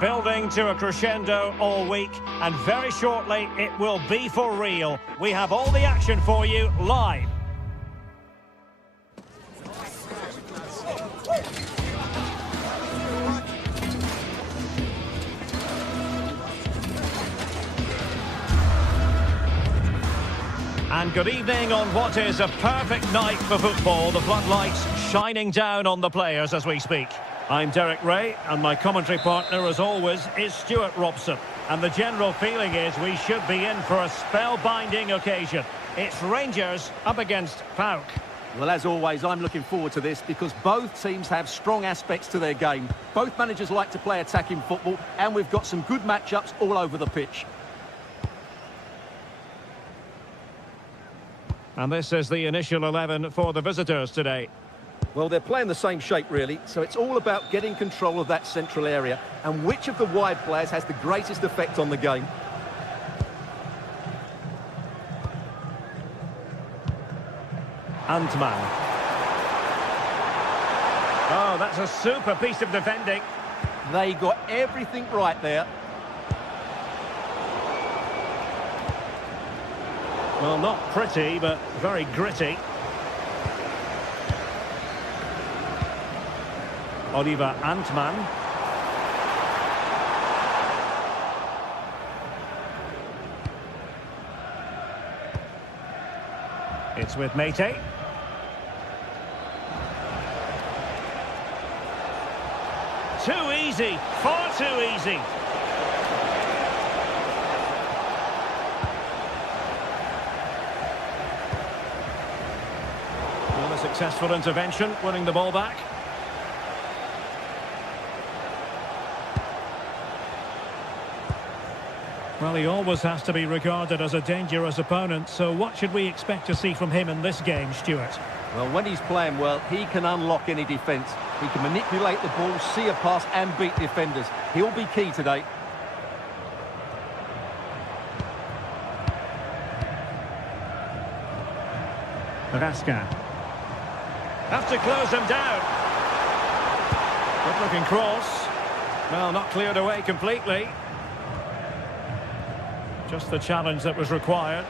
Building to a crescendo all week, and very shortly it will be for real. We have all the action for you live. And good evening on what is a perfect night for football. The floodlights shining down on the players as we speak. I'm Derek Ray, and my commentary partner, as always, is Stuart Robson. And the general feeling is we should be in for a spellbinding occasion. It's Rangers up against PAOK. Well, as always, I'm looking forward to this because both teams have strong aspects to their game. Both managers like to play attacking football, and we've got some good matchups all over the pitch. And this is the initial 11 for the visitors today. Well, they're playing the same shape, really, so it's all about getting control of that central area and which of the wide players has the greatest effect on the game. Antman. Oh, that's a super piece of defending. They got everything right there. Well, not pretty, but very gritty. Oliver Antman. It's with Mete. Too easy, far too easy. Well, a successful intervention, winning the ball back. Well, he always has to be regarded as a dangerous opponent, so what should we expect to see from him in this game, Stuart? Well, when he's playing well, he can unlock any defence. He can manipulate the ball, see a pass and beat defenders. He'll be key today. Rasca. Have to close him down. Good looking cross. Well, not cleared away completely. Just the challenge that was required.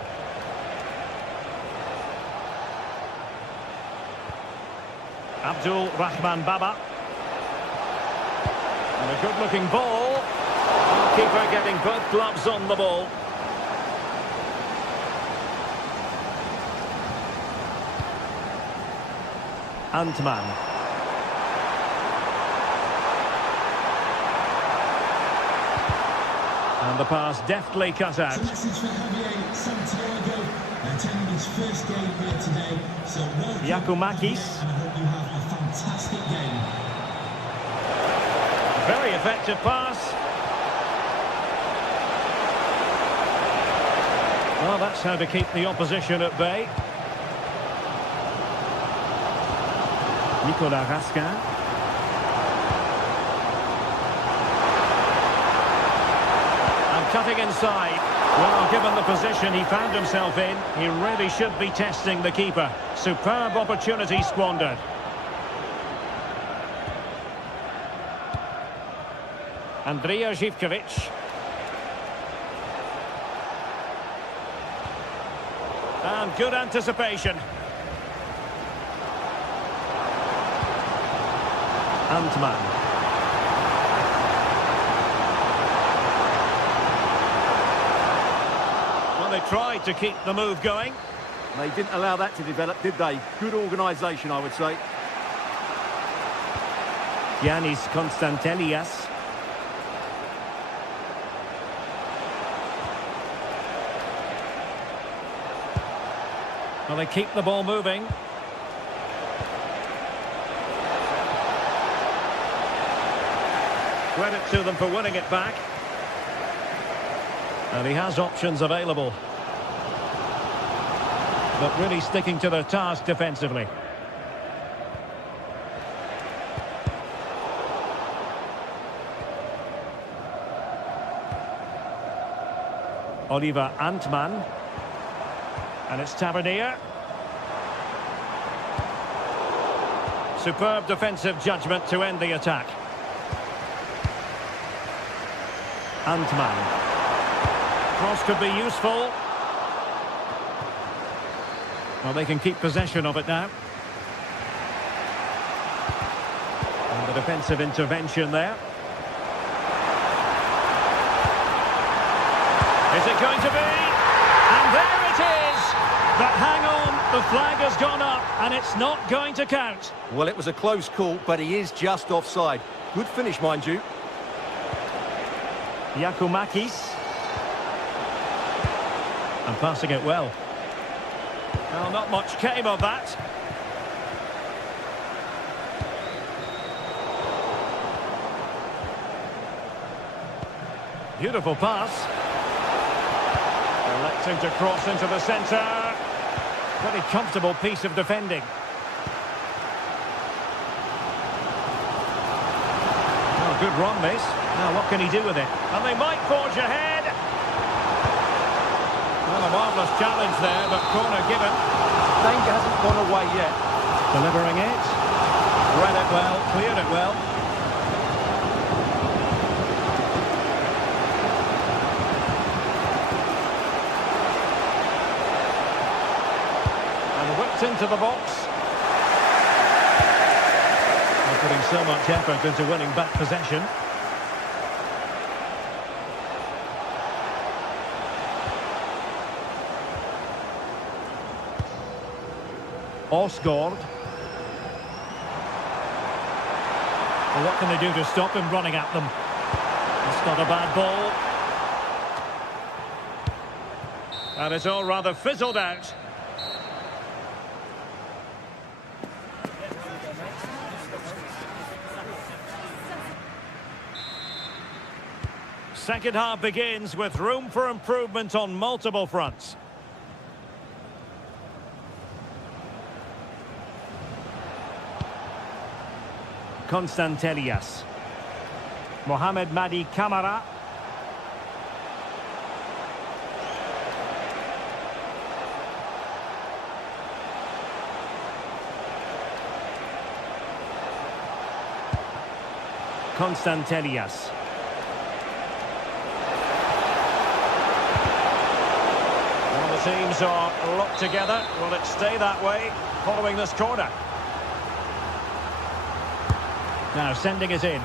Abdul Rahman Baba. And a good-looking ball. Keeper getting both gloves on the ball. Antman. And the pass deftly cut out. It's a message for Javier Santiago, attending his first game here today. So Yakumakis. And I hope you have a fantastic game. Very effective pass. Well, that's how to keep the opposition at bay. Nicolas Rasca. Cutting inside. Well, given the position he found himself in, he really should be testing the keeper. Superb opportunity squandered. Andrija Živković. And good anticipation. Antman. They tried to keep the move going. They didn't allow that to develop, did they? Good organisation, I would say. Giannis Konstantelias. Well, they keep the ball moving. Credit to them for winning it back. And he has options available. But really sticking to their task defensively. Oliver Antman. And it's Tavernier. Superb defensive judgment to end the attack. Antman. Cross could be useful. Well, they can keep possession of it now. And the defensive intervention there. Is it going to be? And there it is! But hang on, the flag has gone up and it's not going to count. Well, it was a close call, but he is just offside. Good finish, mind you. Giacomakis. And passing it well. Well, not much came of that. Beautiful pass. Electing to cross into the centre. Pretty comfortable piece of defending. Oh, good run, this. Now, what can he do with it? And they might forge ahead. Well, a marvellous challenge there, but corner given. Danger hasn't gone away yet. Delivering it. Read it well, cleared it well. And whipped into the box. They're putting so much effort into winning back possession. Osgaard. Well, what can they do to stop him running at them? It's not a bad ball. And it's all rather fizzled out. Second half begins with room for improvement on multiple fronts. Constantelias. Mohamed Madi Camara. Constantelias. Well, the teams are locked together. Will it stay that way following this corner? Now sending it in.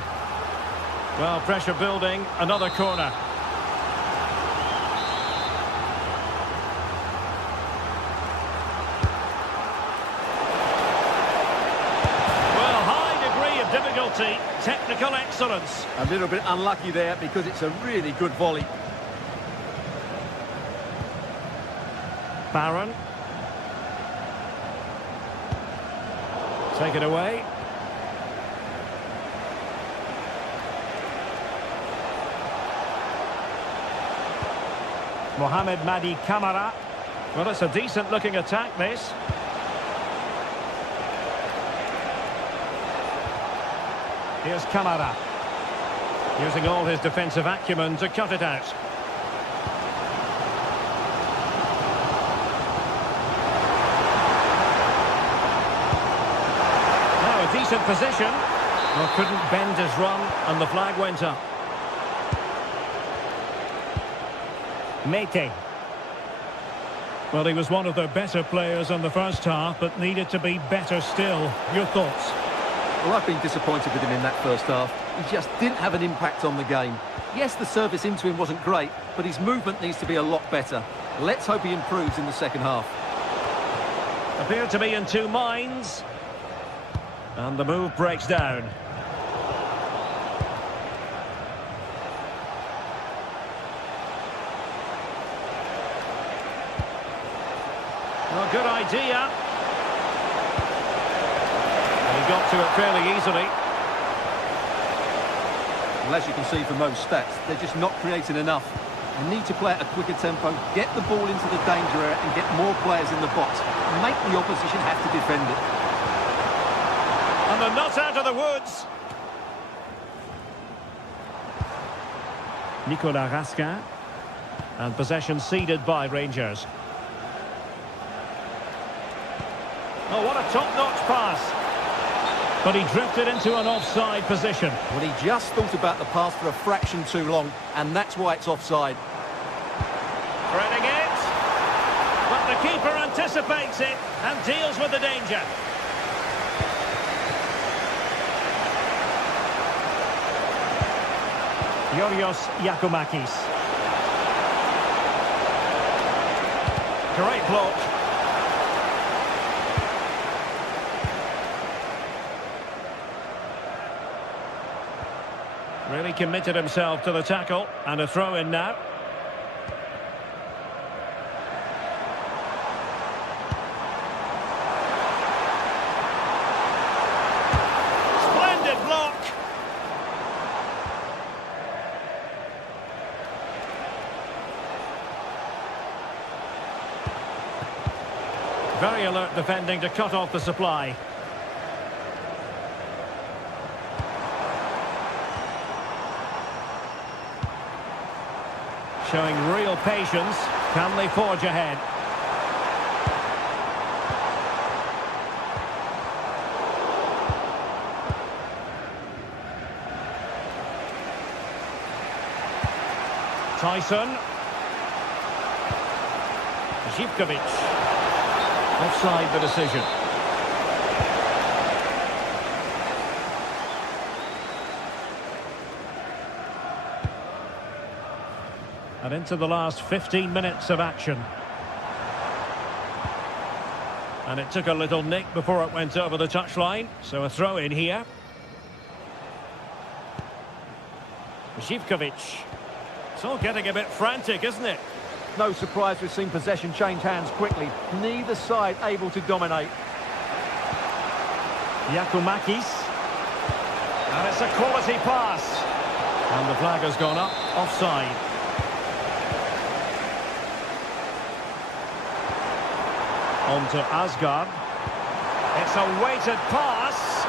Well, pressure building, another corner. Well, high degree of difficulty, technical excellence. A little bit unlucky there because it's a really good volley. Barron. Take it away. Mohamed Madi Camara. Well, it's a decent-looking attack, this. Here's Camara. Using all his defensive acumen to cut it out. Now a decent position. Well, couldn't bend his run, and the flag went up. Mete. Well, he was one of their better players in the first half, but needed to be better still. Your thoughts? Well, I've been disappointed with him in that first half. He just didn't have an impact on the game. Yes, the service into him wasn't great, but his movement needs to be a lot better. Let's hope he improves in the second half. Appear to be in two minds. And the move breaks down. Well, good idea. And he got to it fairly easily. Well, as you can see from those stats, they're just not creating enough. They need to play at a quicker tempo, get the ball into the danger area and get more players in the box. Make the opposition have to defend it. And they're not out of the woods. Nicolas Raskin. And possession ceded by Rangers. Oh, what a top-notch pass. But he drifted into an offside position. Well, he just thought about the pass for a fraction too long, and that's why it's offside. Threading it. But the keeper anticipates it and deals with the danger. Yorios Yakumakis. Great block. Really committed himself to the tackle, and a throw in now. Splendid block. Very alert defending to cut off the supply. Showing real patience. Can they forge ahead? Tyson. Zivkovic. Offside the decision. And into the last 15 minutes of action. And it took a little nick before it went over the touchline. So a throw in here. Zivkovic. It's all getting a bit frantic, isn't it? No surprise we've seen possession change hands quickly. Neither side able to dominate. Yakumakis. And it's a quality pass. And the flag has gone up. Offside. On to Asgard. It's a weighted pass.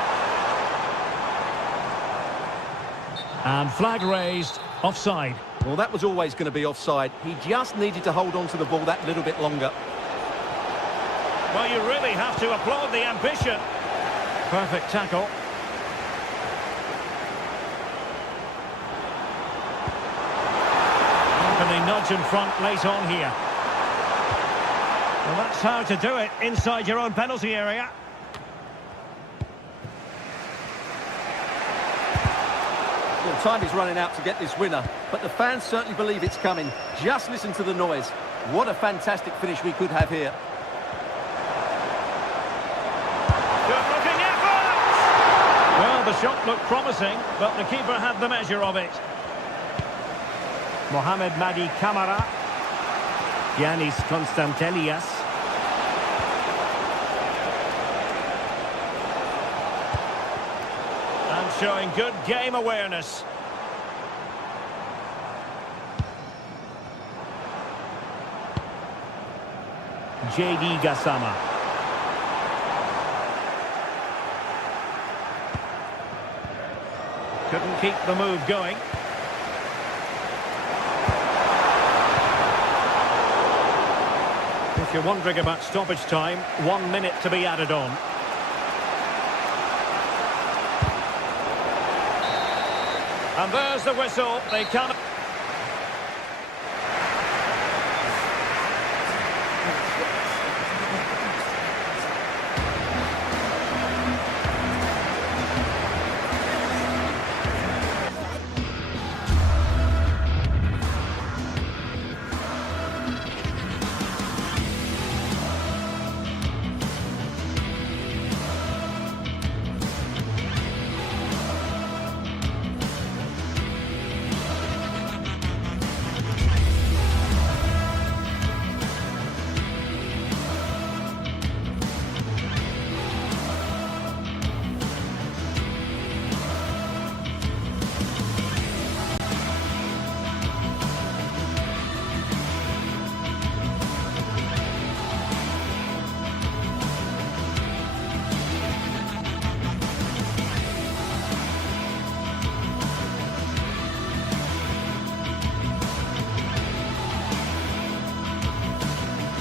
And flag raised. Offside. Well, that was always going to be offside. He just needed to hold on to the ball that little bit longer. Well, you really have to applaud the ambition. Perfect tackle. Can they nudge in front late on here? Well, that's how to do it inside your own penalty area. Well, time is running out to get this winner, but the fans certainly believe it's coming. Just listen to the noise. What a fantastic finish we could have here. Good-looking effort! Well, the shot looked promising, but the keeper had the measure of it. Mohamed Madi Kamara. Giannis Konstantelias. And showing good game awareness. JD Gassama. Couldn't keep the move going. If you're wondering about stoppage time, 1 minute to be added on. And there's the whistle. They can't...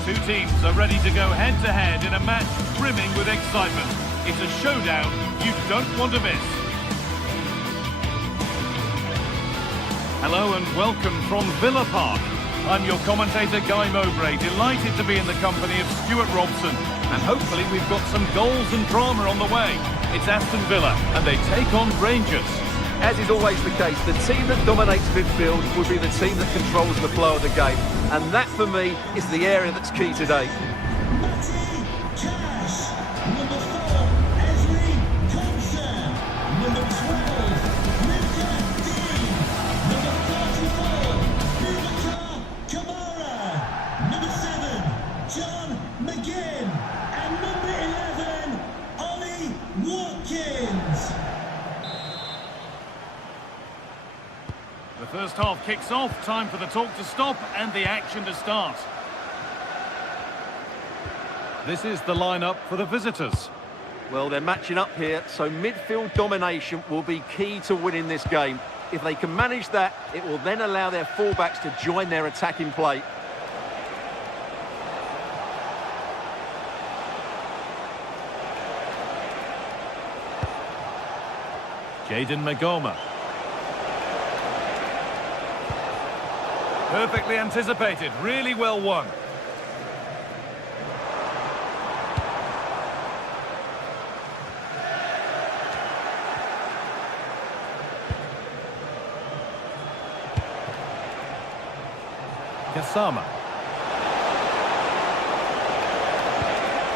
Two teams are ready to go head-to-head in a match brimming with excitement. It's a showdown you don't want to miss. Hello and welcome from Villa Park. I'm your commentator, Guy Mowbray, delighted to be in the company of Stuart Robson. And hopefully we've got some goals and drama on the way. It's Aston Villa, and they take on Rangers. As is always the case, the team that dominates midfield will be the team that controls the flow of the game. And that, for me, is the area that's key today. The first half kicks off, time for the talk to stop and the action to start. This is the lineup for the visitors. Well, they're matching up here, so midfield domination will be key to winning this game. If they can manage that, it will then allow their fullbacks to join their attacking play. Jayden Magoma. Perfectly anticipated, really well won. Kasama.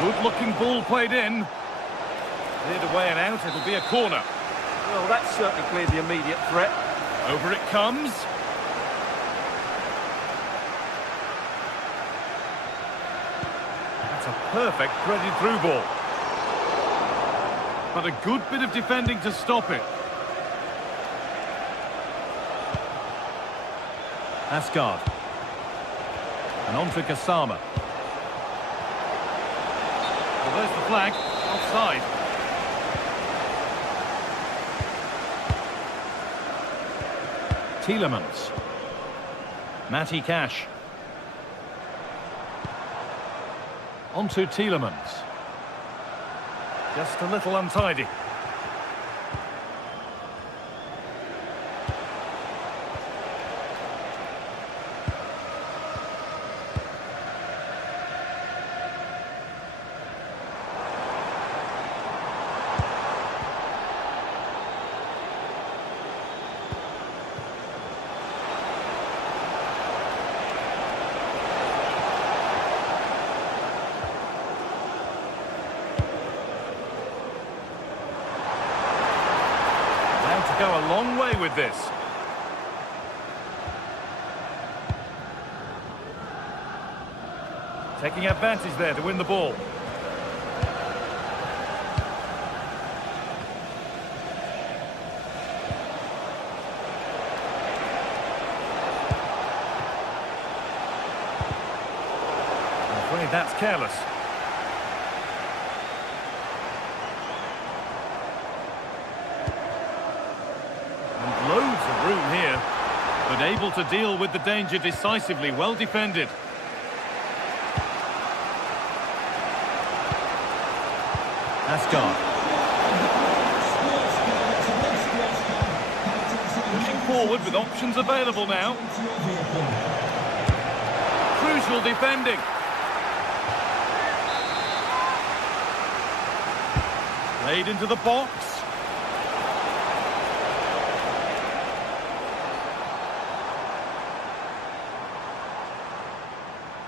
Good-looking ball played in. Cleared away and out, it'll be a corner. Well, that's certainly cleared the immediate threat. Over it comes. That's a perfect threaded through ball. But a good bit of defending to stop it. Asgard. And on to Kasama. Well, there's the flag. Offside. Tielemans. Matty Cash. On to Tielemans. Just a little untidy. Go a long way with this. Taking advantage there to win the ball. I'm afraid that's careless. Loads of room here, but able to deal with the danger decisively, well defended. Asgard. Pushing forward with options available now. Crucial defending. Played into the box.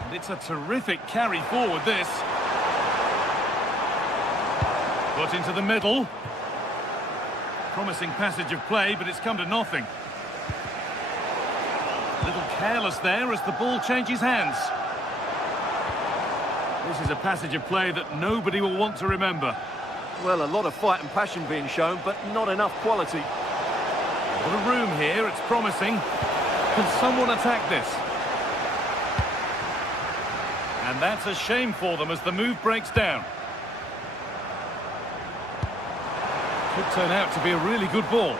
And it's a terrific carry forward, this. Put into the middle. Promising passage of play, but it's come to nothing. A little careless there as the ball changes hands. This is a passage of play that nobody will want to remember. Well, a lot of fight and passion being shown, but not enough quality. A lot of room here, it's promising. Can someone attack this? And that's a shame for them as the move breaks down. Could turn out to be a really good ball.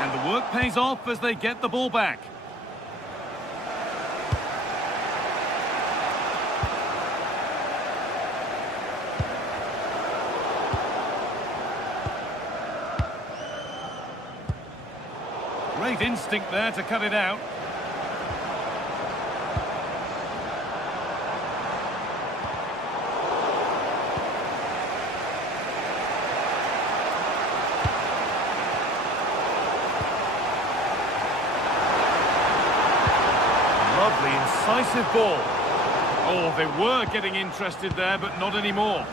And the work pays off as they get the ball back. Great instinct there to cut it out. Lovely, incisive ball. Oh, they were getting interested there, but not anymore.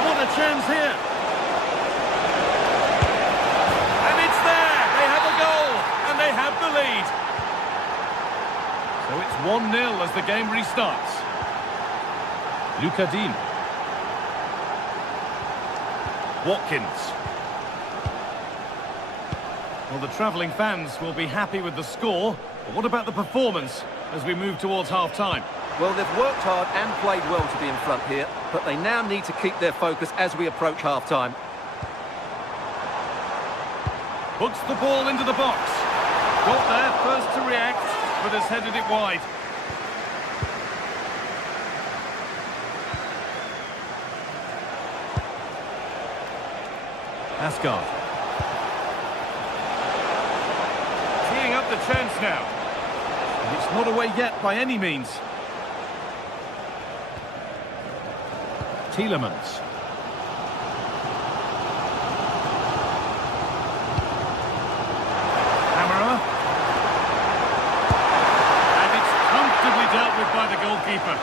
What a chance here. And it's there. They have a goal, and they have the lead. So it's 1-0 as the game restarts. Lucadine. Watkins. Well, the travelling fans will be happy with the score, but what about the performance as we move towards half-time? Well, they've worked hard and played well to be in front here, but they now need to keep their focus as we approach half-time. Puts the ball into the box. Got there first to react, but has headed it wide. Asgard. Teeing up the chance now. And it's not away yet by any means. Tielemans. Hammerer. And it's comfortably dealt with by the goalkeeper.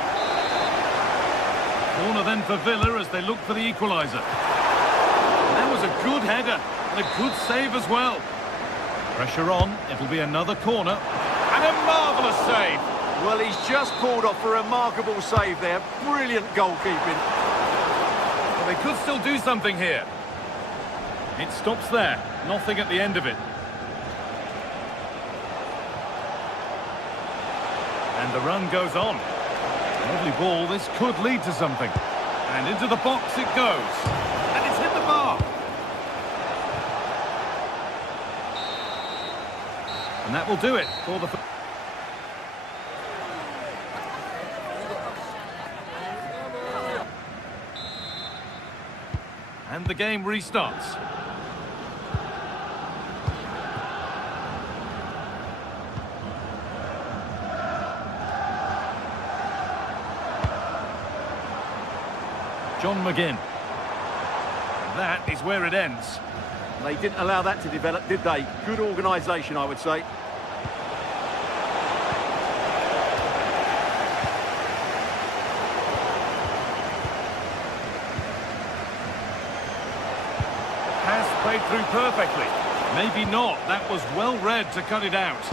Corner then for Villa as they look for the equaliser. That was a good header and a good save as well. Pressure on, it'll be another corner. And a marvellous save. Well, he's just pulled off a remarkable save there. Brilliant goalkeeping. Well, they could still do something here. It stops there. Nothing at the end of it. And the run goes on. Lovely ball. This could lead to something. And into the box it goes. And it's hit the bar. And that will do it for the... And the game restarts. John McGinn. That is where it ends. They didn't allow that to develop, did they? Good organisation, I would say. Pass played through perfectly. Maybe not. That was well read to cut it out.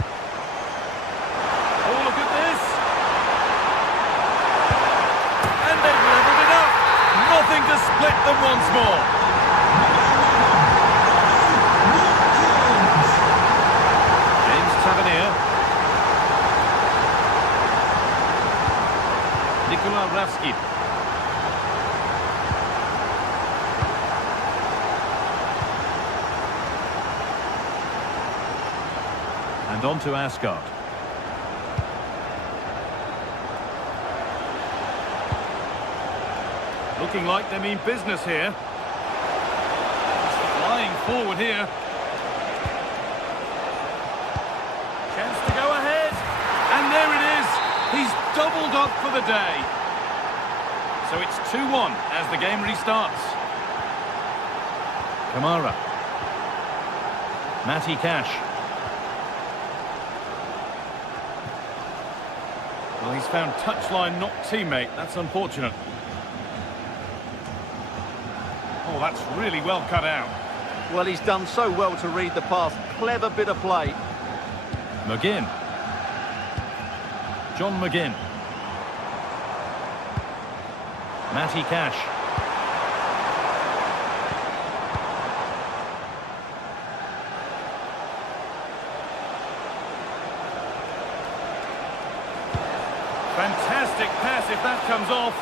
Oh, look at this. And they've levelled it up. Nothing to split them once more. James Tavernier. Nikola Ravsky. And on to Asgard. Looking like they mean business here. Flying forward here. Chance to go ahead. And there it is. He's doubled up for the day. So it's 2-1 as the game restarts. Kamara. Matty Cash. Well, he's found touchline, not teammate. That's unfortunate. Oh, that's really well cut out. Well, he's done so well to read the pass. Clever bit of play. McGinn. John McGinn. Matty Cash. Fantastic pass if that comes off.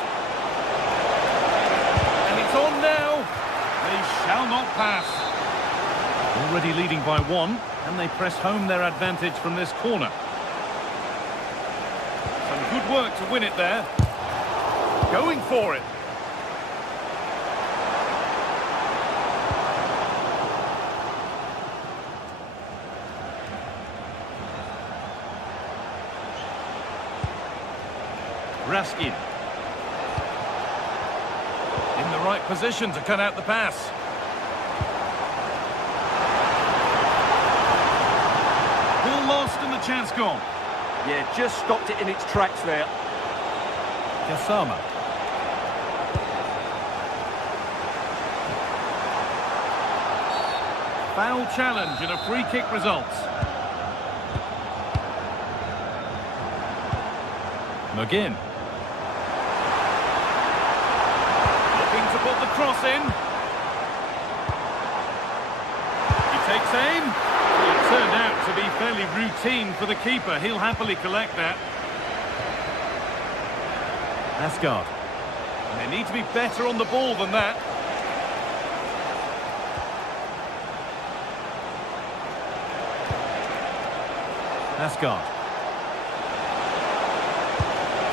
And it's on now. They shall not pass. Already leading by 1, and they press home their advantage from this corner. Some good work to win it there. Going for it. Raskin. In the right position to cut out the pass. Ball lost and the chance gone. Yeah, just stopped it in its tracks there. Gassama. Foul challenge and a free kick results. McGinn. Looking to put the cross in. He takes aim. It turned out to be fairly routine for the keeper. He'll happily collect that. Asgard. And they need to be better on the ball than that. Asgard.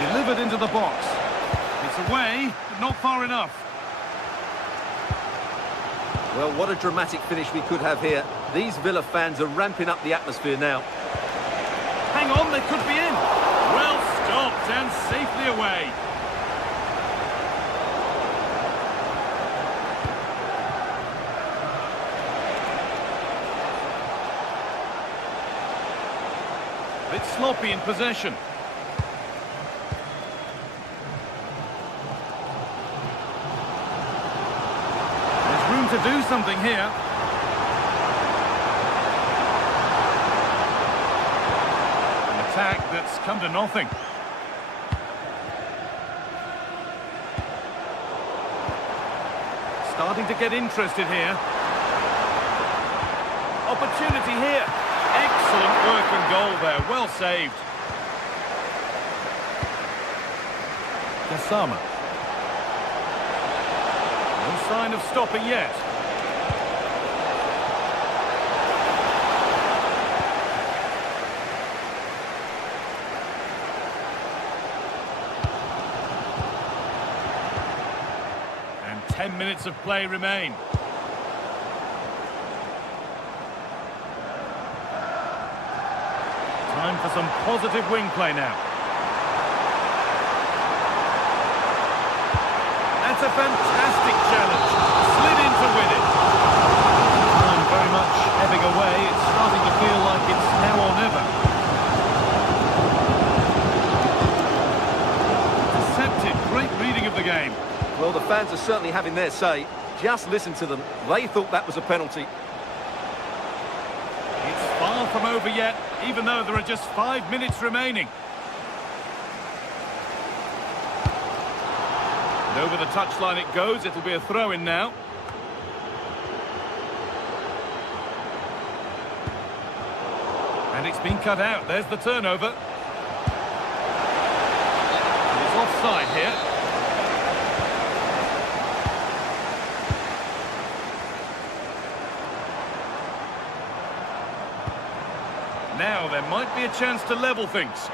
Delivered into the box. It's away, but not far enough. Well, what a dramatic finish we could have here. These Villa fans are ramping up the atmosphere now. Hang on, they could be in. Well stopped and safely away. Bit sloppy in possession. There's room to do something here. An attack that's come to nothing. Starting to get interested here. Opportunity here. Excellent work and goal there. Well saved. Gassama. No sign of stopping yet. And 10 minutes of play remain. Time for some positive wing play now. That's a fantastic challenge. Slid in to win it. Time very much ebbing away. It's starting to feel like it's now or never. Deceptive. Great reading of the game. Well, the fans are certainly having their say. Just listen to them. They thought that was a penalty. It's far from over yet, even though there are just 5 minutes remaining. And over the touchline it goes. It'll be a throw-in now. And it's been cut out. There's the turnover. It's offside here. Now there might be a chance to level things.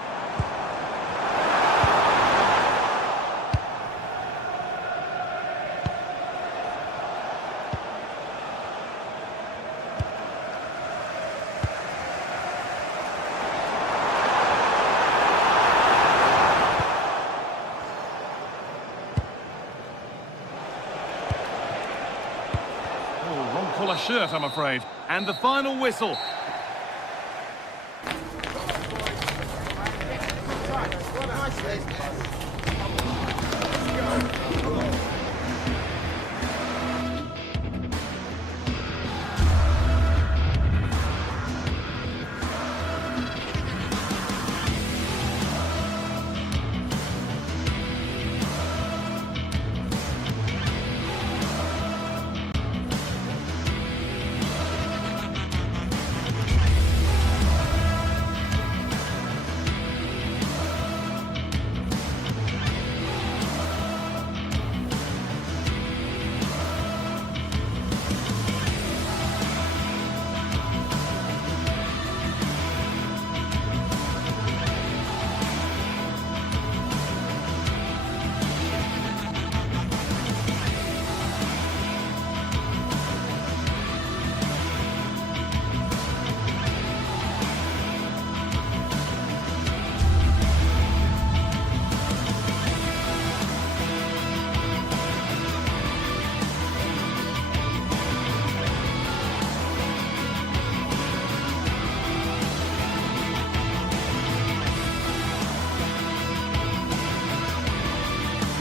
Oh, wrong colour shirt, I'm afraid. And the final whistle.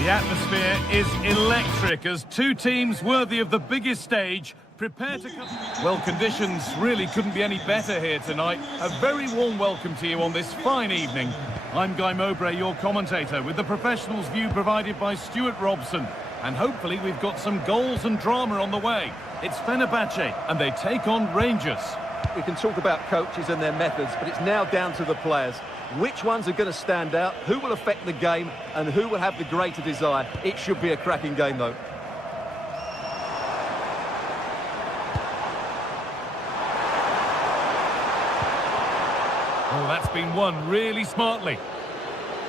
The atmosphere is electric as two teams worthy of the biggest stage prepare to come. Well, conditions really couldn't be any better here tonight. A very warm welcome to you on this fine evening. I'm Guy Mowbray, your commentator, with the professionals' view provided by Stuart Robson. And hopefully we've got some goals and drama on the way. It's Fenerbahce, and they take on Rangers. We can talk about coaches and their methods, but it's now down to the players. Which ones are going to stand out, who will affect the game, and who will have the greater desire. It should be a cracking game, though. Oh, that's been won really smartly.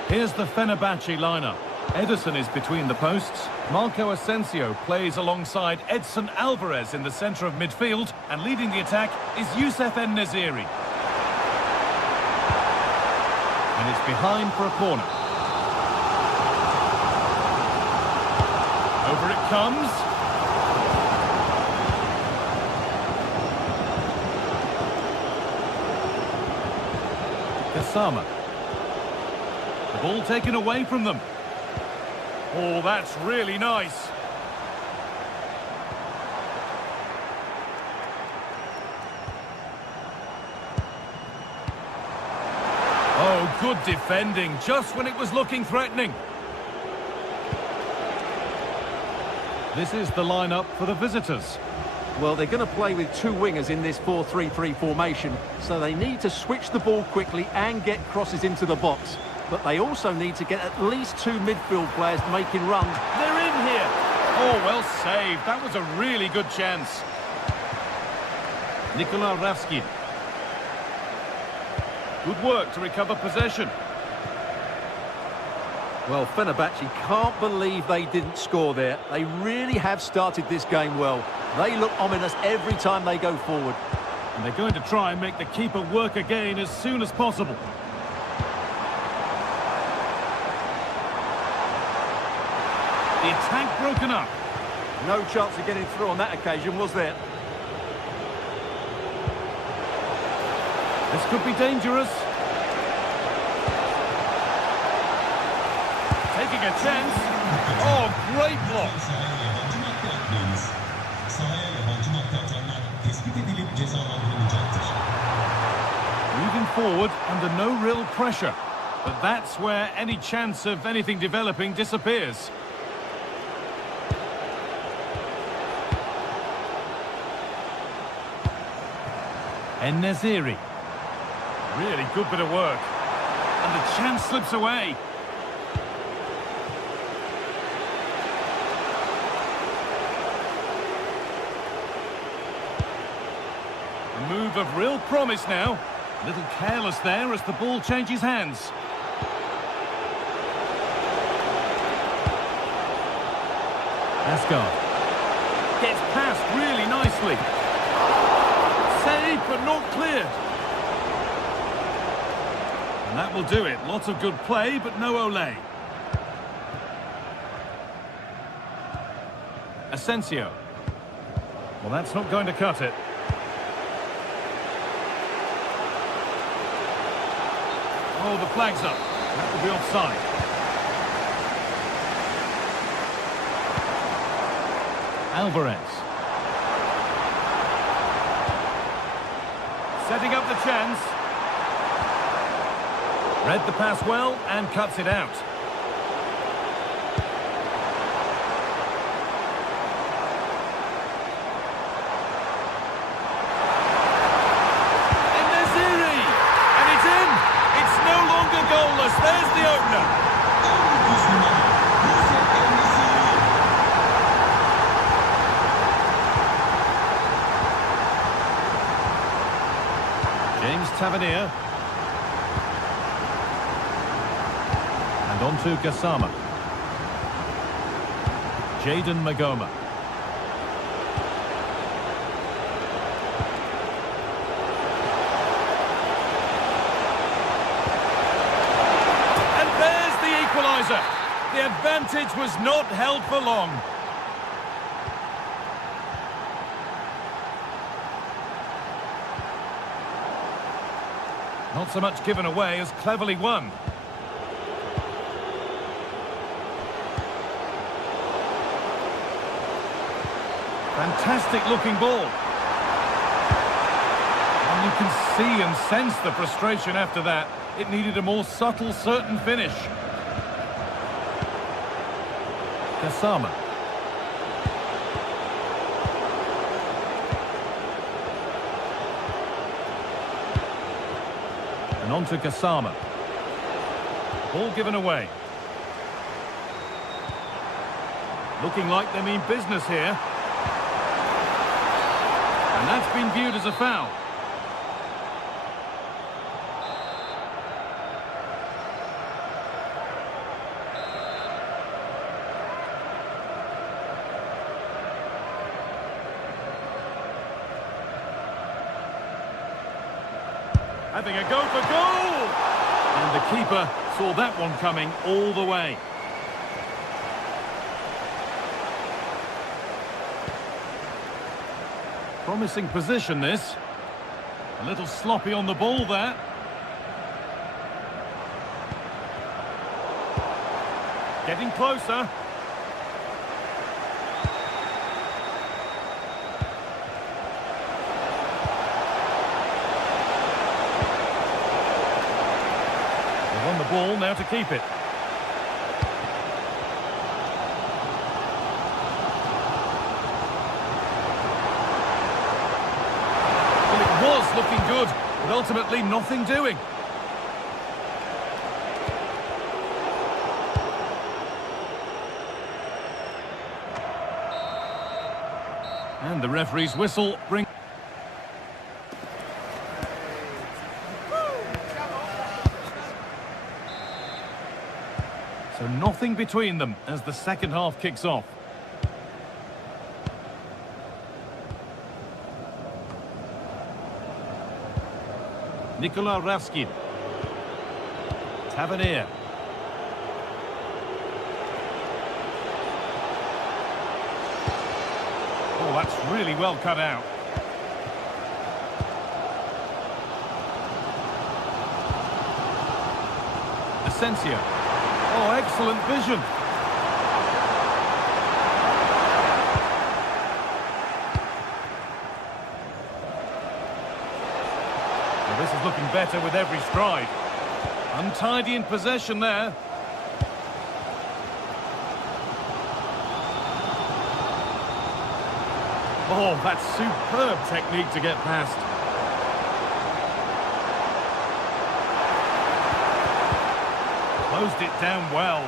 Here's the Fenerbahce lineup. Ederson is between the posts. Marco Asensio plays alongside Edson Alvarez in the centre of midfield. And leading the attack is Youssef En-Nesyri. And it's behind for a corner. Over it comes. Kasama. The ball taken away from them. Oh, that's really nice. Oh, good defending, just when it was looking threatening. This is the lineup for the visitors. Well, they're going to play with two wingers in this 4-3-3 formation, so they need to switch the ball quickly and get crosses into the box. But they also need to get at least two midfield players making runs. They're in here. Oh, well saved. That was a really good chance. Nikola Ravskin. Good work to recover possession. Well, Fenerbahce can't believe they didn't score there. They really have started this game well. They look ominous every time they go forward. And they're going to try and make the keeper work again as soon as possible. The attack broken up. No chance of getting through on that occasion, was there? This could be dangerous. Taking a chance. Oh, great block. Moving forward under no real pressure. But that's where any chance of anything developing disappears. En-Nesyri. Really good bit of work. And the chance slips away. A move of real promise now. A little careless there as the ball changes hands. Asgard. Gets past really nicely. Saved but not cleared. And that will do it. Lots of good play, but no Olé. Asensio. Well, that's not going to cut it. Oh, the flag's up. That will be offside. Alvarez. Setting up the chance. Read the pass well and cuts it out. En-Nesyri! And it's in! It's no longer goalless. There's the opener. James Tavernier. And on to Kasama. Jayden Magoma. And there's the equaliser. The advantage was not held for long. Not so much given away as cleverly won. Fantastic looking ball. And you can see and sense the frustration after that. It needed a more subtle, certain finish. Kasama. And on to Kasama. Ball given away. Looking like they mean business here. And that's been viewed as a foul. Having a go for goal! And the keeper saw that one coming all the way. Promising position, this. A little sloppy on the ball there. Getting closer. They've won the ball, now to keep it. Was looking good, but ultimately nothing doing. And the referee's whistle brings... So nothing between them as the second half kicks off. Nikola Raskin. Tavernier. Oh, that's really well cut out. Asensio. Oh, excellent vision. This is looking better with every stride. Untidy in possession there. Oh, that's superb technique to get past. Closed it down well.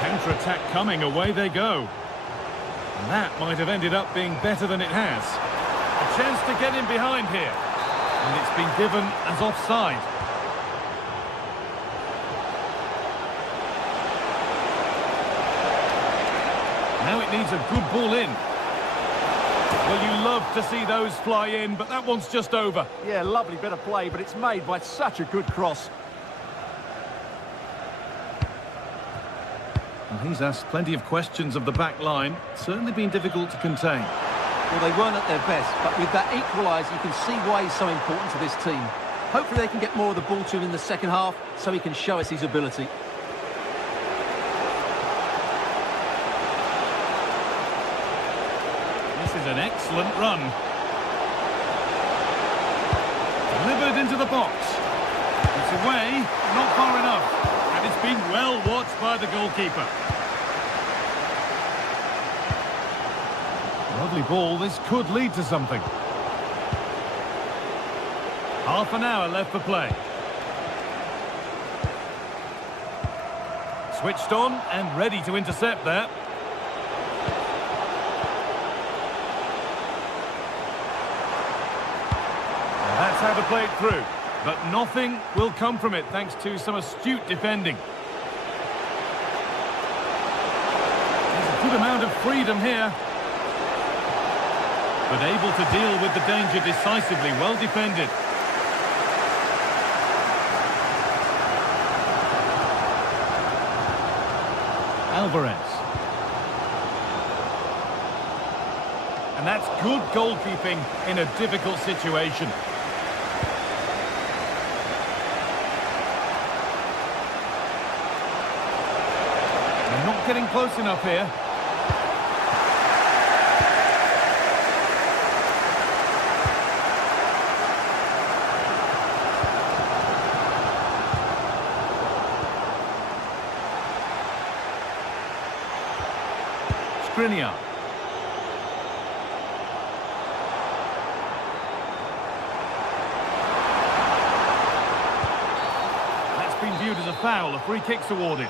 Counter-attack coming, away they go. And that might have ended up being better than it has. A chance to get in behind here. And it's been given as offside. Now it needs a good ball in. Well, you love to see those fly in, but that one's just over. Yeah, lovely bit of play, but it's made by such a good cross. And he's asked plenty of questions of the back line. Certainly been difficult to contain. Well, they weren't at their best, but with that equaliser, you can see why he's so important to this team. Hopefully they can get more of the ball to him in the second half, so he can show us his ability. This is an excellent run. Delivered into the box. It's away, not far enough. And it's been well watched by the goalkeeper. Lovely ball, this could lead to something. Half an hour left for play. Switched on and ready to intercept there. And that's how to play it through. But nothing will come from it thanks to some astute defending. There's a good amount of freedom here. But able to deal with the danger decisively, well defended. Alvarez. And that's good goalkeeping in a difficult situation. They're not getting close enough here. Skriniar. That's been viewed as a foul. A free kick's awarded.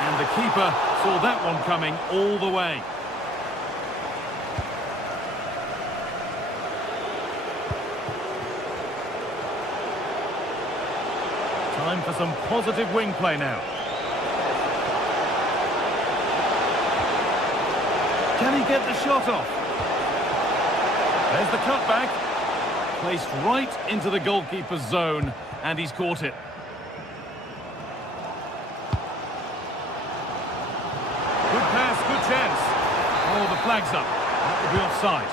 And the keeper saw that one coming all the way. Time for some positive wing play now. Can he get the shot off? There's the cutback. Placed right into the goalkeeper's zone, and he's caught it. Good pass, good chance. Oh, the flag's up. That will be offside.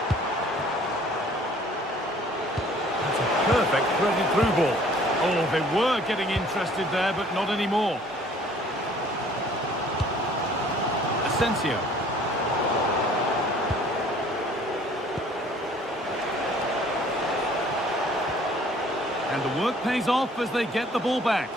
That's a perfect threaded through ball. Oh, they were getting interested there, but not anymore. Asensio. And the work pays off as they get the ball back.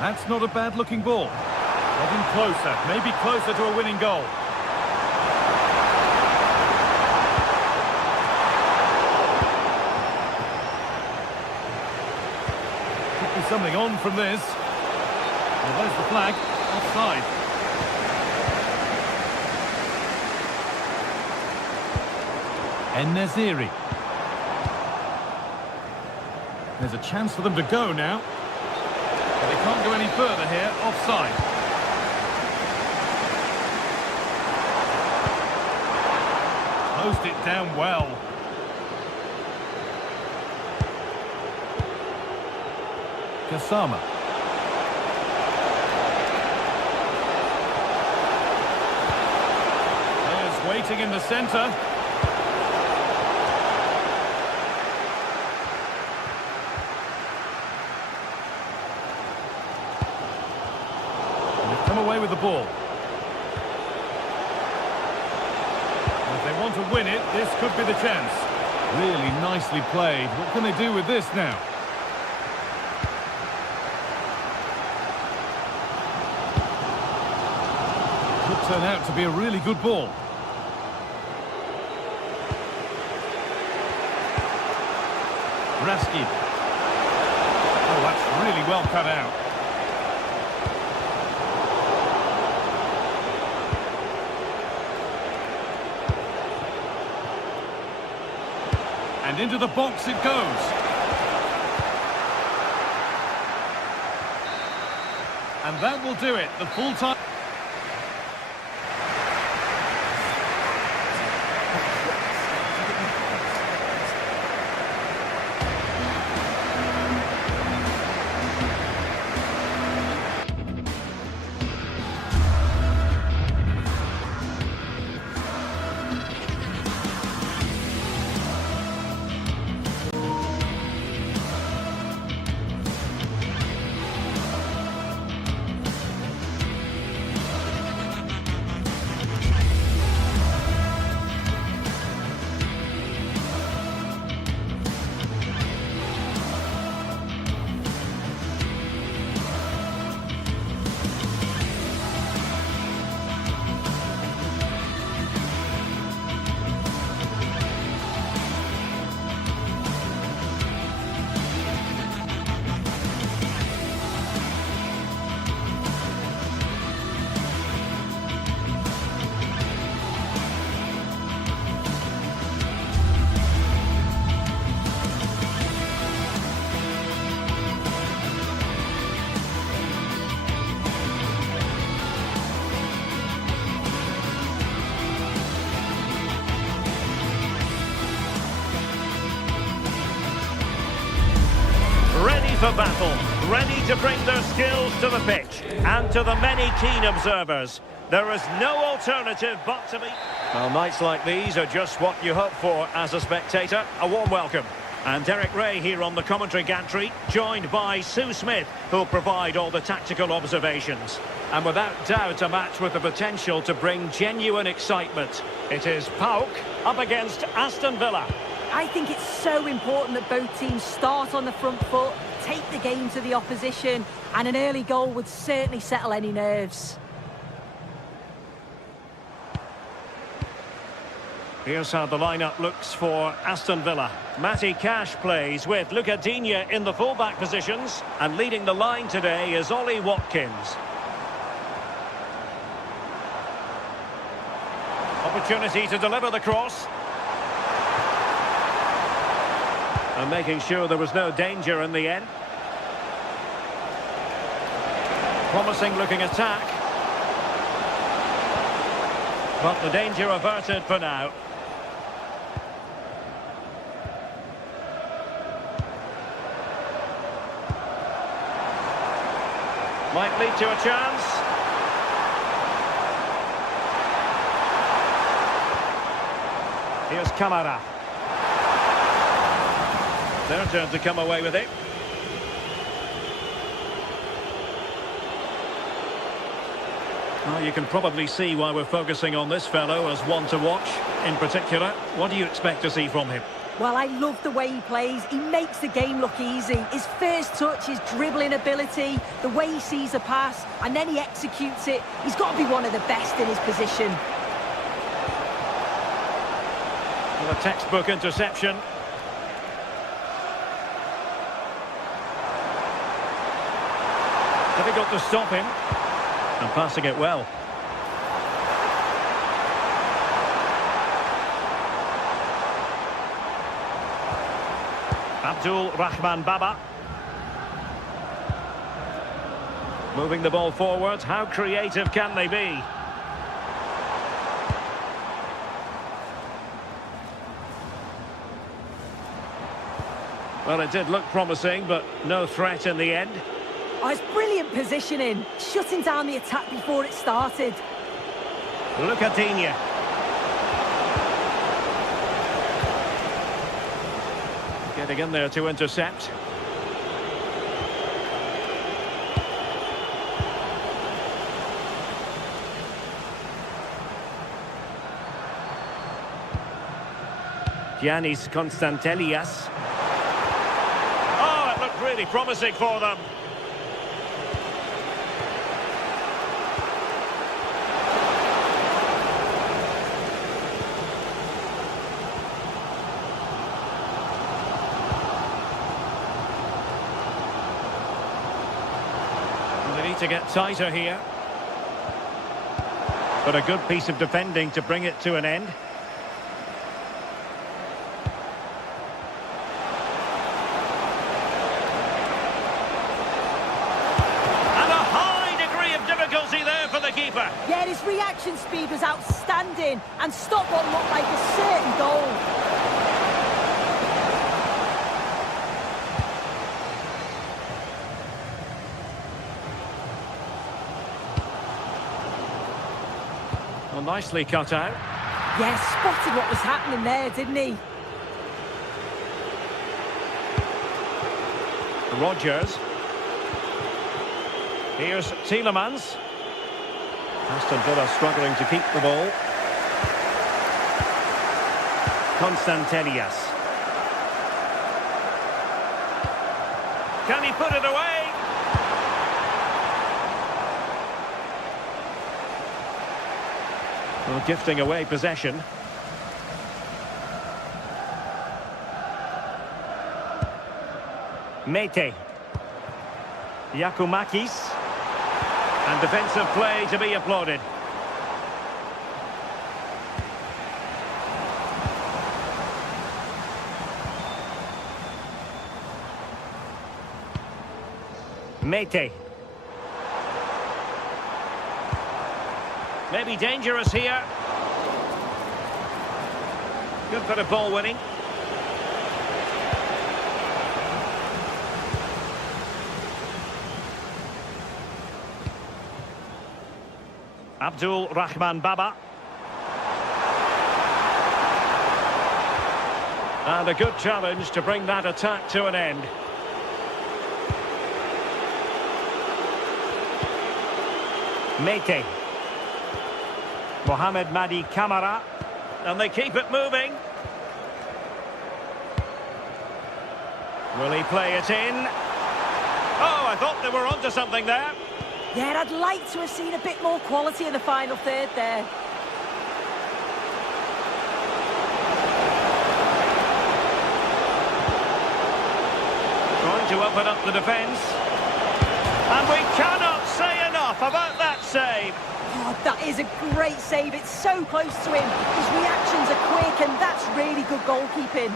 That's not a bad-looking ball. Getting closer, maybe closer to a winning goal. Could be something on from this. Well, there's the flag. Offside. En-Nesyri. There's a chance for them to go now. But they can't go any further here, offside. Closed it down well. Kasama. There's waiting in the centre. Come away with the ball. If they want to win it, this could be the chance. Really nicely played. What can they do with this now? Could turn out to be a really good ball. Raskin. Oh, that's really well cut out. And into the box it goes. And that will do it. The full time. for battle, ready to bring their skills to the pitch. And to the many keen observers, there is no alternative but to be... Well, nights like these are just what you hope for as a spectator. A warm welcome. And Derek Ray here on the commentary gantry, joined by Sue Smith, who'll provide all the tactical observations. And without doubt, a match with the potential to bring genuine excitement. It is PAOK up against Aston Villa. I think it's so important that both teams start on the front foot, take the game to the opposition, and an early goal would certainly settle any nerves. Here's how the lineup looks for Aston Villa. Matty Cash plays with Luca Digne in the fullback positions, and leading the line today is Ollie Watkins. Opportunity to deliver the cross. And making sure there was no danger in the end. Promising looking attack. But the danger averted for now. Might lead to a chance. Here's Kamara. Their turn to come away with it. Well, you can probably see why we're focusing on this fellow as one to watch. In particular, what do you expect to see from him? Well, I love the way he plays. He makes the game look easy. His first touch, his dribbling ability, the way he sees a pass, and then he executes it. He's got to be one of the best in his position. Well, a textbook interception. Difficult to stop him. And passing it well. Abdul Rahman Baba. Moving the ball forward. How creative can they be? Well, it did look promising, but no threat in the end. Oh, it's brilliant positioning, shutting down the attack before it started. Look at Digne. Getting in there to intercept. Giannis Constantelias. Oh, it looked really promising for them. To get tighter here, but a good piece of defending to bring it to an end. And a high degree of difficulty there for the keeper. Yeah, his reaction speed was outstanding and stopped what looked like a certain goal. Well, nicely cut out. Yeah, spotted what was happening there, didn't he? Rodgers. Here's Tielemans. Aston Villa struggling to keep the ball. Constantelias. Can he put it away? Well, gifting away possession. Mete. Yakumakis. And defensive play to be applauded. Mete. Maybe dangerous here. Good bit of ball winning. Abdul Rahman Baba. And a good challenge to bring that attack to an end. Mete. Mohamed Madi Kamara. And they keep it moving. Will he play it in? Oh, I thought they were onto something there. Yeah, I'd like to have seen a bit more quality in the final third there. Trying to open up the defence. And we cannot say enough about that save. Oh, that is a great save. It's so close to him. His reactions are quick, and that's really good goalkeeping.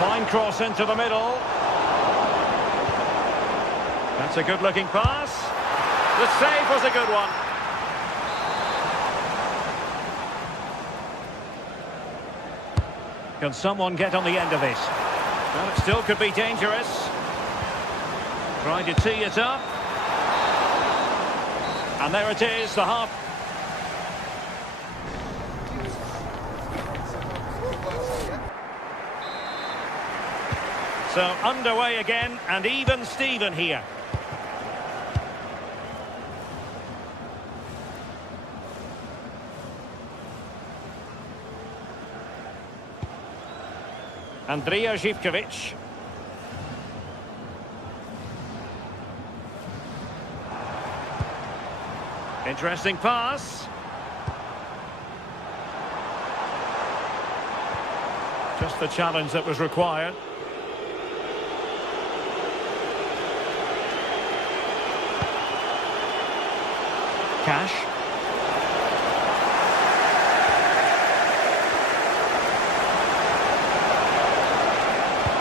Fine cross into the middle. That's a good-looking pass. The save was a good one. Can someone get on the end of this? Well, it still could be dangerous. Trying to tee it up. And there it is, the half. So underway again, and even Steven here. Andrija Živković. Interesting pass. Just the challenge that was required. Cash.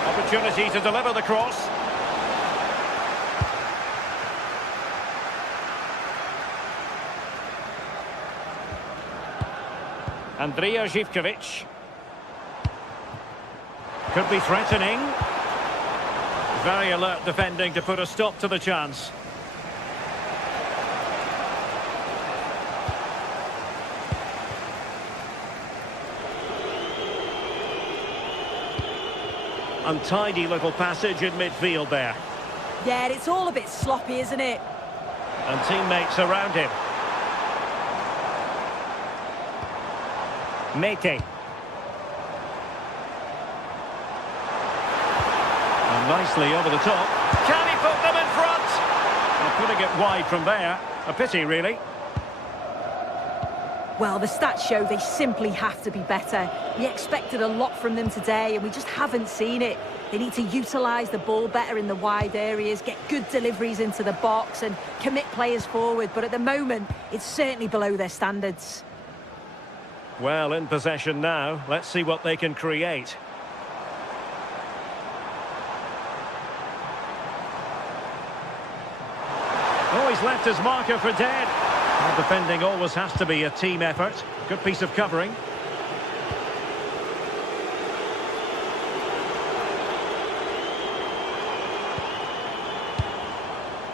Opportunity to deliver the cross. Andrija Živković. Could be threatening. Very alert defending to put a stop to the chance. Untidy little passage in midfield there. Yeah, it's all a bit sloppy, isn't it? And teammates around him. Mete. And nicely over the top. Can he put them in front? Well, putting it wide from there. A pity, really. Well, the stats show they simply have to be better. We expected a lot from them today, and we just haven't seen it. They need to utilise the ball better in the wide areas, get good deliveries into the box and commit players forward. But at the moment, it's certainly below their standards. Well, in possession now. Let's see what they can create. Oh, he's left his marker for dead. Well, defending always has to be a team effort. Good piece of covering.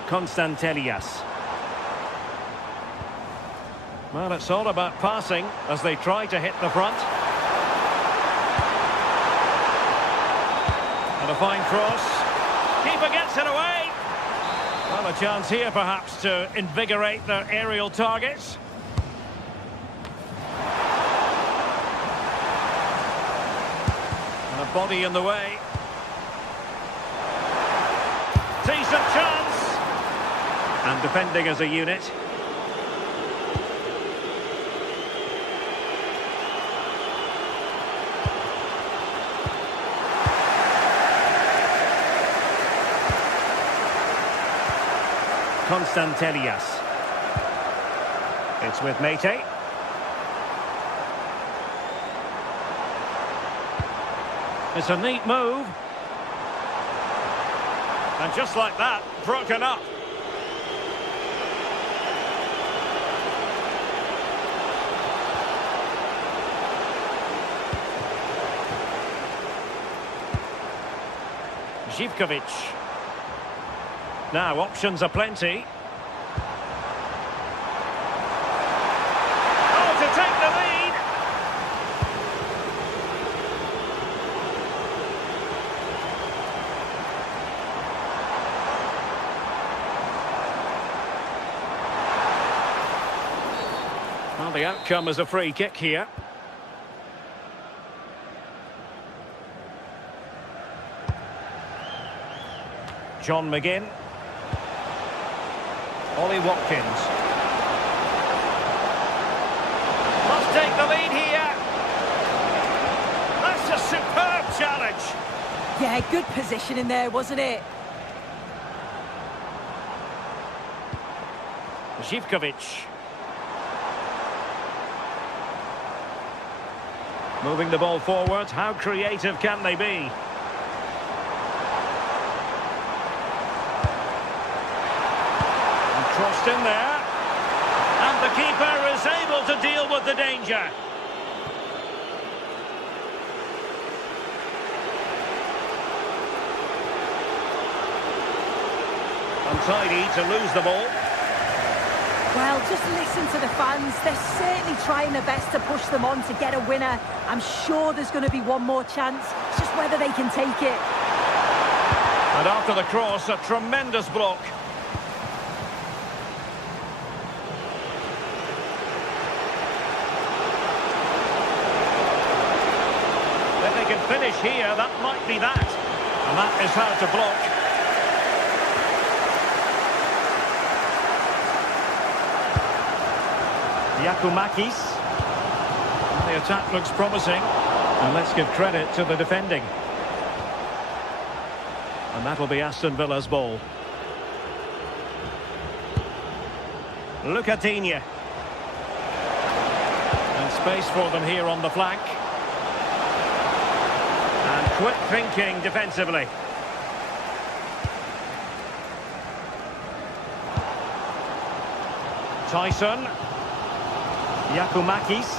Constantelias. Well, it's all about passing as they try to hit the front. And a fine cross. Keeper gets it away. Well, a chance here perhaps to invigorate their aerial targets. And a body in the way. Decent chance. And defending as a unit. Constantelias. It's with Mete. It's a neat move. And just like that, broken up. Zivkovic. Now, options are plenty. Oh, to take the lead! Well, the outcome is a free kick here. John McGinn. Ollie Watkins. Must take the lead here. That's a superb challenge. Yeah, good position in there, wasn't it? Zivkovic. Moving the ball forward. How creative can they be? Crossed in there, and the keeper is able to deal with the danger. Untidy to lose the ball. Well, just listen to the fans. They're certainly trying their best to push them on to get a winner. I'm sure there's going to be one more chance. It's just whether they can take it. And after the cross, a tremendous block. Finish here, that might be that. And that is hard to block. Giacomakis. The attack looks promising. And let's give credit to the defending. And that'll be Aston Villa's ball. Lucatinha. And space for them here on the flank. And quick thinking defensively. Tyson. Giacomakis.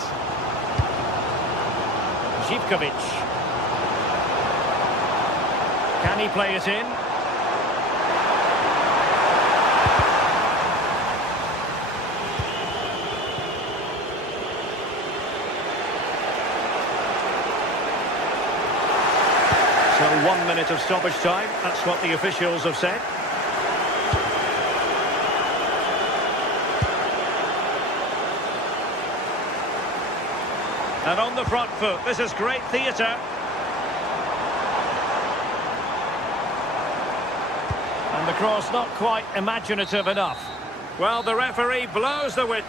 Zivkovic. Can he play it in? So 1 minute of stoppage time, that's what the officials have said. And on the front foot, this is great theatre. And the cross not quite imaginative enough. Well, the referee blows the whistle.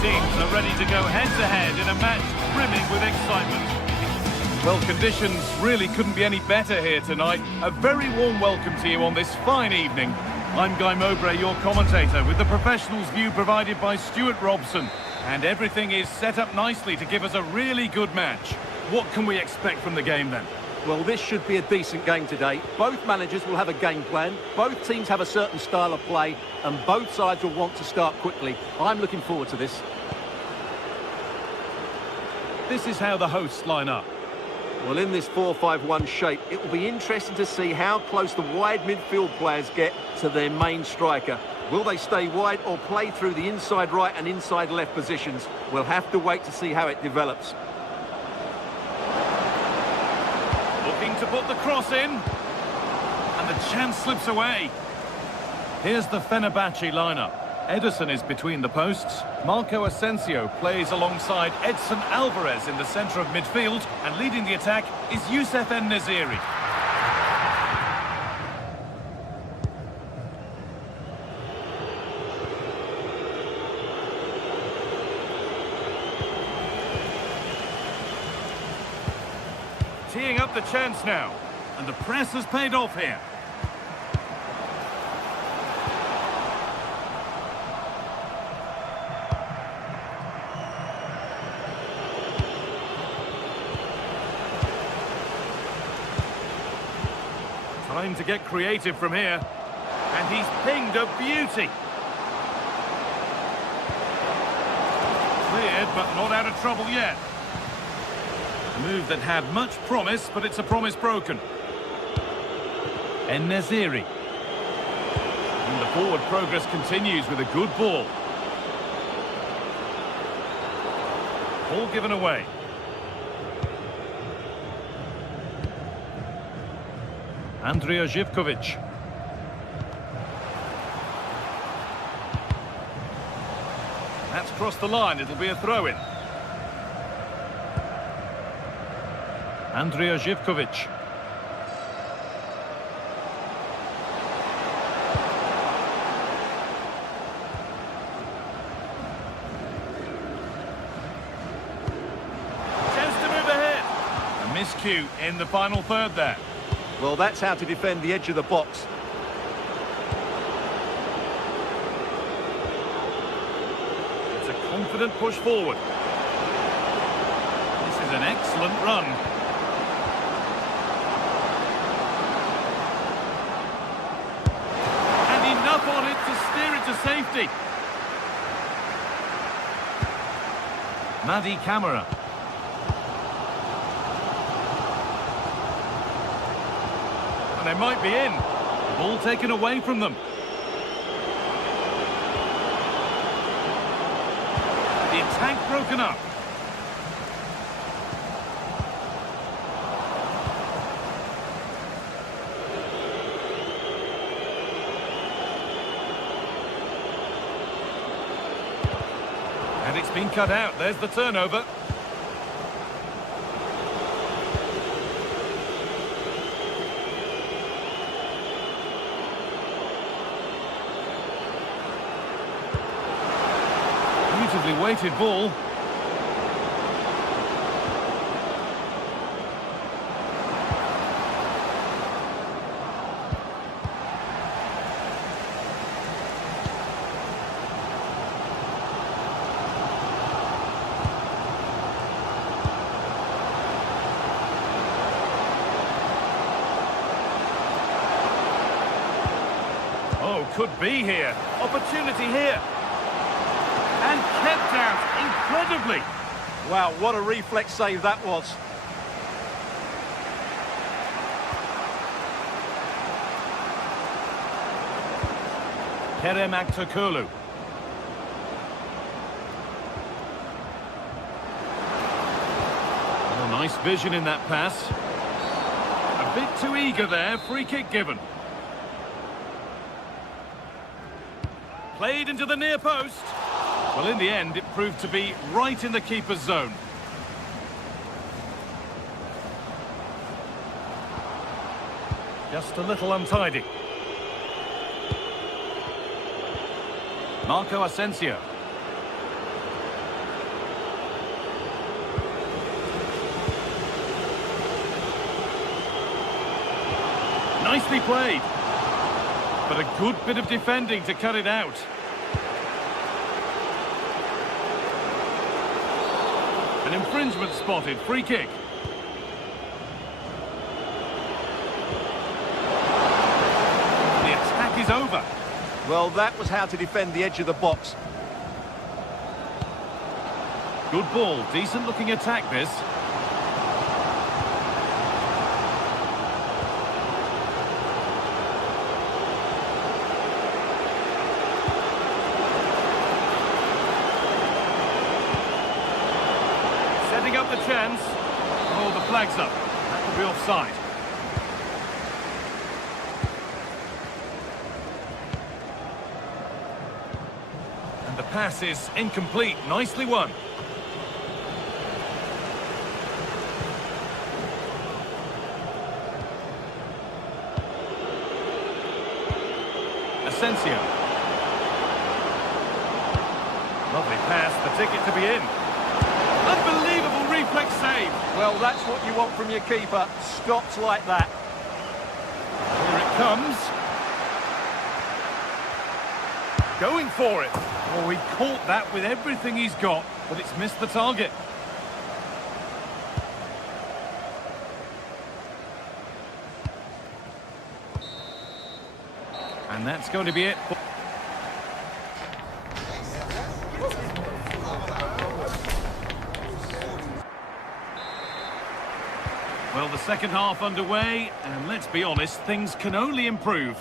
Teams are ready to go head-to-head in a match brimming with excitement. Well, conditions really couldn't be any better here tonight. A very warm welcome to you on this fine evening. I'm Guy Mowbray, your commentator, with the professionals' view provided by Stuart Robson. And everything is set up nicely to give us a really good match. What can we expect from the game then? Well, this should be a decent game today. Both managers will have a game plan. Both teams have a certain style of play, and both sides will want to start quickly. I'm looking forward to this. This is how the hosts line up. Well, in this 4-5-1 shape, it will be interesting to see how close the wide midfield players get to their main striker. Will they stay wide or play through the inside right and inside left positions? We'll have to wait to see how it develops. Looking to put the cross in. And the chance slips away. Here's the Fenerbahce lineup. Ederson is between the posts. Marco Asensio plays alongside Edson Alvarez in the centre of midfield. And leading the attack is Youssef En-Nesyri. Teeing up the chance now. And the press has paid off here. Time to get creative from here. And he's pinged a beauty. Cleared, but not out of trouble yet. A move that had much promise, but it's a promise broken. En-Nesyri. And the forward progress continues with a good ball. Ball given away. Andrija Živković. That's crossed the line, it'll be a throw-in. Andrija Živković. Chance to move ahead. A miscue in the final third there. Well, that's how to defend the edge of the box. It's a confident push forward. This is an excellent run. And enough on it to steer it to safety. Madi Camara. And they might be in. Ball taken away from them. The attack broken up. And it's been cut out. There's the turnover. Beautifully weighted ball. Oh, could be here. Opportunity here. And kept out incredibly. Wow, what a reflex save that was. Kerem Aktürkoğlu. Oh, nice vision in that pass. A bit too eager there. Free kick given. Played into the near post. Well, in the end, it proved to be right in the keeper's zone. Just a little untidy. Marco Asensio. Nicely played. But a good bit of defending to cut it out. An infringement spotted. Free kick. over. Well, that was how to defend the edge of the box. Good ball, decent looking attack this. Setting up the chance. Oh, the flag's up. That could be offside. And the pass is incomplete. Nicely won. Asensio. Lovely pass, the ticket to be in. Unbelievable reflex save. Well, that's what you want from your keeper. Stops like that. Here it comes. Going for it. Oh, he caught that with everything he's got, but it's missed the target. And that's going to be it. Well, the second half underway, and let's be honest, things can only improve.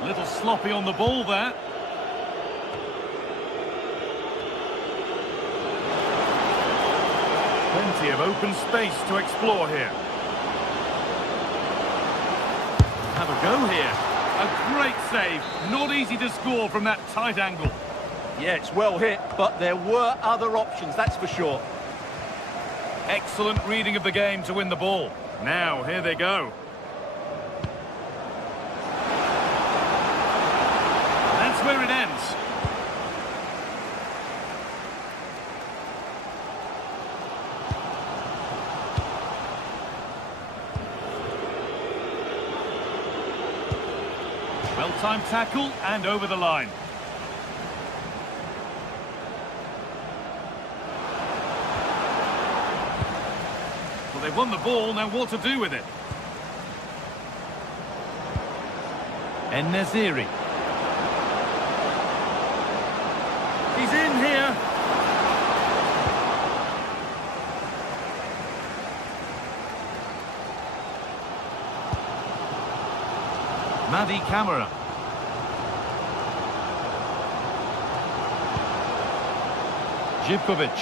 A little sloppy on the ball there. Plenty of open space to explore here. Have a go here. A great save. Not easy to score from that tight angle. Yeah, it's well hit, but there were other options, that's for sure. Excellent reading of the game to win the ball. Now, here they go. That's where it ends. Well-timed tackle and over the line. Well, they've won the ball, now what to do with it? En-Nesyri. He's in here. Madi Camara. Živkovic.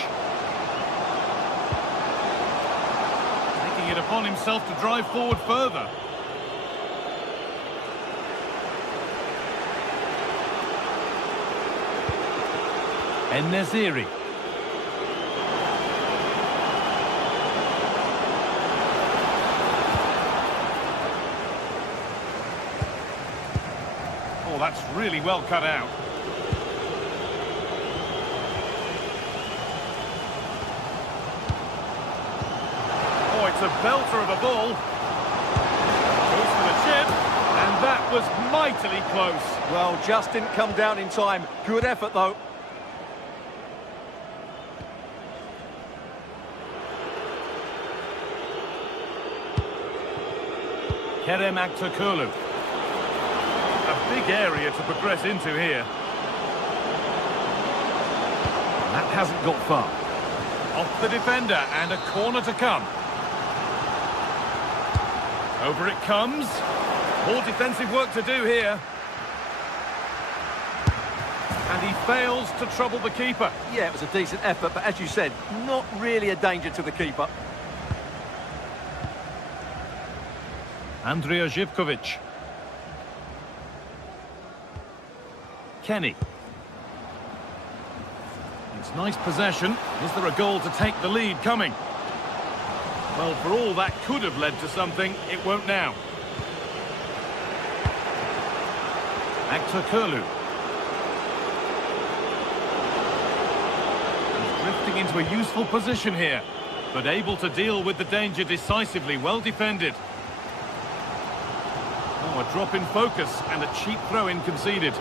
Taking it upon himself to drive forward further. En-Nesyri. Oh, that's really well cut out. Oh, it's a belter of a ball. Goes for the chip, and that was mightily close. Well, just didn't come down in time. Good effort, though. Kerem Aktürkoğlu. A big area to progress into here. That hasn't got far. Off the defender and a corner to come. Over it comes. More defensive work to do here. And he fails to trouble the keeper. Yeah, it was a decent effort, but as you said, not really a danger to the keeper. Andrija Živkovic. Kenny. It's nice possession. Is there a goal to take the lead coming? Well, for all that could have led to something, it won't now. Aktürkoğlu. He's drifting into a useful position here, but able to deal with the danger decisively. Well defended. Oh, a drop in focus and a cheap throw-in conceded.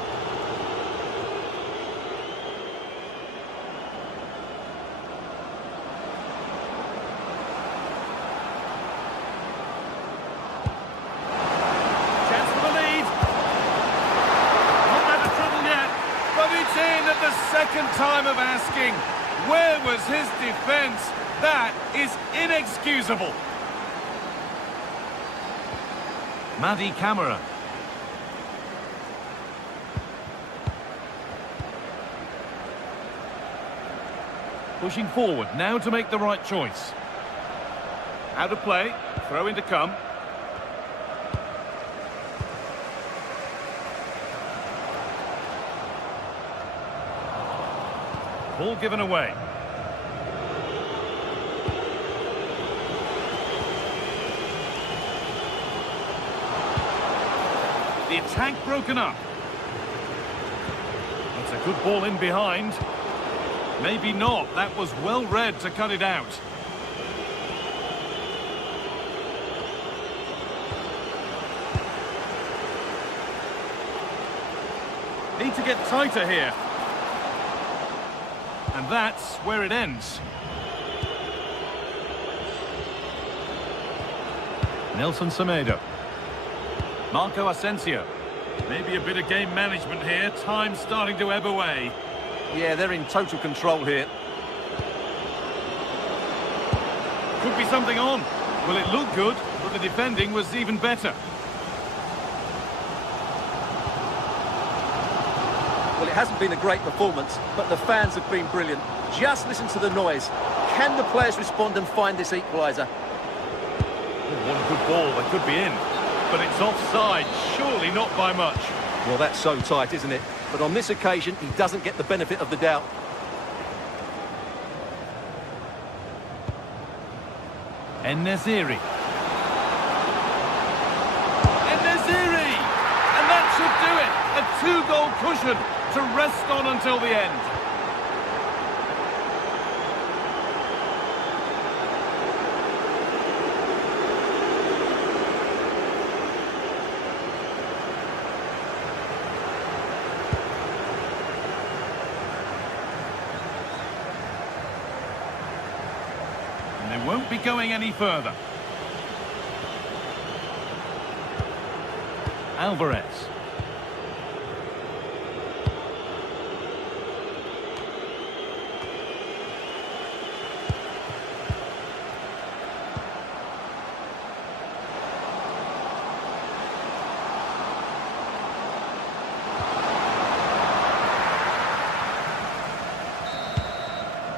second time of asking. Where was his defence? That is inexcusable. Madi Camara. Pushing forward now to make the right choice. Out of play, throw in to come. Ball given away. The attack broken up. That's a good ball in behind. Maybe not. That was well read to cut it out. Need to get tighter here. And that's where it ends. Nelson Semedo. Marco Asensio. Maybe a bit of game management here. Time starting to ebb away. Yeah, they're in total control here. Could be something on. Well, it looked good, but the defending was even better. Well, it hasn't been a great performance, but the fans have been brilliant. Just listen to the noise. Can the players respond and find this equaliser? Oh, what a good ball. That could be in. But it's offside. Surely not by much. Well, that's so tight, isn't it? But on this occasion, he doesn't get the benefit of the doubt. En-Nesyri. En-Nesyri! And that should do it. A two-goal cushion to rest on until the end. And they won't be going any further. Alvarez.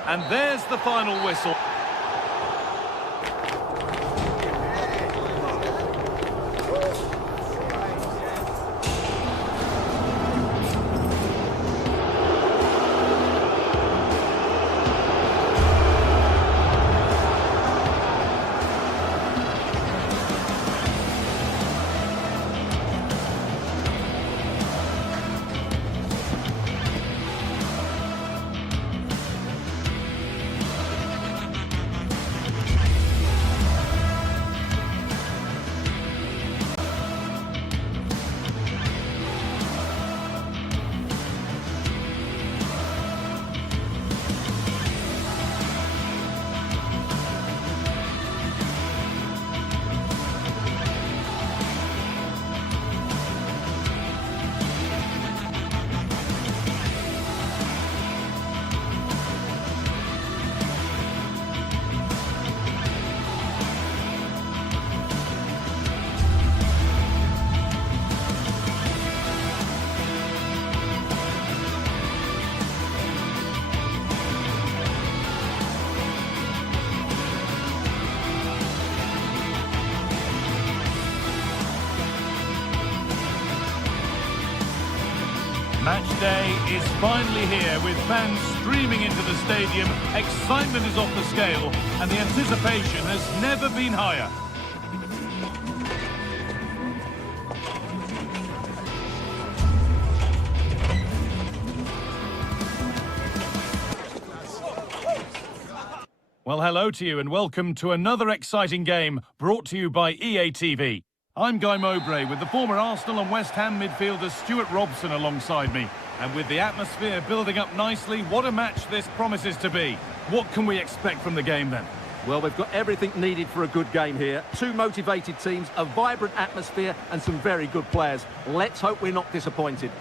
And there's the final whistle. Match day is finally here with fans streaming into the stadium. Excitement is off the scale and the anticipation has never been higher. Well, hello to you and welcome to another exciting game brought to you by EA TV. I'm Guy Mowbray with the former Arsenal and West Ham midfielder Stuart Robson alongside me. And with the atmosphere building up nicely, what a match this promises to be. What can we expect from the game then? Well, we've got everything needed for a good game here. Two motivated teams, a vibrant atmosphere and some very good players. Let's hope we're not disappointed.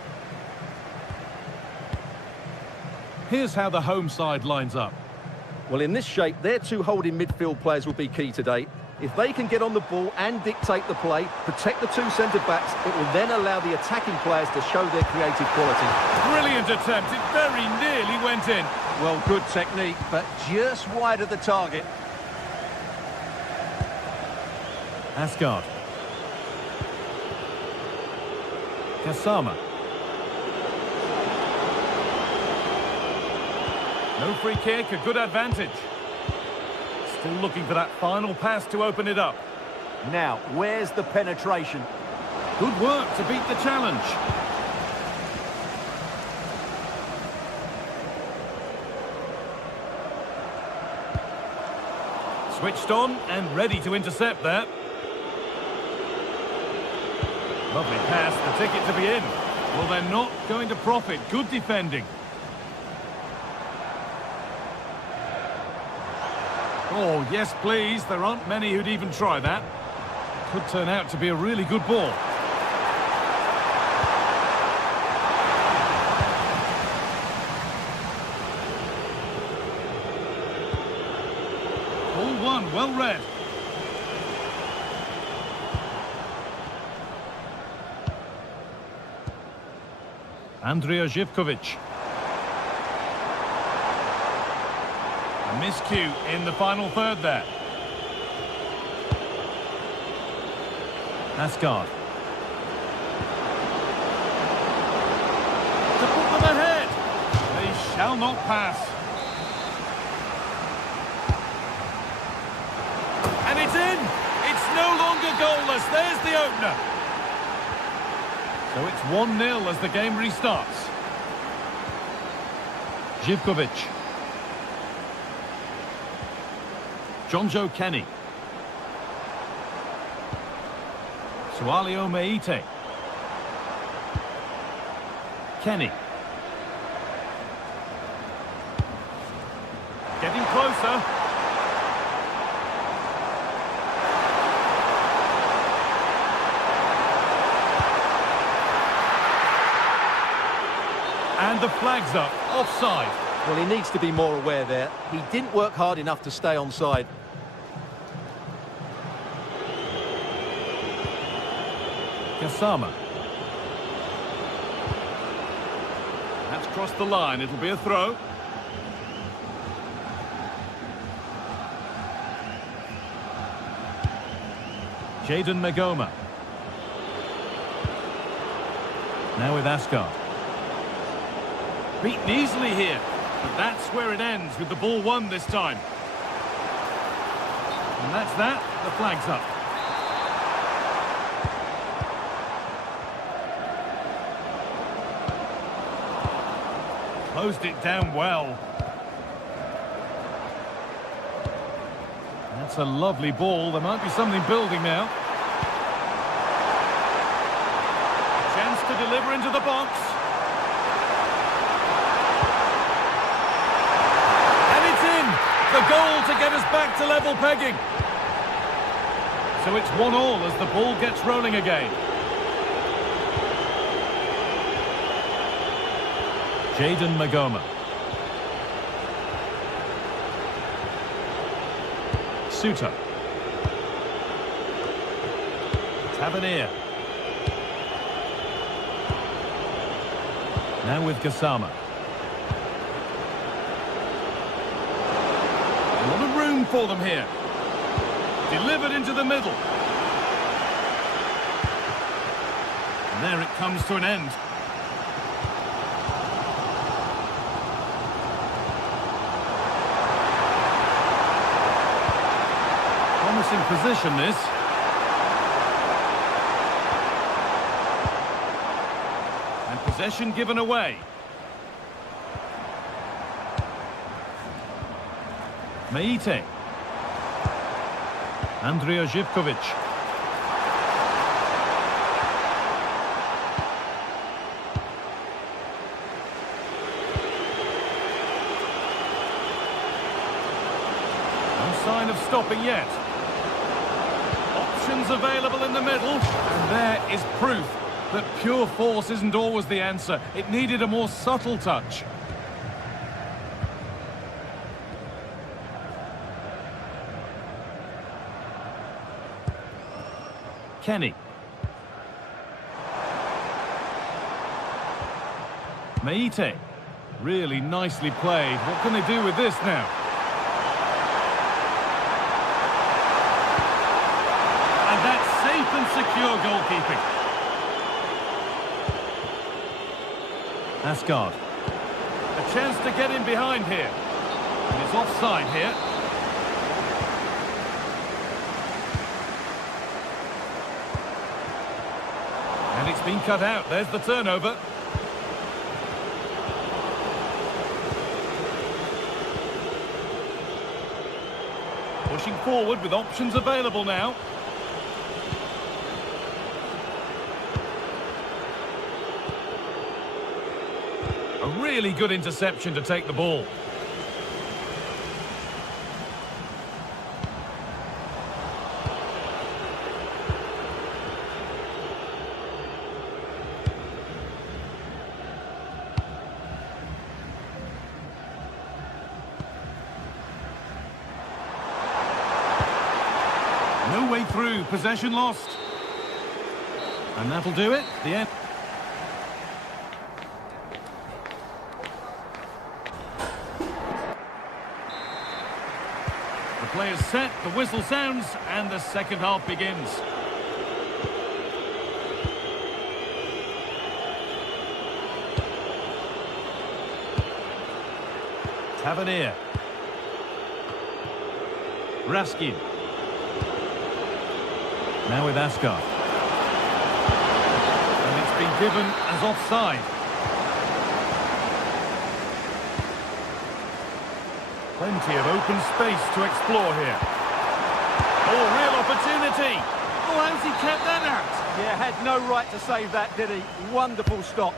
Here's how the home side lines up. Well, in this shape, their two holding midfield players will be key today. If they can get on the ball and dictate the play, protect the two centre-backs, it will then allow the attacking players to show their creative quality. Brilliant attempt. It very nearly went in. Well, good technique, but just wide of the target. Asgard. Kasama. No free kick, a good advantage. Still looking for that final pass to open it up. Now, where's the penetration? Good work to beat the challenge. Switched on and ready to intercept there. Lovely pass, the ticket to be in. Well, they're not going to profit. Good defending. Oh, yes, please. There aren't many who'd even try that. Could turn out to be a really good ball. Ball one, well read. Andrija Živković. A miscue in the final third there. Asgard. To put them ahead. They shall not pass. And it's in. It's no longer goalless. There's the opener. So it's 1-0 as the game restarts. Živković. Jonjo Kenny. Sualio Meite. Kenny. Getting closer. And the flag's up. Offside. Well, he needs to be more aware there. He didn't work hard enough to stay onside. Kasama. That's crossed the line. It'll be a throw. Jadon Magoma. Now with Asgard. Beaten easily here. But that's where it ends, with the ball won this time. And that's that. The flag's up. Closed it down well. That's a lovely ball. There might be something building now. Chance to deliver into the box. And it's in! The goal to get us back to level pegging. So it's 1-1 as the ball gets rolling again. Jadon Magoma. Suter. Tavernier. Now with Kasama. A lot of room for them here. Delivered into the middle. And there it comes to an end. Promising position, this. And possession given away. Meite. Andrija Živković. No sign of stopping yet. Options available in the middle. And there is proof that pure force isn't always the answer. It needed a more subtle touch. Kenny. Meite. Really nicely played. What can they do with this now? And that's safe and secure goalkeeping. Asgard. A chance to get in behind here. And it's offside here. And it's been cut out. There's the turnover. Pushing forward with options available now. A really good interception to take the ball. No way through, possession lost. And that'll do it, the end. The players set, the whistle sounds, and the second half begins. Tavernier. Raskin. Now with Asgard. And it's been given as offside. Plenty of open space to explore here. Oh, real opportunity. Oh, how's he kept that out? Yeah, had no right to save that, did he? Wonderful stop.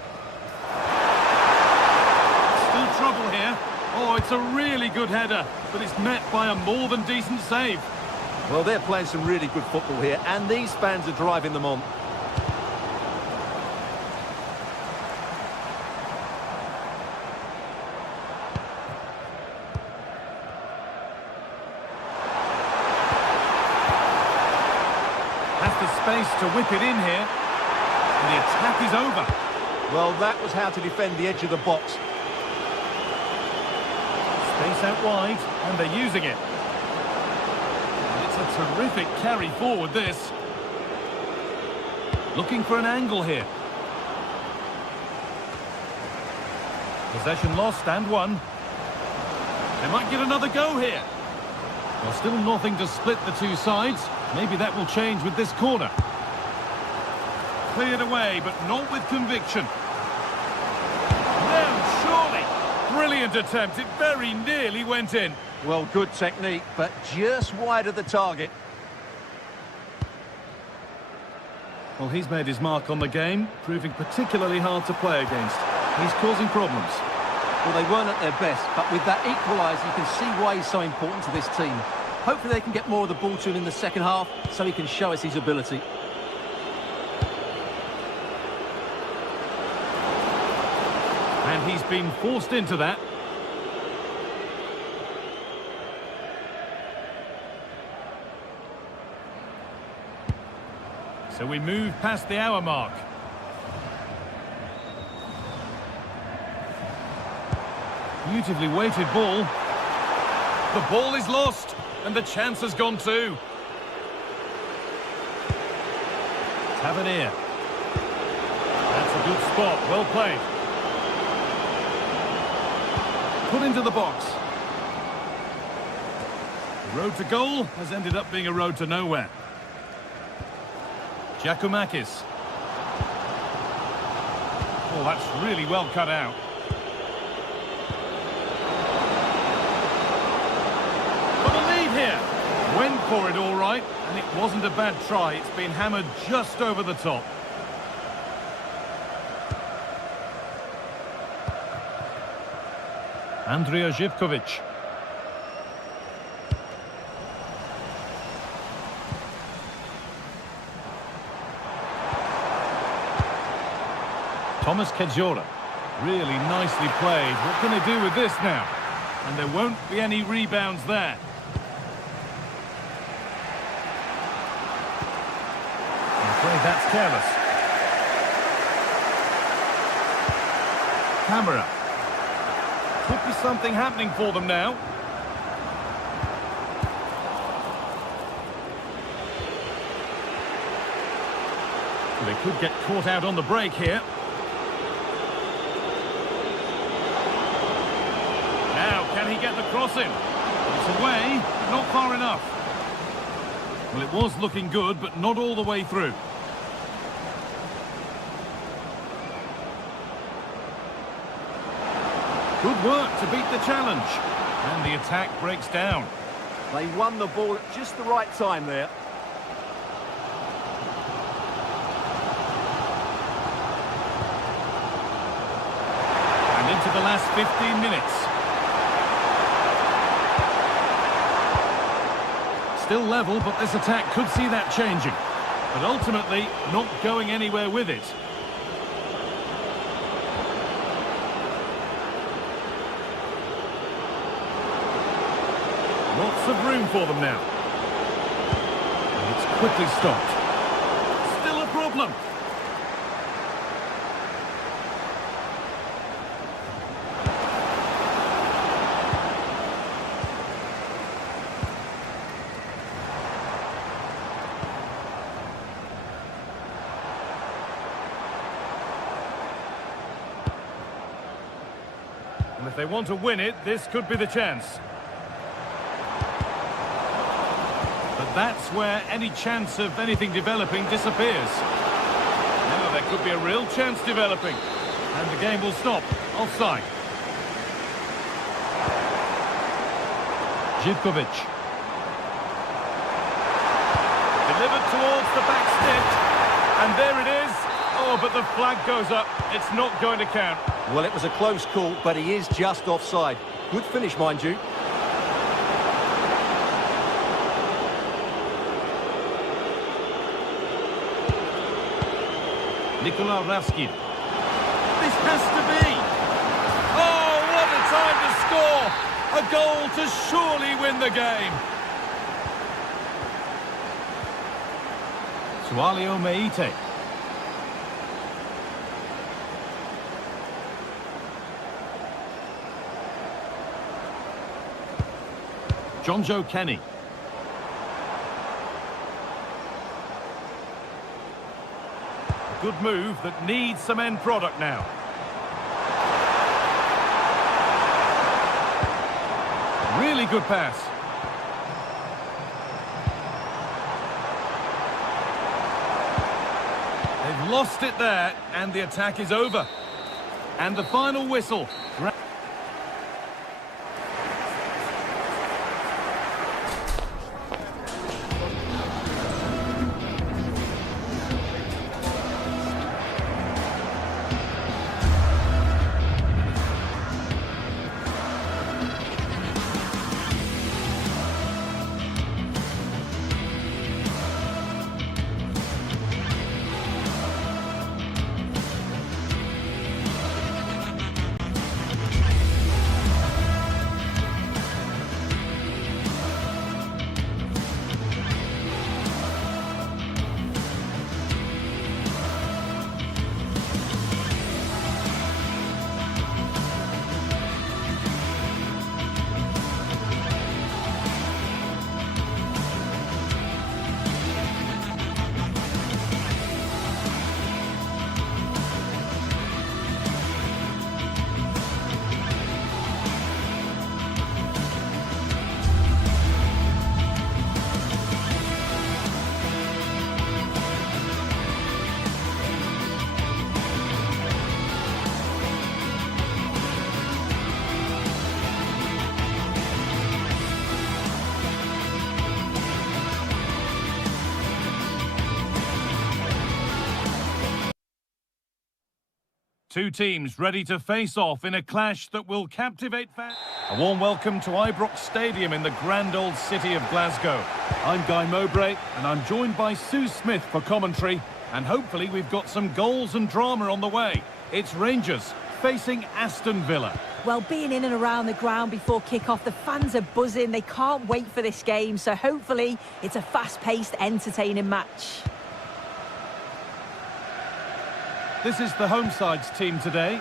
Still trouble here. Oh, it's a really good header, but it's met by a more than decent save. Well, they're playing some really good football here, and these fans are driving them on. Has the space to whip it in here, and the attack is over. Well, that was how to defend the edge of the box. Space out wide, and they're using it. A terrific carry forward, this. Looking for an angle here. Possession lost and won. They might get another go here. Well, still nothing to split the two sides. Maybe that will change with this corner. Cleared away, but not with conviction. No, surely. Brilliant attempt. It very nearly went in. Well, good technique, but just wide of the target. Well, he's made his mark on the game, proving particularly hard to play against. He's causing problems. Well, they weren't at their best, but with that equaliser, you can see why he's so important to this team. Hopefully they can get more of the ball to him in the second half, so he can show us his ability. And he's been forced into that. So we move past the hour mark. Beautifully weighted ball. The ball is lost, and the chance has gone too. Tavernier. That's a good spot, well played. Put into the box. The road to goal has ended up being a road to nowhere. Giacomakis. Oh, that's really well cut out. For the lead here. Went for it all right, and it wasn't a bad try. It's been hammered just over the top. Andrija Živković. Thomas Kedzora. Really nicely played. What can they do with this now? And there won't be any rebounds there. that's careless. Camera. Could be something happening for them now. They could get caught out on the break here. Now, can he get the cross in? It's away, but not far enough. Well, it was looking good, but not all the way through. Good work to beat the challenge. And the attack breaks down. They won the ball at just the right time there. And into the last 15 minutes. Still level, but this attack could see that changing. But ultimately, not going anywhere with it. Lots of room for them now. And it's quickly stopped. Still a problem. And if they want to win it, this could be the chance. But that's where any chance of anything developing disappears. Now there could be a real chance developing. And the game will stop. Offside. Živkovic. Delivered towards the back stick. And there it is. Oh, but the flag goes up. It's not going to count. Well, it was a close call, but he is just offside. Good finish, mind you. Nikola Raskin. This has to be. Oh, what a time to score! A goal to surely win the game. Sualio Meite. Jonjo Kenny. Good move that needs some end product now. Really good pass. They've lost it there, and the attack is over. And the final whistle. Two teams ready to face off in a clash that will captivate fans. A warm welcome to Ibrox Stadium in the grand old city of Glasgow. I'm Guy Mowbray and I'm joined by Sue Smith for commentary, and hopefully we've got some goals and drama on the way. It's Rangers facing Aston Villa. Well, being in and around the ground before kick-off, the fans are buzzing. They can't wait for this game, so hopefully it's a fast-paced, entertaining match. This is the home side's team today.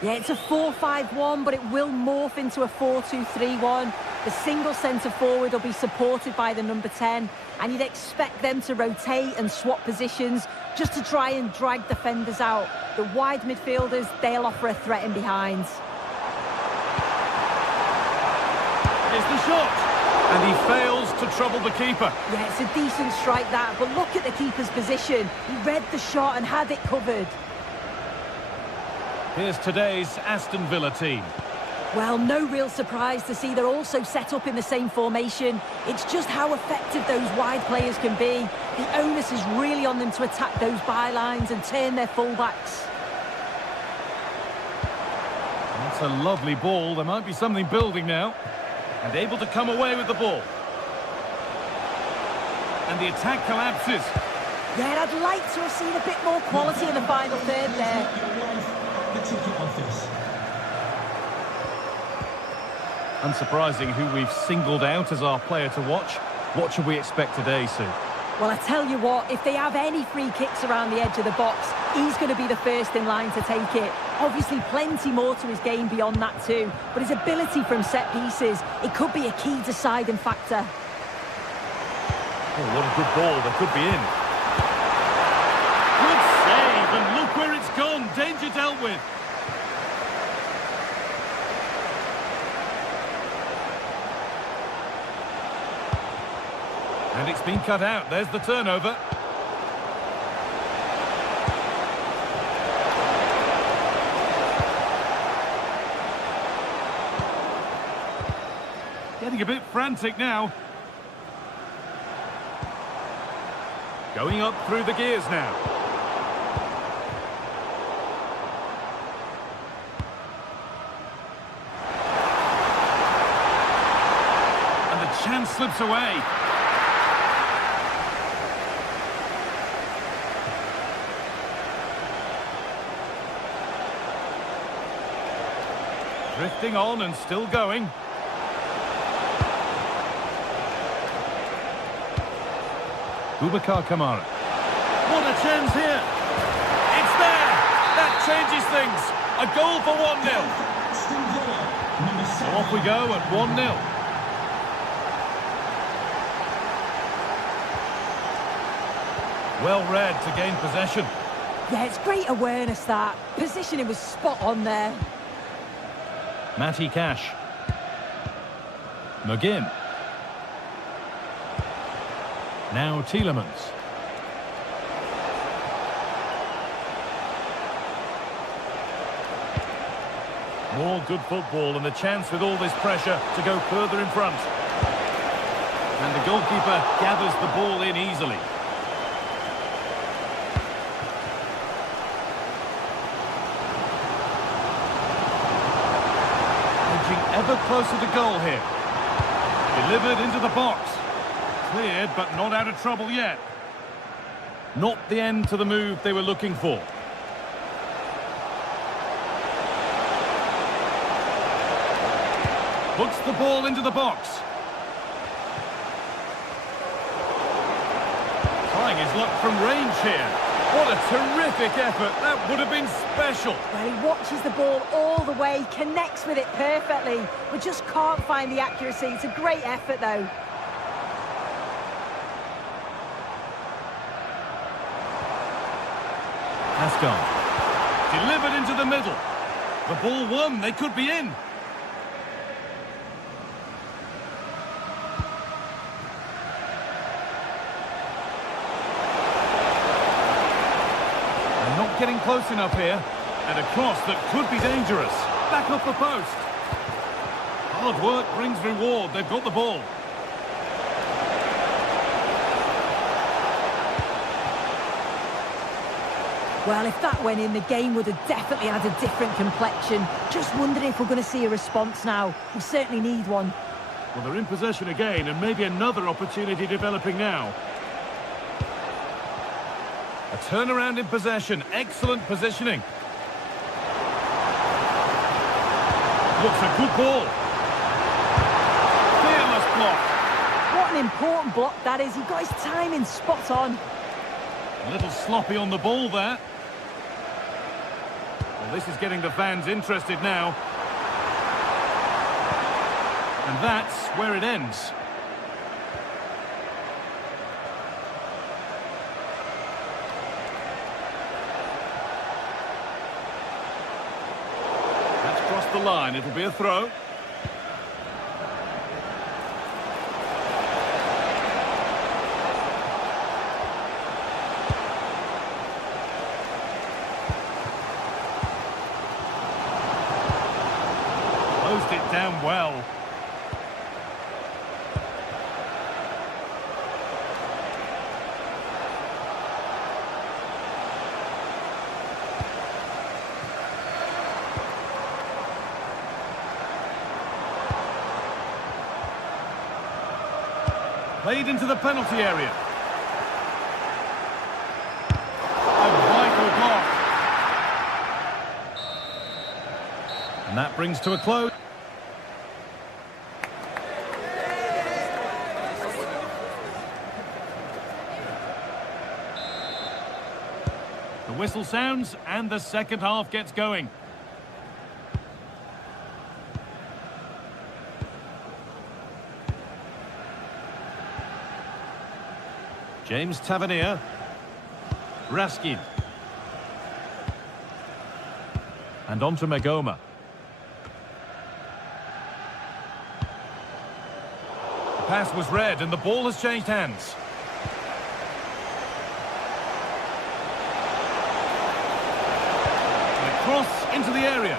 Yeah, it's a 4-5-1, but it will morph into a 4-2-3-1. The single centre-forward will be supported by the number 10, and you'd expect them to rotate and swap positions just to try and drag defenders out. The wide midfielders, they'll offer a threat in behind. Here's the shot, and he fails to trouble the keeper. Yeah, it's a decent strike that, but look at the keeper's position. He read the shot and had it covered. Here's today's Aston Villa team. Well, no real surprise to see they're also set up in the same formation. It's just how effective those wide players can be. The onus is really on them to attack those bylines and turn their fullbacks. That's a lovely ball. There might be something building now. And able to come away with the ball. And the attack collapses. Yeah, I'd like to have seen a bit more quality in the final third there. The ticket office. Unsurprising who we've singled out as our player to watch. What should we expect today, Sue? Well, I tell you what, if they have any free kicks around the edge of the box, he's going to be the first in line to take it. Obviously, plenty more to his game beyond that too, but his ability from set pieces, it could be a key deciding factor. Oh, what a good ball. They could be in. Good save, and look where it's gone. Danger dealt with. And it's been cut out. There's the turnover. Getting a bit frantic now. Going up through the gears now. And the chance slips away. Drifting on and still going. Boubacar Kamara. What a chance here. It's there. That changes things. A goal for 1-0. So off we go at 1-0. Well read to gain possession. Yeah, it's great awareness that. Positioning was spot on there. Matty Cash. McGinn. Now Tielemans. More good football and the chance with all this pressure to go further in front. And the goalkeeper gathers the ball in easily. Ever closer to goal here. Delivered into the box. Cleared, but not out of trouble yet. Not the end to the move they were looking for. Puts the ball into the box. Trying his luck from range here. What a terrific effort. That would have been special. Well, he watches the ball all the way, connects with it perfectly. We just can't find the accuracy. It's a great effort, though. Ascon. Delivered into the middle. The ball won. They could be in. Not getting close enough here. And a cross that could be dangerous. Back off the post. Hard work brings reward. They've got the ball. Well, if that went in, the game would have definitely had a different complexion. Just wondering if we're going to see a response now. We certainly need one. Well, they're in possession again, and maybe another opportunity developing now. A turnaround in possession. Excellent positioning. Looks a good ball. Fearless block. What an important block that is. He got his timing spot on. A little sloppy on the ball there. Well, this is getting the fans interested now. And that's where it ends. That's crossed the line. It'll be a throw. Closed it down well. Played into the penalty area. A vital block. And that brings to a close. The whistle sounds and the second half gets going. James Tavernier. Raskin. And on to Magoma. The pass was read and the ball has changed hands. And a cross into the area.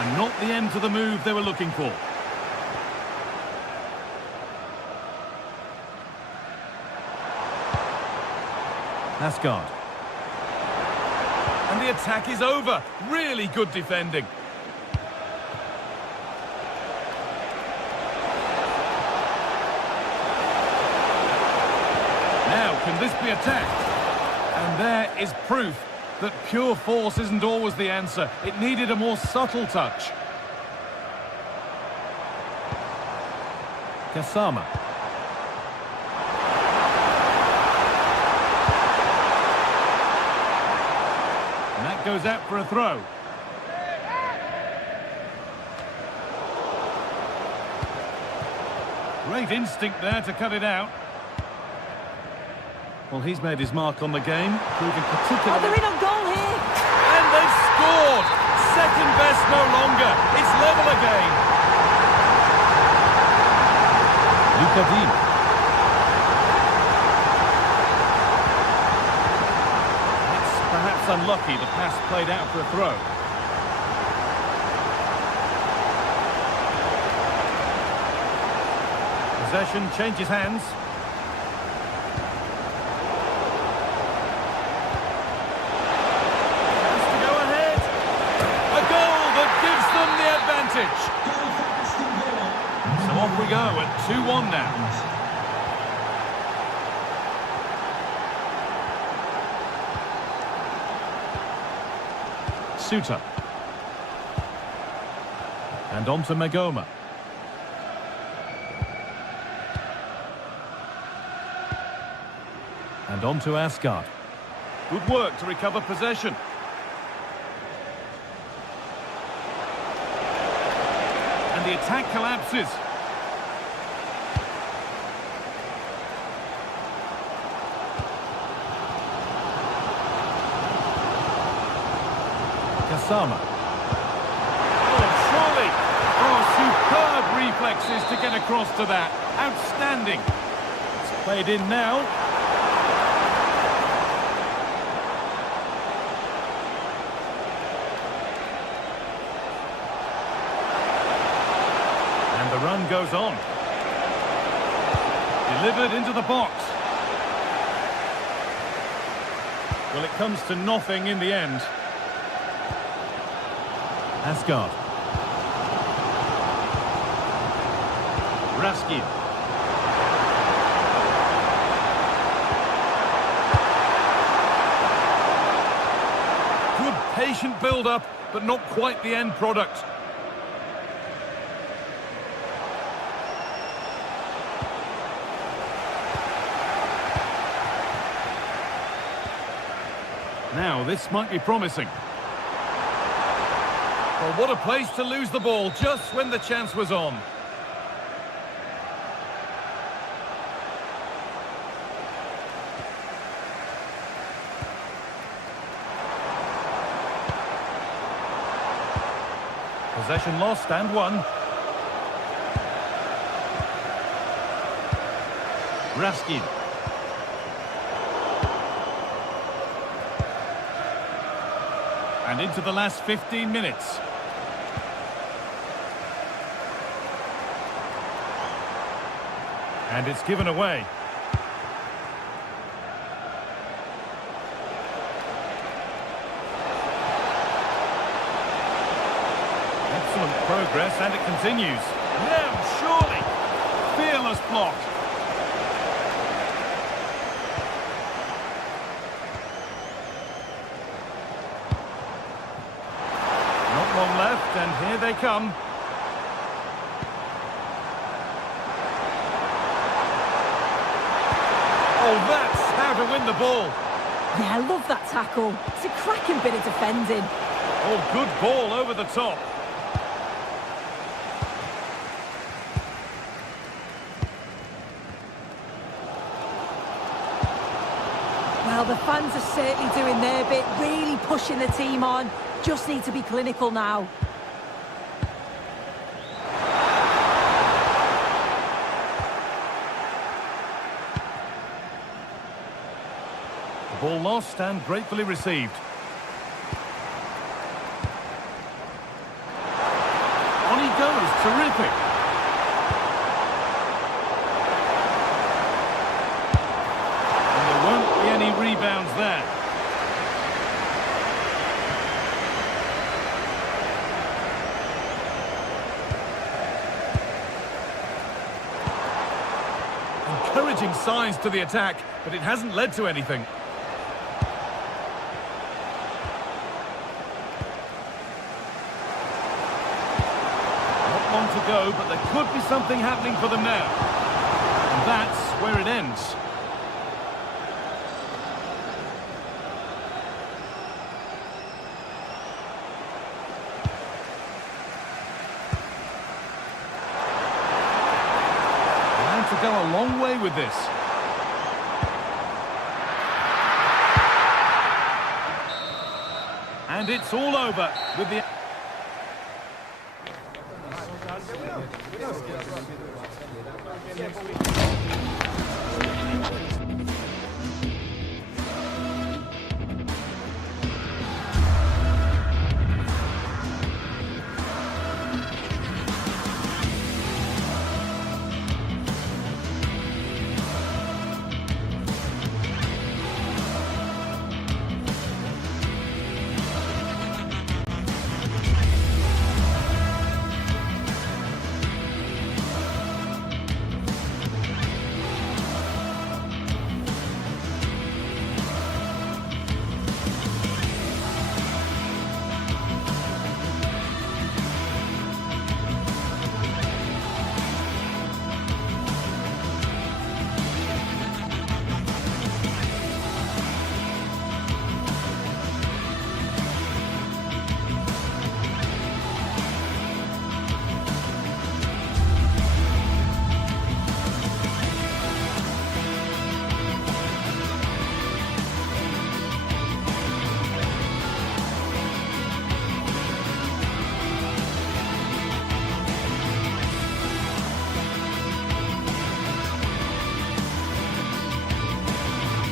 And not the end to the move they were looking for. Asgard. And the attack is over. Really good defending. Now, can this be attacked? And there is proof that pure force isn't always the answer. It needed a more subtle touch. Kasama. Goes out for a throw. Great instinct there to cut it out. Well, he's made his mark on the game, proving particularly... Oh, they're in on goal here! And they've scored! Second best no longer. It's level again. Lucadine. Unlucky, the pass played out for a throw. Possession changes hands. Has to go ahead. A goal that gives them the advantage. So off we go at 2-1 now. Suter. And on to Magoma. And on to Asgard. Good work to recover possession. And the attack collapses. Kasama. Oh, surely! Oh, superb reflexes to get across to that. Outstanding. It's played in now. And the run goes on. Delivered into the box. Well, it comes to nothing in the end. Asgard. Raskin. Good patient build-up, but not quite the end product. Now, this might be promising. Well, what a place to lose the ball just when the chance was on. Possession lost and won. Raskin. And into the last 15 minutes. And it's given away. Excellent progress, and it continues. Now, surely. Fearless block. Not long left, and here they come. Oh, that's how to win the ball. Yeah, I love that tackle. It's a cracking bit of defending. Oh, good ball over the top. Well, the fans are certainly doing their bit, really pushing the team on. Just need to be clinical now. Ball lost and gratefully received. On he goes, terrific. And there won't be any rebounds there. Encouraging signs to the attack, but it hasn't led to anything. Long to go, but there could be something happening for them now. And that's where it ends. And to go a long way with this. And it's all over with the...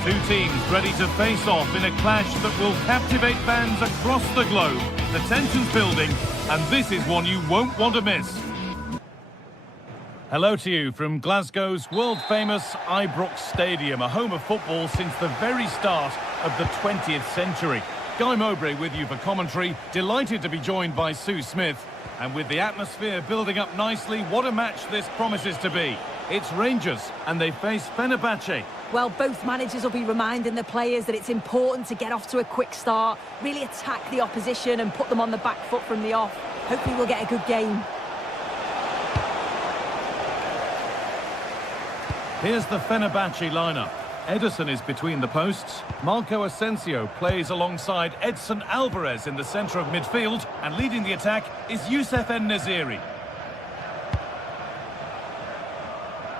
Two teams ready to face off in a clash that will captivate fans across the globe. The tension's building, and this is one you won't want to miss. Hello to you from Glasgow's world-famous Ibrox Stadium, a home of football since the very start of the 20th century. Guy Mowbray with you for commentary, delighted to be joined by Sue Smith. And with the atmosphere building up nicely, what a match this promises to be. It's Rangers, and they face Fenerbahce. Well, both managers will be reminding the players that it's important to get off to a quick start, really attack the opposition and put them on the back foot from the off. Hopefully we'll get a good game. Here's the Fenerbahce lineup. Ederson is between the posts. Marco Asensio plays alongside Edson Alvarez in the centre of midfield. And leading the attack is Youssef En-Nesyri.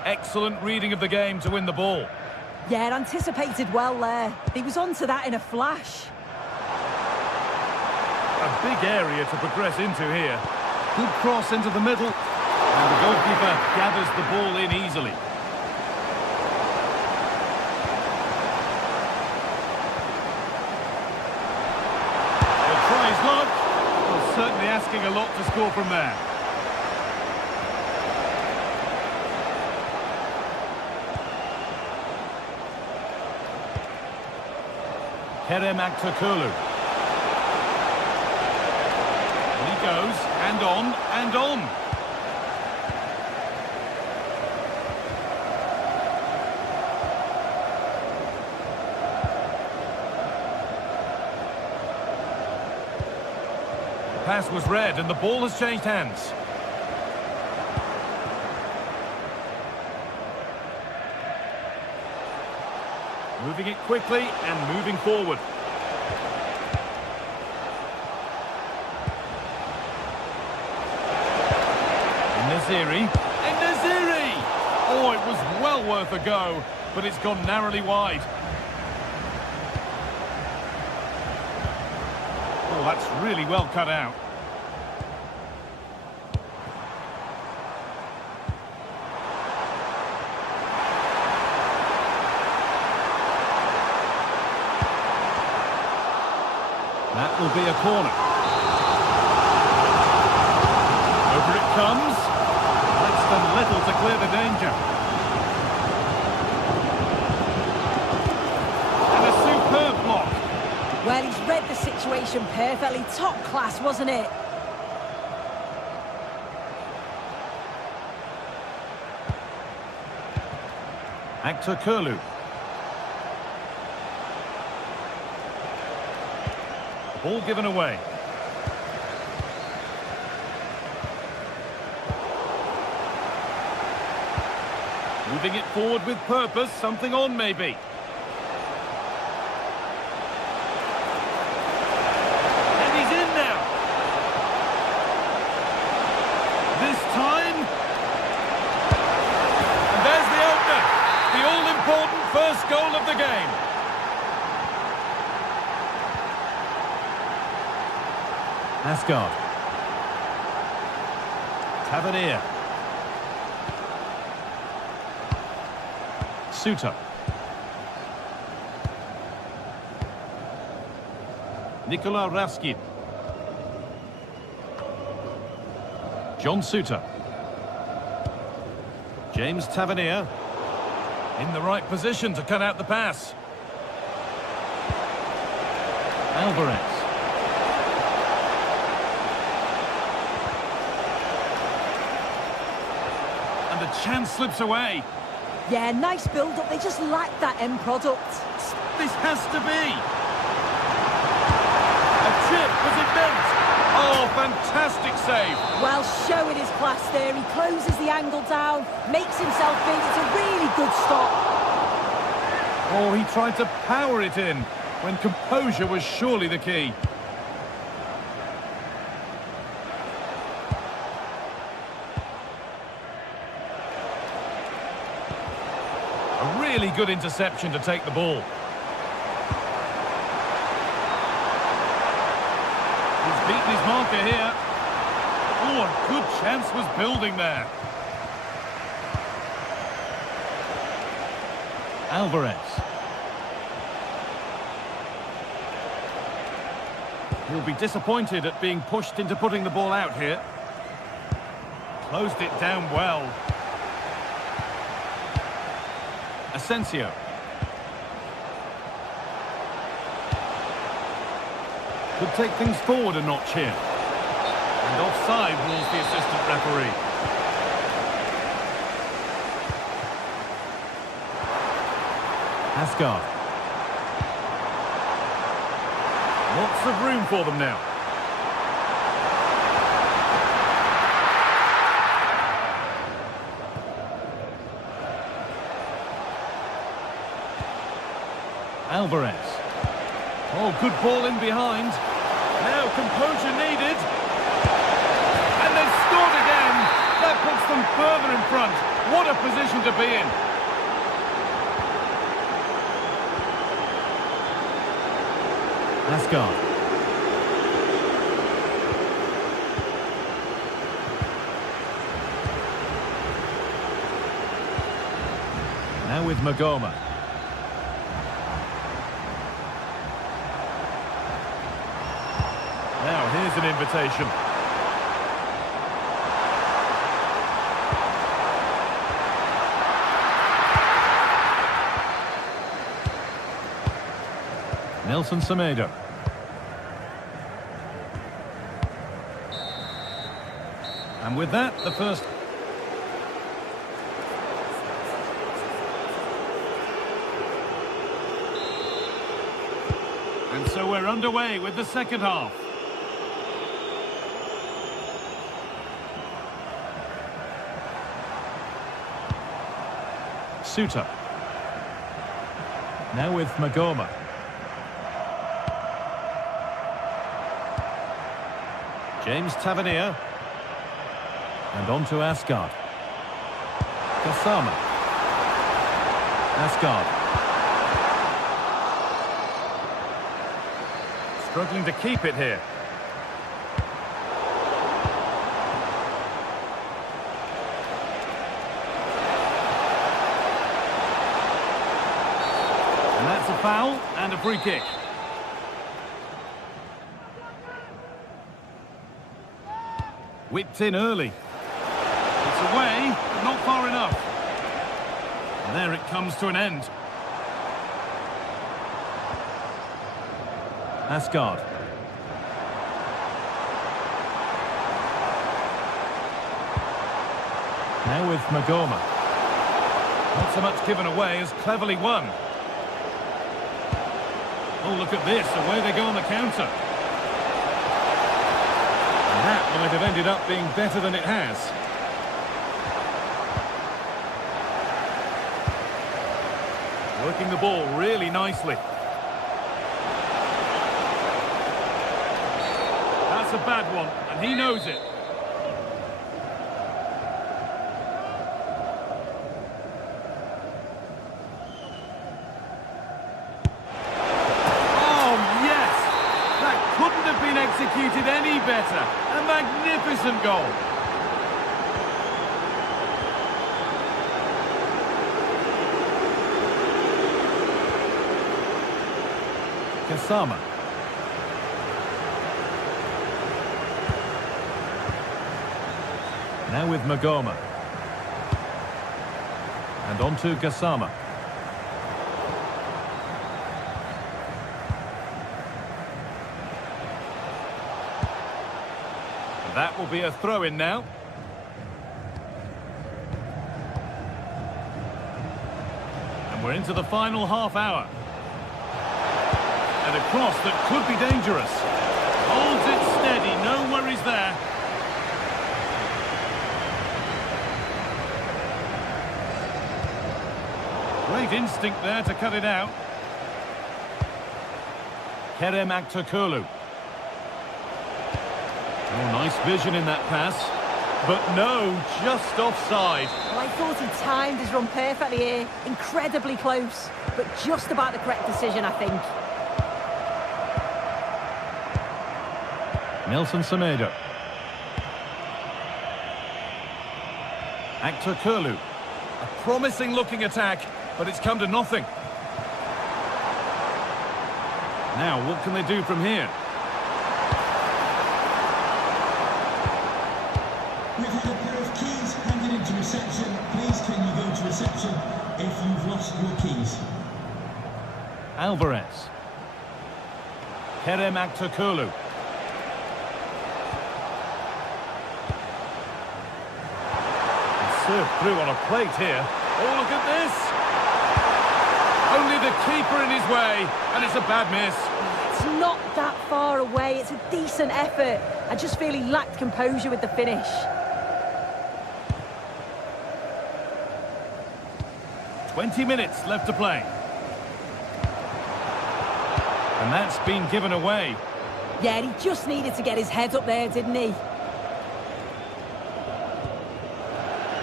Excellent reading of the game to win the ball. Yeah, anticipated well there. He was onto that in a flash. A big area to progress into here. Good cross into the middle. And the goalkeeper gathers the ball in easily. He'll try his luck. Well, certainly asking a lot to score from there. Kerem Aktürkoğlu. He goes, and on, and on. The pass was read, and the ball has changed hands. Moving it quickly and moving forward. En-Nesyri. En-Nesyri! Oh, it was well worth a go, but it's gone narrowly wide. Oh, that's really well cut out. That will be a corner. Over it comes. Less than little to clear the danger. And a superb block. Well, he's read the situation perfectly. Top class, wasn't it? Aktürkoğlu. Ball given away. Moving it forward with purpose, something on maybe. And he's in now. This time. And there's the opener. The all-important first goal of the game. Asgard. Tavernier. Suter. Nikola Raskin. John Suter. James Tavernier. In the right position to cut out the pass. Alvarez. The chance slips away. Yeah, nice build-up. They just lack that end product. This has to be. A chip, was it meant? Oh, fantastic save. Well, showing his class there. He closes the angle down, makes himself big. It's a really good stop. Oh, he tried to power it in when composure was surely the key. A really good interception to take the ball. He's beaten his marker here. Oh, a good chance was building there. Alvarez. He'll be disappointed at being pushed into putting the ball out here. Closed it down well. Asensio. Could take things forward a notch here. And offside rules the assistant referee. Asgard. Lots of room for them now. Alvarez. Oh, good ball in behind. Now composure needed. And they've scored again. That puts them further in front. What a position to be in. Asgard. Now with Magoma. Now here's an invitation. Nelson Semedo. And with that, the first... And so we're underway with the second half. Suter. Now with Magoma. James Tavernier. And on to Asgard. Kasama. Asgard. Struggling to keep it here. And that's a foul and a free kick. Whipped in early. It's away, but not far enough. And there it comes to an end. Asgard. Now with Magoma. Not so much given away as cleverly won. Oh, look at this. Away they go on the counter. And that might have ended up being better than it has. Working the ball really nicely. That's a bad one, and he knows it. Oh, yes! That couldn't have been executed any better. A magnificent goal. Kasama. Now with Magoma. And on to Kasama. And that will be a throw-in now. And we're into the final half hour. And a cross that could be dangerous. Holds it steady, no worries there. Great instinct there to cut it out. Kerem Aktürkoğlu. Oh, nice vision in that pass. But no, just offside. Well, I thought he timed his run perfectly here. Incredibly close, but just about the correct decision, I think. Nelson Semedo. Aktürkoğlu. A promising looking attack, but it's come to nothing. Now, what can they do from here? We've had a pair of keys handed into reception. Please can you go to reception if you've lost your keys? Alvarez. Kerem Aktürkoğlu. Served through on a plate here. Oh, look at this! Only the keeper in his way, and it's a bad miss. It's not that far away. It's a decent effort. I just feel he lacked composure with the finish. "20 minutes left to play. And that's been given away. Yeah, he just needed to get his head up there, didn't he?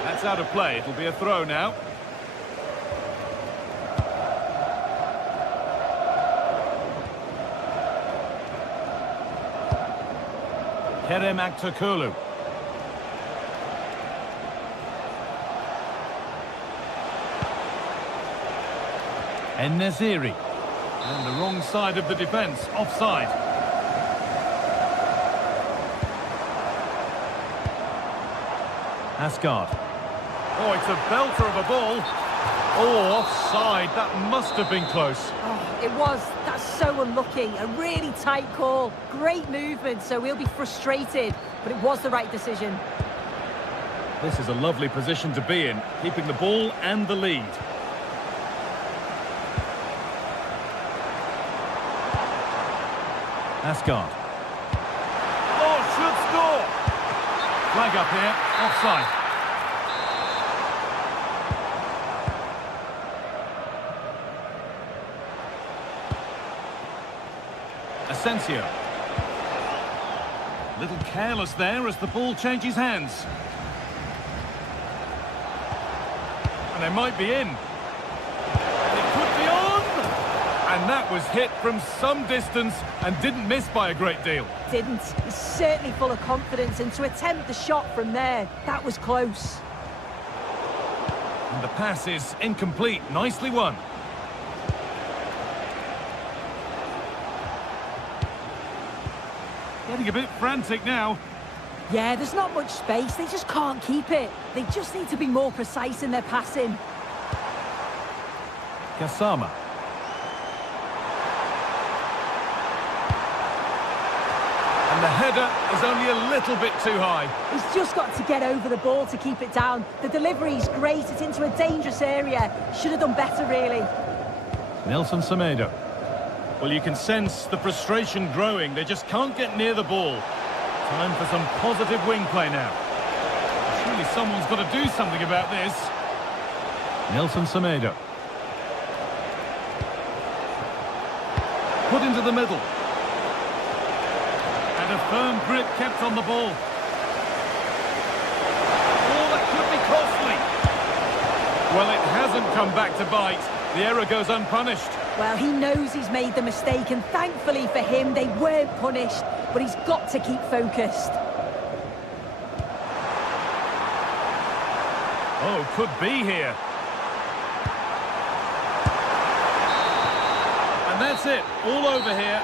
That's out of play. It'll be a throw now. Kerem Aktürkoğlu. En-Nesyri. And the wrong side of the defence, offside. Asgard. Oh, it's a belter of a ball. Oh, offside. That must have been close. Oh, it was. That's so unlucky. A really tight call. Great movement, so we'll be frustrated. But it was the right decision. This is a lovely position to be in, keeping the ball and the lead. Asgard. Oh, should score! Flag up here, offside. Asensio. Little careless there as the ball changes hands. And they might be in. It could be on! And that was hit from some distance and didn't miss by a great deal. Didn't. He's certainly full of confidence, and to attempt the shot from there, that was close. And the pass is incomplete. Nicely won. Getting a bit frantic now. Yeah, there's not much space. They just can't keep it. They just need to be more precise in their passing. Gassama. And the header is only a little bit too high. He's just got to get over the ball to keep it down. The delivery's great. It's into a dangerous area. Should have done better, really. Nelson Semedo. Well, you can sense the frustration growing. They just can't get near the ball. Time for some positive wing play now. Surely someone's got to do something about this. Nelson Semedo. Put into the middle. And a firm grip kept on the ball. Oh, that could be costly. Well, it hasn't come back to bite. The error goes unpunished. Well, he knows he's made the mistake, and thankfully for him, they weren't punished. But he's got to keep focused. Oh, could be here. And that's it. All over here.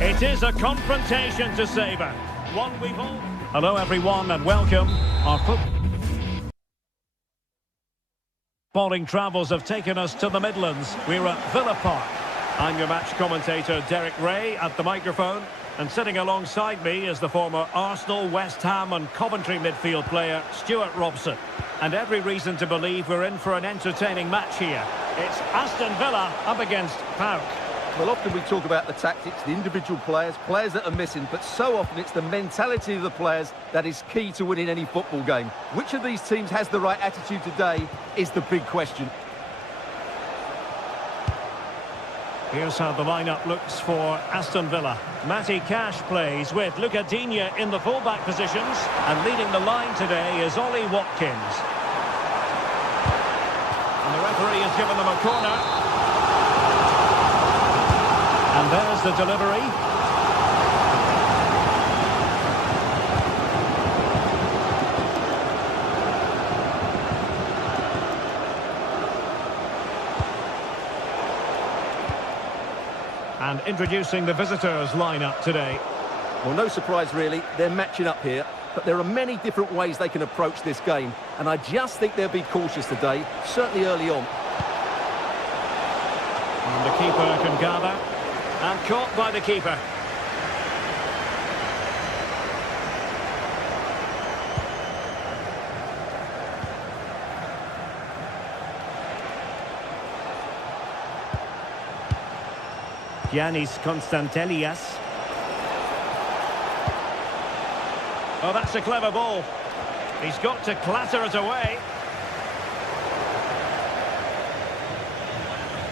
It is a confrontation to savour. One we've all... Hello everyone and welcome. Our footballing travels have taken us to the Midlands. We're at Villa Park. I'm your match commentator Derek Ray at the microphone. And sitting alongside me is the former Arsenal, West Ham and Coventry midfield player Stuart Robson. And every reason to believe we're in for an entertaining match here. It's Aston Villa up against PAOK. Well, often we talk about the tactics, the individual players that are missing, but so often it's the mentality of the players that is key to winning any football game. Which of these teams has the right attitude today is the big question. Here's how the lineup looks for Aston Villa. Matty Cash plays with Luca Digne in the fullback positions, and leading the line today is Ollie Watkins. And the referee has given them a corner. And there's the delivery. And introducing the visitors' lineup today. Well, no surprise really, they're matching up here, but there are many different ways they can approach this game, and I just think they'll be cautious today, certainly early on. And the keeper can gather. And caught by the keeper. Giannis Constantelias. Oh, that's a clever ball. He's got to clatter it away.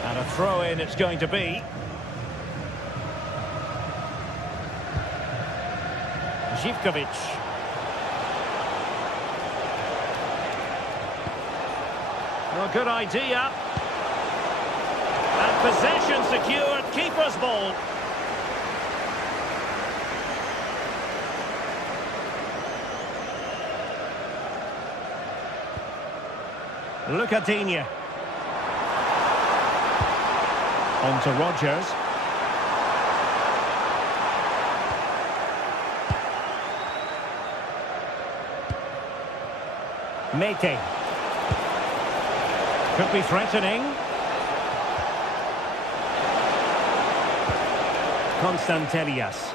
And a throw-in it's going to be. Zivkovic. Well, good idea. And possession secured. Keeper's ball. Luca Digne. On to Rodgers. Mete. Could be threatening. Constantelias.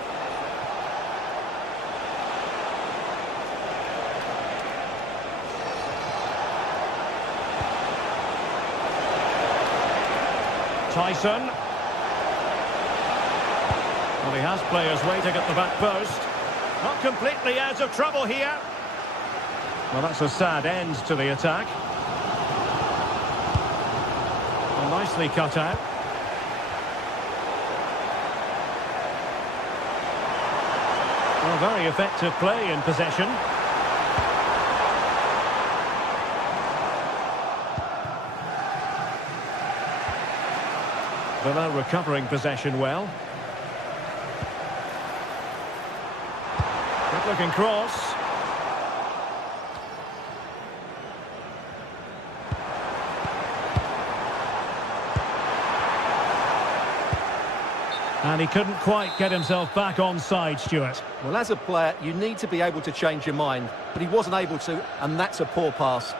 Tyson. Well, he has players waiting at the back post. Not completely out of trouble here. Well, that's a sad end to the attack. Well, nicely cut out. Well, very effective play in possession. Villa recovering possession well. Good looking cross. And he couldn't quite get himself back onside, Stuart. Well, as a player, you need to be able to change your mind, but he wasn't able to, and that's a poor pass.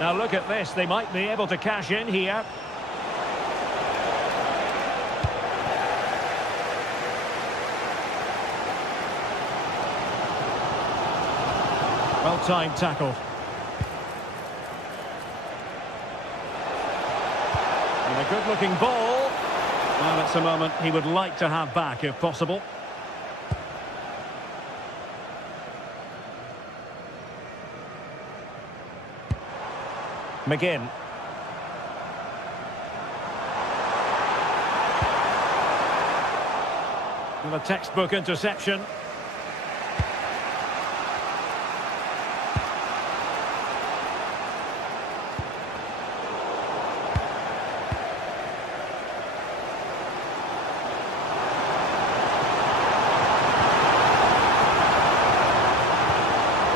Now look at this, they might be able to cash in here. Well-timed tackle. And a good-looking ball. Well, that's a moment he would like to have back if possible. McGinn. And a textbook interception.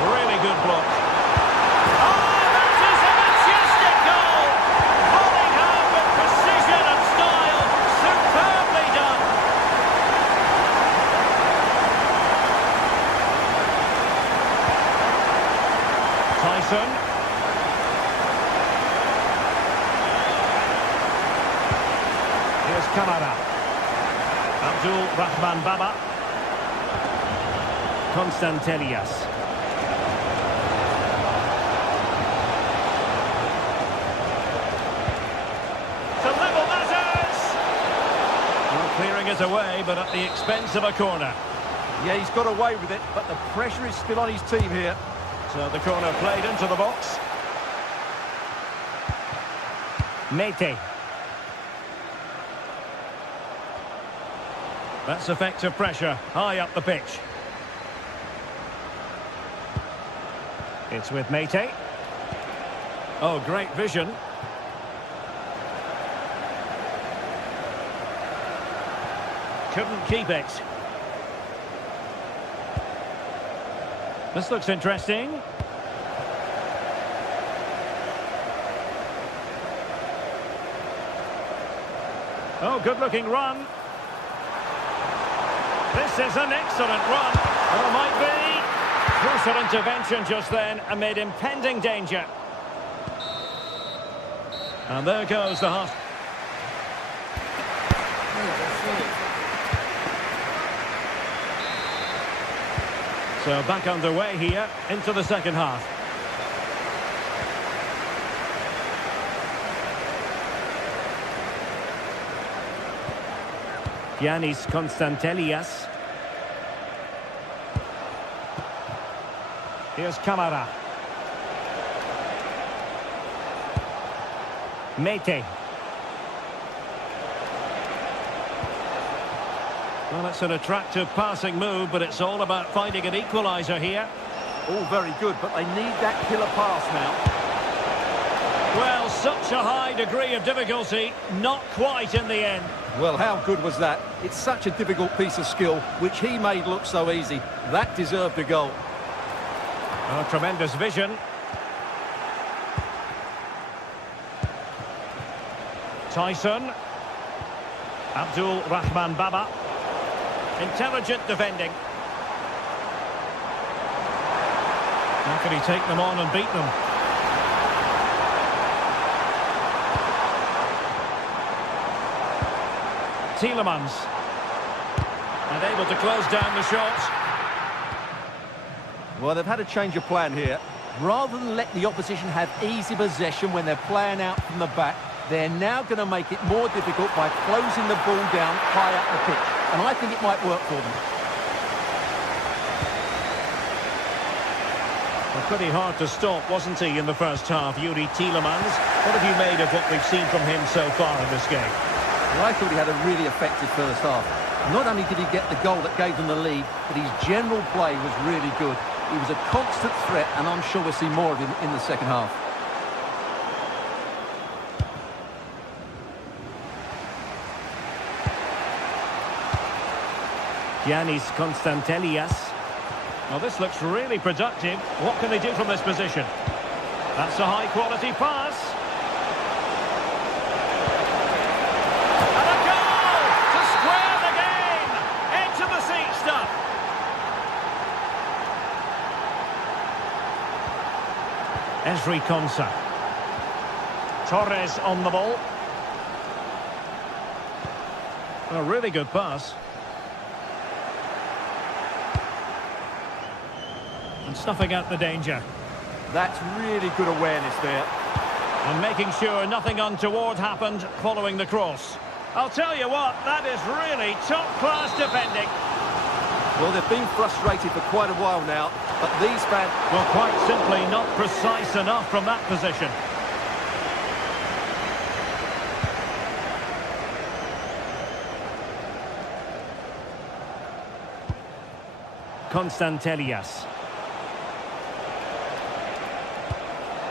Really good block. Tyson. Here's Kamara. Abdul Rahman Baba. Constantelias. To level matters! Well, clearing it away, but at the expense of a corner. Yeah, he's got away with it, but the pressure is still on his team here. So the corner played into the box. Mete. That's effective pressure, high up the pitch. It's with Mete. Oh, great vision. Couldn't keep it. This looks interesting. Oh, good-looking run. This is an excellent run. Well, it might be. Crucial intervention just then amid impending danger. And there goes the half. So back underway here into the second half. Giannis Constantelias. Here's Camara. Mete. Well, it's an attractive passing move, but it's all about finding an equaliser here. All very good, but they need that killer pass now. Well, such a high degree of difficulty, not quite in the end. Well, how good was that? It's such a difficult piece of skill, which he made look so easy. That deserved a goal. Oh, tremendous vision. Tyson. Abdul Rahman Baba. Intelligent defending. How can he take them on and beat them? Tielemans. And able to close down the shots. Well, they've had a change of plan here. Rather than let the opposition have easy possession when they're playing out from the back, they're now going to make it more difficult by closing the ball down high up the pitch. And I think it might work for them. Well, pretty hard to stop, wasn't he, in the first half, Yuri Tielemans? What have you made of what we've seen from him so far in this game? Well, I thought he had a really effective first half. Not only did he get the goal that gave them the lead, but his general play was really good. He was a constant threat, and I'm sure we'll see more of him in the second half. Giannis Constantelias. Well, this looks really productive. What can they do from this position? That's a high-quality pass. And a goal to square the game. Into the seat stuff. Ezri Konsa. Torres on the ball. A really good pass. And snuffing out the danger. That's really good awareness there. And making sure nothing untoward happened following the cross. I'll tell you what, that is really top-class defending. Well, they've been frustrated for quite a while now, but these fans... Well, quite simply not precise enough from that position. Constantelias.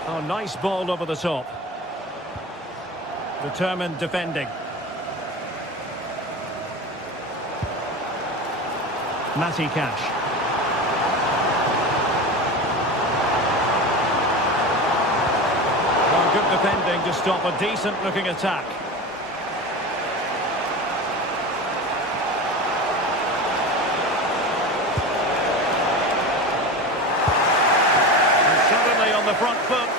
Oh, nice ball over the top. Determined defending. Matty Cash. Well, good defending to stop a decent-looking attack. And suddenly on the front foot.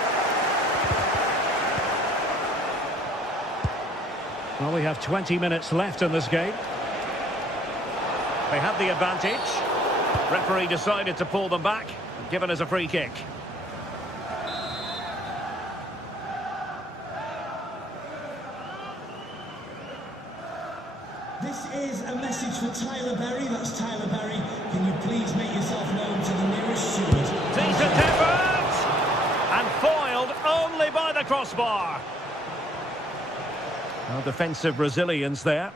Well, we have 20 minutes left in this game. They have the advantage. Referee decided to pull them back, given us a free kick. This is a message for Tyler Berry. That's Tyler Berry. Can you please make yourself known to the nearest steward? Decent effort! And foiled only by the crossbar. Well, defensive resilience there.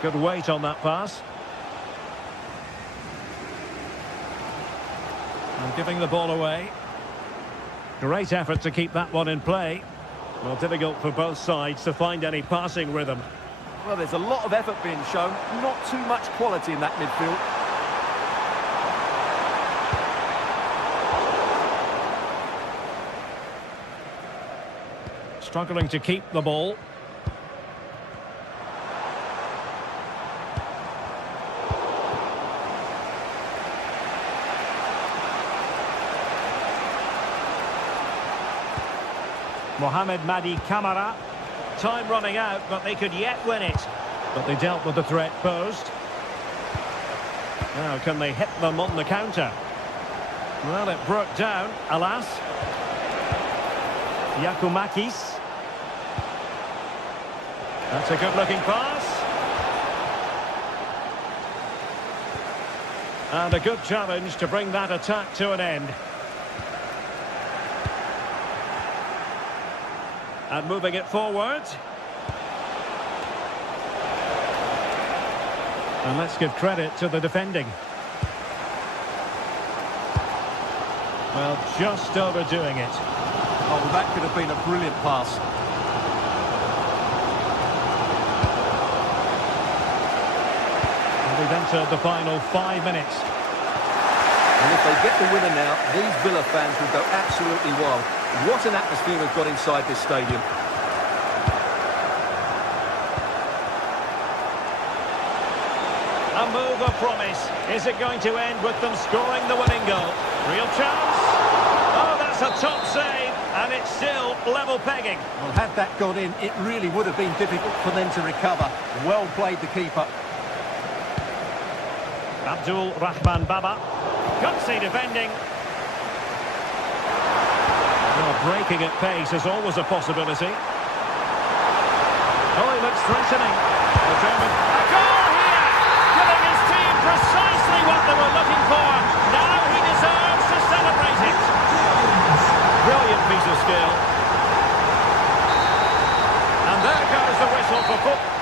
Good weight on that pass. And giving the ball away. Great effort to keep that one in play. Well, difficult for both sides to find any passing rhythm. Well, there's a lot of effort being shown, not too much quality in that midfield. Struggling to keep the ball. Mohamed Madi Camara. Time running out, but they could yet win it. But they dealt with the threat posed. Now, can they hit them on the counter? Well, it broke down, alas. Yakumakis. That's a good-looking pass. And a good challenge to bring that attack to an end. And moving it forward. And let's give credit to the defending. Well, just overdoing it. Oh, that could have been a brilliant pass. And we've entered the final 5 minutes. And if they get the winner now, these Villa fans will go absolutely wild. What an atmosphere we've got inside this stadium. A move of promise. Is it going to end with them scoring the winning goal? Real chance. Oh, that's a top save, and it's still level pegging. Well, had that gone in, it really would have been difficult for them to recover. Well played, the keeper. Abdul Rahman Baba. Gutsy defending. Well, breaking at pace is always a possibility. Oh, he looks threatening. Determined. A goal here! Giving his team precisely what they were looking for. Now he deserves to celebrate it. Brilliant piece of skill. And there goes the whistle for football.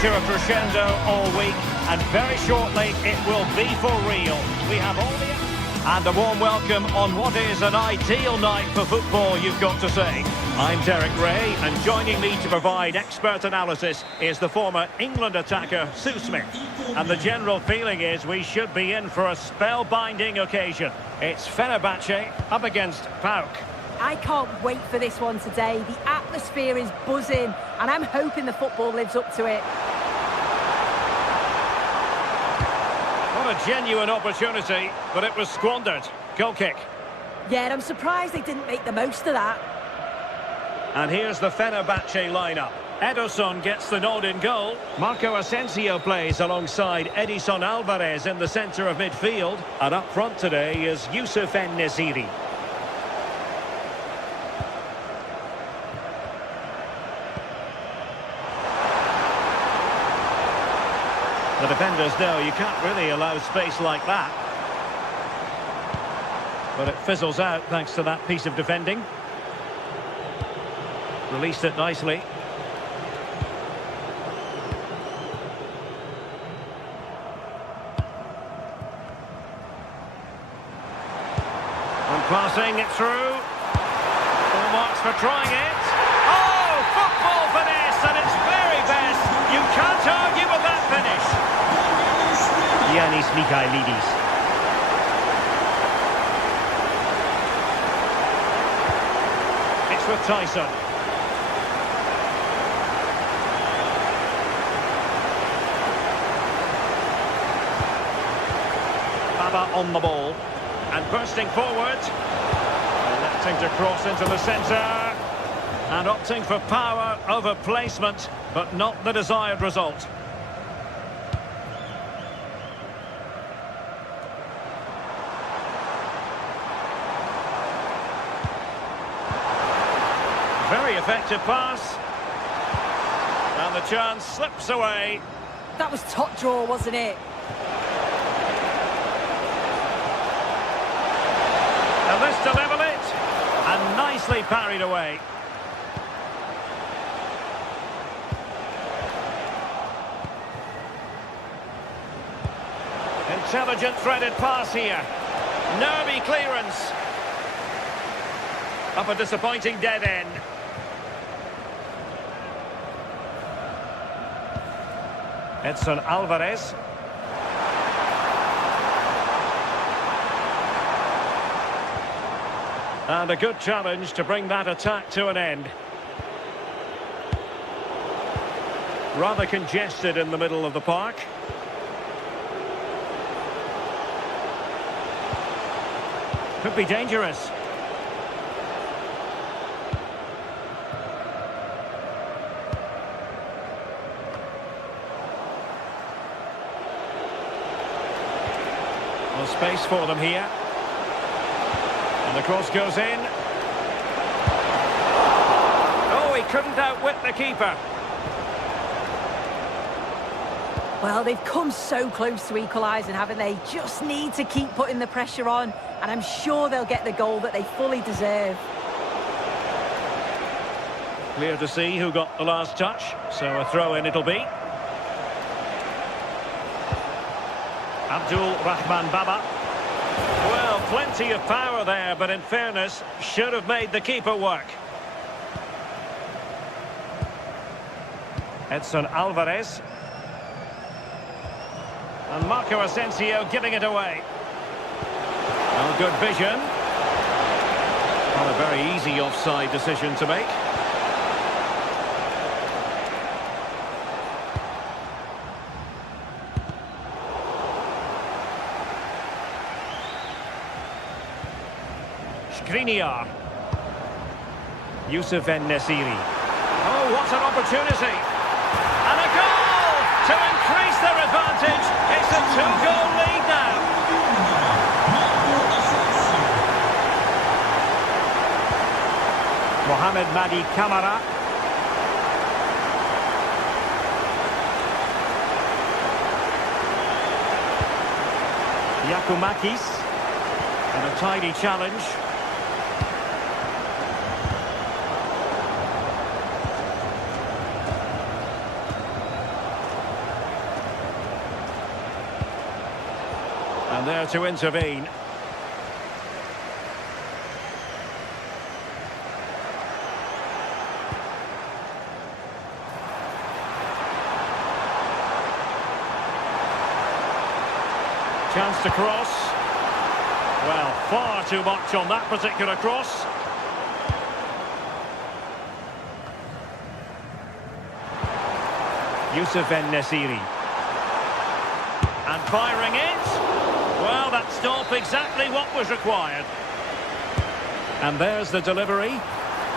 To a crescendo all week, and very shortly it will be for real. We have all the... And a warm welcome on what is an ideal night for football, you've got to say. I'm Derek Ray, and joining me to provide expert analysis is the former England attacker, Sue Smith. And the general feeling is we should be in for a spellbinding occasion. It's Fenerbahce up against PAOK. I can't wait for this one today. The atmosphere is buzzing, and I'm hoping the football lives up to it. What a genuine opportunity, but it was squandered. Goal kick. Yeah, I'm surprised they didn't make the most of that. And here's the Fenerbahce lineup. Ederson gets the nod in goal. Marco Asensio plays alongside Edison Alvarez in the centre of midfield. And up front today is Youssef En-Nesyri. The defenders know you can't really allow space like that. But it fizzles out thanks to that piece of defending. Released it nicely. And passing it through. Full marks for trying it. Oh, football finesse at its very best. You can't argue with that finish. Giannis Michailidis. It's with Tyson. Baba on the ball. And bursting forward. Electing to cross into the centre. And opting for power over placement, but not the desired result. Very effective pass. And the chance slips away. That was top draw, wasn't it? And this to level it. And nicely parried away. Intelligent threaded pass here. Nervy clearance. Up a disappointing dead end. Edson Alvarez. And a good challenge to bring that attack to an end. Rather congested in the middle of the park. Could be dangerous. Space for them here. And the cross goes in. Oh, he couldn't outwit the keeper. Well, they've come so close to equalising, haven't they? Just need to keep putting the pressure on, and I'm sure they'll get the goal that they fully deserve. Clear to see who got the last touch, so a throw-in it'll be. Abdul Rahman Baba. Well, plenty of power there, but in fairness, should have made the keeper work. Edson Alvarez. And Marco Asensio giving it away. Well, good vision. Not a very easy offside decision to make. Skriniar. Youssef En-Nesyri. Oh, what an opportunity. And a goal to increase their advantage. It's a two-goal lead now. Mohamed Madi Camara. Yakumakis. And a tidy challenge. And there to intervene. Chance to cross. Well, far too much on that particular cross. Youssef En-Nesyri. And firing it. Well, that stopped exactly what was required. And there's the delivery.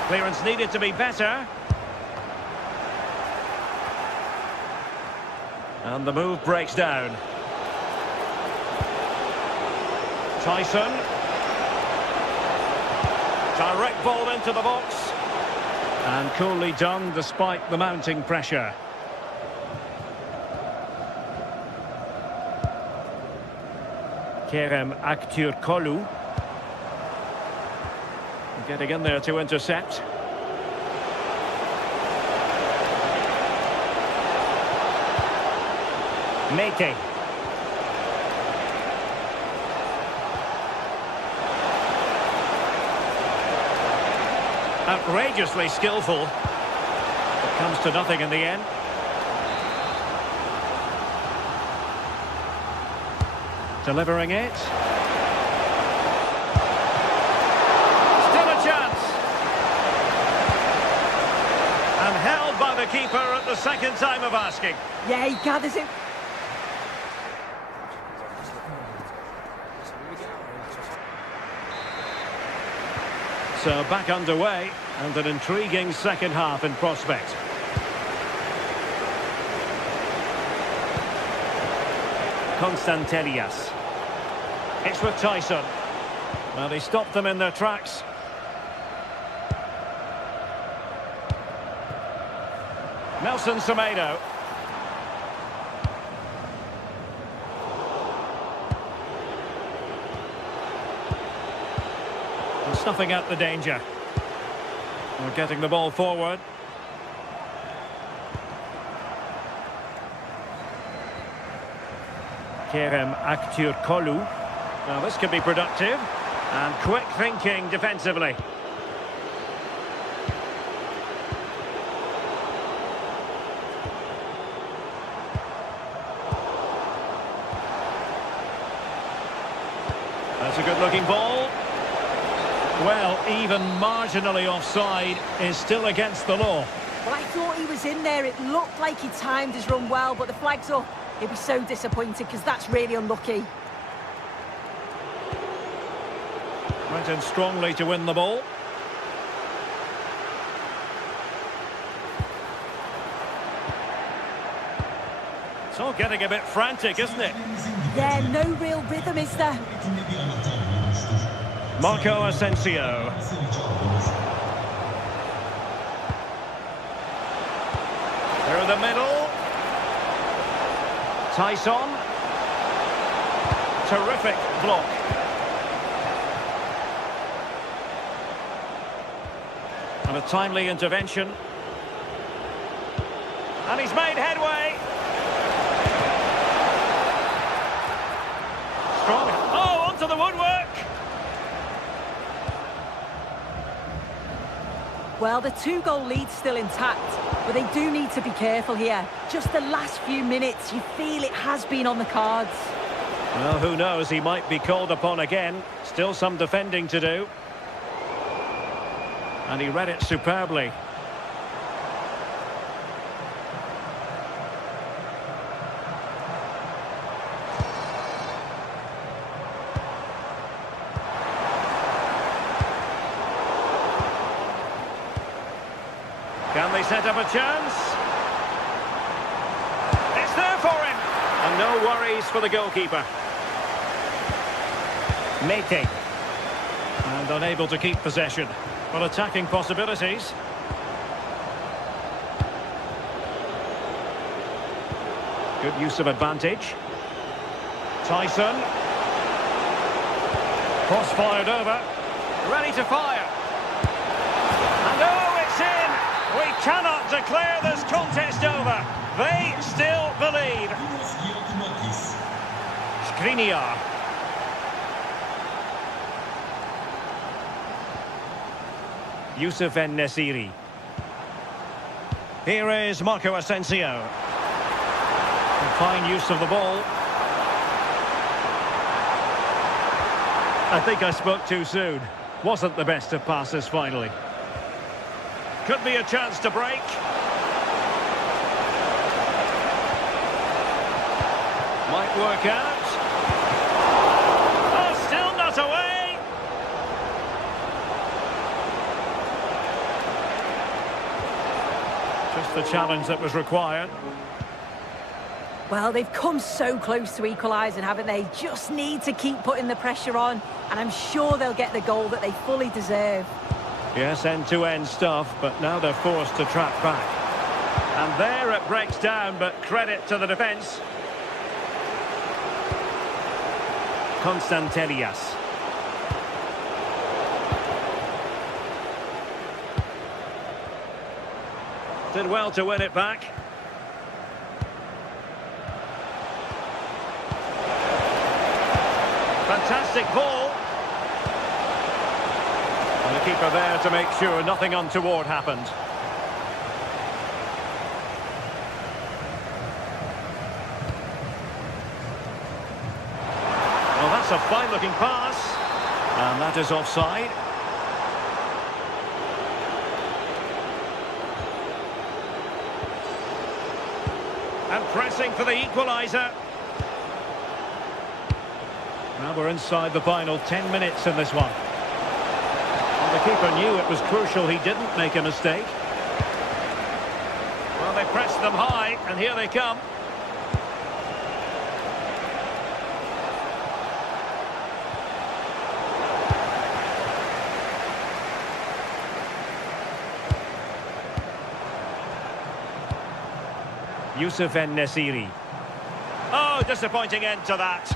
Clearance needed to be better. And the move breaks down. Tyson. Direct ball into the box. And coolly done despite the mounting pressure. Kerem Aktürkoğlu. Getting in there to intercept. Mete. Outrageously skillful. It comes to nothing in the end. Delivering it. Still a chance. And held by the keeper at the second time of asking. Yeah, he gathers it. So back underway, and an intriguing second half in prospect. Constantelias. It's with Tyson. Well, he stopped them in their tracks. Nelson Semedo. And snuffing out the danger. We're getting the ball forward. Kerem Aktürkoğlu. Now this could be productive. And quick thinking defensively. That's a good-looking ball. Well, even marginally offside is still against the law. Well, I thought he was in there. It looked like he timed his run well, but the flag's up. He'll be so disappointed because that's really unlucky. Went in strongly to win the ball. It's all getting a bit frantic, isn't it? Yeah, no real rhythm, is there? Marco Asensio. Through the middle. Tyson. Terrific block. And a timely intervention. And he's made headway. Strong. Oh, onto the woodwork. Well, the two-goal lead's still intact, but they do need to be careful here. Just the last few minutes, you feel it has been on the cards. Well, who knows? He might be called upon again. Still some defending to do. And he read it superbly. Can they set up a chance? It's there for him. And no worries for the goalkeeper. Mete. And unable to keep possession. Well, attacking possibilities. Good use of advantage. Tyson. Cross fired over. Ready to fire. And oh, it's in! We cannot declare this contest over. They still believe. Skriniar. Youssef En-Nesyri. Here is Marco Asensio. And fine use of the ball. I think I spoke too soon. Wasn't the best of passes finally. Could be a chance to break. Might work out. Oh, still not away. Just the challenge that was required. Well, they've come so close to equalising, haven't they? Just need to keep putting the pressure on, and I'm sure they'll get the goal that they fully deserve. Yes, end-to-end stuff, but now they're forced to track back. And there it breaks down, but credit to the defence. Constantelias. Did well to win it back. Fantastic ball. And the keeper there to make sure nothing untoward happened. Well, that's a fine-looking pass. And that is offside. And pressing for the equaliser. Now we're inside the final 10 minutes in this one. And the keeper knew it was crucial he didn't make a mistake. Well, they pressed them high, and here they come. Youssef En-Nesyri. Oh, disappointing end to that.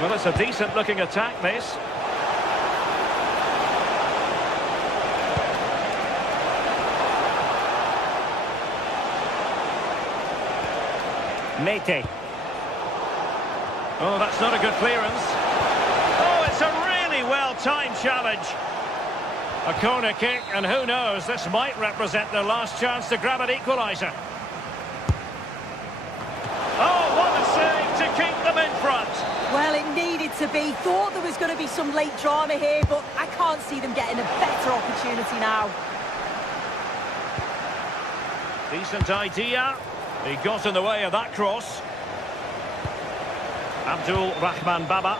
Well, it's a decent-looking attack, this. Mete. Oh, that's not a good clearance. Oh, it's a really well-timed challenge. A corner kick, and who knows, this might represent their last chance to grab an equaliser. Oh, what a save to keep them in front. Well, it needed to be. Thought there was going to be some late drama here, but I can't see them getting a better opportunity now. Decent idea. He got in the way of that cross. Abdul Rahman Baba.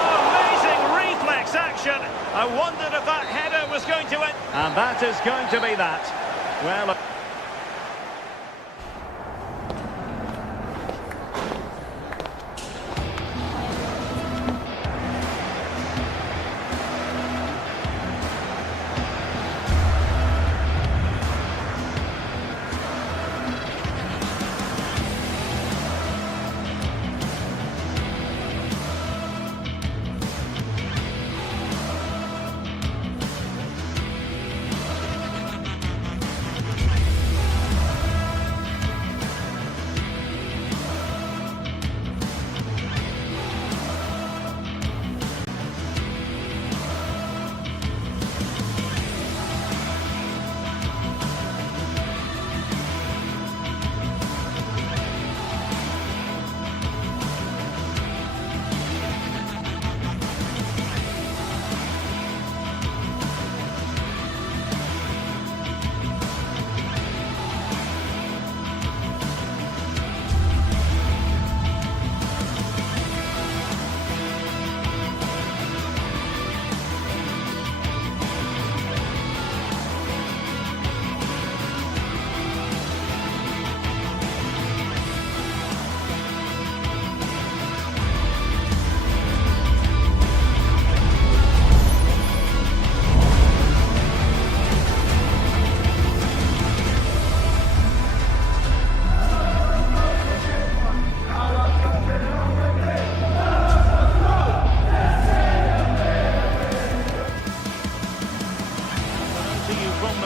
Oh, amazing reflex action. I wondered if that header was going to end. And that is going to be that. Well...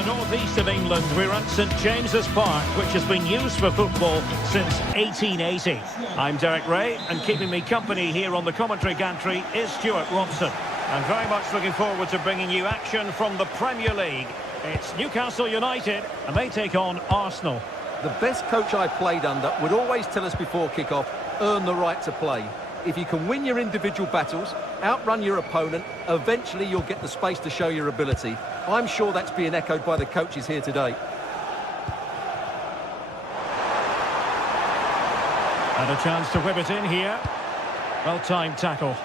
Northeast of England, we're at St James's Park, which has been used for football since 1880. I'm Derek Ray, and keeping me company here on the commentary gantry is Stuart Robson. I'm very much looking forward to bringing you action from the Premier League. It's Newcastle United, and they take on Arsenal. The best coach I played under would always tell us before kick-off, earn the right to play. If you can win your individual battles, outrun your opponent, eventually you'll get the space to show your ability. I'm sure that's being echoed by the coaches here today. And a chance to whip it in here. Well-timed tackle.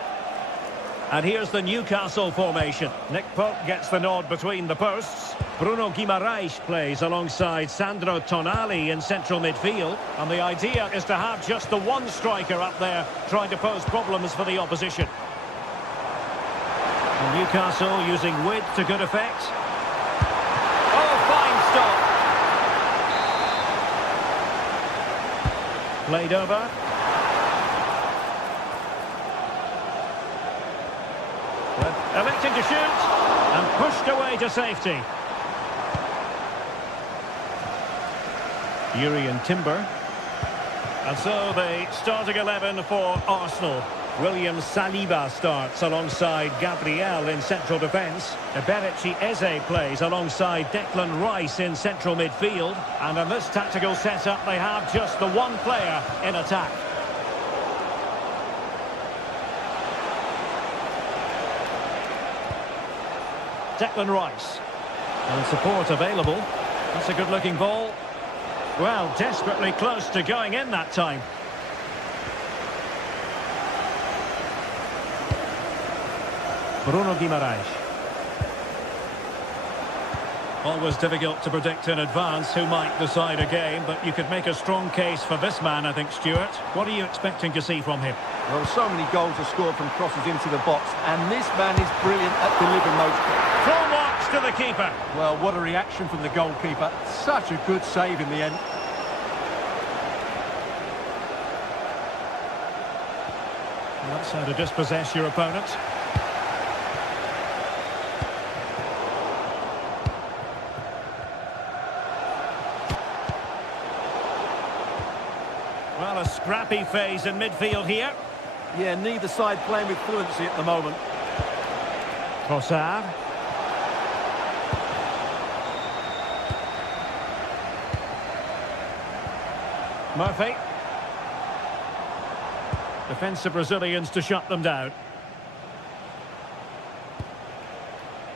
And here's the Newcastle formation. Nick Pope gets the nod between the posts. Bruno Guimaraes plays alongside Sandro Tonali in central midfield. And the idea is to have just the one striker up there trying to pose problems for the opposition. And Newcastle using width to good effect. Oh, fine stop. Played over. Electing to shoot, and pushed away to safety. Urian Timber. And so the starting 11 for Arsenal. William Saliba starts alongside Gabriel in central defence. Eberechi Eze plays alongside Declan Rice in central midfield. And in this tactical setup, they have just the one player in attack. Declan Rice. And support available. That's a good-looking ball. Well, desperately close to going in that time. Bruno Guimaraes. Always difficult to predict in advance who might decide a game, but you could make a strong case for this man, I think, Stuart. What are you expecting to see from him? Well, so many goals are scored from crosses into the box, and this man is brilliant at delivering those. Full marks to the keeper. Well, what a reaction from the goalkeeper. Such a good save in the end. Well, that's how to dispossess your opponent. Well, a scrappy phase in midfield here. Yeah, neither side playing with fluency at the moment. Trossard. Murphy. Defensive Brazilians to shut them down.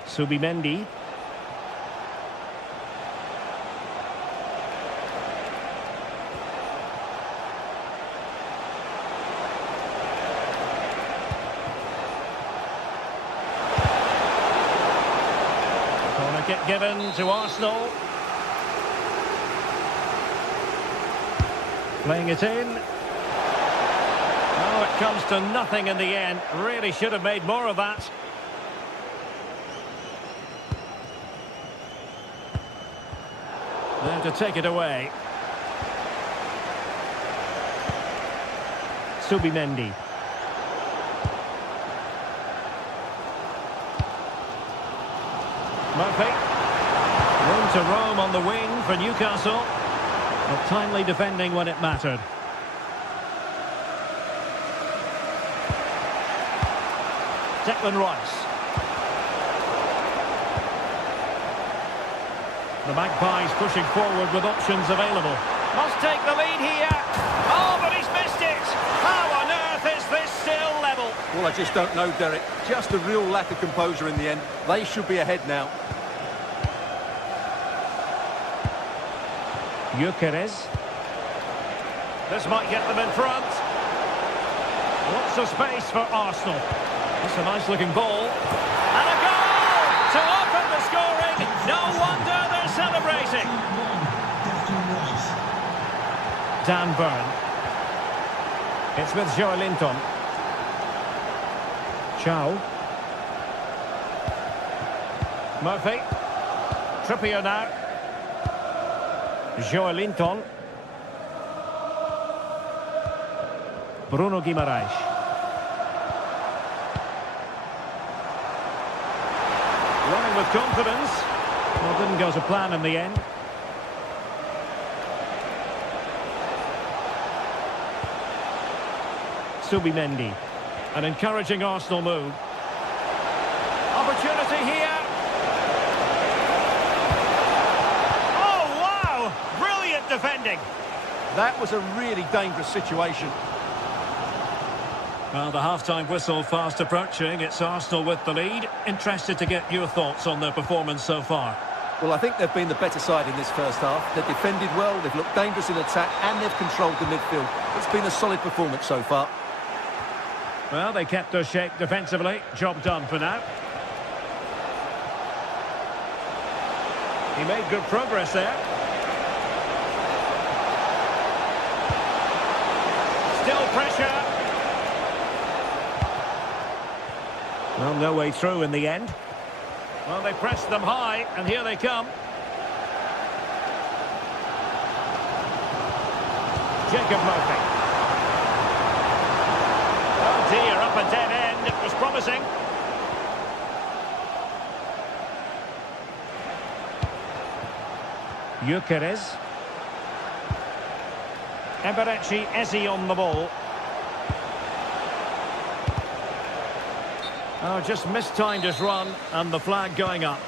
Subimendi. Kick given to Arsenal. Playing it in. Oh, it comes to nothing in the end. Really should have made more of that. There to take it away. Subimendi. Murphy. Room to roam on the wing for Newcastle. But timely defending when it mattered. Declan Rice. The Magpies pushing forward with options available. Must take the lead here. Oh, but he's missed it. How on earth is this still level? Well, I just don't know, Derek. Just a real lack of composure in the end. They should be ahead now. Gyökeres. This might get them in front. Lots of space for Arsenal. It's a nice-looking ball. And a goal to open the scoring. No wonder they're celebrating. Dan Burn. It's with Joelinton. Chow. Murphy. Trippier now. Joelinton. Bruno Guimaraes. Running with confidence. Well, didn't go to plan in the end. Subimendi. An encouraging Arsenal move. Opportunity here. Defending. That was a really dangerous situation. Well, the half-time whistle fast approaching. It's Arsenal with the lead. Interested to get your thoughts on their performance so far. Well, I think they've been the better side in this first half. They've defended well, they've looked dangerous in attack, and they've controlled the midfield. It's been a solid performance so far. Well, they kept their shape defensively. Job done for now. He made good progress there. Still pressure. Well, no way through in the end. Well, they pressed them high, and here they come. Jacob Murphy. Oh dear, up a dead end. It was promising. Gyökeres. Eberechi Eze on the ball. Oh, just mistimed his run, and the flag going up.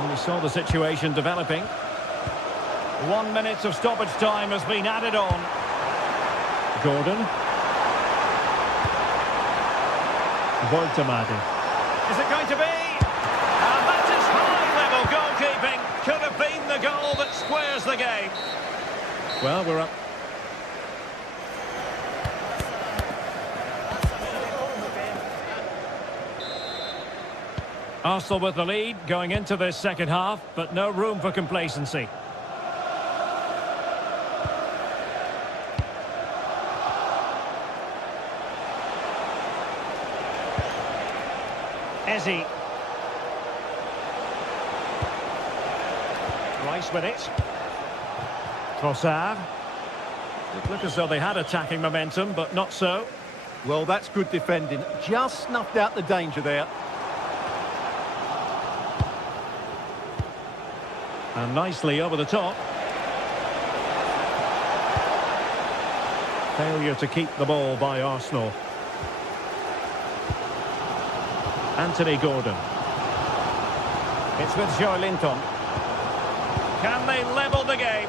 And we saw the situation developing. 1 minute of stoppage time has been added on. Gordon. Voltemade. Is it going to be? And that is high-level goalkeeping. Could have been the goal that squares the game. Well, we're up. Arsenal with the lead going into this second half, but no room for complacency. Eze. Rice with it. Trossard. It looked as though they had attacking momentum, but not so. Well, that's good defending. Just snuffed out the danger there. And nicely over the top. Failure to keep the ball by Arsenal. Anthony Gordon. It's with Joelinton. Can they level the game?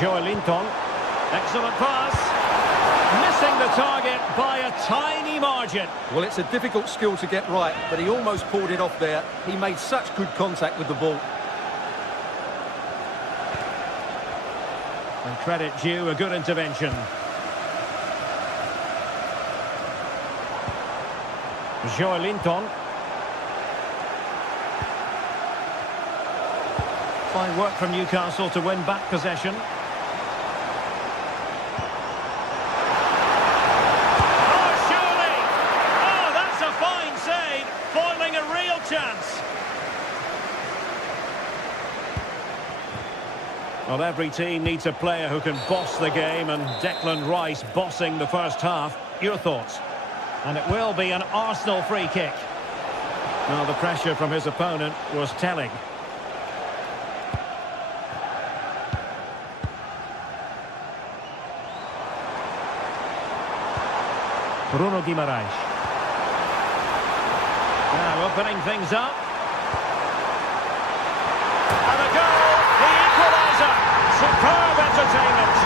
Joelinton. Excellent pass. Missing the target by a tiny margin. Well, it's a difficult skill to get right, but he almost pulled it off there. He made such good contact with the ball. And credit due, a good intervention. Joelinton. Fine work from Newcastle to win back possession. Well, every team needs a player who can boss the game, and Declan Rice bossing the first half. Your thoughts? And it will be an Arsenal free kick. Well, the pressure from his opponent was telling. Bruno Guimaraes. Now opening things up. And a goal! The equaliser! Superb entertainment!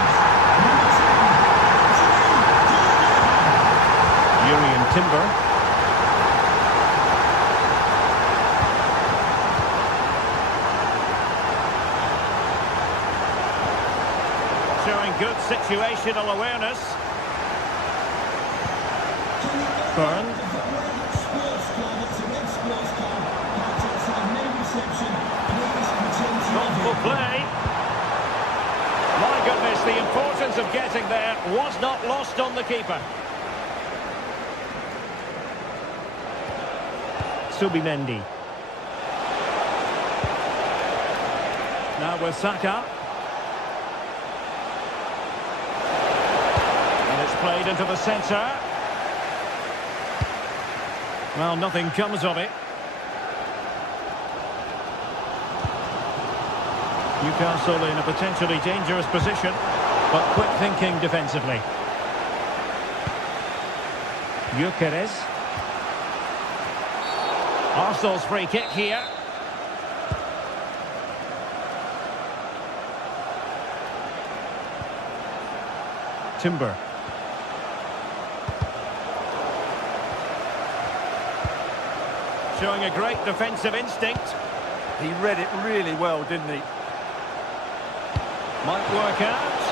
Urian Timber. Showing good situational awareness. Burn. Thoughtful play. My goodness, the importance of getting there was not lost on the keeper. Subimendi. Now with Saka. And it's played into the centre. Well, nothing comes of it. Newcastle in a potentially dangerous position, but quick thinking defensively. Gyökeres. Arsenal's free kick here. Timber. Showing a great defensive instinct. He read it really well, didn't he? Might work out.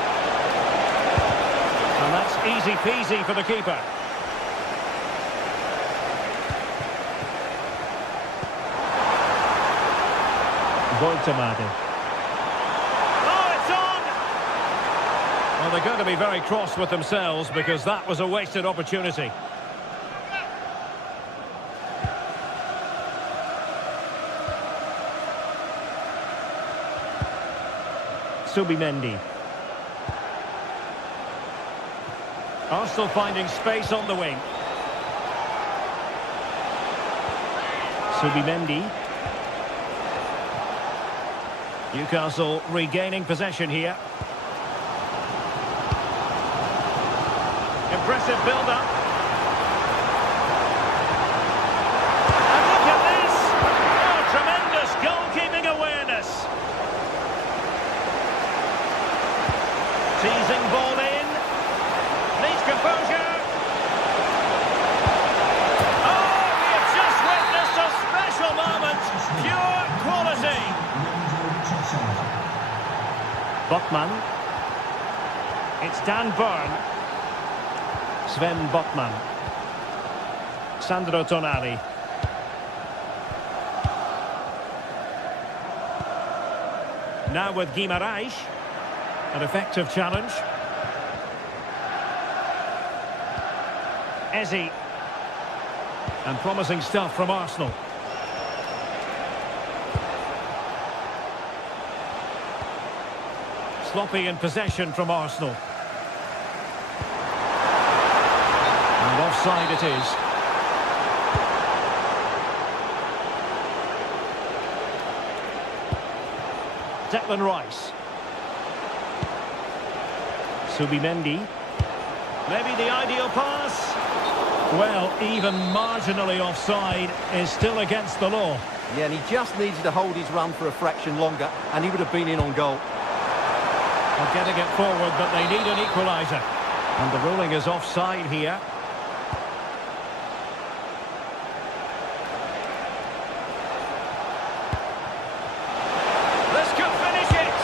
And that's easy peasy for the keeper. Voltemade. Oh, it's on! Well, they're going to be very cross with themselves because that was a wasted opportunity. Subimendi. Arsenal finding space on the wing. Subimendi. Newcastle regaining possession here. Impressive build-up. And look at this! Oh, tremendous goalkeeping awareness. Teasing ball in. Needs composure. Oh, we have just witnessed a special moment. Pure quality. Botman. It's Dan Burn. Sven Botman. Sandro Tonali. Now with Guimaraes. An effective challenge. Eze. And promising stuff from Arsenal. Sloppy in possession from Arsenal. And offside it is. Declan Rice. Subimendi. Maybe the ideal pass. Well, even marginally offside is still against the law. Yeah, and he just needed to hold his run for a fraction longer, and he would have been in on goal. They're getting it forward, but they need an equaliser. And the ruling is offside here. This could finish it.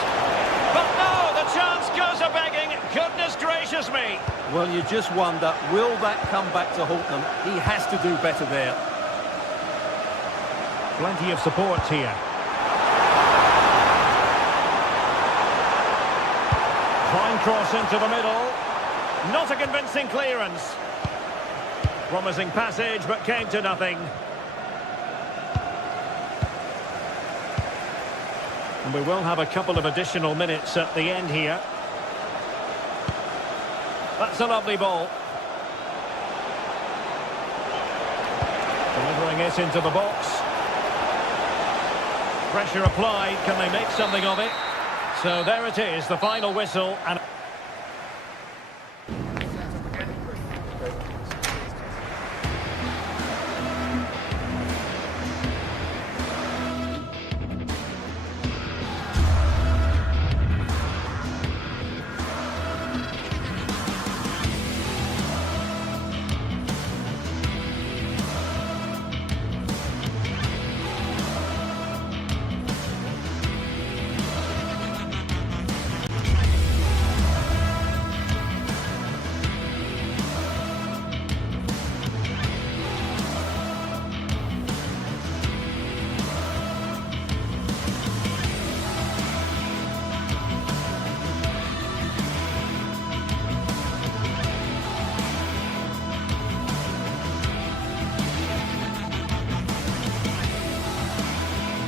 But no, the chance goes a-begging. Goodness gracious me. Well, you just wonder, will that come back to haunt them? He has to do better there. Plenty of support here. Fine cross into the middle. Not a convincing clearance. Promising passage, but came to nothing. And we will have a couple of additional minutes at the end here. That's a lovely ball. Delivering it into the box. Pressure applied. Can they make something of it? So there it is, the final whistle. And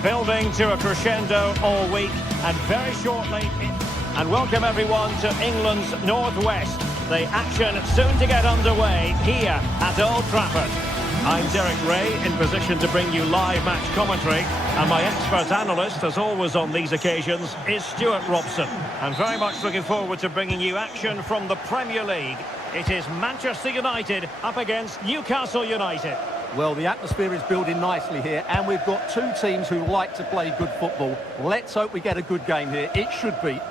building to a crescendo all week, and very shortly. And welcome everyone to England's Northwest. The action soon to get underway here at Old Trafford. I'm Derek Ray, in position to bring you live match commentary, and my expert analyst, as always on these occasions, is Stuart Robson. I'm very much looking forward to bringing you action from the Premier League. It is Manchester United up against Newcastle United. Well, the atmosphere is building nicely here, and we've got two teams who like to play good football. Let's hope we get a good game here. It should be.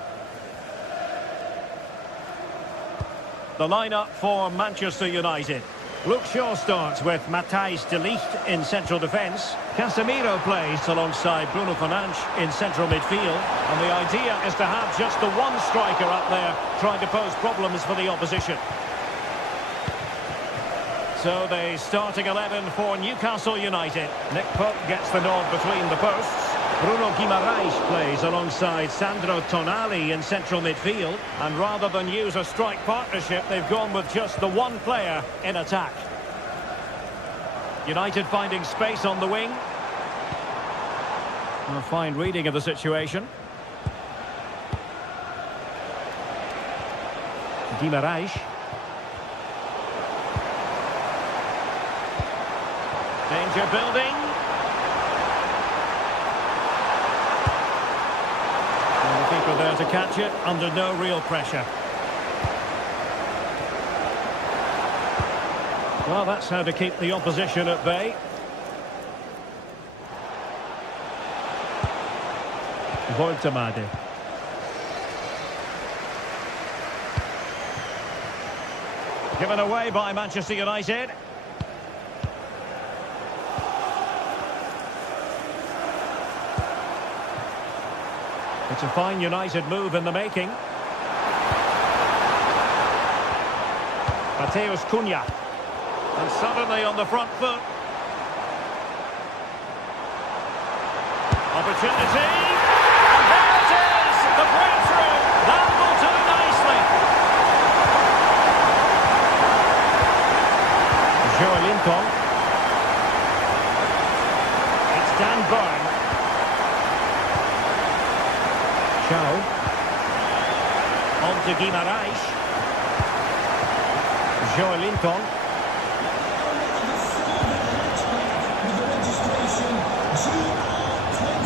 The lineup for Manchester United. Luke Shaw starts with Matthijs de Ligt in central defence. Casemiro plays alongside Bruno Fernandes in central midfield. And the idea is to have just the one striker up there trying to pose problems for the opposition. So the starting 11 for Newcastle United. Nick Pope gets the nod between the posts. Bruno Guimaraes plays alongside Sandro Tonali in central midfield. And rather than use a strike partnership, they've gone with just the one player in attack. United finding space on the wing. A fine reading of the situation. Guimaraes. Danger building. And the keeper there to catch it under no real pressure. Well, that's how to keep the opposition at bay. Voltemade. Given away by Manchester United. It's a fine United move in the making. Mateus Cunha. And suddenly on the front foot. Opportunity. And there it is! The breakthrough! That will do nicely. Joelinton. It's Dan Burn. Chao. On to Guimaraes. Joelinton.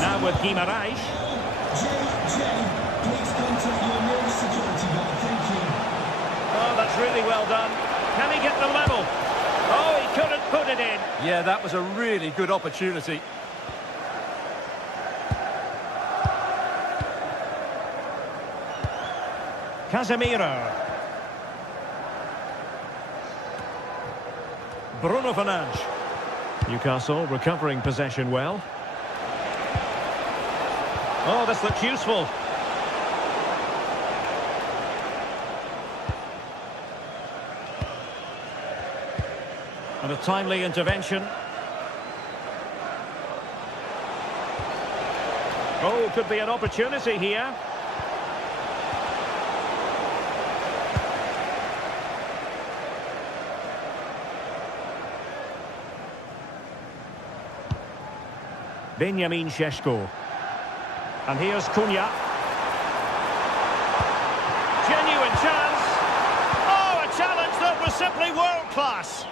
Now with Guimaraes. Oh, that's really well done. Can he get the level? Oh, he couldn't put it in. Yeah, that was a really good opportunity. Casemiro. Bruno Fernandes. Newcastle recovering possession well. Oh, this looks useful. And a timely intervention. Oh, could be an opportunity here. Benjamin Šeško. And here's Cunha. Genuine chance. Oh, a challenge that was simply world-class.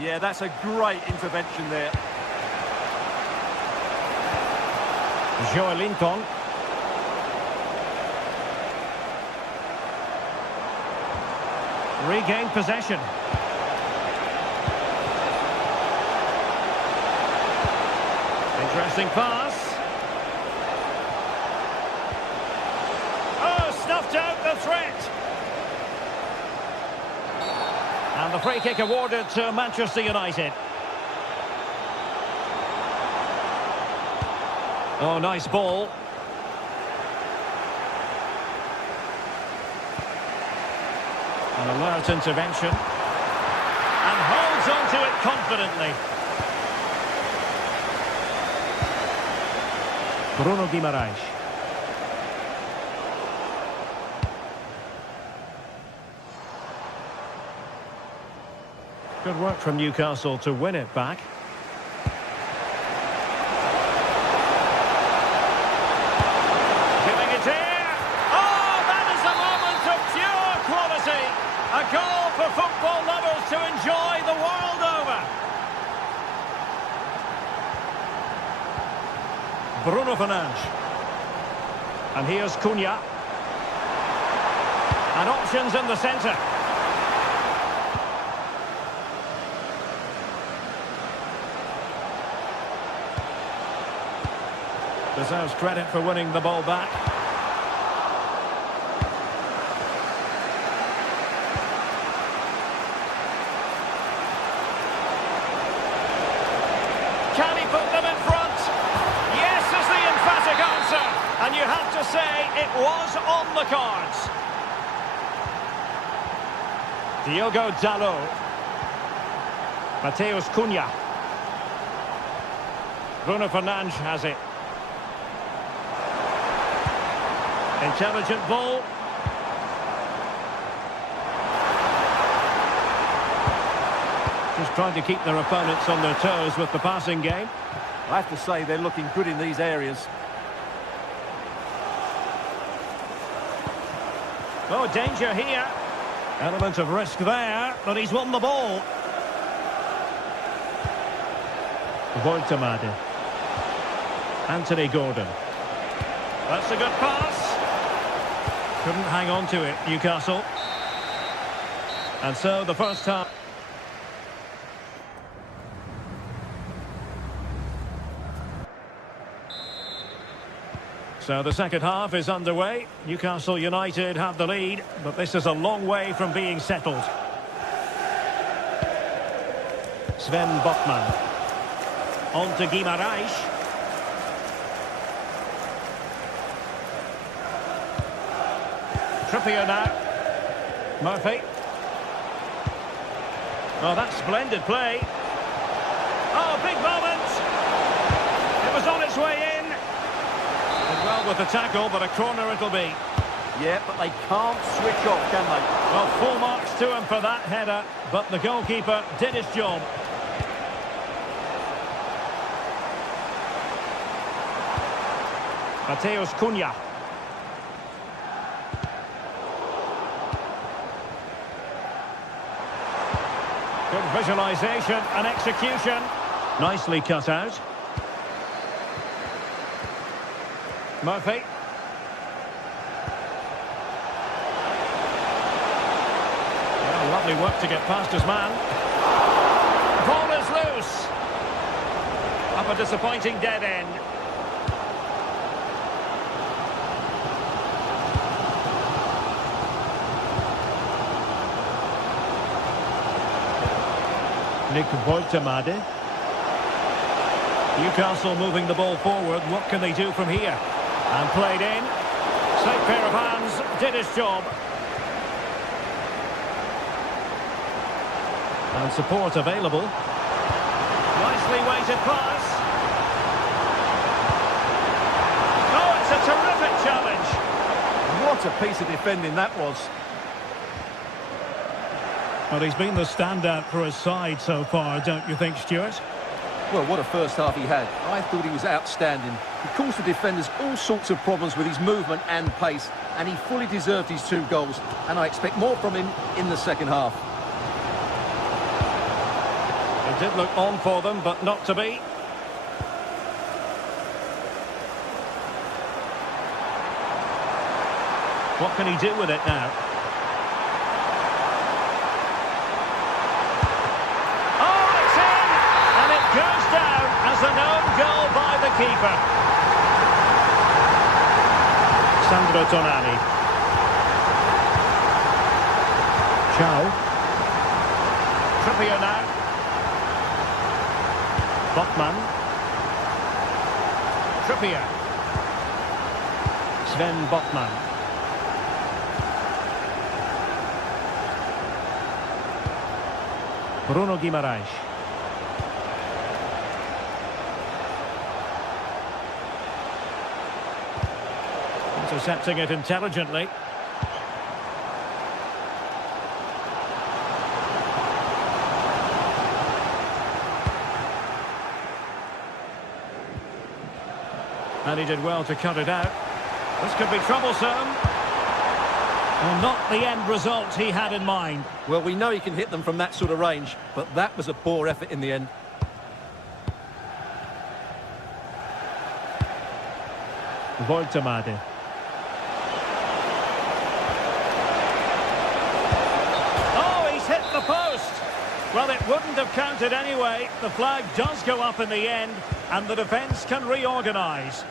Yeah, that's a great intervention there. Joelinton. Regained possession. Interesting pass. Oh, snuffed out the threat. And the free kick awarded to Manchester United. Oh, nice ball. An alert intervention. And holds onto it confidently. Bruno Guimaraes. Good work from Newcastle to win it back. Giving it here. Oh, that is a moment of pure quality. A goal for football lovers to enjoy the world over. Bruno Fernandes. And here's Cunha. And options in the centre. Deserves credit for winning the ball back. And you have to say it was on the cards. Diogo Dalot. Mateus Cunha. Bruno Fernandes has it. Intelligent ball. Just trying to keep their opponents on their toes with the passing game. I have to say they're looking good in these areas. Oh, danger here. Element of risk there, but he's won the ball. Voltemade. Anthony Gordon. That's a good pass. Couldn't hang on to it, Newcastle. And so the first half. So the second half is underway. Newcastle United have the lead, but this is a long way from being settled. Sven Botman. On to Guimaraes. Trippier now. Murphy. Oh, that's splendid play. Oh, big moment. It was on its way in. Did well with the tackle, but a corner it'll be. Yeah, but they can't switch off, can they? Well, full marks to him for that header, but the goalkeeper did his job. Mateus Cunha. Good visualisation and execution. Nicely cut out. Murphy. Well, lovely work to get past his man. Ball is loose. Up a disappointing dead end. Nick Voltemade. Newcastle moving the ball forward. What can they do from here? And played in. Safe pair of hands. Did his job. And support available. Nicely weighted pass. Oh, it's a terrific challenge. What a piece of defending that was. Well, he's been the standout for his side so far, don't you think, Stuart? Well, what a first half he had. I thought he was outstanding. He caused the defenders all sorts of problems with his movement and pace, and he fully deserved his 2 goals, and I expect more from him in the second half. It did look on for them, but not to be. What can he do with it now? Goes down as an own goal by the keeper. Sandro Tonali. Chow. Trippier now. Botman. Trippier. Sven Botman. Bruno Guimaraes. Intercepting it intelligently. And he did well to cut it out. This could be troublesome. Well, not the end result he had in mind. Well, we know he can hit them from that sort of range, but that was a poor effort in the end. Voltemade. The post. Well, it wouldn't have counted anyway. The flag does go up in the end, and the defence can reorganise.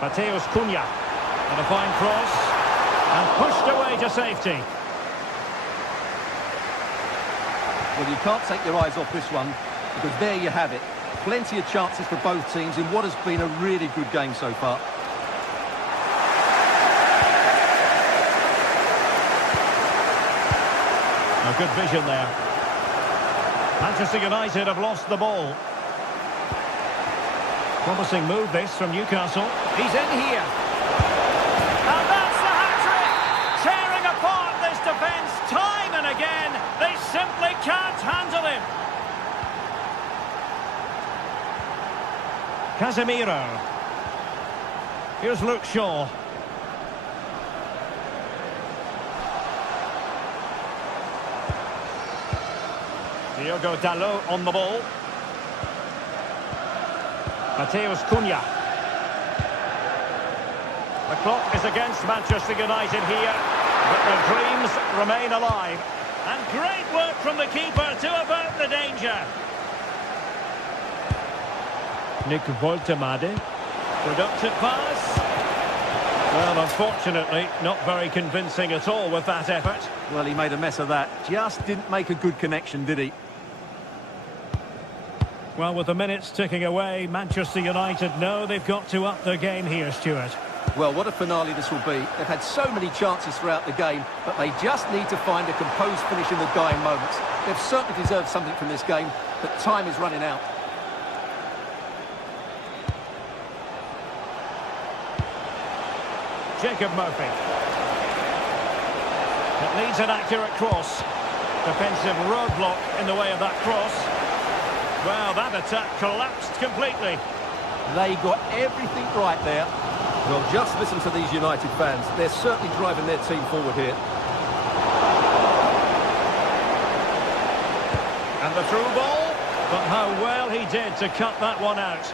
Mateus Cunha. And a fine cross. And pushed away to safety. Well, you can't take your eyes off this one, because there you have it. Plenty of chances for both teams in what has been a really good game so far. A good vision there. Manchester United have lost the ball. Promising move this from Newcastle. He's in here. And that's the hat-trick! Tearing apart this defence time and again. They simply can't handle him. Casemiro. Here's Luke Shaw. Diogo Dalot on the ball. Mateus Cunha. The clock is against Manchester United here, but their dreams remain alive. And great work from the keeper to avert the danger. Nick Woltemade. Productive pass. Well, unfortunately, not very convincing at all with that effort. Well, he made a mess of that. Just didn't make a good connection, did he? Well, with the minutes ticking away, Manchester United know they've got to up their game here, Stuart. Well, what a finale this will be. They've had so many chances throughout the game, but they just need to find a composed finish in the dying moments. They've certainly deserved something from this game, but time is running out. Jacob Murphy. It needs an accurate cross. Defensive roadblock in the way of that cross. Well, that attack collapsed completely. They got everything right there. Well, just listen to these United fans. They're certainly driving their team forward here. And the through ball. But how well he did to cut that one out.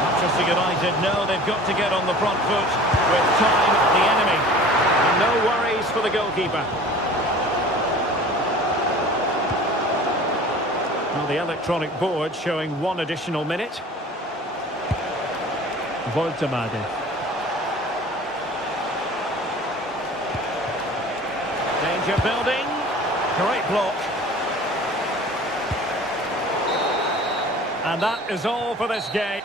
Manchester United know they've got to get on the front foot with time the enemy. And no worries for the goalkeeper. Well, the electronic board showing one additional minute. Woltemade. Danger building. Great block. And that is all for this game.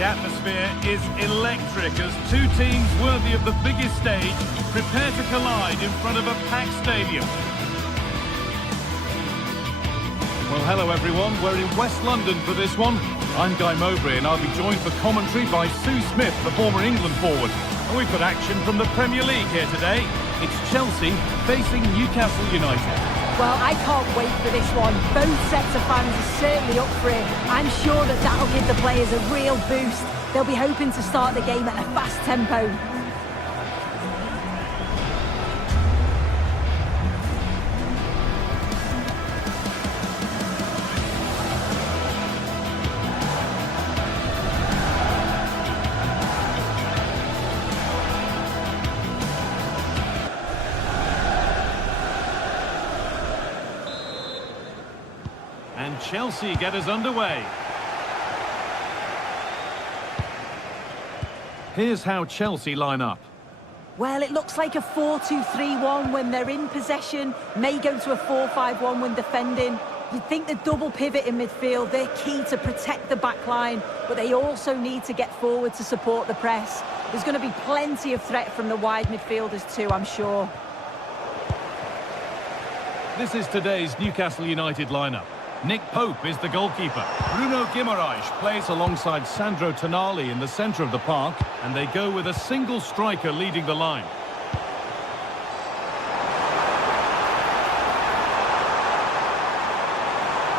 The atmosphere is electric as two teams worthy of the biggest stage prepare to collide in front of a packed stadium. Well, hello everyone. We're in West London for this one. I'm Guy Mowbray and I'll be joined for commentary by Sue Smith, the former England forward. And we've got action from the Premier League here today. It's Chelsea facing Newcastle United. Well, I can't wait for this one. Both sets of fans are certainly up for it. I'm sure that that'll give the players a real boost. They'll be hoping to start the game at a fast tempo. And Chelsea get us underway. Here's how Chelsea line up. Well, it looks like a 4-2-3-1 when they're in possession. May go to a 4-5-1 when defending. You'd think the double pivot in midfield, they're key to protect the back line, but they also need to get forward to support the press. There's going to be plenty of threat from the wide midfielders too, I'm sure. This is today's Newcastle United lineup. Nick Pope is the goalkeeper. Bruno Guimaraes plays alongside Sandro Tonali in the centre of the park, and they go with a single striker leading the line.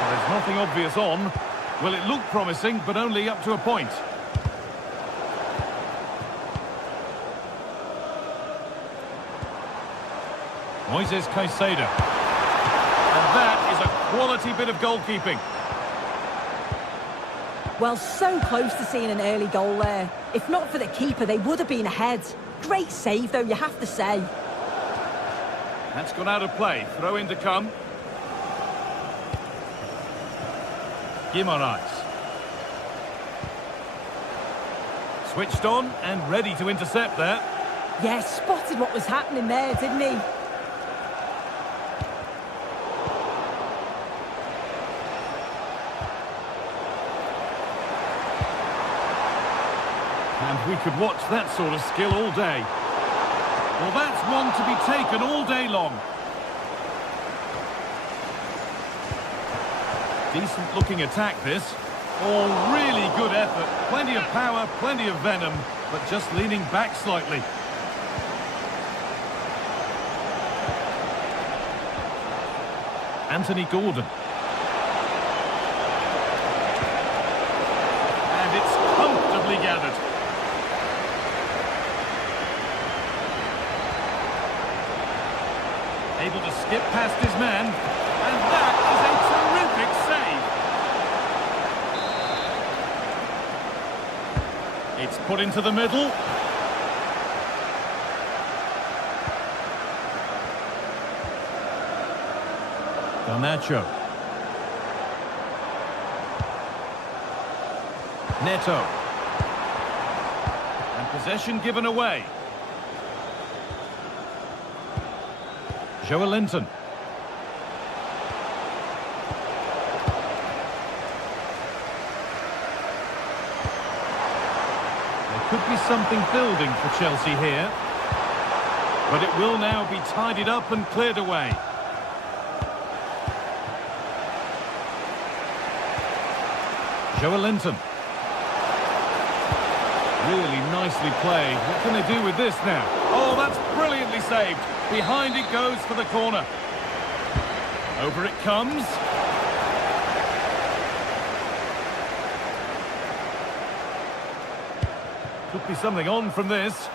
There's nothing obvious on. Well, it looked promising, but only up to a point. Moises Caicedo. And that is a quality bit of goalkeeping. Well, so close to seeing an early goal there. If not for the keeper, they would have been ahead. Great save, though, you have to say. That's gone out of play. Throw in to come. Guimaraes. Switched on and ready to intercept there. Yeah, spotted what was happening there, didn't he? And we could watch that sort of skill all day. Well, that's one to be taken all day long. Decent looking attack, this. Oh, really good effort. Plenty of power, plenty of venom, but just leaning back slightly. Anthony Gordon. And it's comfortably gathered. Able to skip past his man, and that is a terrific save. It's put into the middle. Garnacho. Neto. And possession given away. Joelinton. There could be something building for Chelsea here. But it will now be tidied up and cleared away. Joelinton. Really nicely played. What can they do with this now? Oh, that's brilliantly saved. Behind it goes for the corner. Over it comes. Could be something on from this.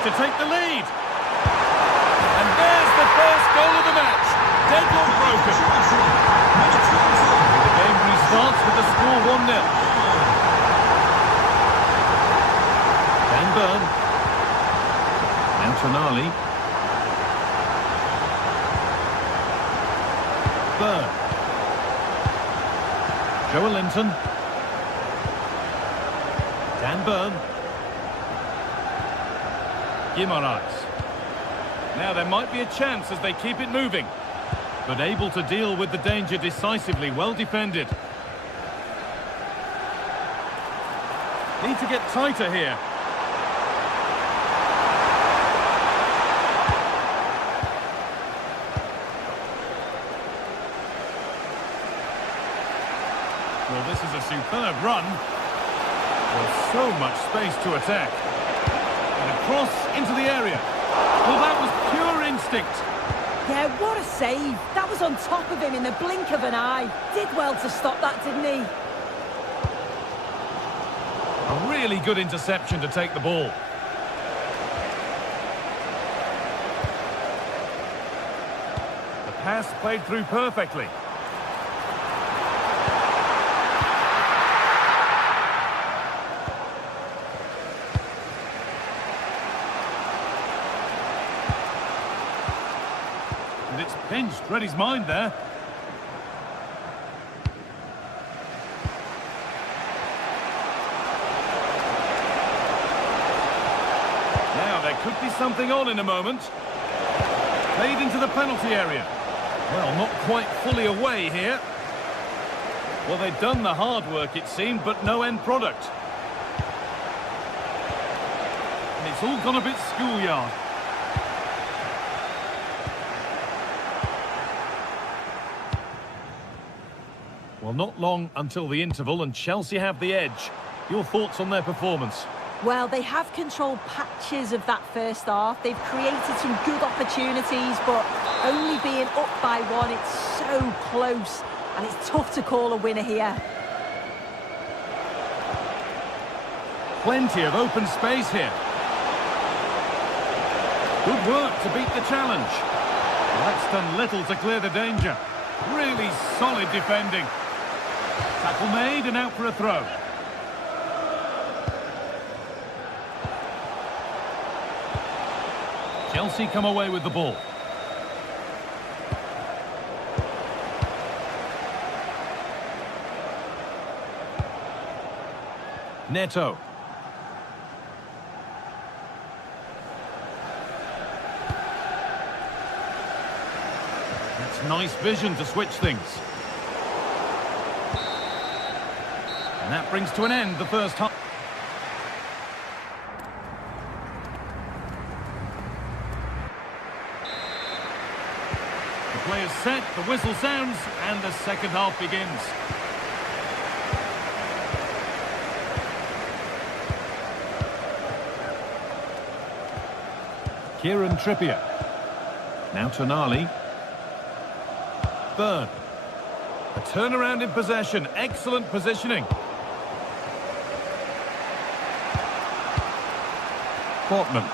To take the lead. And there's the first goal of the match. Deadlock broken. The game restarts with the score 1-0. Dan Burn. And Tonali. Burn. Joelinton. Dan Burn. Guimaraes. Now there might be a chance as they keep it moving. But able to deal with the danger decisively, well defended. Need to get tighter here. Well, this is a superb run. There's so much space to attack. And across into the area. Well, that was pure instinct. Yeah, what a save. That was on top of him in the blink of an eye. Did well to stop that, didn't he? A really good interception to take the ball. The pass played through perfectly. And it's pinched, read his mind there. Now there could be something on in a moment. Played into the penalty area. Well, not quite fully away here. Well, they'd done the hard work, it seemed, but no end product. And it's all gone a bit schoolyard. Well, not long until the interval, and Chelsea have the edge. Your thoughts on their performance? Well, they have controlled patches of that first half. They've created some good opportunities, but only being up by one, it's so close, and it's tough to call a winner here. Plenty of open space here. Good work to beat the challenge. Well, that's done little to clear the danger. Really solid defending. Tackle made and out for a throw. Chelsea come away with the ball. Neto. That's nice vision to switch things. And that brings to an end the first half. The play is set, the whistle sounds, and the second half begins. Kieran Trippier. Now Tonali. Burn. A turnaround in possession. Excellent positioning. Portman.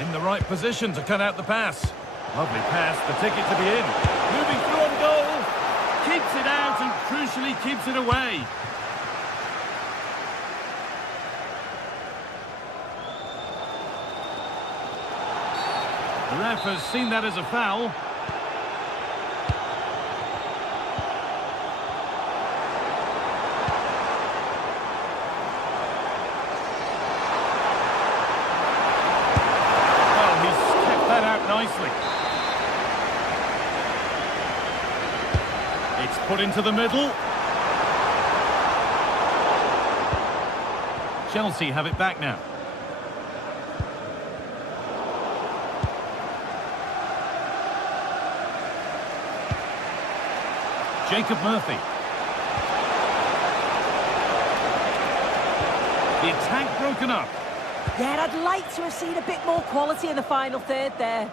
In the right position to cut out the pass. Lovely pass, the ticket to be in. Moving through on goal. Keeps it out and crucially keeps it away. The ref has seen that as a foul. Well, he's kept that out nicely. It's put into the middle. Chelsea have it back now. Jacob Murphy. The attack broken up. Yeah, I'd like to have seen a bit more quality in the final third there.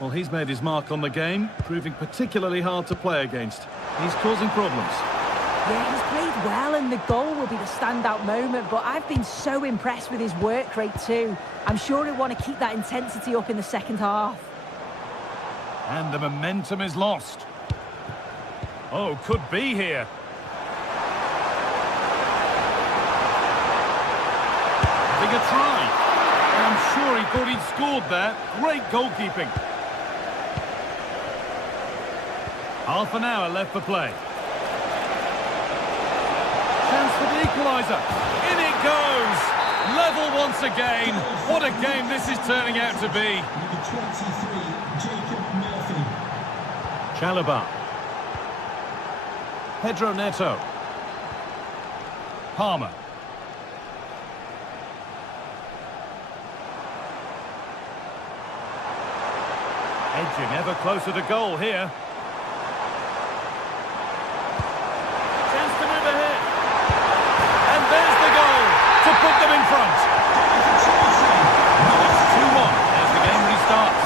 Well, he's made his mark on the game, proving particularly hard to play against. He's causing problems. Yeah, he's played well, and the goal will be the standout moment, but I've been so impressed with his work rate too. I'm sure he'll want to keep that intensity up in the second half. And the momentum is lost. Oh, could be here. Having a try. I'm sure he thought he'd scored there. Great goalkeeping. Half an hour left for play. Chance for the equaliser. In it goes. Level once again. What a game this is turning out to be. Number 23, Jacob Murphy. Chalobah. Pedro Neto. Palmer. Edging ever closer to goal here. Chance to move ahead. And there's the goal to put them in front. It's 2-1 as the game restarts.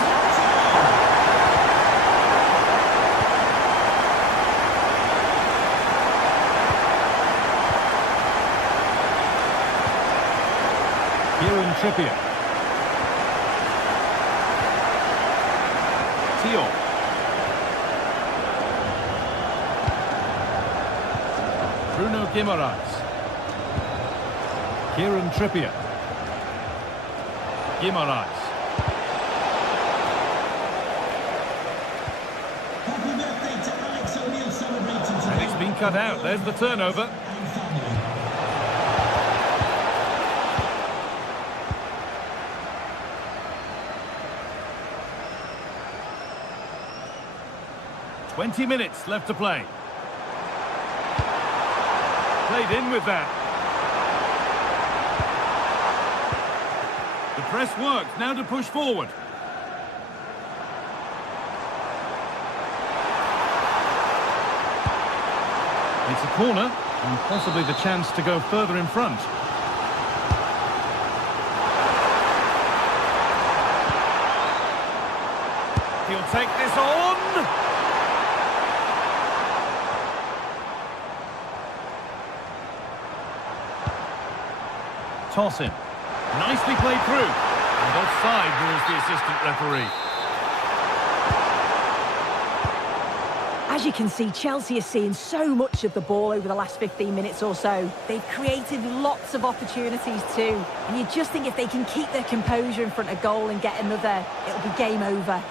Kieran Trippier. Theo. Bruno Guimaraes. Kieran Trippier. Guimaraes. Happy birthday to Alex O'Neill celebrating today. And it's been cut out. There's the turnover. And family. 20 minutes left to play. Played in with that. The press works, now to push forward. It's a corner, and possibly the chance to go further in front. He'll take this on! Toss in. Nicely played through. And offside rules the assistant referee. As you can see, Chelsea are seeing so much of the ball over the last 15 minutes or so. They've created lots of opportunities too. And you just think if they can keep their composure in front of goal and get another, it'll be game over.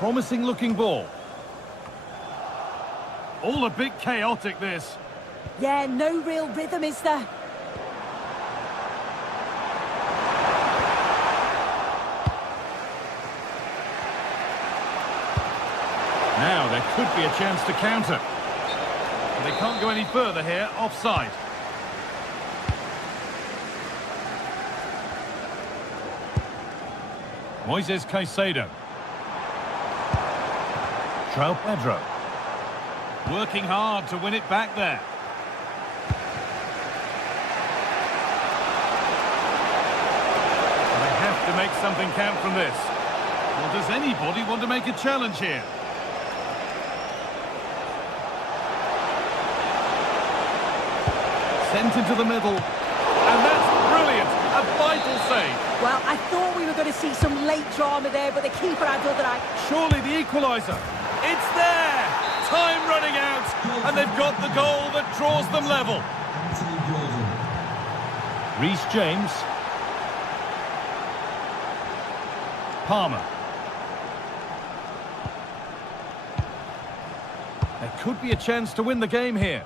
Promising looking ball. All a bit chaotic, this. Yeah, no real rhythm, is there? Now there could be a chance to counter. But they can't go any further here, offside. Moises Caicedo. João Pedro. Working hard to win it back there. They have to make something count from this. Well, does anybody want to make a challenge here? Sent into the middle. And that's brilliant. A vital save. Well, I thought we were going to see some late drama there, but the keeper had other eye. Surely the equaliser. It's there. Time running out. And they've got the goal that draws them level. Reece James. Palmer. There could be a chance to win the game here.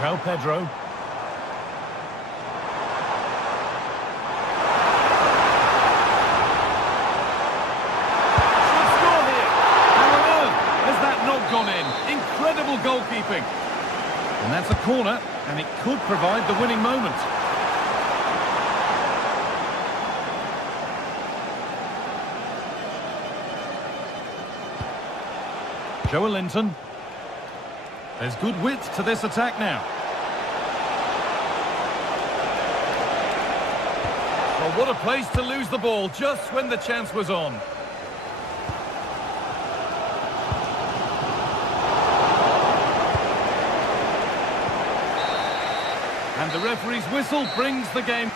João Pedro. Should score here. How on earth has that not gone in? Incredible goalkeeping. And that's a corner, and it could provide the winning moment. Joe Linton. There's good width to this attack now. Well, what a place to lose the ball just when the chance was on. And the referee's whistle brings the game.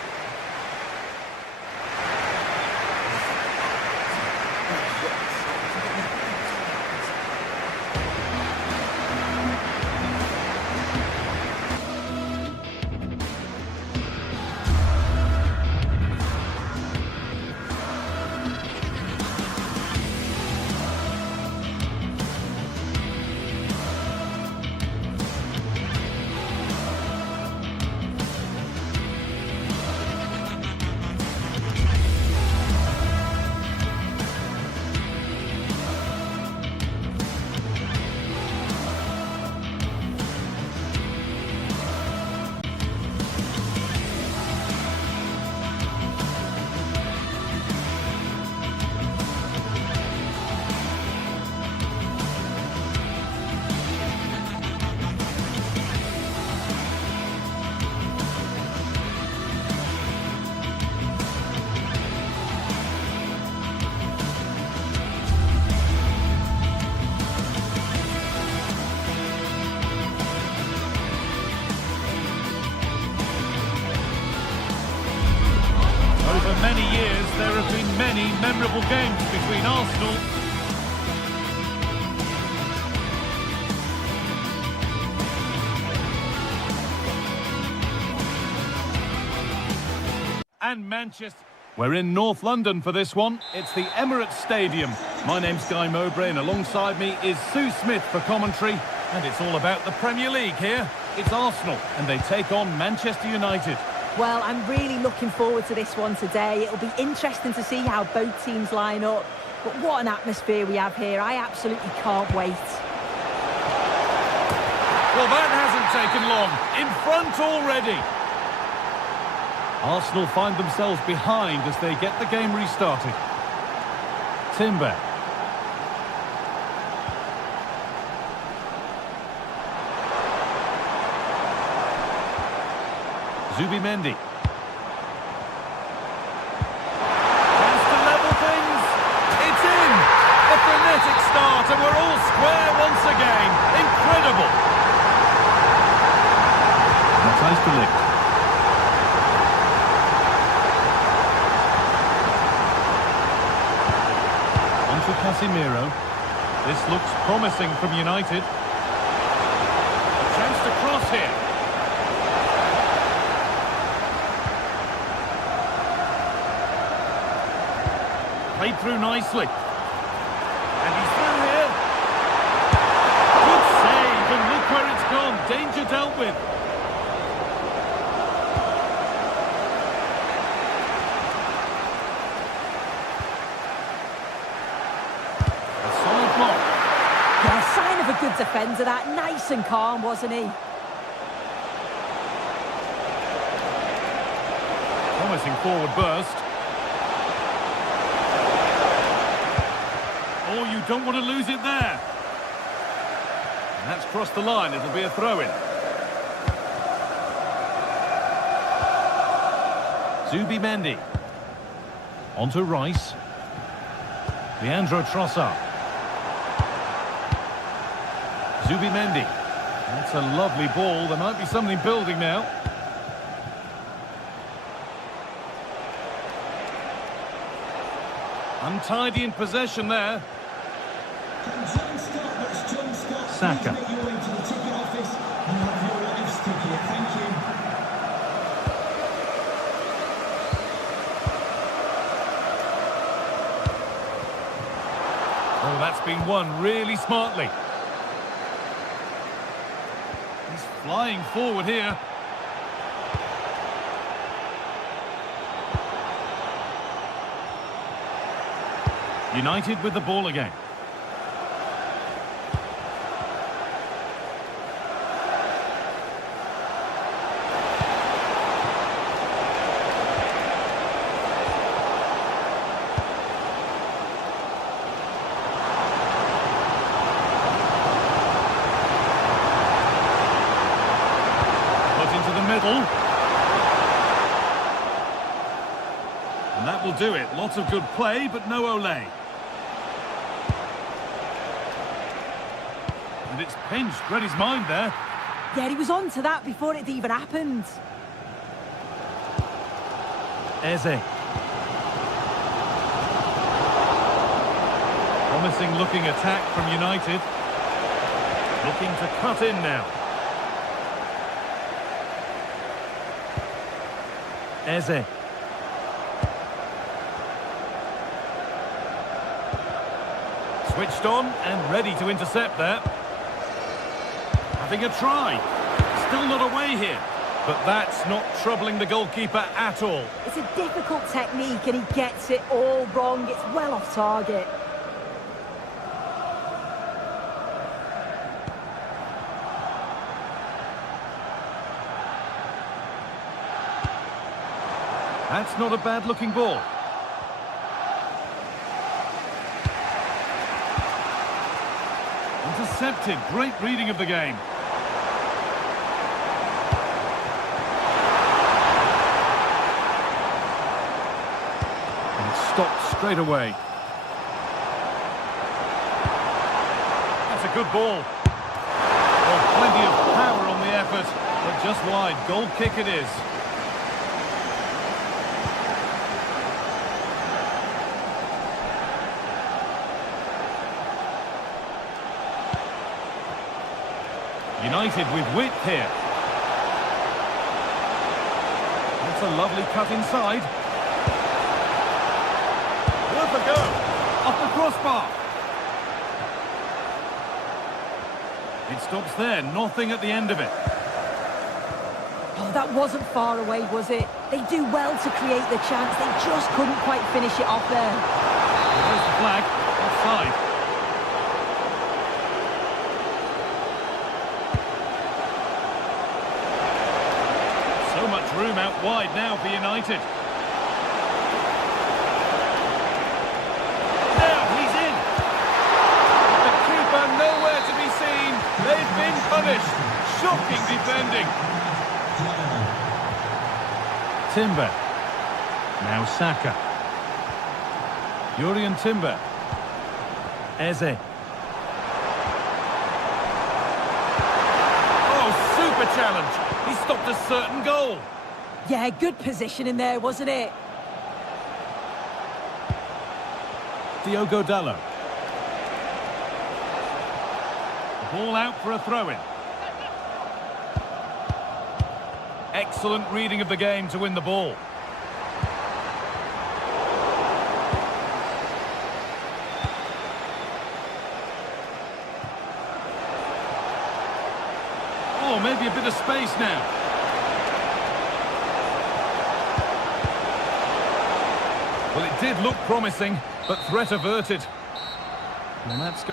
Over many years, there have been many memorable games between Arsenal and Manchester. We're in North London for this one. It's the Emirates Stadium. My name's Guy Mowbray, and alongside me is Sue Smith for commentary. And it's all about the Premier League here. It's Arsenal, and they take on Manchester United. Well, I'm really looking forward to this one today. It'll be interesting to see how both teams line up. But what an atmosphere we have here. I absolutely can't wait. Well, that hasn't taken long. In front already. Arsenal find themselves behind as they get the game restarted. Timber. Zubimendi. Chance to level things. It's in. A frenetic start and we're all square once again. Incredible. Matthijs de Ligt. On to Casemiro. This looks promising from United. A chance to cross here. Played through nicely. And he's through here. Good save, and look where it's gone. Danger dealt with. A solid block. Yeah, sign of a good defender, that. Nice and calm, wasn't he? Promising forward burst. Oh, you don't want to lose it there. And that's crossed the line. It'll be a throw-in. Zubimendi. On to Rice. Leandro Trossard. Zubimendi. That's a lovely ball. There might be something building now. Untidy in possession there. John Scott, that's John Scott. Saka. Please make your way to the ticket office and have your life's ticket. Thank you. Oh, that's been won really smartly. He's flying forward here. United with the ball again. Put into the middle. And that will do it. Lots of good play, but no Ole. And it's pinched, read his mind there. Yeah, he was on to that before it even happened. Eze. Promising looking attack from United. Looking to cut in now. Eze. Switched on and ready to intercept there. Having a try. Still not away here. But that's not troubling the goalkeeper at all. It's a difficult technique and he gets it all wrong. It's well off target. That's not a bad looking ball. Intercepted. Great reading of the game. And stopped straight away. That's a good ball. Well, plenty of power on the effort, but just wide. Goal kick it is. United with width here. That's a lovely cut inside. Worth a go. Off the crossbar. It stops there. Nothing at the end of it. Oh, that wasn't far away, was it? They do well to create the chance. They just couldn't quite finish it off there. There's the flag. Offside. Much room out wide now for United. Now he's in. The keeper nowhere to be seen. They've been punished. Shocking defending. Timber. Now Saka. Jurrien Timber. Eze. Oh, super challenge. He stopped a certain goal. Yeah, good position in there, wasn't it? Diogo Dalot. Ball out for a throw-in. Excellent reading of the game to win the ball. Oh, maybe a bit of space now. Well, it did look promising, but threat averted. And that's...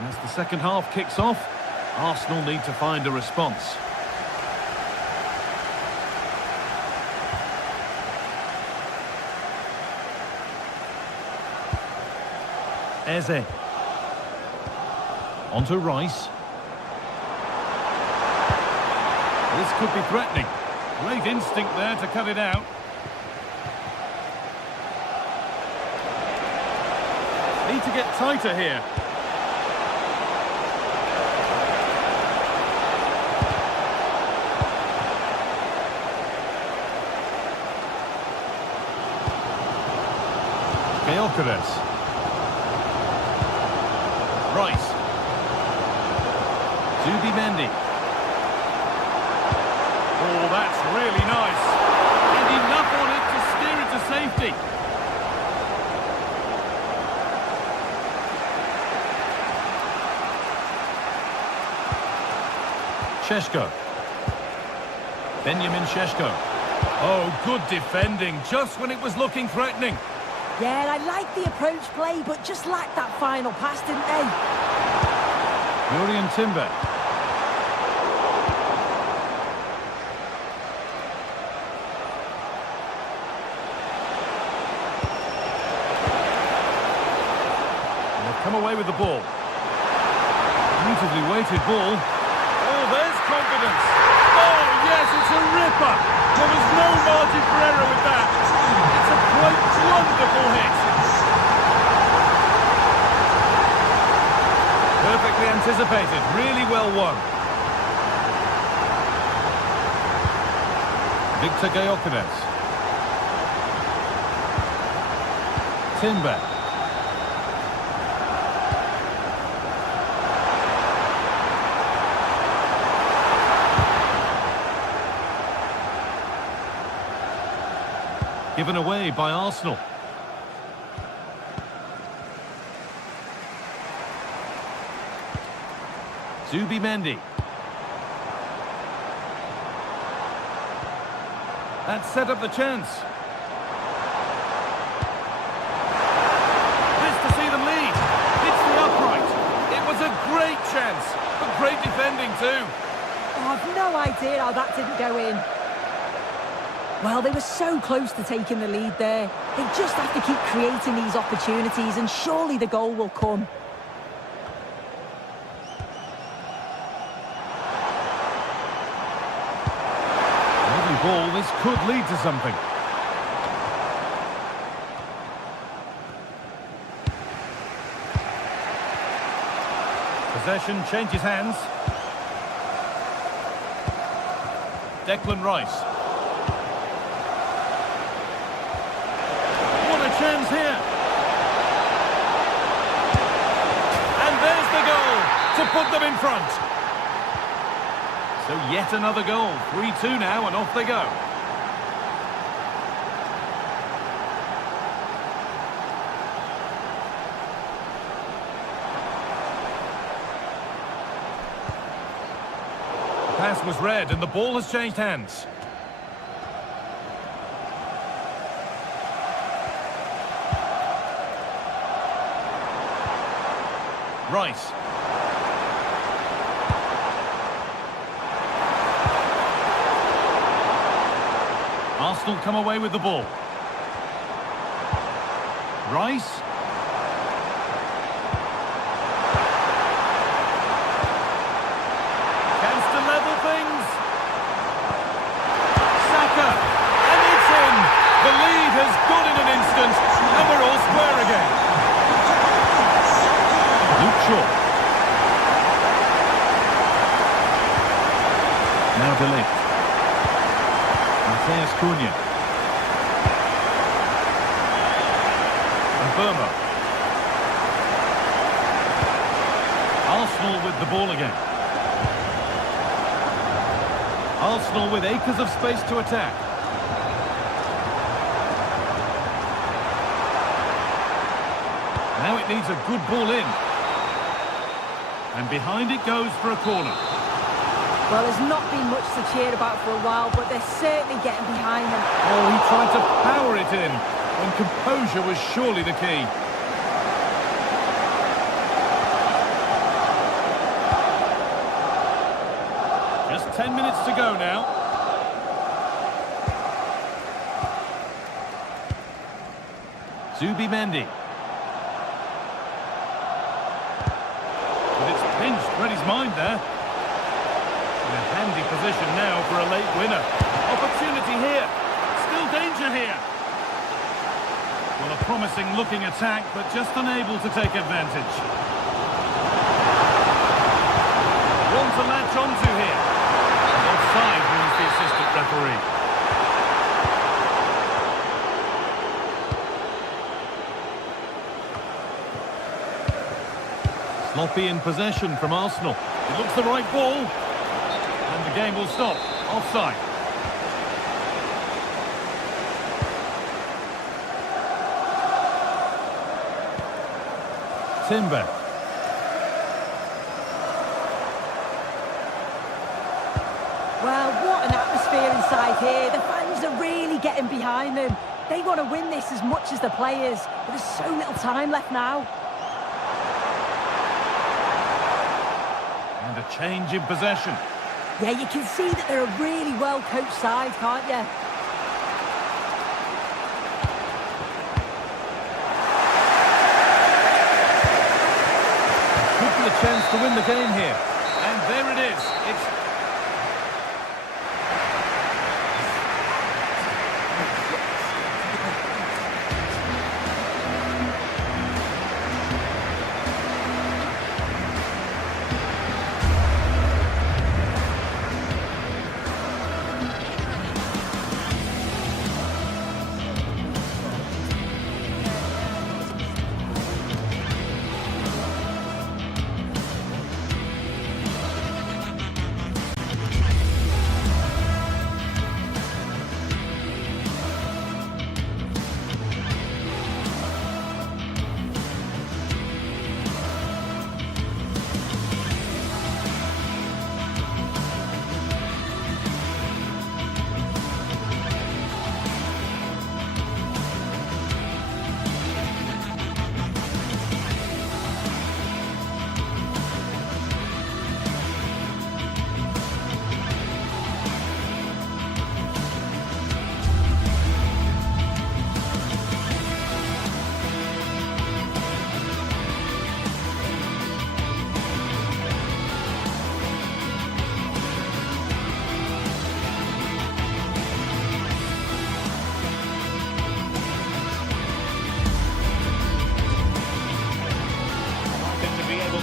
As the second half kicks off, Arsenal need to find a response. Eze. On to Rice. This could be threatening. Great instinct there to cut it out. Need to get tighter here. Gyökeres. Rice. Zubimendi. Oh, that's really nice. And enough on it to steer it to safety. Šeško. Benjamin Šeško. Oh, good defending, just when it was looking threatening. Yeah, I like the approach play, but just lacked that final pass, didn't they? Jurrien Timber. And they've come away with the ball. Beautifully weighted ball. Oh, there's confidence. Oh, yes, it's a ripper. There was no margin for error with that. It's a quite wonderful hit. Perfectly anticipated, really well won. Victor Gyökeres. Timber. Given away by Arsenal. Zubimendi. That set up the chance. This to see them lead. Hits the upright. It was a great chance, but great defending too. Oh, I've no idea how that didn't go in. Well, they were so close to taking the lead there. They just have to keep creating these opportunities and surely the goal will come. Lovely ball, this could lead to something. Possession changes hands. Declan Rice. Chance here. And there's the goal to put them in front. So yet another goal. 3-2 now and off they go. The pass was read and the ball has changed hands. Rice. Arsenal come away with the ball. Rice. Chance to level things. Saka. And it's in. The lead has gone in an instant, and we're all square again. Luke Shaw. Now De Ligt. Matheus Cunha. And Burma. Arsenal with the ball again. Arsenal with acres of space to attack. Now it needs a good ball in. And behind it goes for a corner. Well, there's not been much to cheer about for a while, but they're certainly getting behind them. Oh, he tried to power it in, when composure was surely the key. Just 10 minutes to go now. Zubimendi. But it's pinched, read his mind there. In a handy position now for a late winner. Opportunity here. Still danger here. Well, a promising looking attack, but just unable to take advantage. One to latch onto here. Offside, rules the assistant referee. Sloppy in possession from Arsenal. It looks the right ball. And the game will stop. Offside. Timber. Well, what an atmosphere inside here. The fans are really getting behind them. They want to win this as much as the players, but there's so little time left now. And a change in possession. Yeah, you can see that they're a really well-coached side, can't you? Could be a chance to win the game here. And there it is. It's...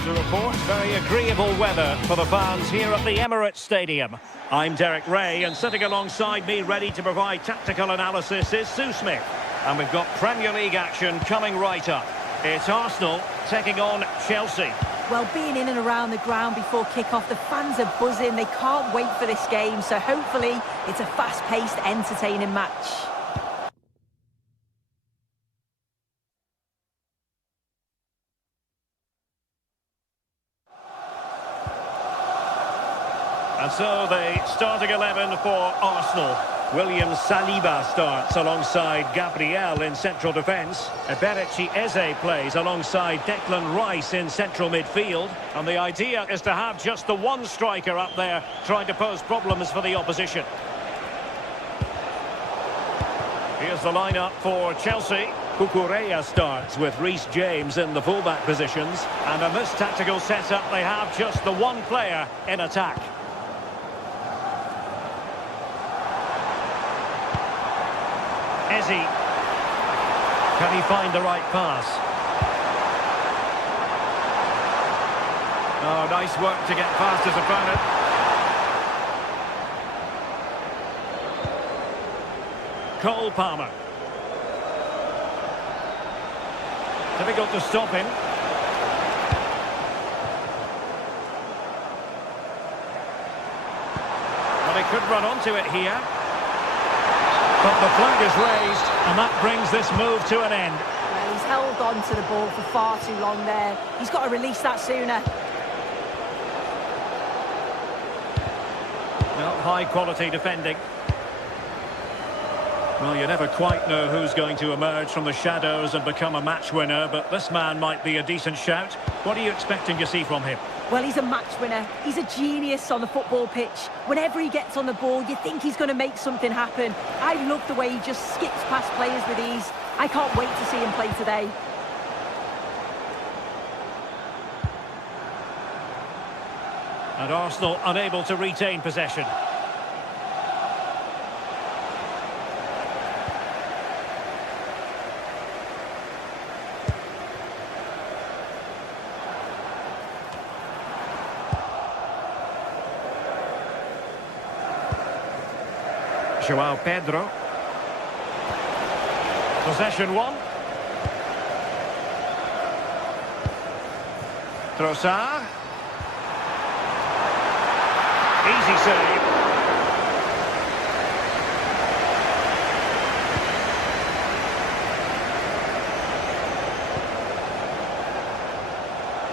To report very agreeable weather for the fans here at the Emirates Stadium. I'm Derek Ray, and sitting alongside me ready to provide tactical analysis is Sue Smith. And we've got Premier League action coming right up. It's Arsenal taking on Chelsea. Well, being in and around the ground before kick-off, the fans are buzzing. They can't wait for this game, so hopefully it's a fast-paced, entertaining match. And so the starting 11 for Arsenal. William Saliba starts alongside Gabriel in central defence. Eberechi Eze plays alongside Declan Rice in central midfield. And the idea is to have just the one striker up there trying to pose problems for the opposition. Here's the lineup for Chelsea. Cucurella starts with Reece James in the fullback positions. And in this tactical setup, they have just the one player in attack. Eze. Can he find the right pass? Oh, nice work to get past his opponent. Cole Palmer. Difficult to stop him. Well, he could run onto it here. But the flag is raised, and that brings this move to an end. Well, he's held on to the ball for far too long there. He's got to release that sooner. Well, high-quality defending. Well, you never quite know who's going to emerge from the shadows and become a match winner, but this man might be a decent shout. What are you expecting to see from him? Well, he's a match winner. He's a genius on the football pitch. Whenever he gets on the ball, you think he's going to make something happen. I love the way he just skips past players with ease. I can't wait to see him play today. And Arsenal unable to retain possession. João Pedro. Possession one. Trossard. Easy save.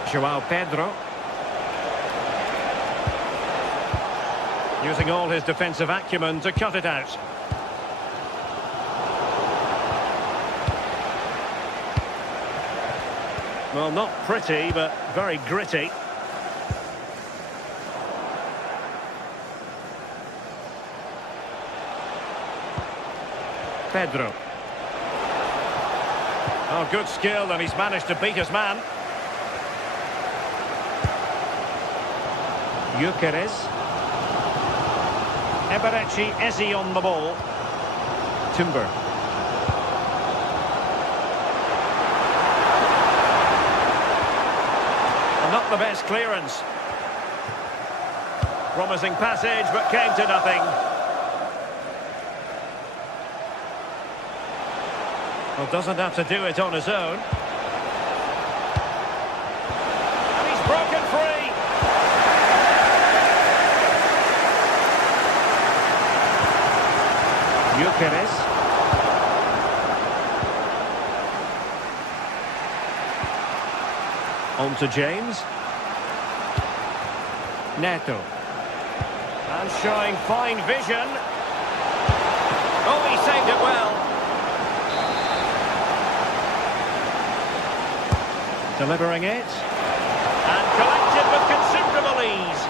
João Pedro. Using all his defensive acumen to cut it out. Well, not pretty, but very gritty. Pedro. Oh, good skill, and he's managed to beat his man. Gyökeres. Eberechi Eze on the ball. Timber. Well, not the best clearance. Promising passage, but came to nothing. Well, doesn't have to do it on his own. And he's broken free. Gyökeres. On to James. Neto. And showing fine vision. Oh, he saved it well. Delivering it. And collected with considerable ease.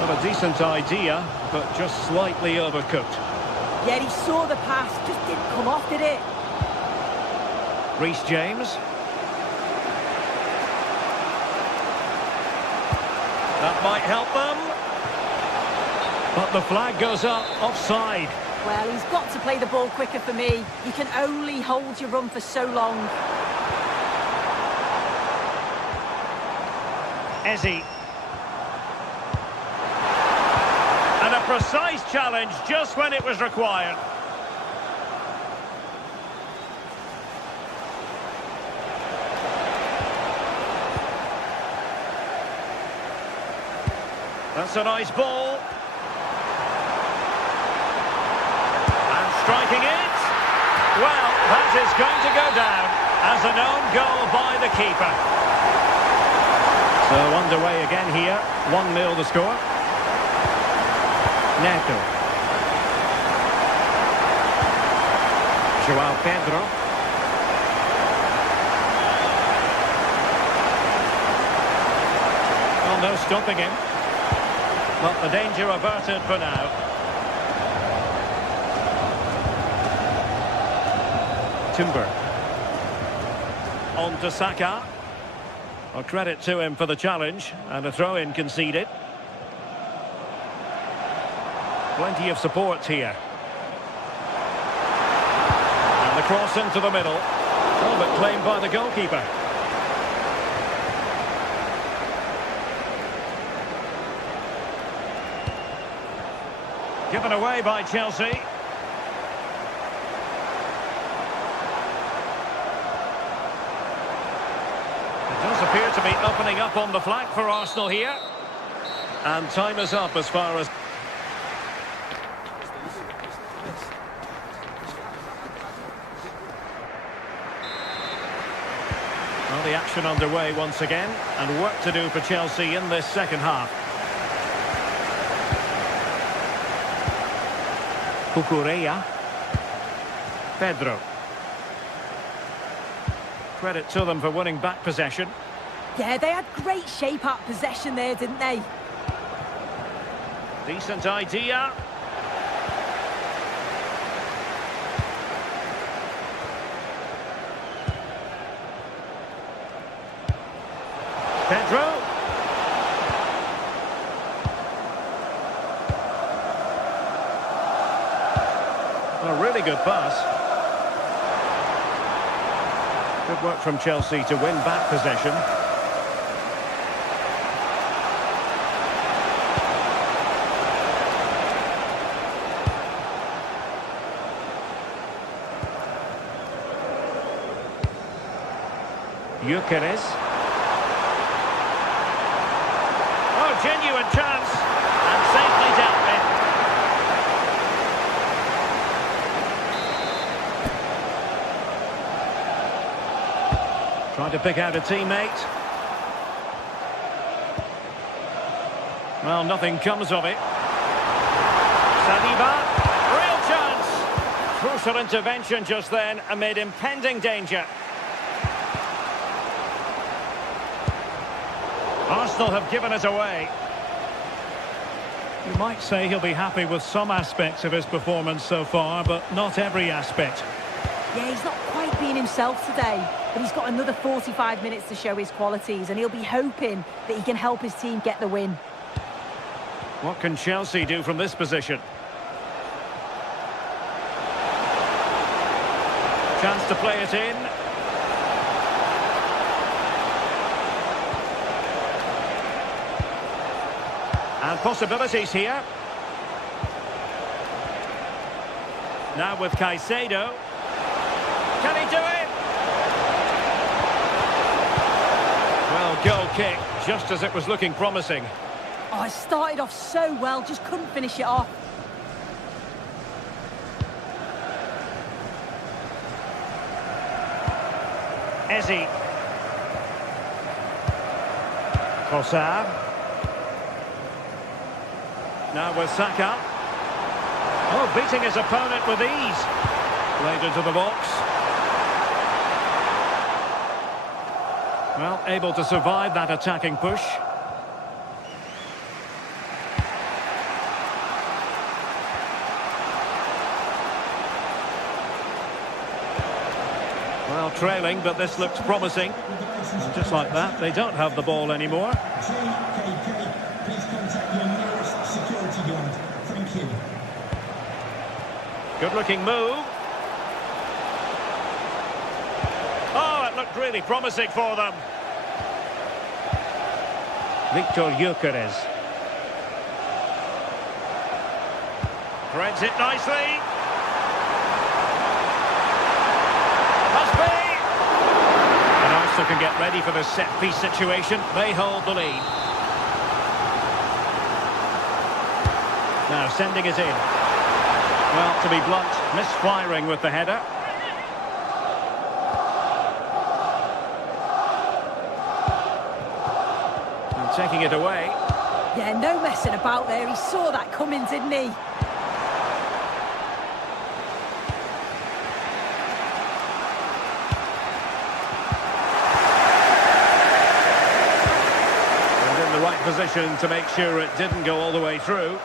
Well, a decent idea, but just slightly overcooked. Yeah, he saw the pass, just didn't come off, did it? Reece James. That might help them. But the flag goes up, offside. Well, he's got to play the ball quicker for me. You can only hold your run for so long. Eze. And a precise challenge just when it was required. That's a nice ball. And striking it. Well, that is going to go down as an own goal by the keeper. So underway again here. 1-0 the score. Neto. João Pedro. Well, no stopping him. But the danger averted for now. Timber. On to Saka. Well, credit to him for the challenge, and a throw-in conceded. Plenty of support here. And the cross into the middle. Oh, but claimed by the goalkeeper. Given away by Chelsea. Does appear to be opening up on the flank for Arsenal here. And time is up as far as... Well, the action underway once again, and work to do for Chelsea in this second half. Cucurella. Pedro. Credit to them for winning back possession. Yeah, they had great shape out possession there, didn't they? Decent idea. Pedro. A really good pass. Good work from Chelsea to win back possession. Gyökeres. Oh, genuine chance. And safely dealt with. Trying to pick out a teammate. Well, nothing comes of it. Saliba. Real chance. Crucial intervention just then amid impending danger. Arsenal have given it away. You might say he'll be happy with some aspects of his performance so far, but not every aspect. Yeah, he's not quite being himself today, but he's got another 45 minutes to show his qualities, and he'll be hoping that he can help his team get the win. What can Chelsea do from this position? Chance to play it in. And possibilities here. Now with Caicedo. Can he do it? Well, goal kick, just as it was looking promising. Oh, it started off so well, just couldn't finish it off. Eze. Trossard. Now with Saka. Oh, beating his opponent with ease. Played into the box. Well, able to survive that attacking push. Well, trailing, but this looks promising. And just like that, they don't have the ball anymore. JKK, please contact your nearest security guard. Thank you. Good-looking move. Oh, it looked really promising for them. Victor Gyökeres. Threads it nicely. Must be. And Arsenal can get ready for the set-piece situation. They hold the lead. Now sending it in. Well, to be blunt, misfiring with the header. taking it away. Yeah, no messing about there. He saw that coming, didn't he? And in the right position to make sure it didn't go all the way through.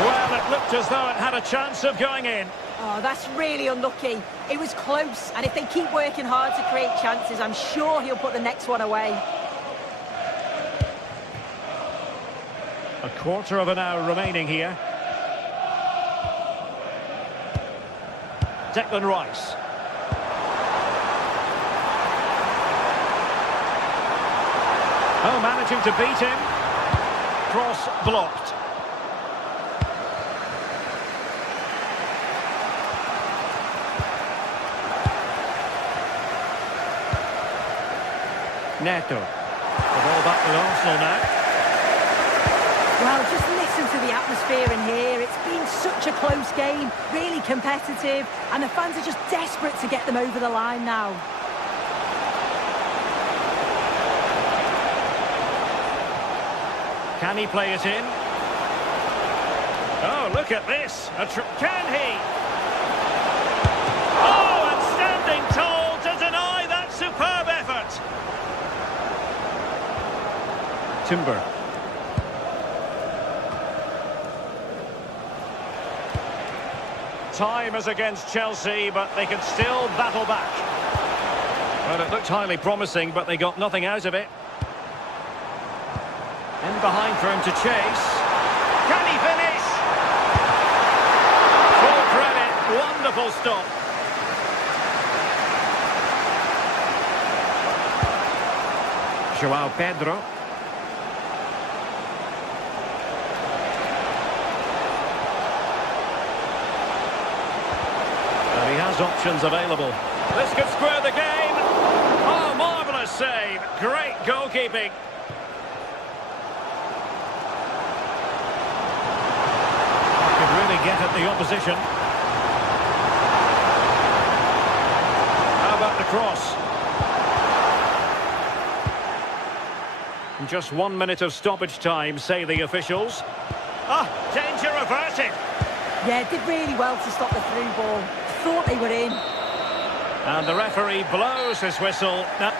Well, it looked as though it had a chance of going in. Oh, that's really unlucky. It was close, and if they keep working hard to create chances, I'm sure he'll put the next one away. A quarter of an hour remaining here. Declan Rice. Oh, managing to beat him. Cross blocked. Neto. The ball back with Arsenal now. Well, just listen to the atmosphere in here. It's been such a close game, really competitive, and the fans are just desperate to get them over the line now. Can he play it in? Oh, look at this. Can he? Oh, and standing tall to deny that superb effort. Timber. Time is against Chelsea, but they can still battle back. Well, it looked highly promising, but they got nothing out of it. In behind for him to chase. Can he finish? Full credit. Wonderful stop. João Pedro. And he has options available. This could square the game. Oh, marvellous save. Great goalkeeping. Get at the opposition. How about the cross? Just 1 minute of stoppage time, say the officials. Ah, danger averted. Yeah, did really well to stop the through ball. Thought they were in. And the referee blows his whistle. Now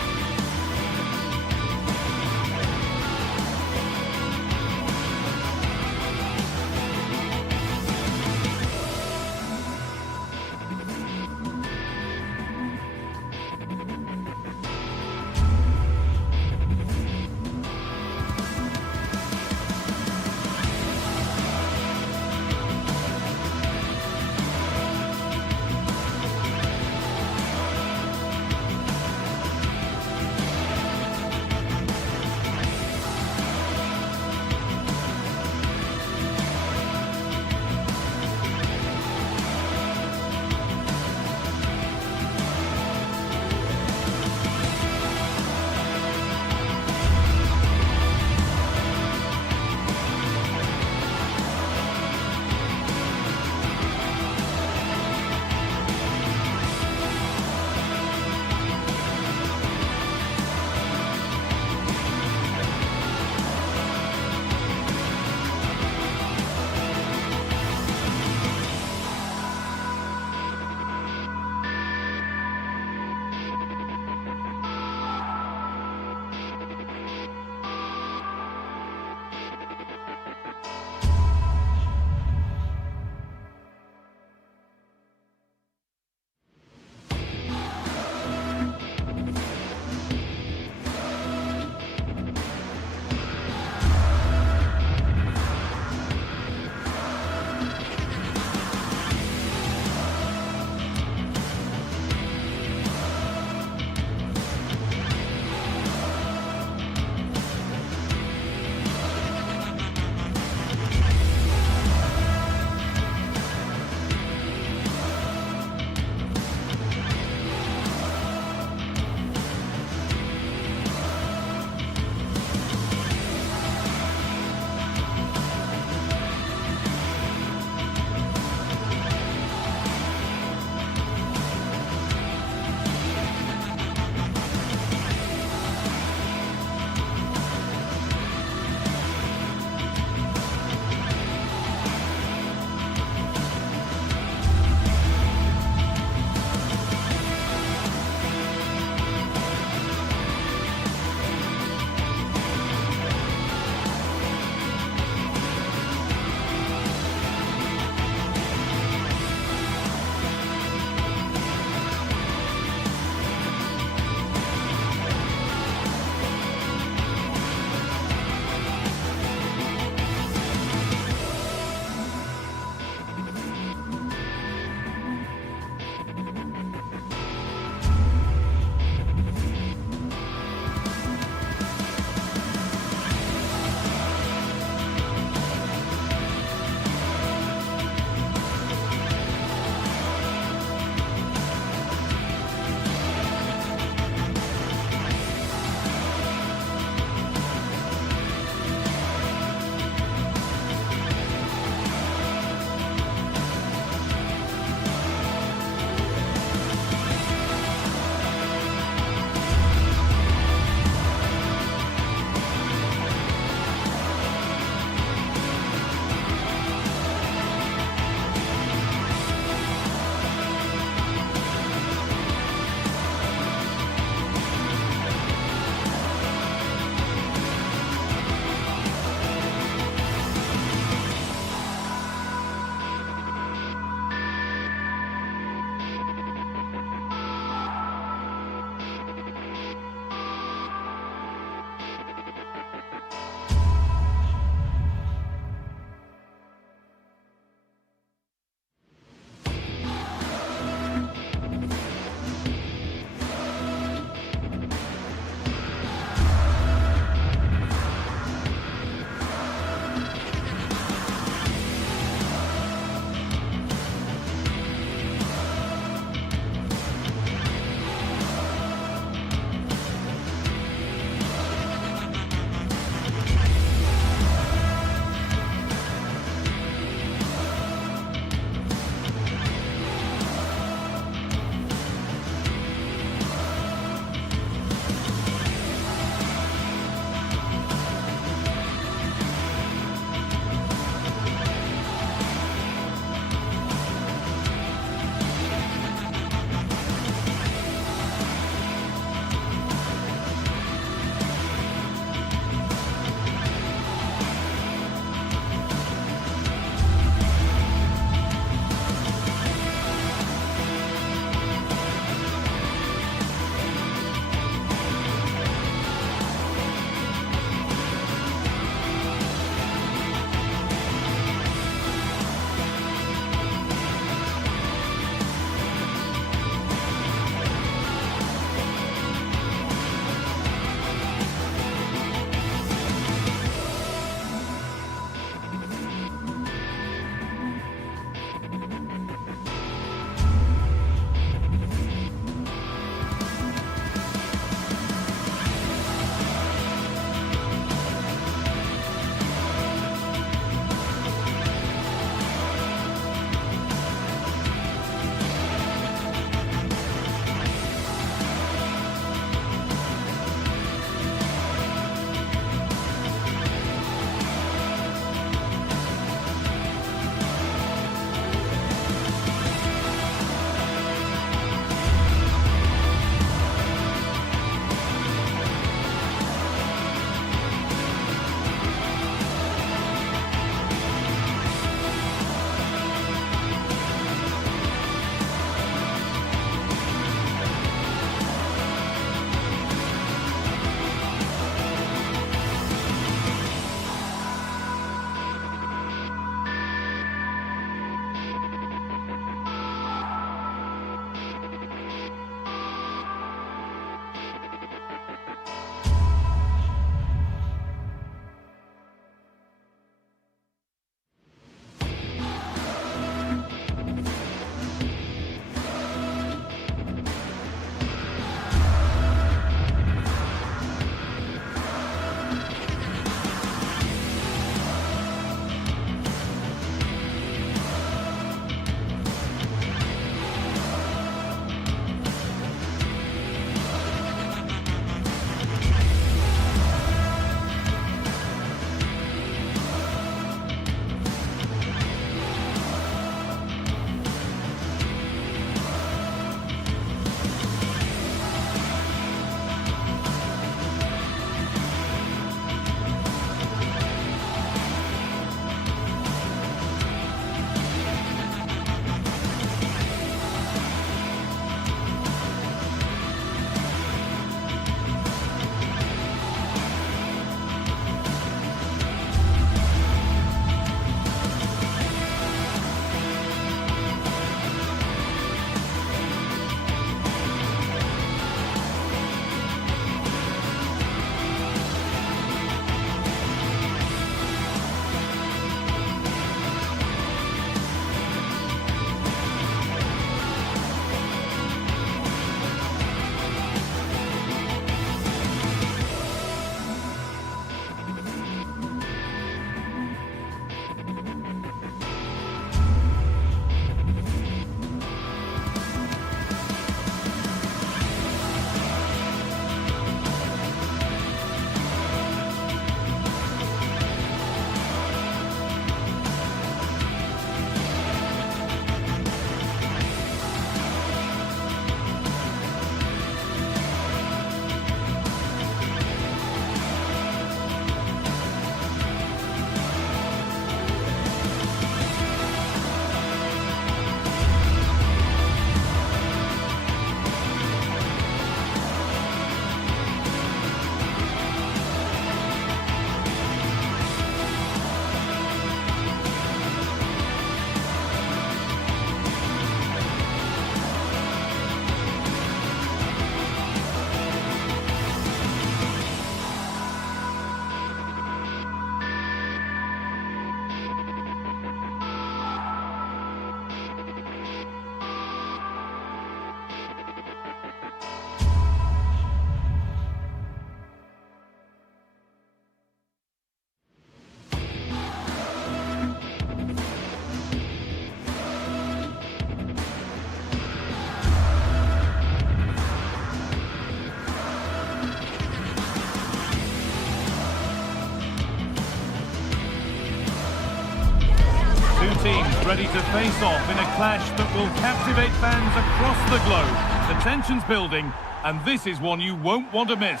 ready to face off in a clash that will captivate fans across the globe. The tension's building, and this is one you won't want to miss.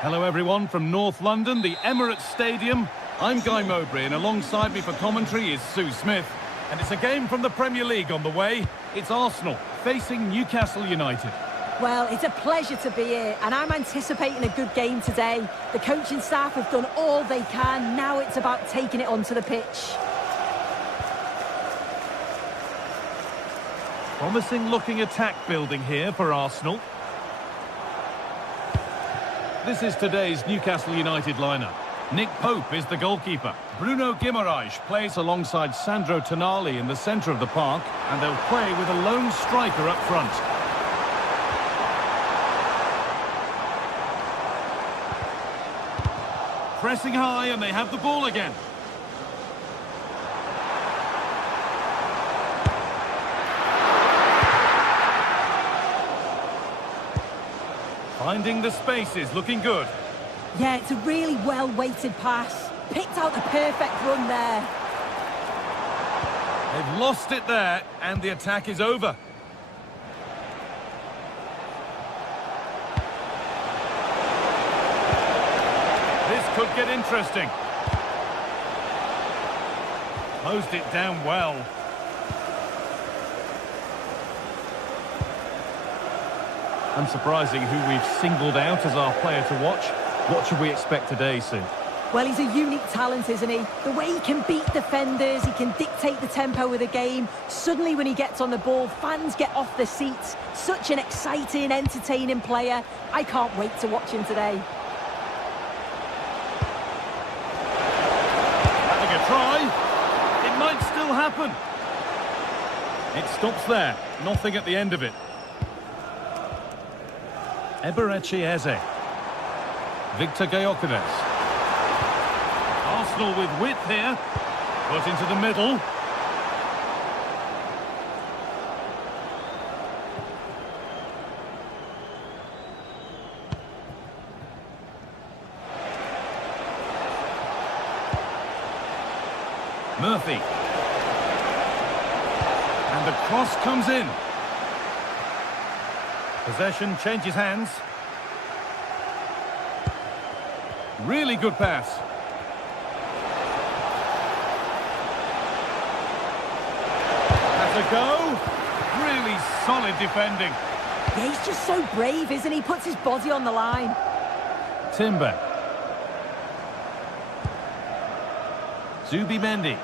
Hello everyone from North London, the Emirates Stadium. I'm Guy Mowbray, and alongside me for commentary is Sue Smith. And it's a game from the Premier League on the way. It's Arsenal facing Newcastle United. Well, it's a pleasure to be here, and I'm anticipating a good game today. The coaching staff have done all they can. Now it's about taking it onto the pitch. Promising looking attack building here for Arsenal. This is today's Newcastle United lineup. Nick Pope is the goalkeeper. Bruno Guimaraes plays alongside Sandro Tonali in the centre of the park, and they'll play with a lone striker up front. Pressing high, and they have the ball again. Finding the spaces, looking good. Yeah, it's a really well-weighted pass. Picked out the perfect run there. They've lost it there, and the attack is over. This could get interesting. Closed it down well. Unsurprising who we've singled out as our player to watch. What should we expect today, Sue? Well, he's a unique talent, isn't he? The way he can beat defenders, he can dictate the tempo of the game. Suddenly, when he gets on the ball, fans get off their seats. Such an exciting, entertaining player. I can't wait to watch him today. Having a try. It might still happen. It stops there. Nothing at the end of it. Eberechi Eze. Victor Gyökeres. Arsenal with width here. Put into the middle. Murphy. And the cross comes in. Possession changes hands. Really good pass. Has a go. Really solid defending. Yeah, he's just so brave, isn't he? Puts his body on the line. Timber. Zubimendi.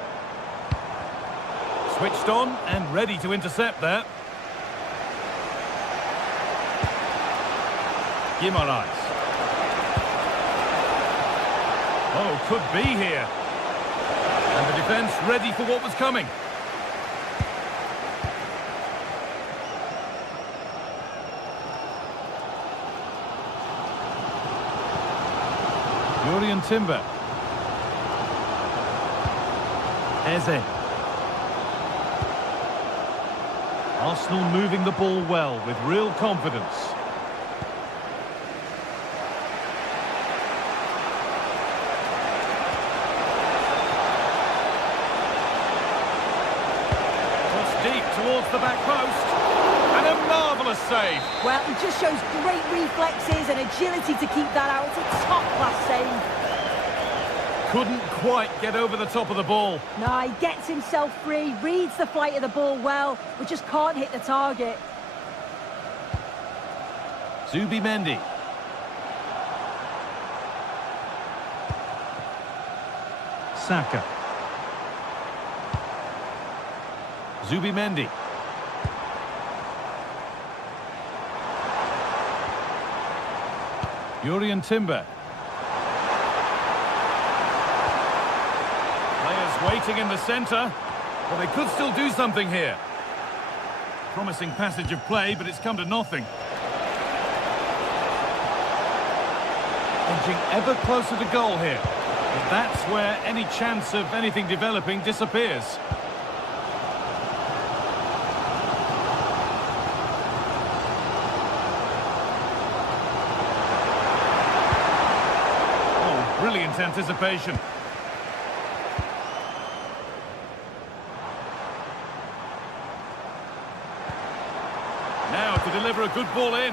Switched on and ready to intercept there. Guimaraes. Oh, could be here. And the defence ready for what was coming. Jurriën Timber. Eze. Arsenal moving the ball well with real confidence. Deep towards the back post, and a marvellous save. Well, he just shows great reflexes and agility to keep that out. It's a top-class save. Couldn't quite get over the top of the ball. No, he gets himself free, reads the flight of the ball well, but just can't hit the target. Zubimendi. Saka. Zubimendi. Jurriën Timber. Players waiting in the centre. Well, they could still do something here. Promising passage of play, but it's come to nothing. Edging ever closer to goal here. But that's where any chance of anything developing disappears. Brilliant anticipation. deliver a good ball in.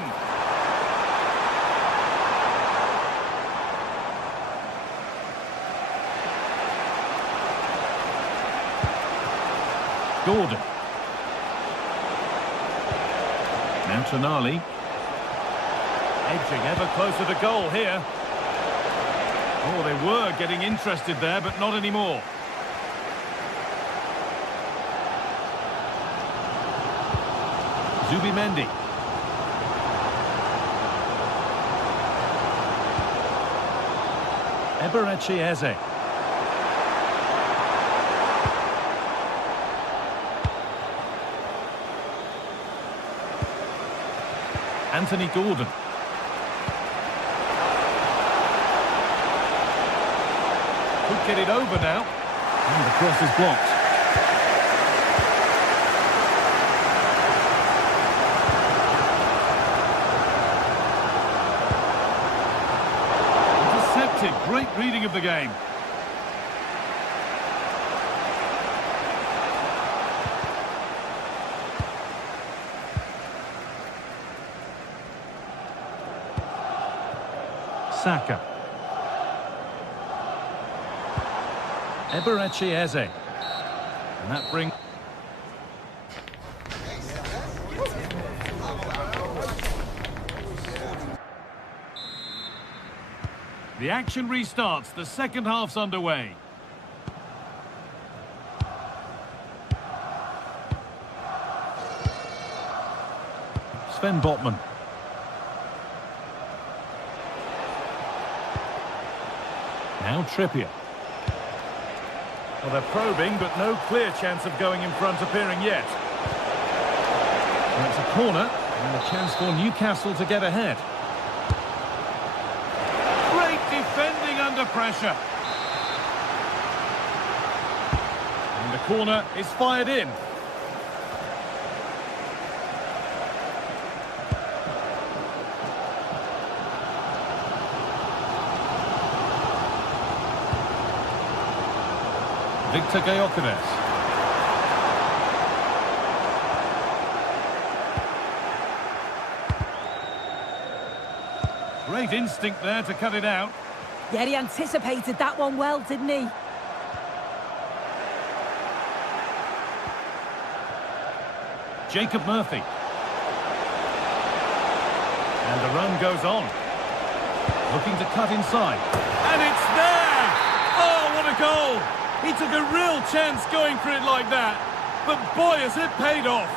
Gordon. Now Tonali. Edging ever closer to goal here. Oh, they were getting interested there, but not anymore. Zubimendi. Eberechi Eze. Anthony Gordon. Could get it over now. And the cross is blocked. Intercepted. Great reading of the game. Saka. Eberechi Eze. And that brings... The action restarts. The second half's underway. Sven Botman. Now Trippier. Well, they're probing, but no clear chance of going in front appearing yet. That's a corner, and a chance for Newcastle to get ahead. Great defending under pressure. And the corner is fired in. Victor Gyökeres. Great instinct there to cut it out. Yeah, he anticipated that one well, didn't he? Jacob Murphy. And the run goes on. Looking to cut inside. And it's there! Oh, what a goal! He took a real chance going for it like that. But boy, has it paid off.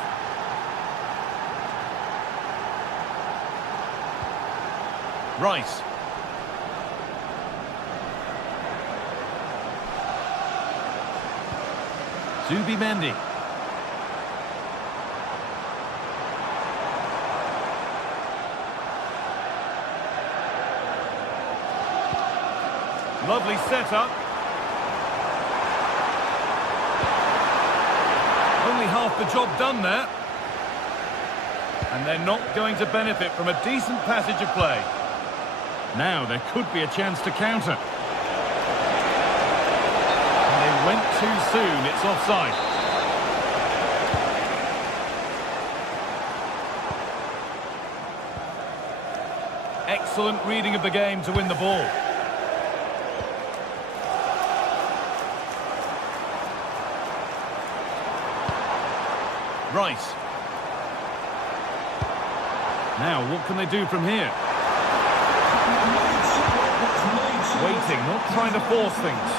Rice. Zubimendi. Lovely setup. Only half the job done there. And they're not going to benefit from a decent passage of play. Now there could be a chance to counter. And they went too soon. It's offside. Excellent reading of the game to win the ball. Rice. Now, what can they do from here? Waiting, not trying to force things.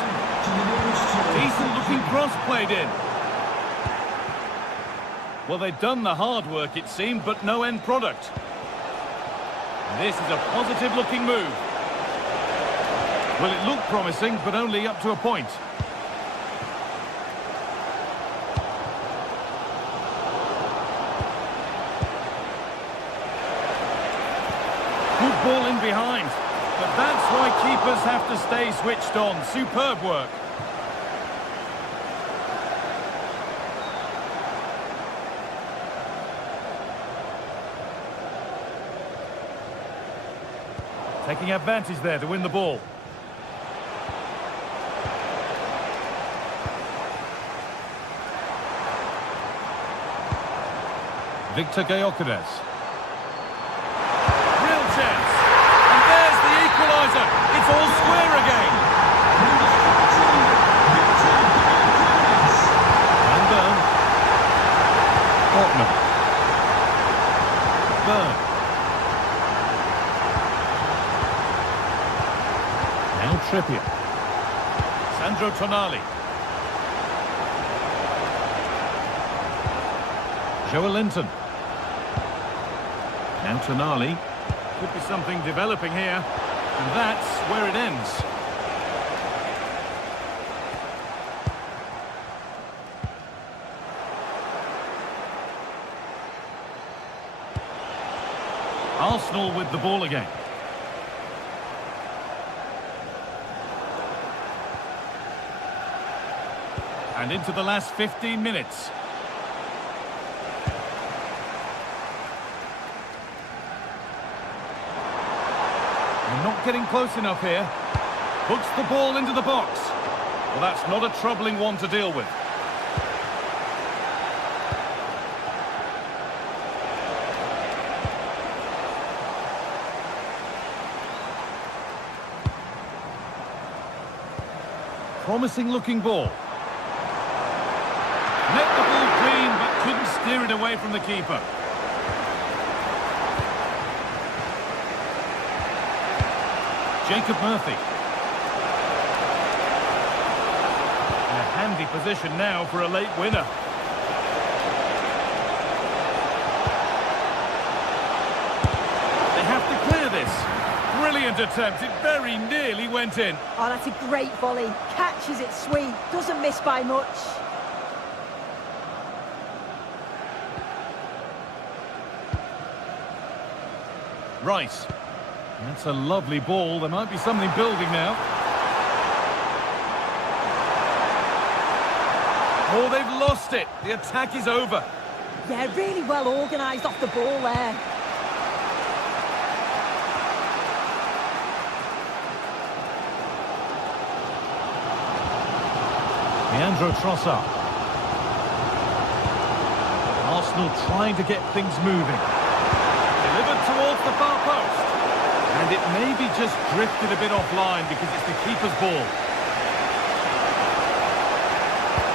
Decent looking cross played in. Well, they've done the hard work, it seemed, but no end product. This is a positive looking move. Well, it looked promising, but only up to a point. Good ball in behind. But that's why keepers have to stay switched on. Superb work. Taking advantage there to win the ball. Victor Gyökeres. Now Trippier. Sandro Tonali. Joelinton. Now Tonali. Could be something developing here. And that's where it ends. Arsenal with the ball again. And into the last 15 minutes. They're not getting close enough here. Puts the ball into the box. Well, that's not a troubling one to deal with. Promising looking ball. Let the ball clean, but couldn't steer it away from the keeper. Jacob Murphy. In a handy position now for a late winner. They have to clear this. Brilliant attempt. It very nearly went in. Oh, that's a great volley. Catches it sweet. Doesn't miss by much. Rice. That's a lovely ball. There might be something building now. Oh, they've lost it. The attack is over. Yeah, really well organised off the ball there. Leandro Trossard. Arsenal trying to get things moving. Delivered towards the far post. And it maybe just drifted a bit offline because it's the keeper's ball.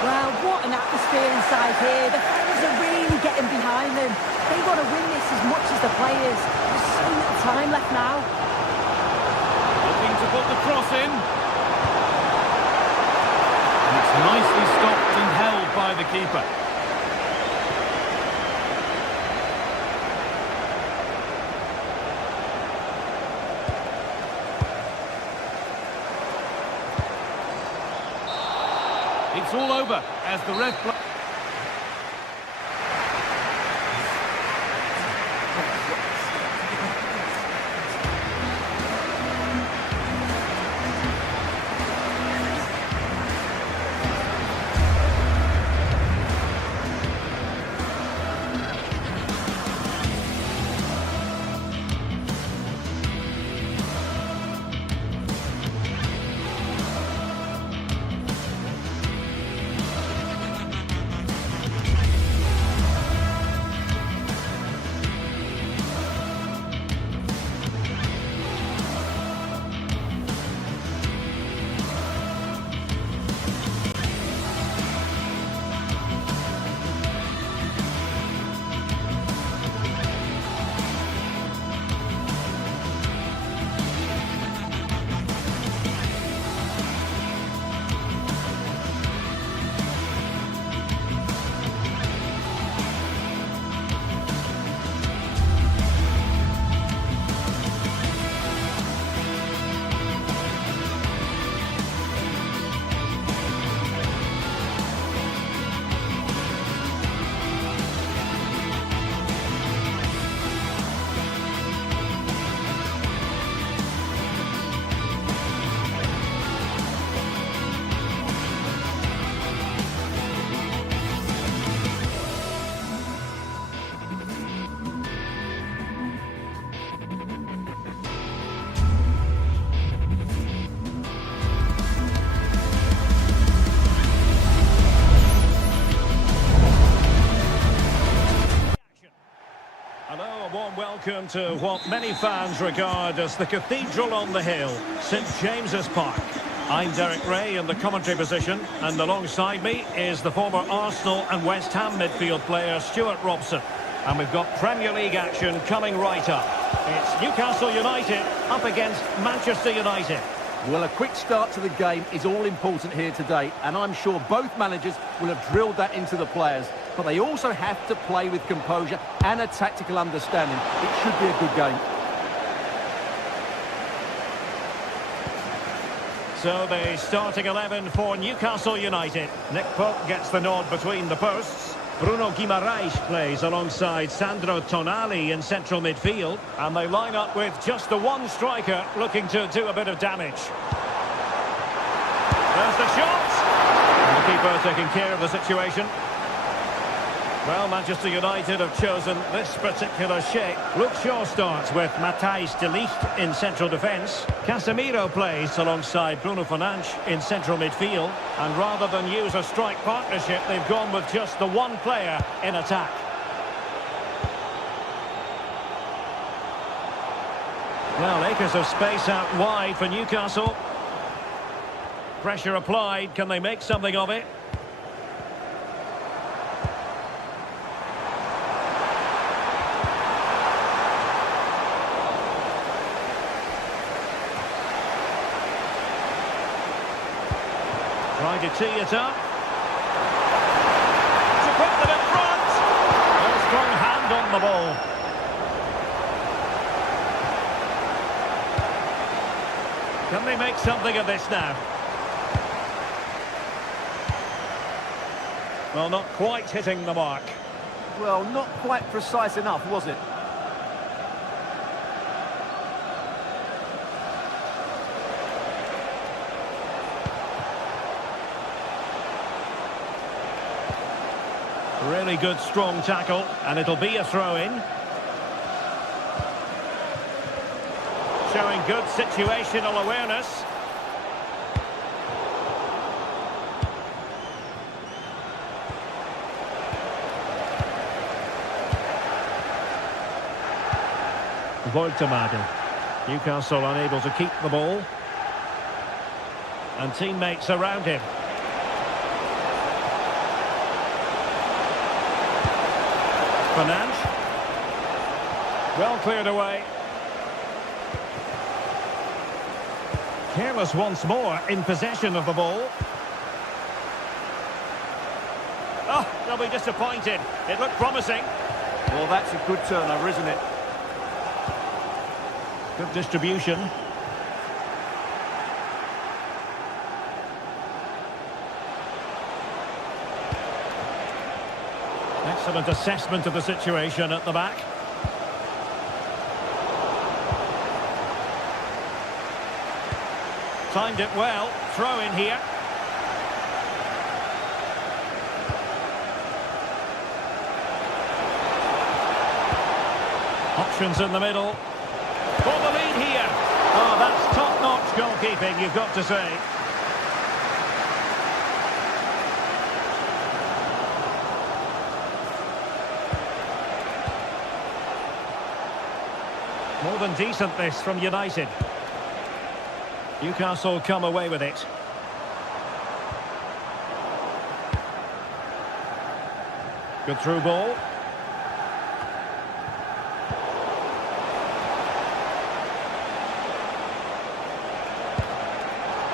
Well, what an atmosphere inside here. The fans are really getting behind them. They want to win this as much as the players. There's so little time left now. Looking to put the cross in. And it's nicely stopped and held by the keeper. It's all over as the ref... Welcome to what many fans regard as the cathedral on the hill, St James's Park. I'm Derek Ray in the commentary position, and alongside me is the former Arsenal and West Ham midfield player Stuart Robson. And we've got Premier League action coming right up. It's Newcastle United up against Manchester United. Well, a quick start to the game is all important here today, and I'm sure both managers will have drilled that into the players. But they also have to play with composure and a tactical understanding. It should be a good game. So the starting 11 for Newcastle United. Nick Pope gets the nod between the posts. Bruno Guimaraes plays alongside Sandro Tonali in central midfield. And they line up with just the one striker looking to do a bit of damage. There's the shot! And the keeper taking care of the situation. Well, Manchester United have chosen this particular shape. Luke Shaw starts with Matthijs de Ligt in central defence. Casemiro plays alongside Bruno Fernandes in central midfield. And rather than use a strike partnership, they've gone with just the one player in attack. Well, acres of space out wide for Newcastle. Pressure applied. Can they make something of it? Trying to tee it up. To put them in front. A strong hand on the ball. Can they make something of this now? Well, not quite hitting the mark. Well, not quite precise enough, was it? Really good, strong tackle, and it'll be a throw-in. Showing good situational awareness. Voltemade. Newcastle unable to keep the ball. And teammates around him. Fernandes. Well cleared away. Careless once more in possession of the ball. Oh, they'll be disappointed. It looked promising. Well, that's a good turnover, isn't it? Good distribution. Excellent assessment of the situation at the back. Timed it well. Throw in here. Options in the middle. For the lead here. Oh, that's top-notch goalkeeping, you've got to say. More than decent this from United. Newcastle come away with it. Good through ball.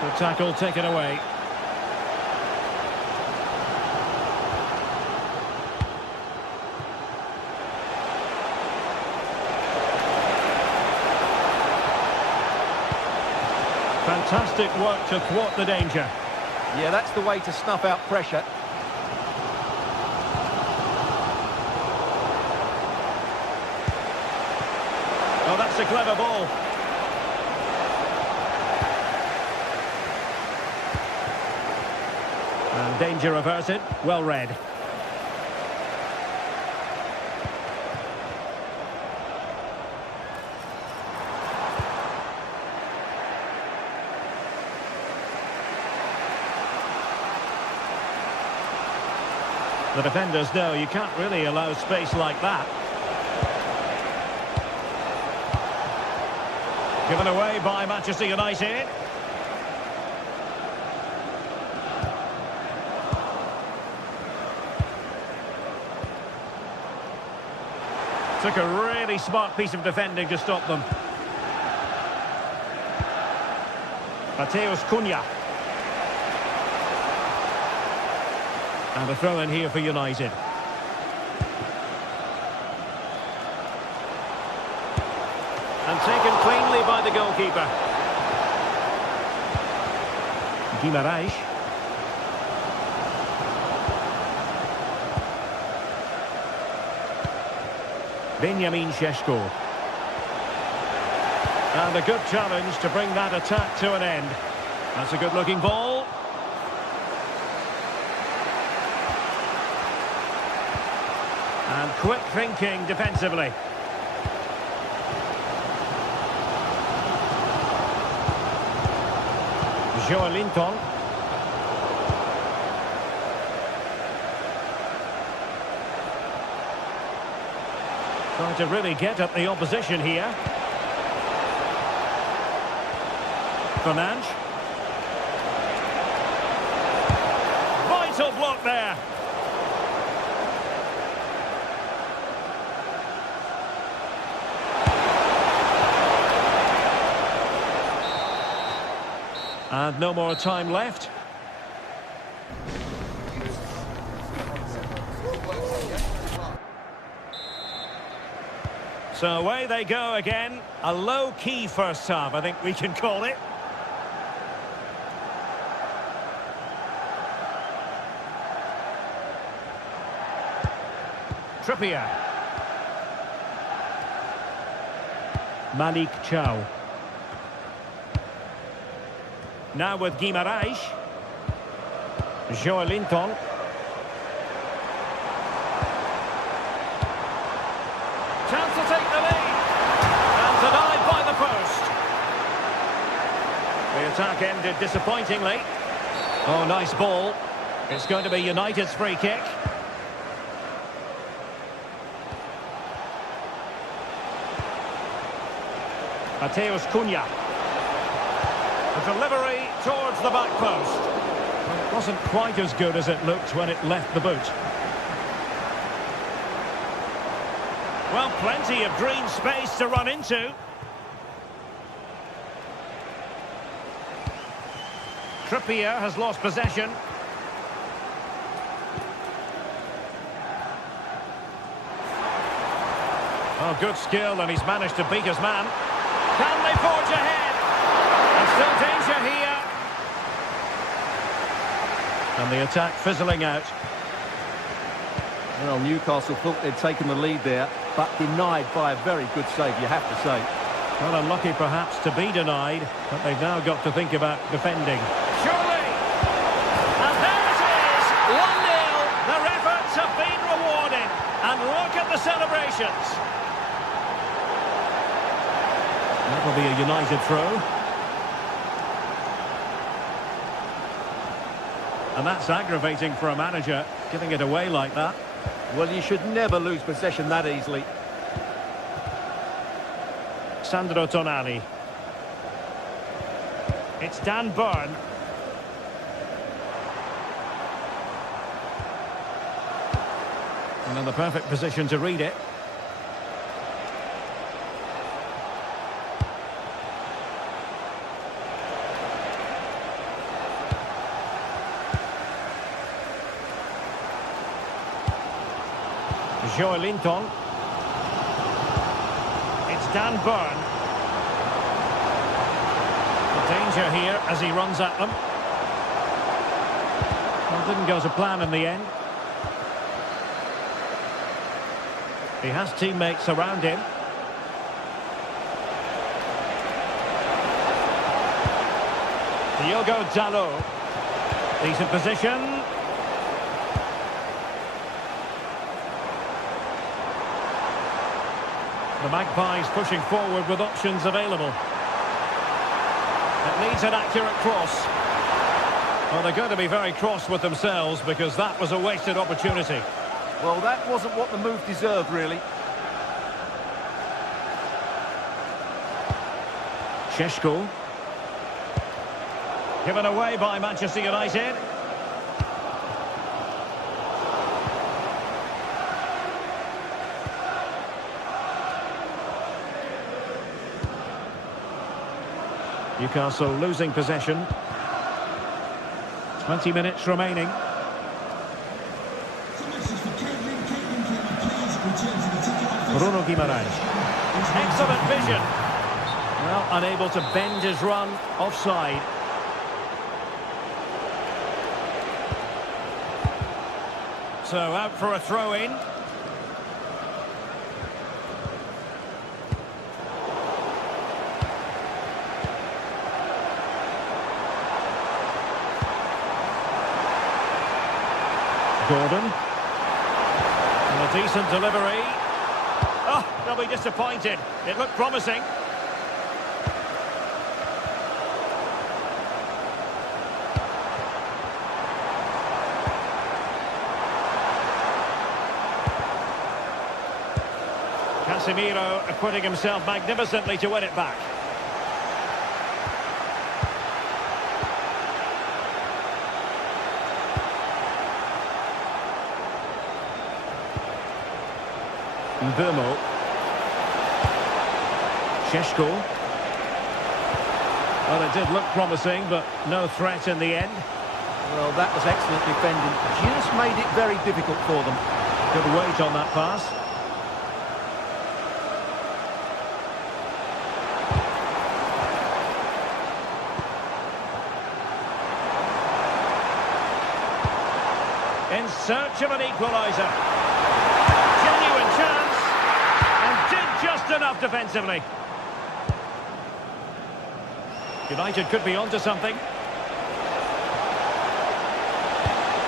Good tackle taken away. Fantastic work to thwart the danger. Yeah, that's the way to snuff out pressure. Oh, that's a clever ball. And danger averted. Well read. The defenders know you can't really allow space like that. Given away by Manchester United. Took a really smart piece of defending to stop them. Mateus Cunha. And a throw in here for United. And taken cleanly by the goalkeeper. Guimarães. Benjamin Šeško. And a good challenge to bring that attack to an end. That's a good-looking ball. And quick thinking defensively. Joelinton. Trying to really get at the opposition here. Fernandes. Vital block there. And no more time left. So away they go again. A low-key first half, I think we can call it. Trippier. Malik Chow. Now with Guimarães. Joelinton. Chance to take the lead. And denied by the post. The attack ended disappointingly. Oh, nice ball. It's going to be United's free kick. Mateus Cunha. The delivery towards the back post. Well, it wasn't quite as good as it looked when it left the boot. Well, plenty of green space to run into. Trippier has lost possession. Oh, good skill, and he's managed to beat his man. Can they forge ahead? There's still danger here. And the attack fizzling out. Well, Newcastle thought they'd taken the lead there, but denied by a very good save, you have to say. Well, unlucky perhaps to be denied, but they've now got to think about defending. Surely! And there it is! 1-0. Their efforts have been rewarded. And look at the celebrations. That will be a United throw. And that's aggravating for a manager, giving it away like that. Well, you should never lose possession that easily. Sandro Tonali. It's Dan Burn. And in the perfect position to read it. Joelinton. It's Dan Burn. The danger here as he runs at them. Well, didn't go to plan in the end. He has teammates around him. Diogo Dalot. Decent position. The Magpies pushing forward with options available. It needs an accurate cross. Well, they're going to be very cross with themselves because that was a wasted opportunity. Well, that wasn't what the move deserved, really. Šeško. Given away by Manchester United. Newcastle losing possession. 20 minutes remaining. Bruno Guimaraes. Excellent vision. Well, unable to bend his run, offside. So out for a throw-in. Gordon. And a decent delivery. Oh, they'll be disappointed. It looked promising. Casemiro acquitting himself magnificently to win it back. Mbeumo. Šeško. Well, it did look promising, but no threat in the end. Well, that was excellent defending. Just made it very difficult for them. Good weight on that pass. In search of an equaliser. Genuine chance. And did just enough defensively. United could be onto something.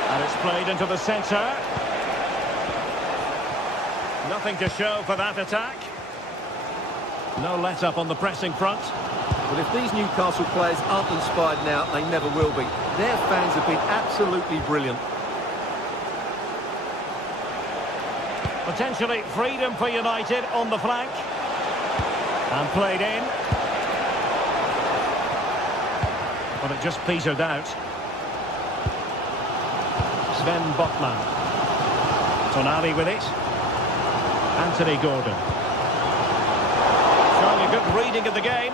And it's played into the centre. Nothing to show for that attack. No let-up on the pressing front. Well, if these Newcastle players aren't inspired now, they never will be. Their fans have been absolutely brilliant. Potentially freedom for United on the flank. And played in. But it just petered out. Sven Botman. Tonali with it. Anthony Gordon. Showing a good reading of the game.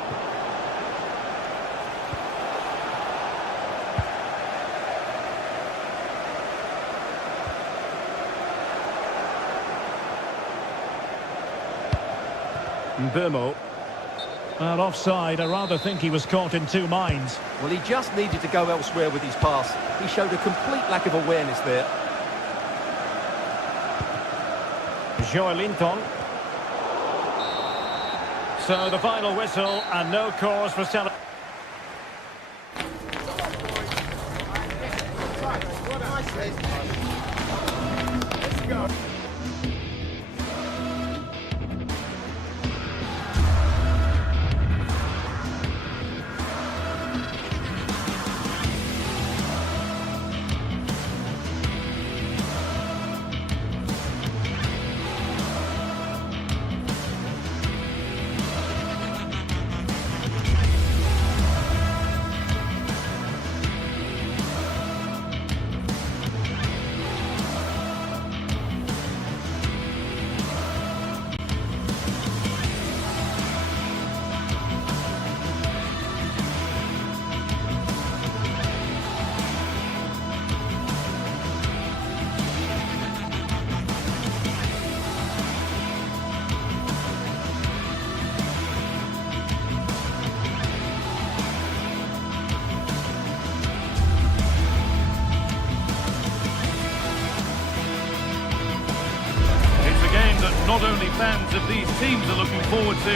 Mbeumo. Well, offside. I rather think he was caught in two minds. Well, he just needed to go elsewhere with his pass. He showed a complete lack of awareness there. Joelinton. So the final whistle and no cause for celebration. Let's go. Not only fans of these teams are looking forward to,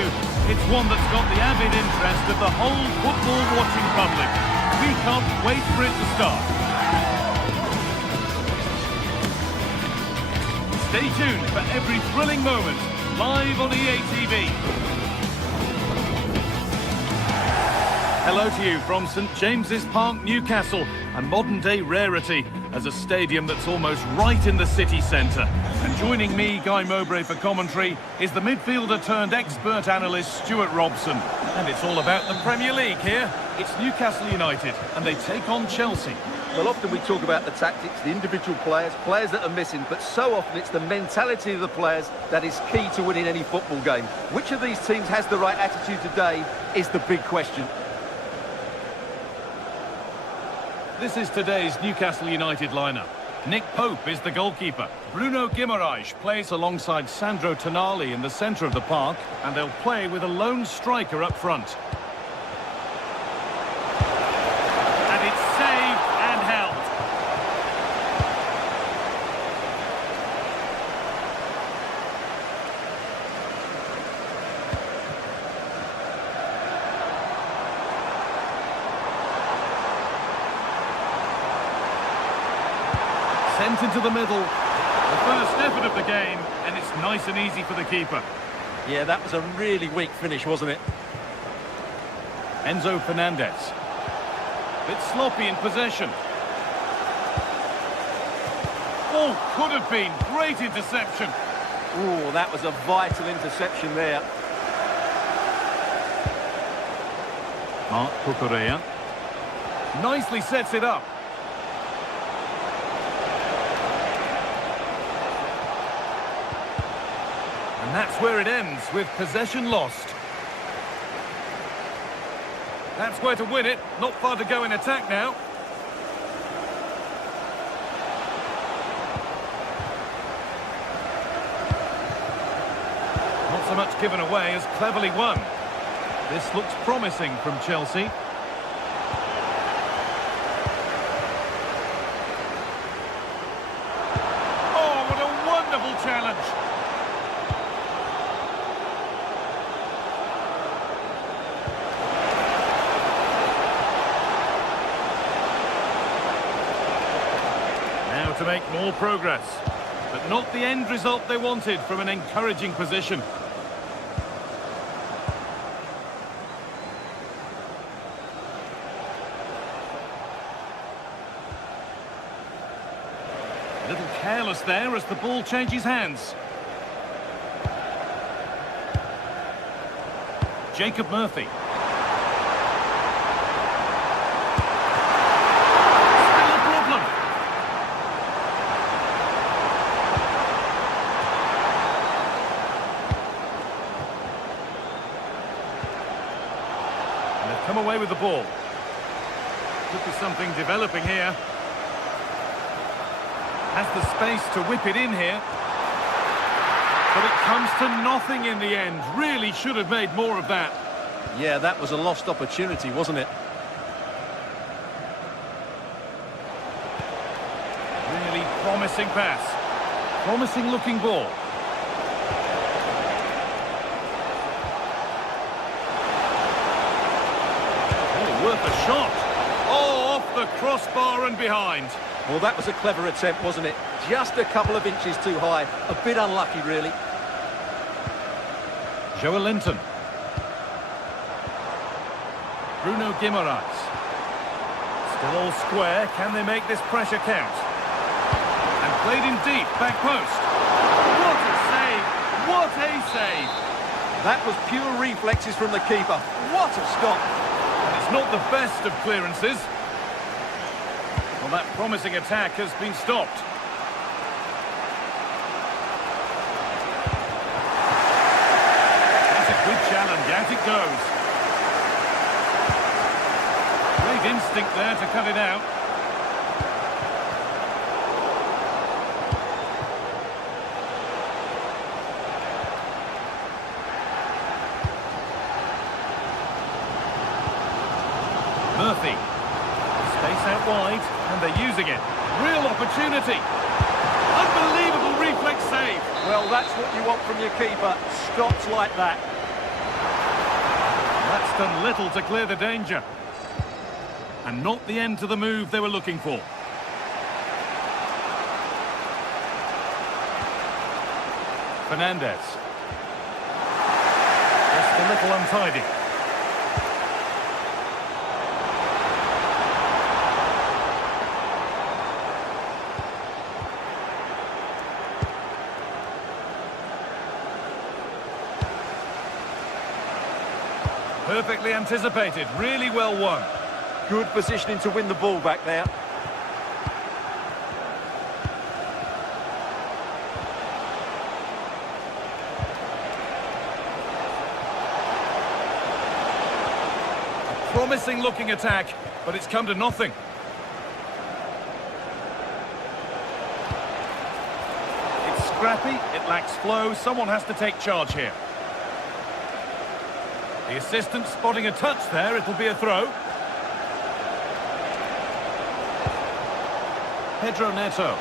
it's one that's got the avid interest of the whole football-watching public. We can't wait for it to start. Stay tuned for every thrilling moment, live on EA TV. Hello to you from St James's Park, Newcastle, a modern-day rarity as a stadium that's almost right in the city centre. And joining me, Guy Mowbray, for commentary is the midfielder-turned-expert analyst Stuart Robson. And it's all about the Premier League here. It's Newcastle United, and they take on Chelsea. Well, often we talk about the tactics, the individual players that are missing, but so often it's the mentality of the players that is key to winning any football game. Which of these teams has the right attitude today is the big question. This is today's Newcastle United lineup. Nick Pope is the goalkeeper. Bruno Guimaraes plays alongside Sandro Tonali in the centre of the park, and they'll play with a lone striker up front. And it's saved and held. Sent into the middle. The first effort of the game, and it's nice and easy for the keeper. Yeah, that was a really weak finish, wasn't it? Enzo Fernandez. Bit sloppy in possession. Oh, could have been. Great interception. Oh, that was a vital interception there. Marc Cucurella. Nicely sets it up. And that's where it ends, with possession lost. That's where to win it. Not far to go in attack now. Not so much given away as cleverly won. This looks promising from Chelsea. Oh, what a wonderful challenge. To make more progress, but not the end result they wanted from an encouraging position. A little careless there as the ball changes hands. Jacob Murphy. Come away with the ball. Could be something developing here. Has the space to whip it in here. But it comes to nothing in the end. Really should have made more of that. Yeah, that was a lost opportunity, wasn't it? Really promising pass. Promising looking ball. Worth a shot. Oh, off the crossbar and behind. Well, that was a clever attempt, wasn't it? Just a couple of inches too high. A bit unlucky, really. Joelinton. Bruno Guimaraes. Still all square. Can they make this pressure count? And played in deep, back post. What a save! What a save! That was pure reflexes from the keeper. What a stop! It's not the best of clearances. Well, that promising attack has been stopped. That's a good challenge. Out it goes. Great instinct there to cut it out. Murphy. Space out wide, and they're using it. Real opportunity. Unbelievable reflex save. Well, that's what you want from your keeper. Stops like that. That's done little to clear the danger. And not the end to the move they were looking for. Fernandez. Just a little untidy. Perfectly anticipated, really well won. Good positioning to win the ball back there. A promising looking attack, but it's come to nothing. scrappy, it lacks flow, someone has to take charge here. The assistant spotting a touch there, it'll be a throw. Pedro Neto.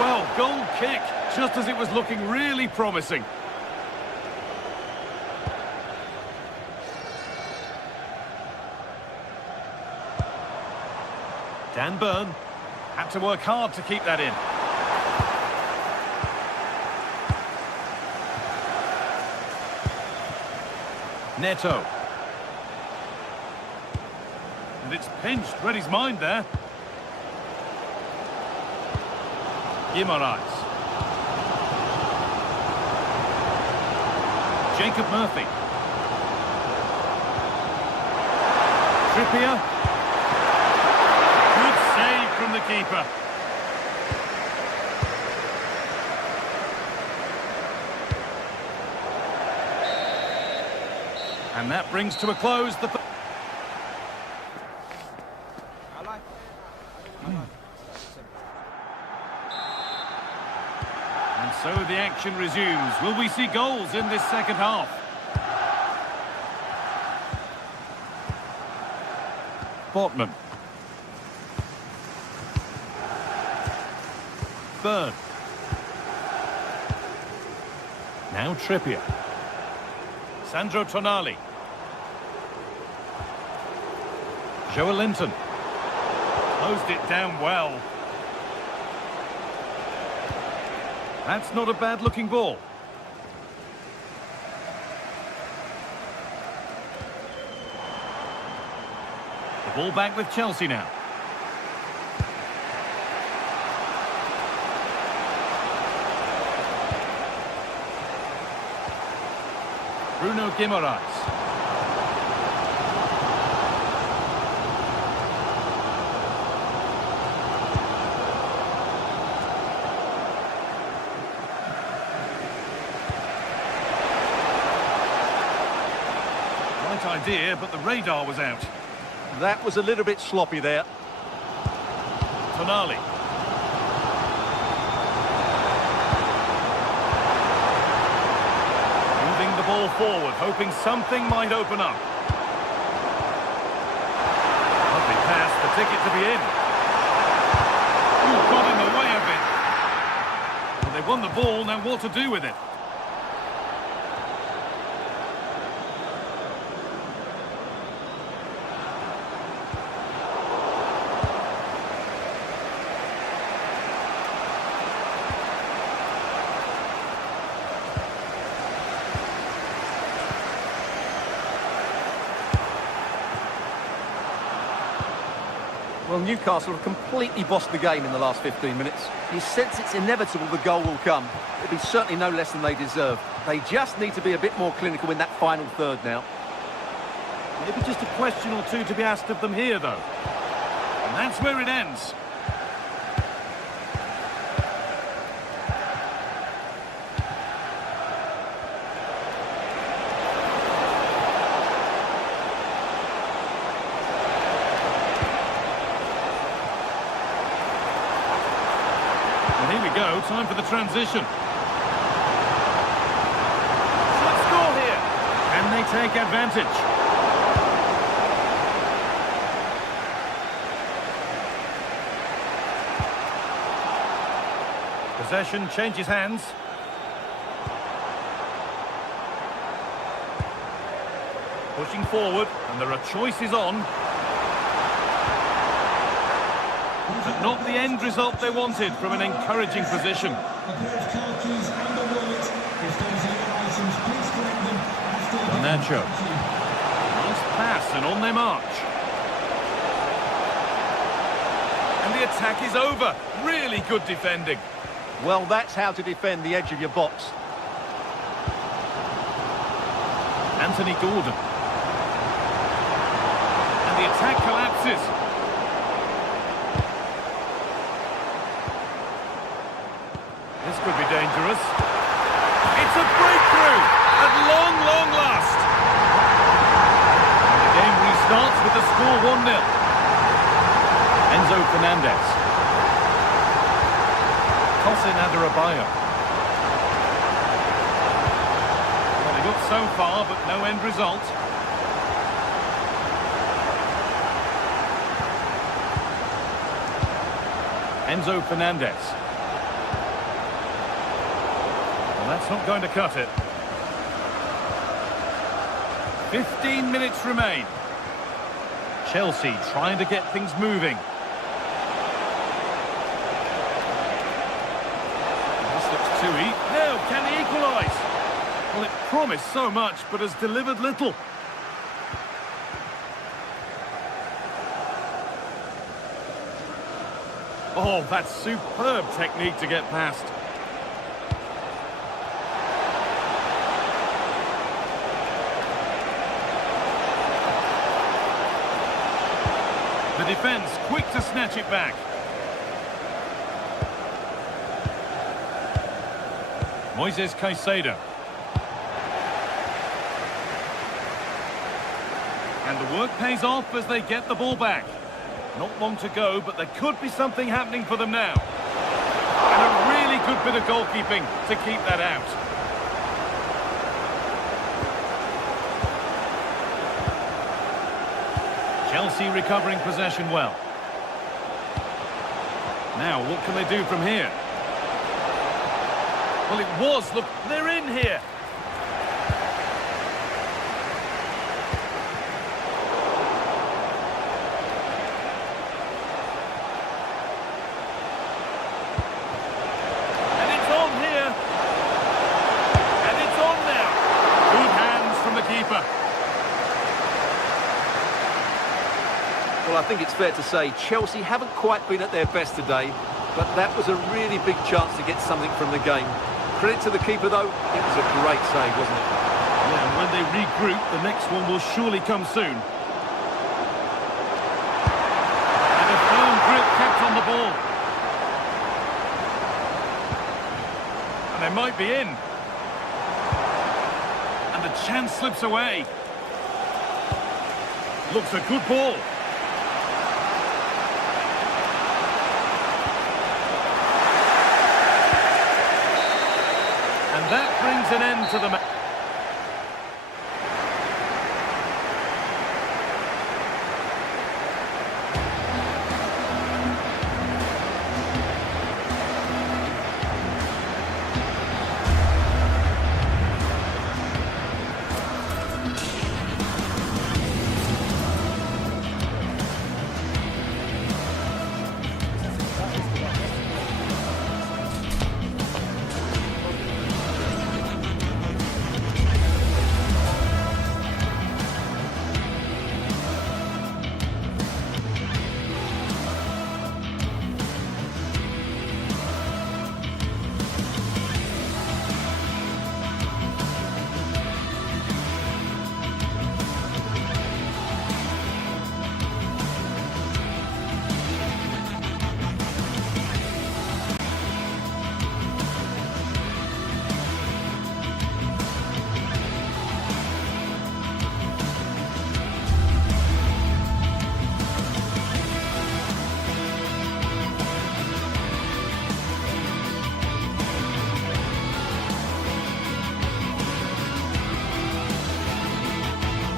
Well, goal kick, just as it was looking really promising. Dan Burn had to work hard to keep that in. Neto. And it's pinched, read his mind there. Guimaraes. Jacob Murphy. Trippier. Good save from the keeper. And that brings to a close the... And so the action resumes. Will we see goals in this second half? Botman. Burn. Now Trippier. Sandro Tonali. Joelinton. Closed it down well. That's not a bad-looking ball. The ball back with Chelsea now. Bruno Guimaraes. Right idea, but the radar was out. That was a little bit sloppy there. Tonali. Moving the ball forward, hoping something might open up. Lovely pass, the ticket to be in. Ooh, got in the way of it. Well, they won the ball, now what to do with it? Well, Newcastle have completely bossed the game in the last 15 minutes. You sense it's inevitable the goal will come. It'll be certainly no less than they deserve. They just need to be a bit more clinical in that final third now. Maybe just a question or two to be asked of them here, though. And that's where it ends. And here we go, time for the transition. Should score here. Can they take advantage? Possession changes hands. Pushing forward, and there are choices on. But not the end result they wanted from an encouraging position. A pair of car keys and a wallet. If those are your items, please collect them after the Nacho. Nice pass and on their march. And the attack is over. Really good defending. Well, that's how to defend the edge of your box. Anthony Gordon. And the attack collapses. This could be dangerous. It's a breakthrough at long, long last. And the game restarts with the score 1-0. Enzo Fernandez. Adebayo. Well, they got so far, but no end result. Enzo Fernandez. Well, that's not going to cut it. 15 minutes remain. Chelsea trying to get things moving. This looks too easy. Now, can he equalise? Well, it promised so much, but has delivered little. Oh, that's superb technique to get past. The defence quick to snatch it back. Moises Caicedo. And the work pays off as they get the ball back. Not long to go, but there could be something happening for them now. And a really good bit of goalkeeping to keep that out. Chelsea recovering possession well. Now, what can they do from here? Well, it was. Look, they're in here. And it's on here. And it's on now. Good hands from the keeper. Well, I think it's fair to say Chelsea haven't quite been at their best today, but that was a really big chance to get something from the game. Credit to the keeper, though. It was a great save, wasn't it? Yeah, and when they regroup, the next one will surely come soon. And a firm grip kept on the ball. And they might be in. And the chance slips away. Looks a good ball. And that brings an end to the match.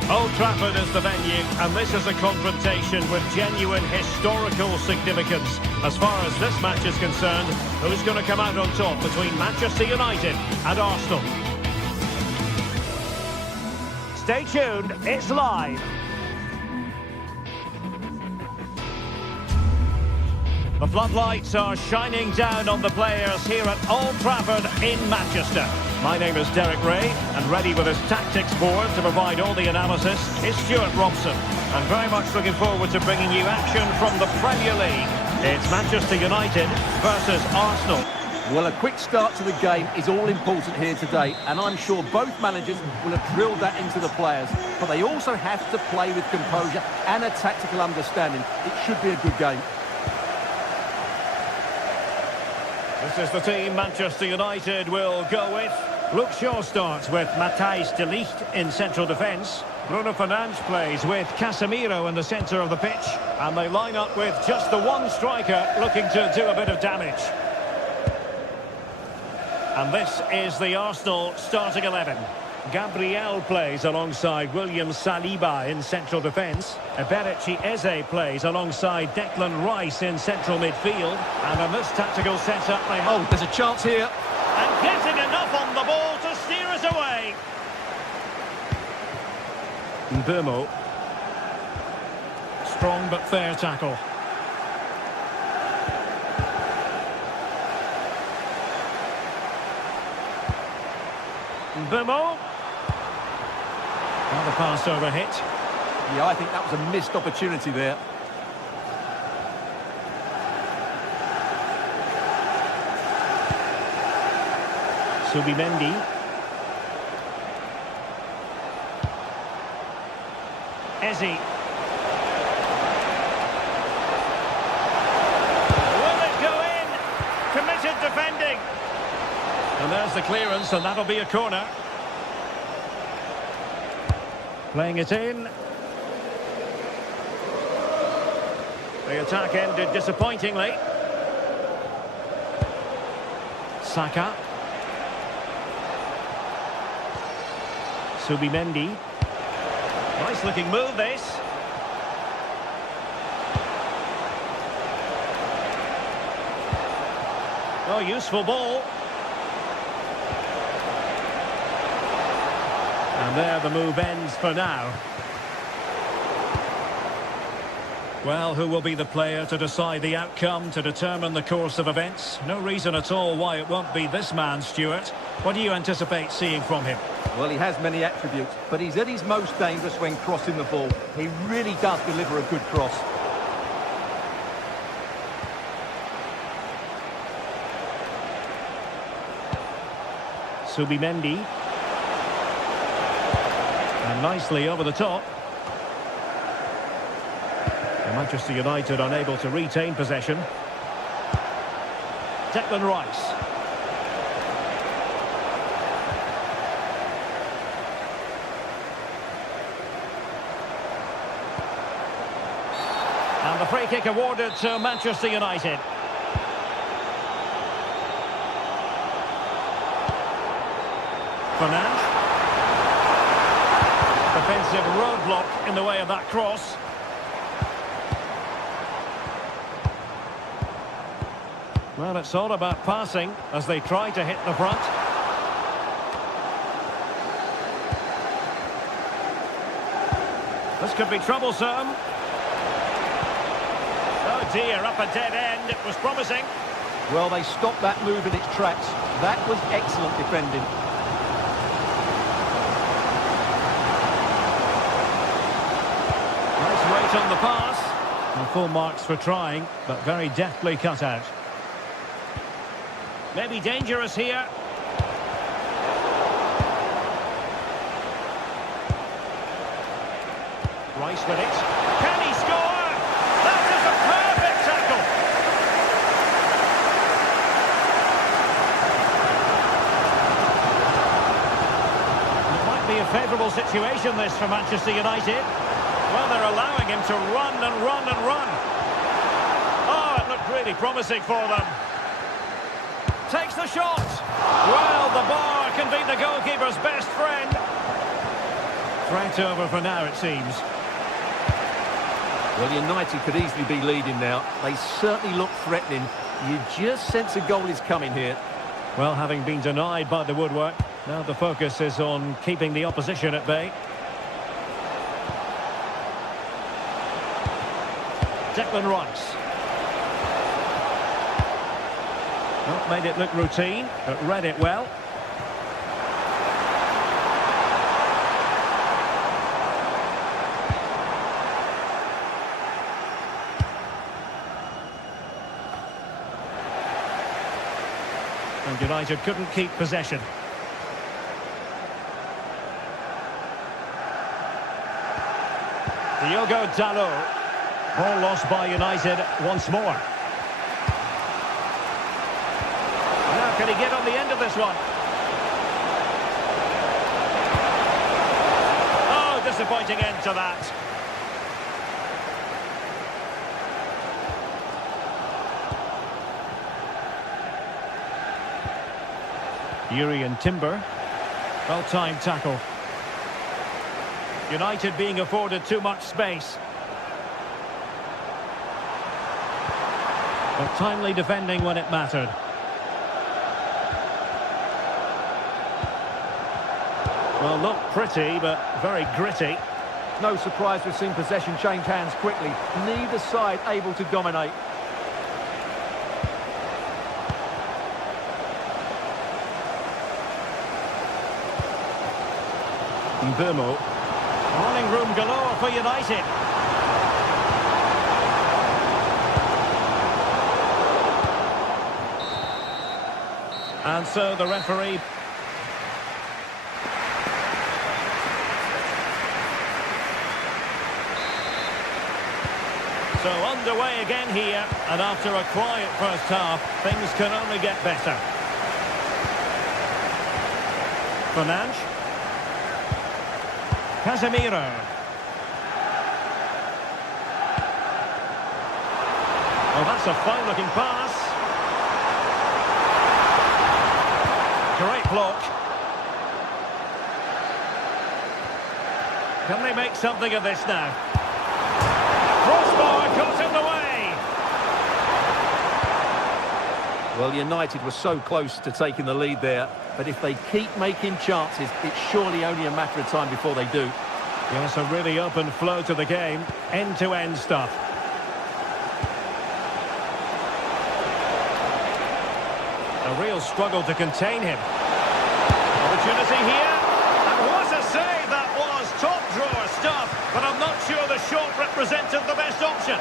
Old Trafford is the venue, and this is a confrontation with genuine historical significance. As far as this match is concerned, who's going to come out on top between Manchester United and Arsenal? Stay tuned, it's live. The floodlights are shining down on the players here at Old Trafford in Manchester. My name is Derek Ray, and ready with his tactics board to provide all the analysis is Stuart Robson. And very much looking forward to bringing you action from the Premier League. It's Manchester United versus Arsenal. Well, a quick start to the game is all important here today, and I'm sure both managers will have drilled that into the players. But they also have to play with composure and a tactical understanding. It should be a good game. This is the team Manchester United will go with. Luke Shaw starts with Matthijs de Ligt in central defence. Bruno Fernandes plays with Casemiro in the centre of the pitch. And they line up with just the one striker looking to do a bit of damage. And this is the Arsenal starting 11. Gabriel plays alongside William Saliba in central defence. Eberechi Eze plays alongside Declan Rice in central midfield. And in this tactical setup they have... Oh, there's a chance here. And getting enough on the ball to steer us away. Mbeumo. Strong but fair tackle. Mbeumo. The pass over hit. Yeah, I think that was a missed opportunity there. Subimendi. Eze. Will it go in? Committed defending. And there's the clearance, and that'll be a corner. Playing it in. The attack ended disappointingly. Saka. Subimendi. Nice looking move this. Oh, useful ball. And there the move ends for now. Well, who will be the player to decide the outcome, to determine the course of events? No reason at all why it won't be this man, Stuart. What do you anticipate seeing from him? Well, he has many attributes, but he's at his most dangerous when crossing the ball. He really does deliver a good cross. Subimendi. And nicely over the top. Manchester United unable to retain possession. Declan Rice. And the free kick awarded to Manchester United. Fernand. Defensive roadblock in the way of that cross. Well, it's all about passing as they try to hit the front. This could be troublesome. Oh dear, up a dead end. It was promising. Well, they stopped that move in its tracks. That was excellent defending. Nice weight on the pass. And full marks for trying, but very deftly cut out. Maybe dangerous here. Rice with it. Can he score? That is a perfect tackle. It might be a favourable situation, this, for Manchester United. Well, they're allowing him to run and run and run. Oh, it looked really promising for them. Takes the shot. Well, the bar can be the goalkeeper's best friend. Threat over for now, it seems. Well, United could easily be leading now. They certainly look threatening. You just sense a goal is coming here. Well, having been denied by the woodwork, now the focus is on keeping the opposition at bay. Declan Rice. Well, made it look routine, but read it well. And United couldn't keep possession. Diogo Dalot. Ball lost by United once more. Now can he get on the end of this one? Oh, disappointing end to that. Urian Timber. Well-timed tackle. United being afforded too much space. But timely defending when it mattered. Well, not pretty, but very gritty. No surprise we've seen possession change hands quickly. Neither side able to dominate. Mbeumo. Running room galore for United. And so the referee... So underway again here, and after a quiet first half, things can only get better. Fernandes. Casemiro. Oh, that's a fine-looking pass. Great block. Can they make something of this now? Crossbar caught in the way. Well, United were so close to taking the lead there, but if they keep making chances, it's surely only a matter of time before they do. Yes, a really open flow to the game. End-to-end stuff. A real struggle to contain him. Opportunity here. And what a save that was. Top drawer stuff. But I'm not sure the shot represented the best option.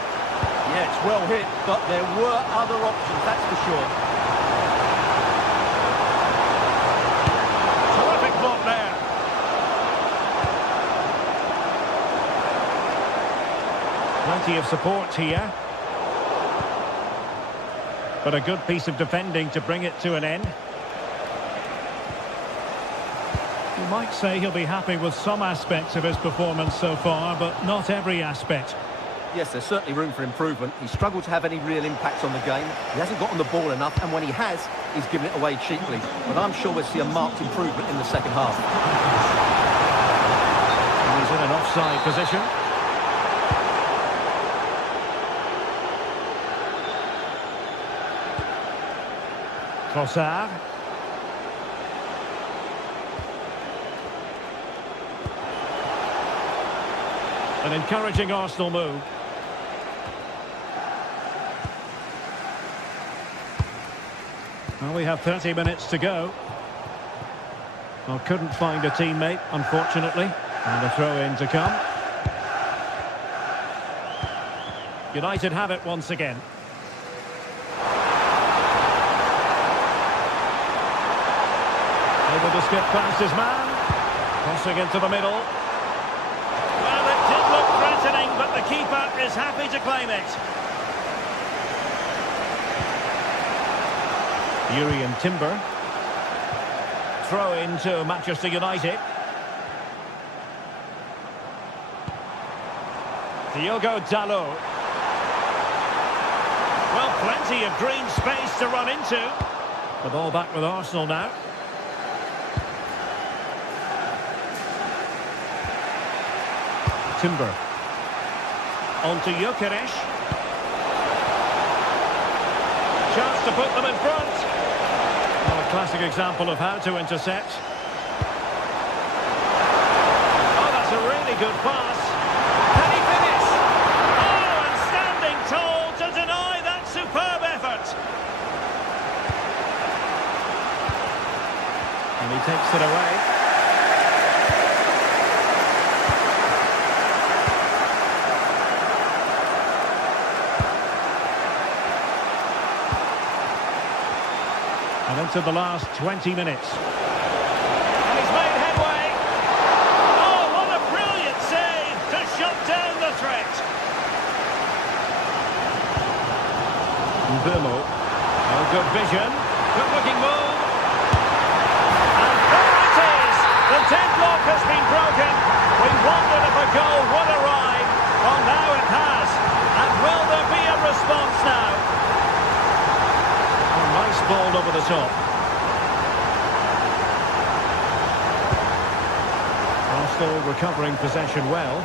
Yeah, it's well hit, but there were other options, that's for sure. Terrific block there. Plenty of support here. But a good piece of defending to bring it to an end. You might say he'll be happy with some aspects of his performance so far, but not every aspect. Yes, there's certainly room for improvement. He struggled to have any real impact on the game. He hasn't gotten the ball enough, and when he has, he's given it away cheaply. But I'm sure we'll see a marked improvement in the second half. And he's in an offside position. Trossard. An encouraging Arsenal move. Well, we have 30 minutes to go. Well, couldn't find a teammate, unfortunately. And a throw-in to come. United have it once again. Able to skip past his man. Crossing into the middle. Well, it did look threatening, but the keeper is happy to claim it. Urian Timber. Throw into Manchester United. Diogo Dalot. Well, plenty of green space to run into. The ball back with Arsenal now. Timber. On to Gyökeres. Chance to put them in front. Well, a classic example of how to intercept. Oh, that's a really good pass. Can he finish? Oh, and standing tall to deny that superb effort. And he takes it away. And into the last 20 minutes. And he's made headway. Oh, what a brilliant save to shut down the threat. Mbeumo. Oh, good vision. Good looking move. And there it is. The deadlock has been broken. We wondered if a goal would arrive. Well, now it has. And will there be a response now? Nice ball over the top. Arsenal recovering possession well.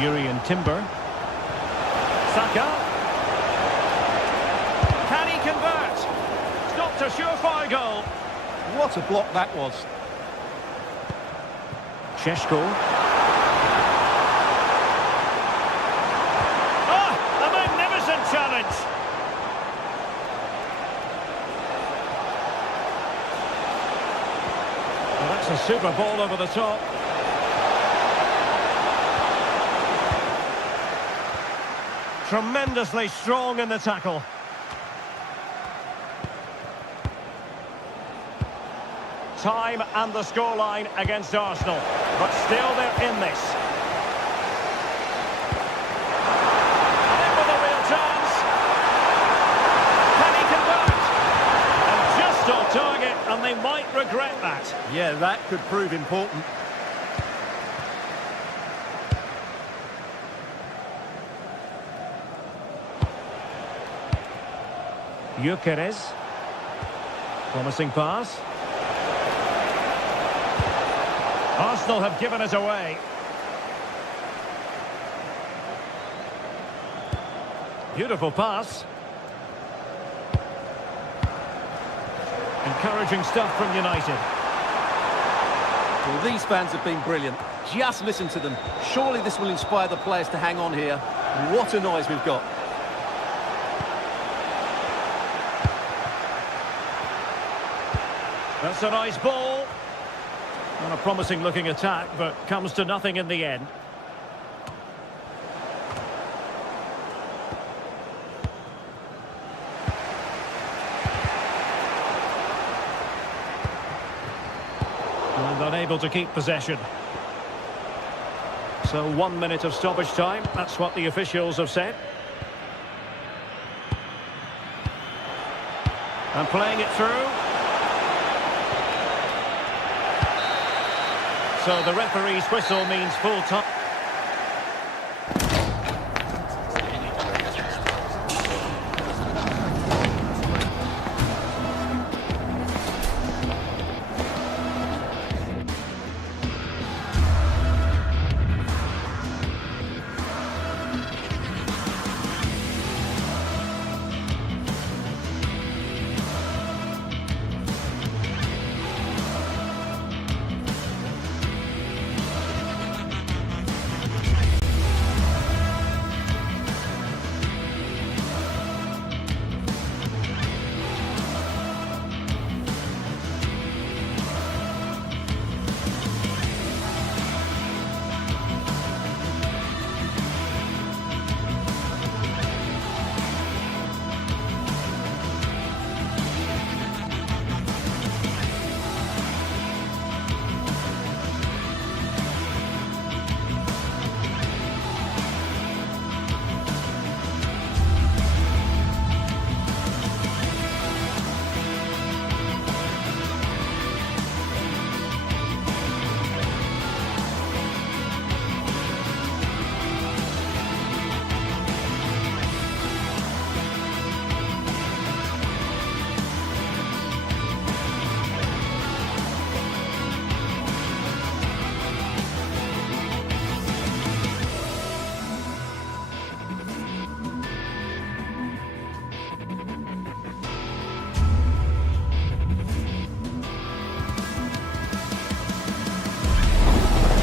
Urian Timber. Saka. Can he convert? Stopped a surefire goal. What a block that was. Sheshko. A magnificent challenge. Well, that's a super ball over the top. Tremendously strong in the tackle. Time and the scoreline against Arsenal, but still they're in this. And in with a real chance. Can he convert? And just on target, and they might regret that. Yeah, that could prove important. Gyökeres. Promising pass. Arsenal have given us away. Beautiful pass. Encouraging stuff from United. Well, these fans have been brilliant. Just listen to them. Surely this will inspire the players to hang on here. What a noise we've got. That's a nice ball. Not a promising looking attack, but comes to nothing in the end. And unable to keep possession. So 1 minute of stoppage time, that's what the officials have said. And playing it through. So the referee's whistle means full time.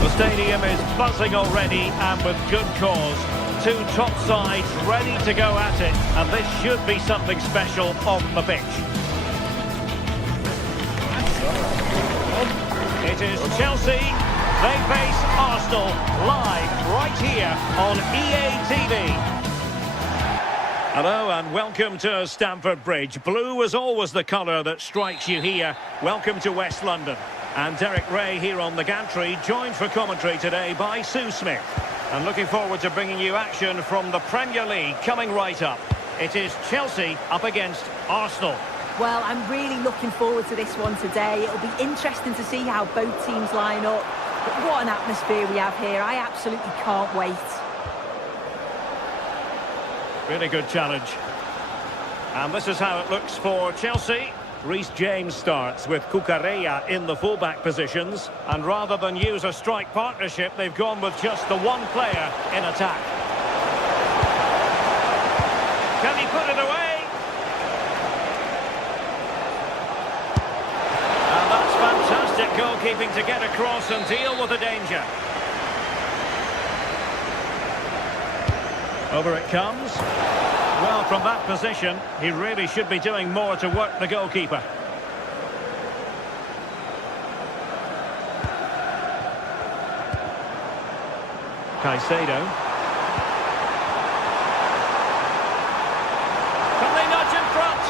The stadium is buzzing already, and with good cause. Two top sides ready to go at it, and this should be something special on the pitch. It is Chelsea. They face Arsenal live right here on EA TV. Hello and welcome to Stamford Bridge. Blue is always the colour that strikes you here. Welcome to West London. And Derek Ray here on the gantry, joined for commentary today by Sue Smith. And looking forward to bringing you action from the Premier League coming right up. It is Chelsea up against Arsenal. Well, I'm really looking forward to this one today. It'll be interesting to see how both teams line up. But what an atmosphere we have here. I absolutely can't wait. Really good challenge. And this is how it looks for Chelsea. Reece James starts with Cucurella in the fullback positions. And rather than use a strike partnership, they've gone with just the one player in attack. Can he put it away? And that's fantastic goalkeeping to get across and deal with the danger. Over it comes. Well, from that position, he really should be doing more to work the goalkeeper. Caicedo. Can they nudge in front?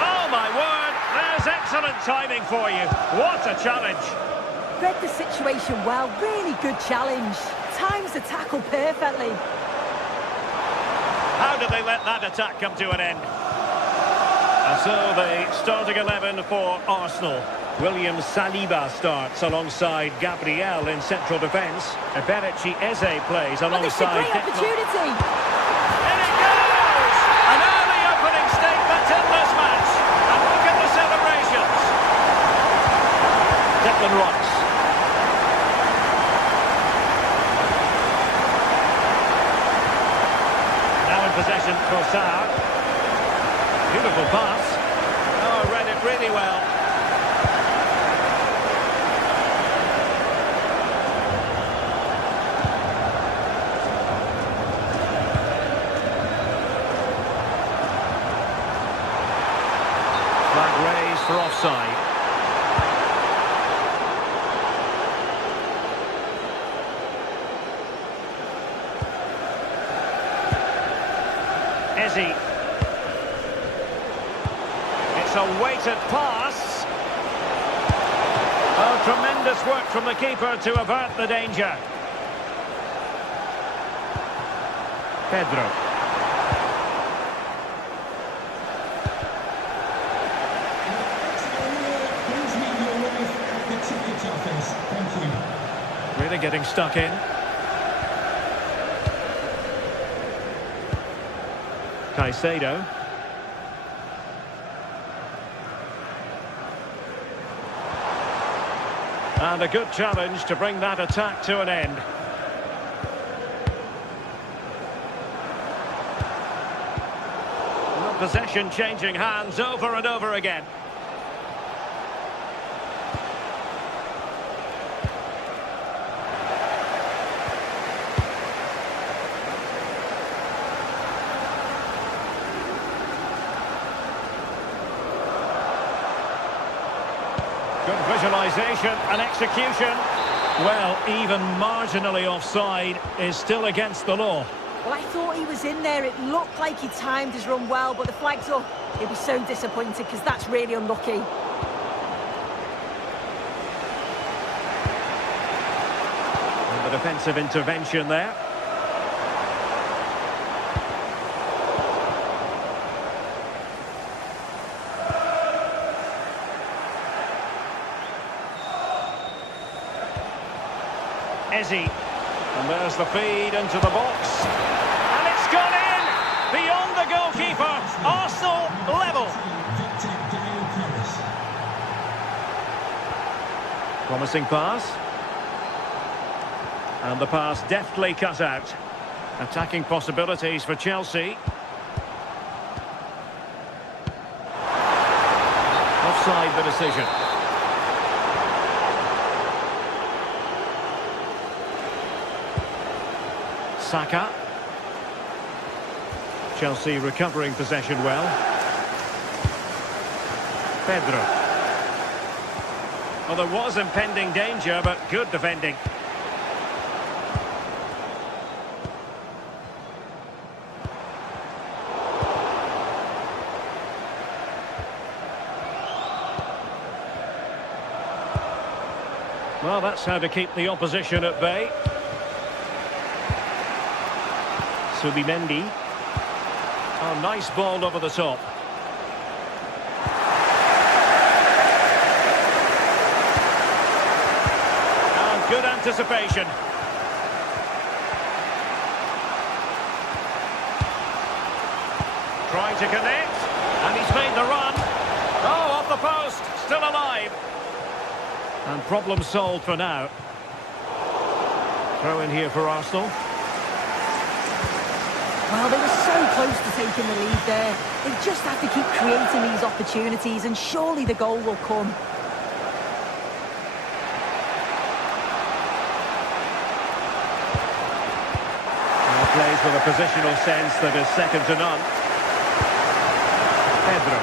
Oh, my word! There's excellent timing for you. What a challenge! Read the situation well. Really good challenge. Times the tackle perfectly. How did they let that attack come to an end? And so the starting 11 for Arsenal. William Saliba starts alongside Gabriel in central defence. Eberici Eze plays alongside... This is a great opportunity. In it goes! An early opening statement in this match. And look at the celebrations. Declan Rice. Possession for Sarr. Beautiful pass. Oh, read it really well. Flag raised for offside. Eze. It's a weighted pass. Oh, tremendous work from the keeper to avert the danger. Pedro. Please meet your wife at the ticket office. Thank you. Really getting stuck in. Caicedo. And a good challenge to bring that attack to an end. Well, possession changing hands over and over again. Good visualisation and execution. Well, even marginally offside is still against the law. Well, I thought he was in there. It looked like he timed his run well, but the flag's up. He'll be so disappointed because that's really unlucky. And the defensive intervention there. Eze. And there's the feed into the box. And it's gone in! Beyond the goalkeeper. Arsenal level. Promising pass. And the pass deftly cut out. Attacking possibilities for Chelsea. Offside the decision. Saka. Chelsea recovering possession well. Pedro. Well, there was impending danger, but good defending. Well, that's how to keep the opposition at bay. Subimendi. Oh, nice ball over the top. And good anticipation. Trying to connect. still alive. And problem solved for now. Throw in here for Arsenal. Well, they were so close to taking the lead there. They just have to keep creating these opportunities and surely the goal will come. Plays with a positional sense that is second to none. Pedro.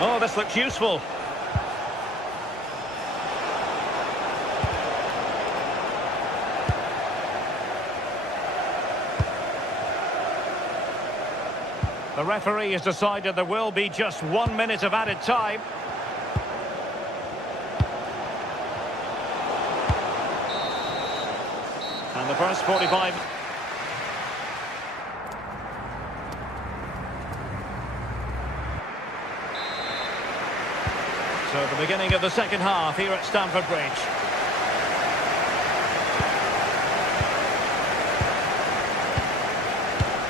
Oh, this looks useful. The referee has decided there will be just 1 minute of added time. And the first 45... So the beginning of the second half here at Stamford Bridge.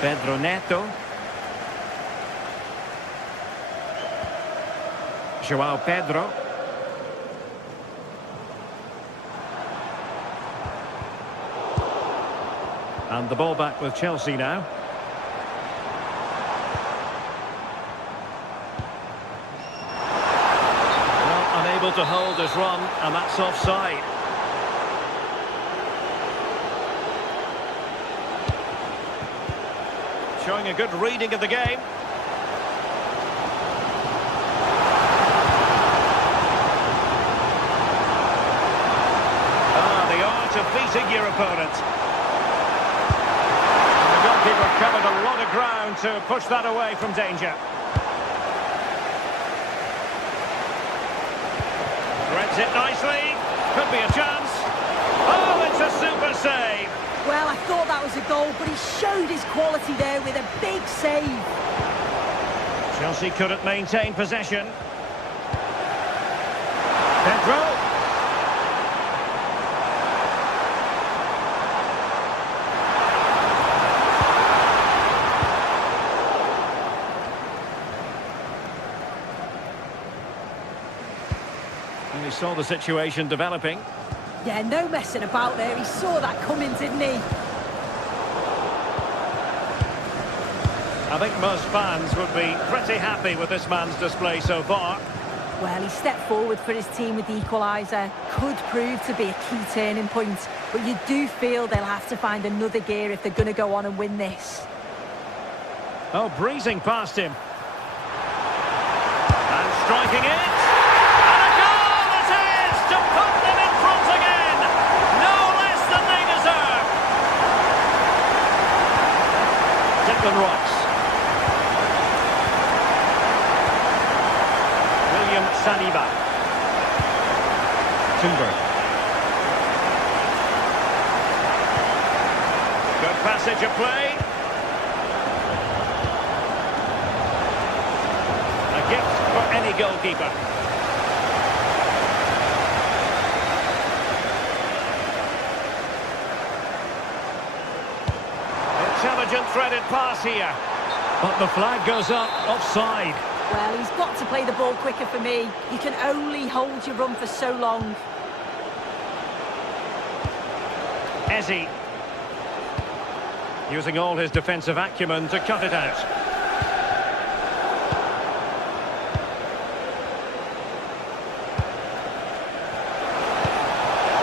Pedro Neto. João Pedro. And the ball back with Chelsea now. Well, unable to hold his run, and that's offside. Showing a good reading of the game. Defeating your opponent. And the goalkeeper covered a lot of ground to push that away from danger. Threads it nicely. Could be a chance. Oh, it's a super save. Well, I thought that was a goal, but he showed his quality there with a big save. Chelsea couldn't maintain possession. Pedro. And he saw the situation developing. Yeah, no messing about there. He saw that coming, didn't he? I think most fans would be pretty happy with this man's display so far. Well, he stepped forward for his team with the equaliser. Could prove to be a key turning point. But you do feel they'll have to find another gear if they're going to go on and win this. Oh, breezing past him. And striking it. And a goal it is to put them in front again. No less than they deserve. Declan Rice. William Saliba. Timber. Good passage of play. A gift for any goalkeeper. Intelligent threaded pass here. But the flag goes up, offside. Well, he's got to play the ball quicker for me. You can only hold your run for so long. Eze. Using all his defensive acumen to cut it out.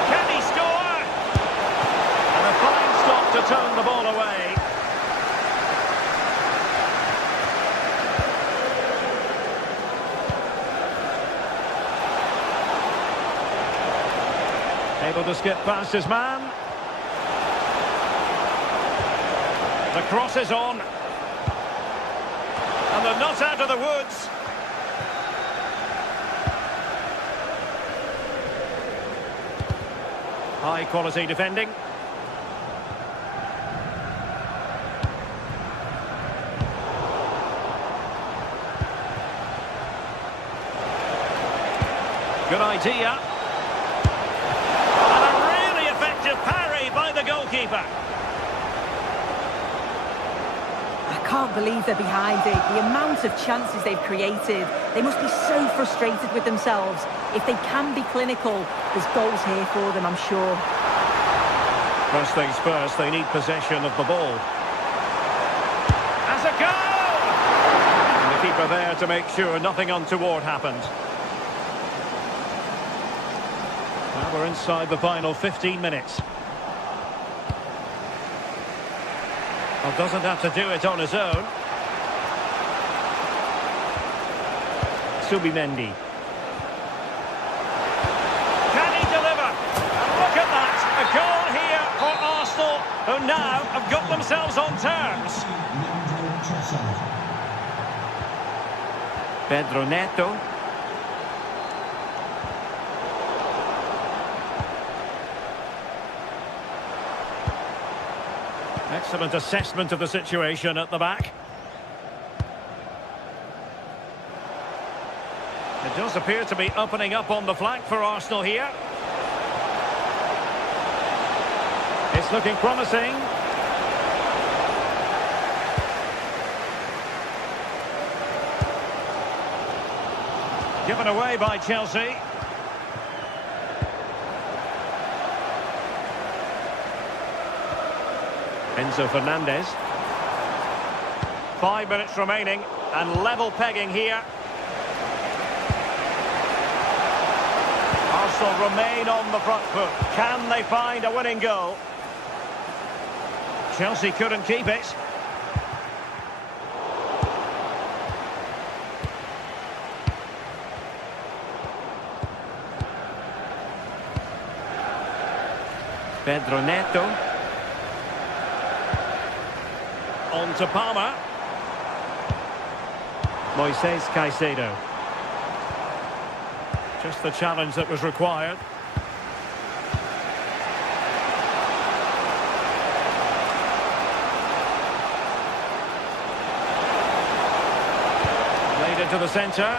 Can he score? And a fine stop to turn the ball away. Able to skip past his man. The cross is on. And they're not out of the woods. High quality defending. Good idea. And a really effective parry by the goalkeeper. I can't believe they're behind it. The amount of chances they've created. They must be so frustrated with themselves. If they can be clinical, there's goals here for them, I'm sure. First things first, they need possession of the ball. As a goal! And the keeper there to make sure nothing untoward happened. Now we're inside the final 15 minutes. Well, doesn't have to do it on his own. Subimendi. Can he deliver? Look at that! A goal here for Arsenal, who now have got themselves on terms. Pedro Neto. Excellent assessment of the situation at the back. It does appear to be opening up on the flank for Arsenal here. It's looking promising. Given away by Chelsea. Enzo Fernandez. 5 minutes remaining and level pegging here. Arsenal remain on the front foot. Can they find a winning goal? Chelsea couldn't keep it. Pedro Neto. On to Palmer. Moises Caicedo. Just the challenge that was required. Played into the centre.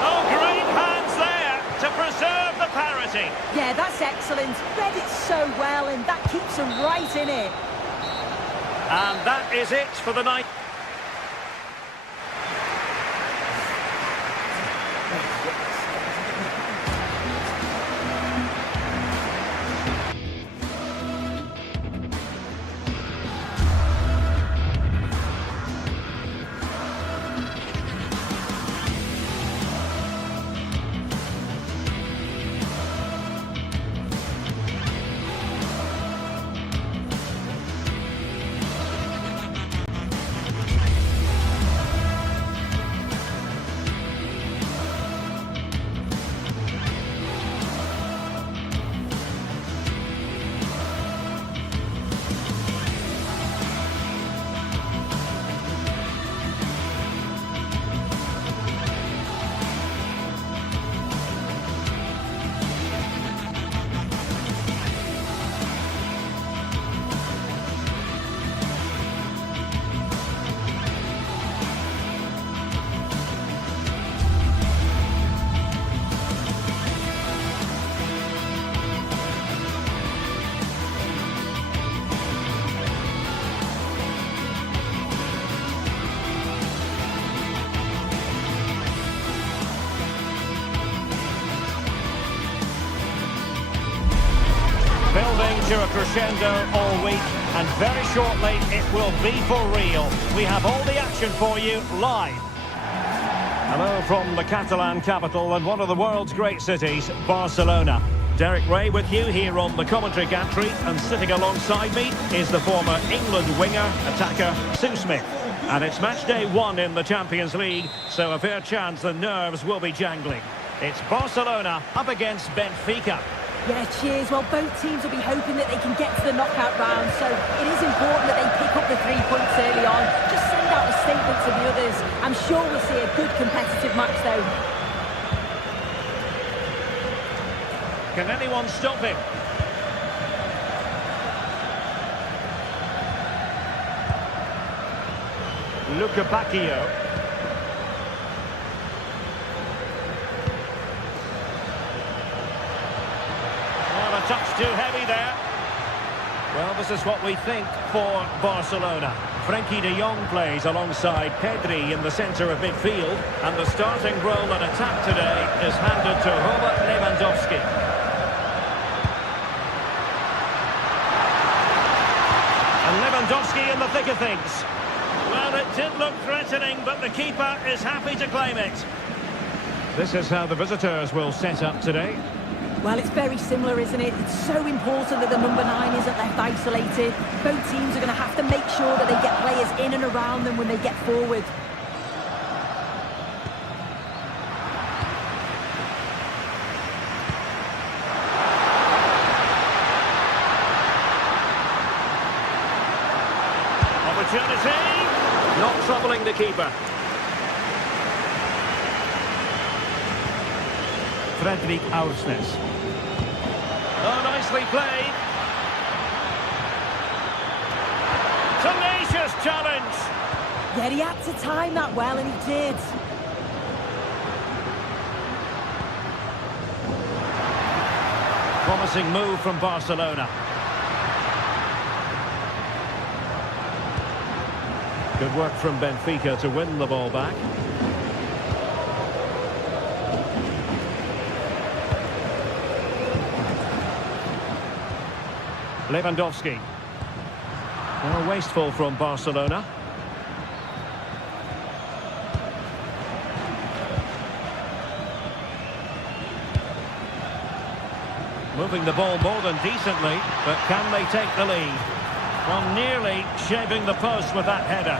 Oh, great hands there to preserve the parity. Yeah, that's excellent. Read it so well, and that keeps them right in it. And that is it for the night. Building to a crescendo all week, and very shortly it will be for real. We have all the action for you live. Hello from the Catalan capital and one of the world's great cities, Barcelona. Derek Ray with you here on the commentary gantry, and sitting alongside me is the former England winger, attacker, Sue Smith. And it's match day 1 in the Champions League, so a fair chance the nerves will be jangling. It's Barcelona up against Benfica. Yeah, cheers. Well, both teams will be hoping that they can get to the knockout round, so it is important that they pick up the 3 points early on. Just send out a statement to the others. I'm sure we'll see a good competitive match, though. Can anyone stop him? Luca Bacchio. touch too heavy there. Well, this is what we think for Barcelona. Frenkie de Jong plays alongside Pedri in the centre of midfield. And the starting role in attack today is handed to Robert Lewandowski. And Lewandowski in the thick of things. Well, it did look threatening, but the keeper is happy to claim it. This is how the visitors will set up today. Well, it's very similar, isn't it? It's so important that the number 9 isn't left isolated. Both teams are going to have to make sure that they get players in and around them when they get forward. Opportunity! Not troubling the keeper. Fredrik Aursnes. Oh, nicely played. Tenacious challenge. Yeah, he had to time that well, and he did. Promising move from Barcelona. Good work from Benfica to win the ball back. Lewandowski. Well, wasteful from Barcelona. Moving the ball more than decently, but can they take the lead? Well, nearly shaving the post with that header.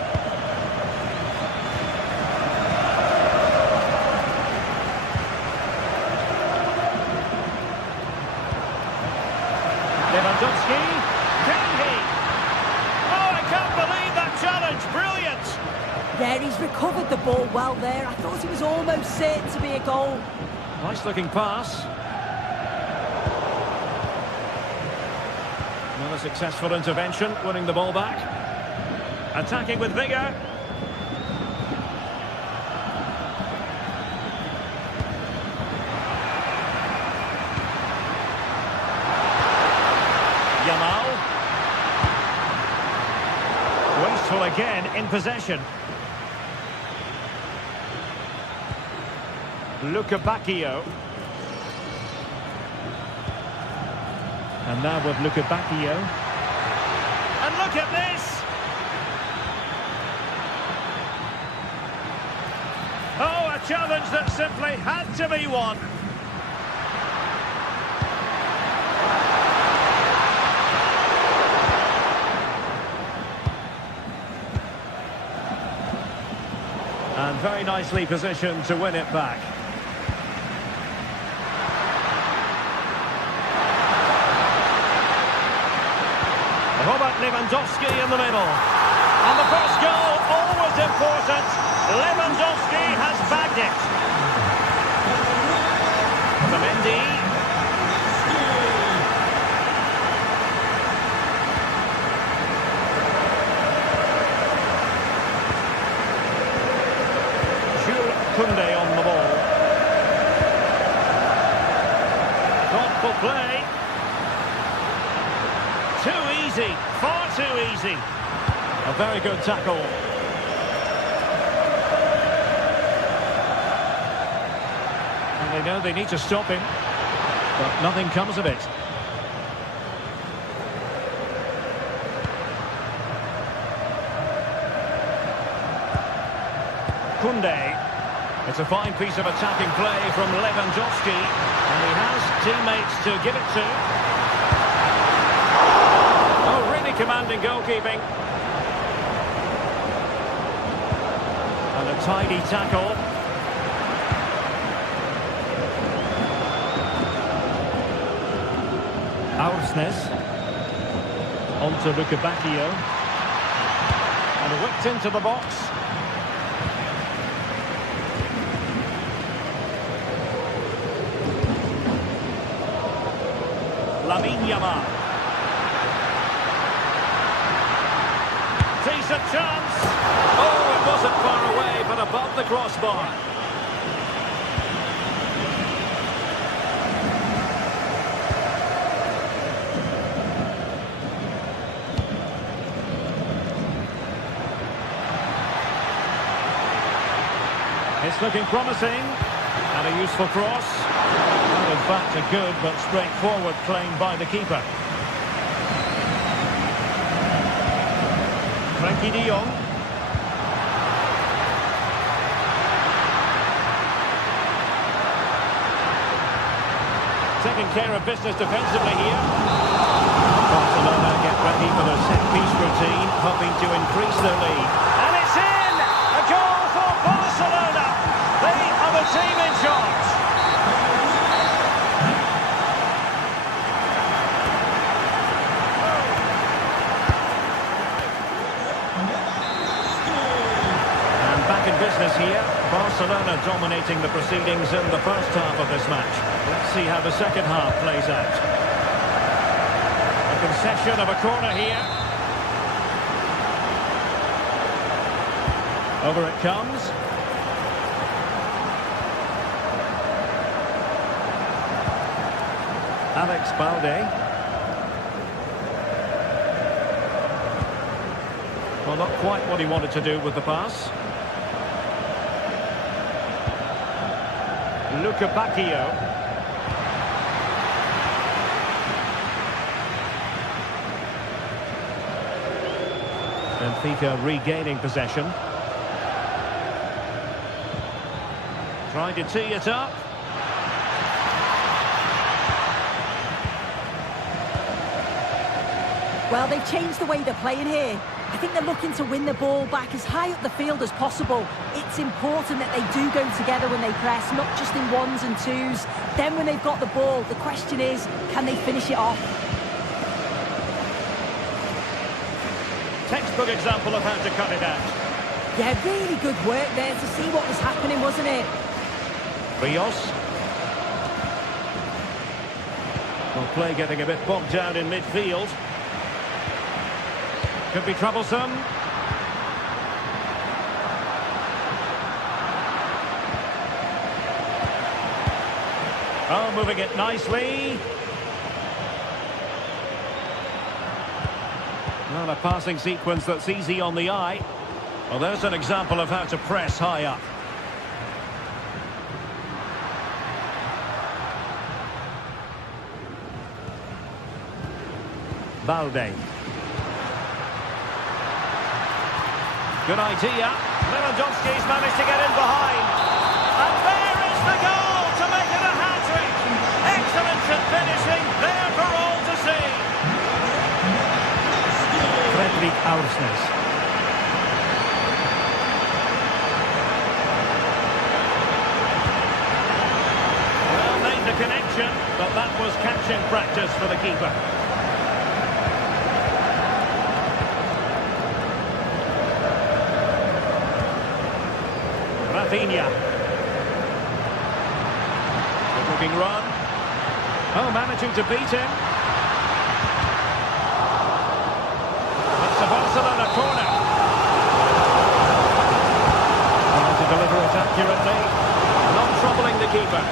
Lewandowski, can he? Oh, I can't believe that challenge, brilliant! There, he's recovered the ball well there. I thought it was almost certain to be a goal. Nice looking pass. Another successful intervention, winning the ball back. Attacking with vigour. Wasteful again in possession. Luca Bacchio. And now with Luca Bacchio. And look at this! Oh, a challenge that simply had to be won. And very nicely positioned to win it back. Robert Lewandowski in the middle. And the first goal, always important. Lewandowski has bagged it. To Mendy. Koundé on the ball. Thoughtful play. Too easy, far too easy. A very good tackle. And they know they need to stop him, but nothing comes of it. Koundé. It's a fine piece of attacking play from Lewandowski, and he has teammates to give it to. Oh, really commanding goalkeeping. And a tidy tackle. Aursnes. On to Luca Bacchio. And whipped into the box. Decent chance. Oh, it wasn't far away, but above the crossbar. It's looking promising. And a useful cross. Well, in fact, a good but straightforward claim by the keeper. Frankie de Jong. Taking care of business defensively here. Barcelona get ready for their set-piece routine, hoping to increase their lead. And it's in! A goal for Barcelona! They are the team in charge. And back in business here. Barcelona dominating the proceedings in the first half of this match. Let's see how the second half plays out. A concession of a corner here. Over it comes. Alex Balde. Well, not quite what he wanted to do with the pass. Luca Bacchio. Benfica regaining possession. Trying to tee it up. Well, they've changed the way they're playing here. I think they're looking to win the ball back as high up the field as possible. It's important that they do go together when they press, not just in ones and twos. Then when they've got the ball, the question is, can they finish it off? Textbook example of how to cut it out. Yeah, really good work there to see what was happening, wasn't it? Rios. Well, play getting a bit bogged down in midfield. Could be troublesome. Oh, moving it nicely. Well, a passing sequence that's easy on the eye. Well, there's an example of how to press high up. Balde. Good idea. Lewandowski's managed to get in behind. And there is the goal to make it a hat-trick. Excellence in finishing, there for all to see. Fredrik Aursnes. Well, made the connection, but that was catching practice for the keeper. Rafinha. Good looking run. Oh, managing to beat him. It's a Barcelona corner. Trying to deliver it accurately. Not troubling the keeper.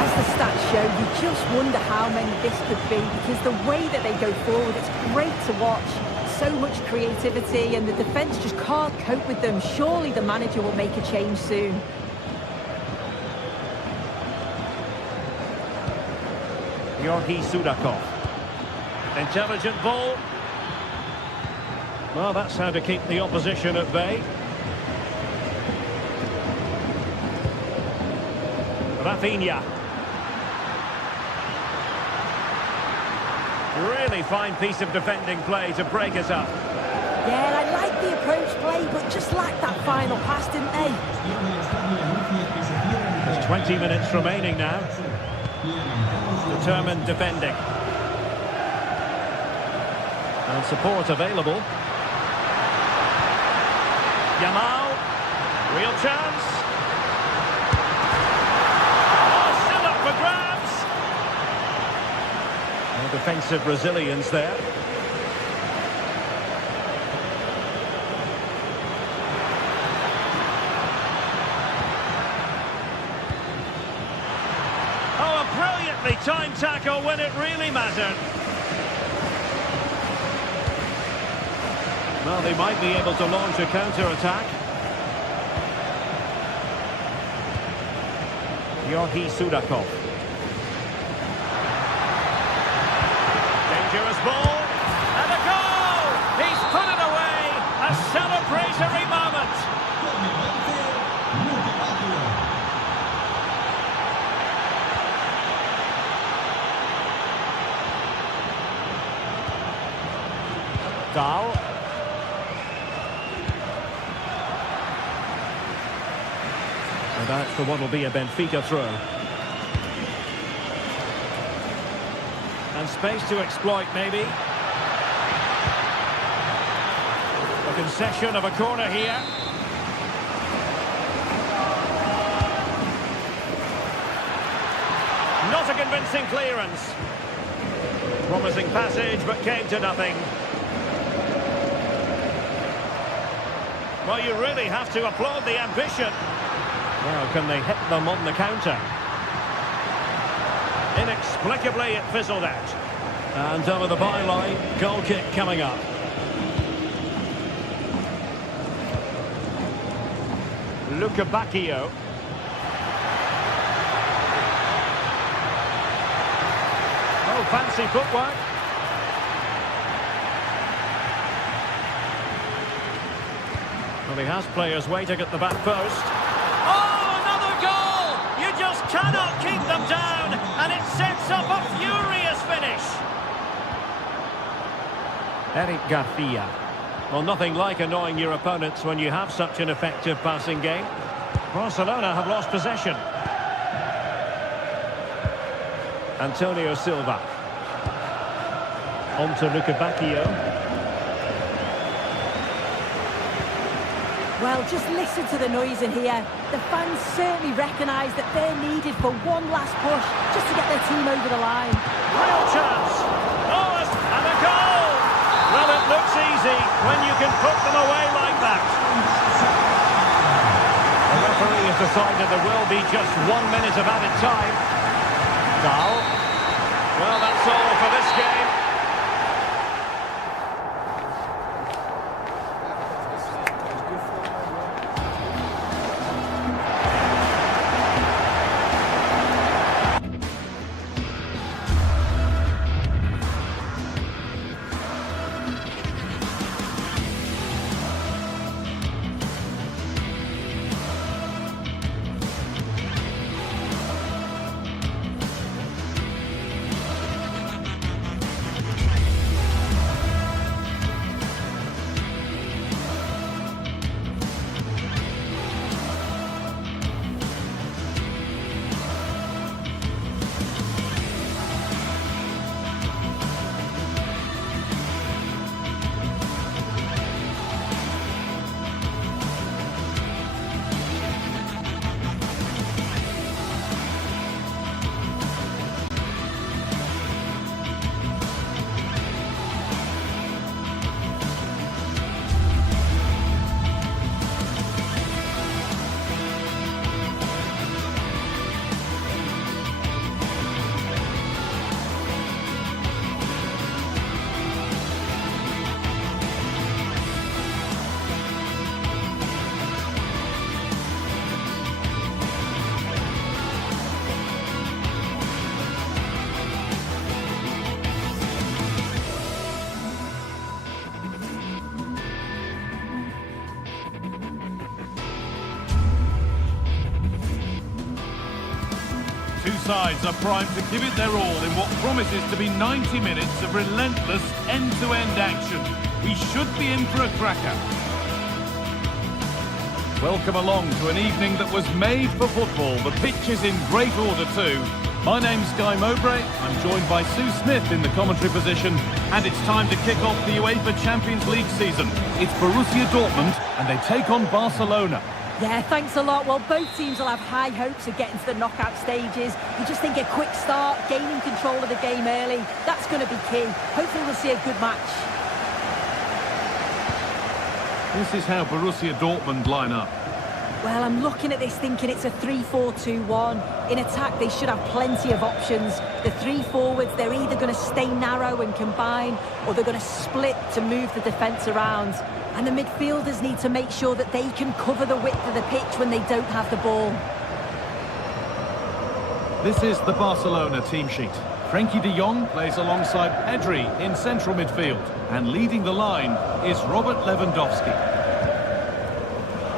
As the stats show, you just wonder how many this could be, because the way that they go forward, it's great to watch. So much creativity, and the defence just can't cope with them. Surely the manager will make a change soon. Georgi Sudakov. Intelligent ball. Well, that's how to keep the opposition at bay. Rafinha. Really fine piece of defending play to break us up. Yeah, I like the approach play, but just lacked that final pass, didn't they? There's 20 minutes remaining now. Determined defending. And support available. Yamal. Real chance. Oh, still up for grabs. No defensive resilience there. Oh, a brilliantly timed tackle when it really mattered. Well, they might be able to launch a counter-attack. Georgi Sudakov. Dangerous ball. And a goal! He's put it away! A celebratory moment! Dahl. And that's for what will be a Benfica throw. And space to exploit, maybe. A concession of a corner here. Not a convincing clearance. Promising passage, but came to nothing. Well, you really have to applaud the ambition. Well, can they hit them on the counter? Inexplicably, it fizzled out. And over the byline, goal kick coming up. Luca Bacchio. Oh, fancy footwork. Well, he has players waiting at the back post. Oh, another goal! You just cannot keep them down, and it sets up a furious finish. Eric Garcia. Well, nothing like annoying your opponents when you have such an effective passing game. Barcelona have lost possession. Antonio Silva. On to Luca Bacchio. Well, just listen to the noise in here. The fans certainly recognise that they're needed for one last push just to get their team over the line. Real chance. Oh, and a goal! Well, it looks easy when you can put them away like that. The referee has decided there will be just 1 minute of added time. Dahl. Well, that's all for this game. Two sides are primed to give it their all in what promises to be 90 minutes of relentless end-to-end action. We should be in for a cracker. Welcome along to an evening that was made for football. The pitch is in great order too. My name's Guy Mowbray. I'm joined by Sue Smith in the commentary position, and it's time to kick off the UEFA Champions League season. It's Borussia Dortmund, and they take on Barcelona. Yeah, thanks a lot. Well, both teams will have high hopes of getting to the knockout stages. You just think a quick start, gaining control of the game early, that's going to be key. Hopefully we'll see a good match. This is how Borussia Dortmund line up. Well, I'm looking at this thinking it's a 3-4-2-1. In attack, they should have plenty of options. The three forwards, they're either going to stay narrow and combine, or they're going to split to move the defence around. And the midfielders need to make sure that they can cover the width of the pitch when they don't have the ball. This is the Barcelona team sheet. Frenkie de Jong plays alongside Pedri in central midfield. And leading the line is Robert Lewandowski.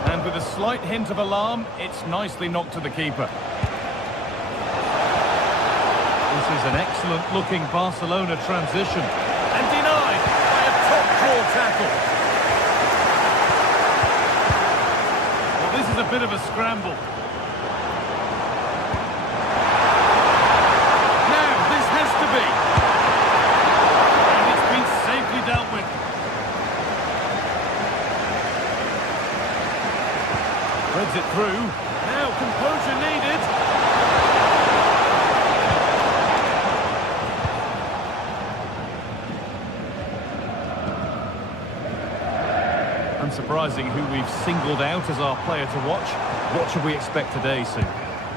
And with a slight hint of alarm, it's nicely knocked to the keeper. This is an excellent-looking Barcelona transition. And denied by a top-draw tackle. Well, this is a bit of a scramble. Now, this has to be. And it's been safely dealt with. Threads it through. Now, composure needed. Unsurprising who we've singled out as our player to watch. What should we expect today, Sue?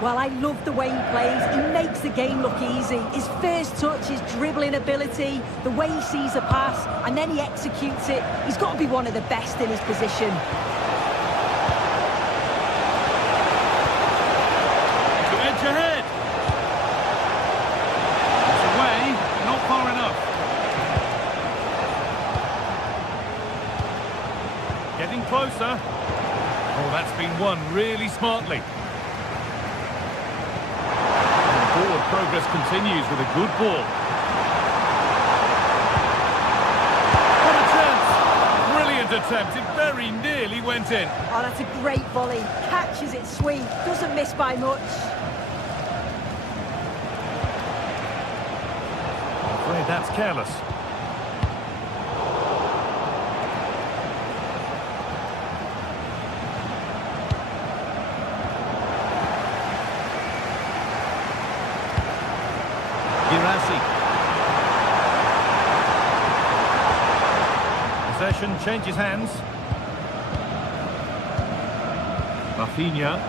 Well, I love the way he plays. He makes the game look easy. His first touch, his dribbling ability, the way he sees a pass, and then he executes it. He's got to be one of the best in his position. To edge ahead. It's away, but not far enough. Getting closer. Oh, that's been won really smartly. And forward progress continues with a good ball. What a chance! Brilliant attempt. It very nearly went in. Oh, that's a great volley. Catches it sweet. Doesn't miss by much. I'm afraid that's careless. Possession changes hands. Rafinha.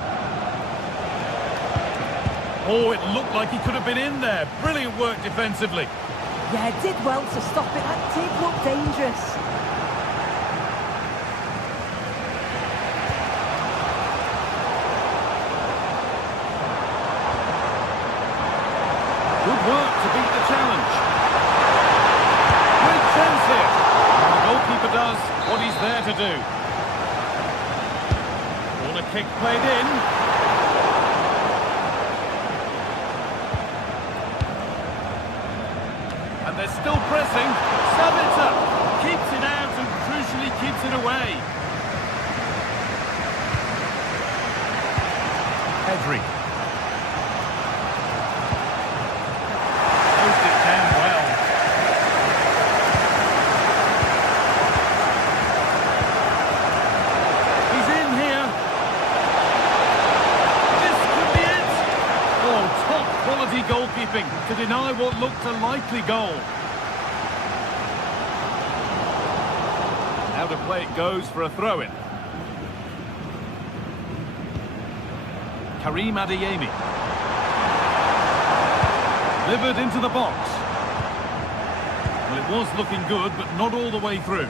Oh, it looked like he could have been in there. Brilliant work defensively. Yeah, did well to stop it. That did look dangerous. Good work to beat the challenge. Great chance here. And the goalkeeper does what he's there to do. Corner kick played in. And they're still pressing. Sabitzer keeps it out and crucially keeps it away. Pedri. Closed it down well. He's in here. This could be it. Oh, top quality goalkeeping to deny what looked a likely goal. Out of play it goes for a throw-in. Karim Adeyemi. Delivered into the box. Well, it was looking good, but not all the way through.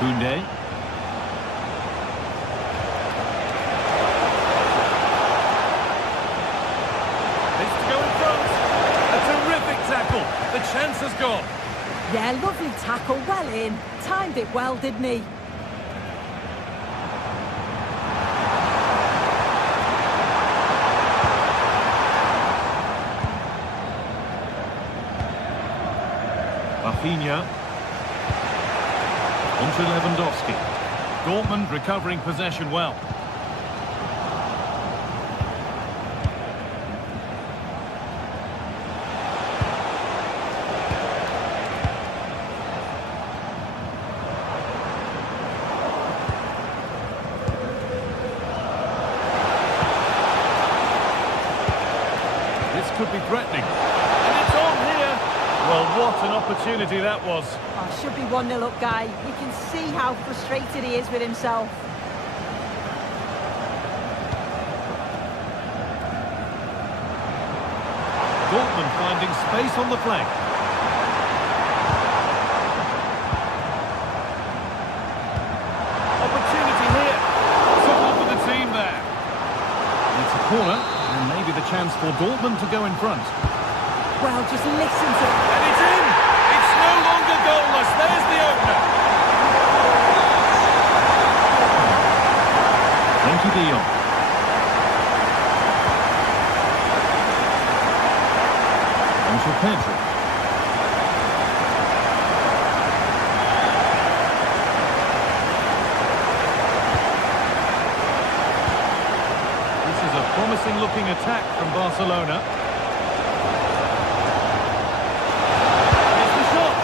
Koundé. Needs to go in front. A terrific tackle. The chance has gone. Yeah, lovely tackle. Well in. Timed it well, didn't he? Rafinha. Onto Lewandowski. Dortmund recovering possession well. This could be threatening. And it's on here. Well, what an opportunity that was. Oh, should be 1-0 up, guy. You can see how frustrated he is with himself. Dortmund finding space on the flank. Opportunity here. chance for Dortmund to go in front. Well, just listen to... And it's in! It's no longer goalless. There's the opener. Thank you, De Jong. For Pedro. This is a promising looking attack from Barcelona. Here's the shot.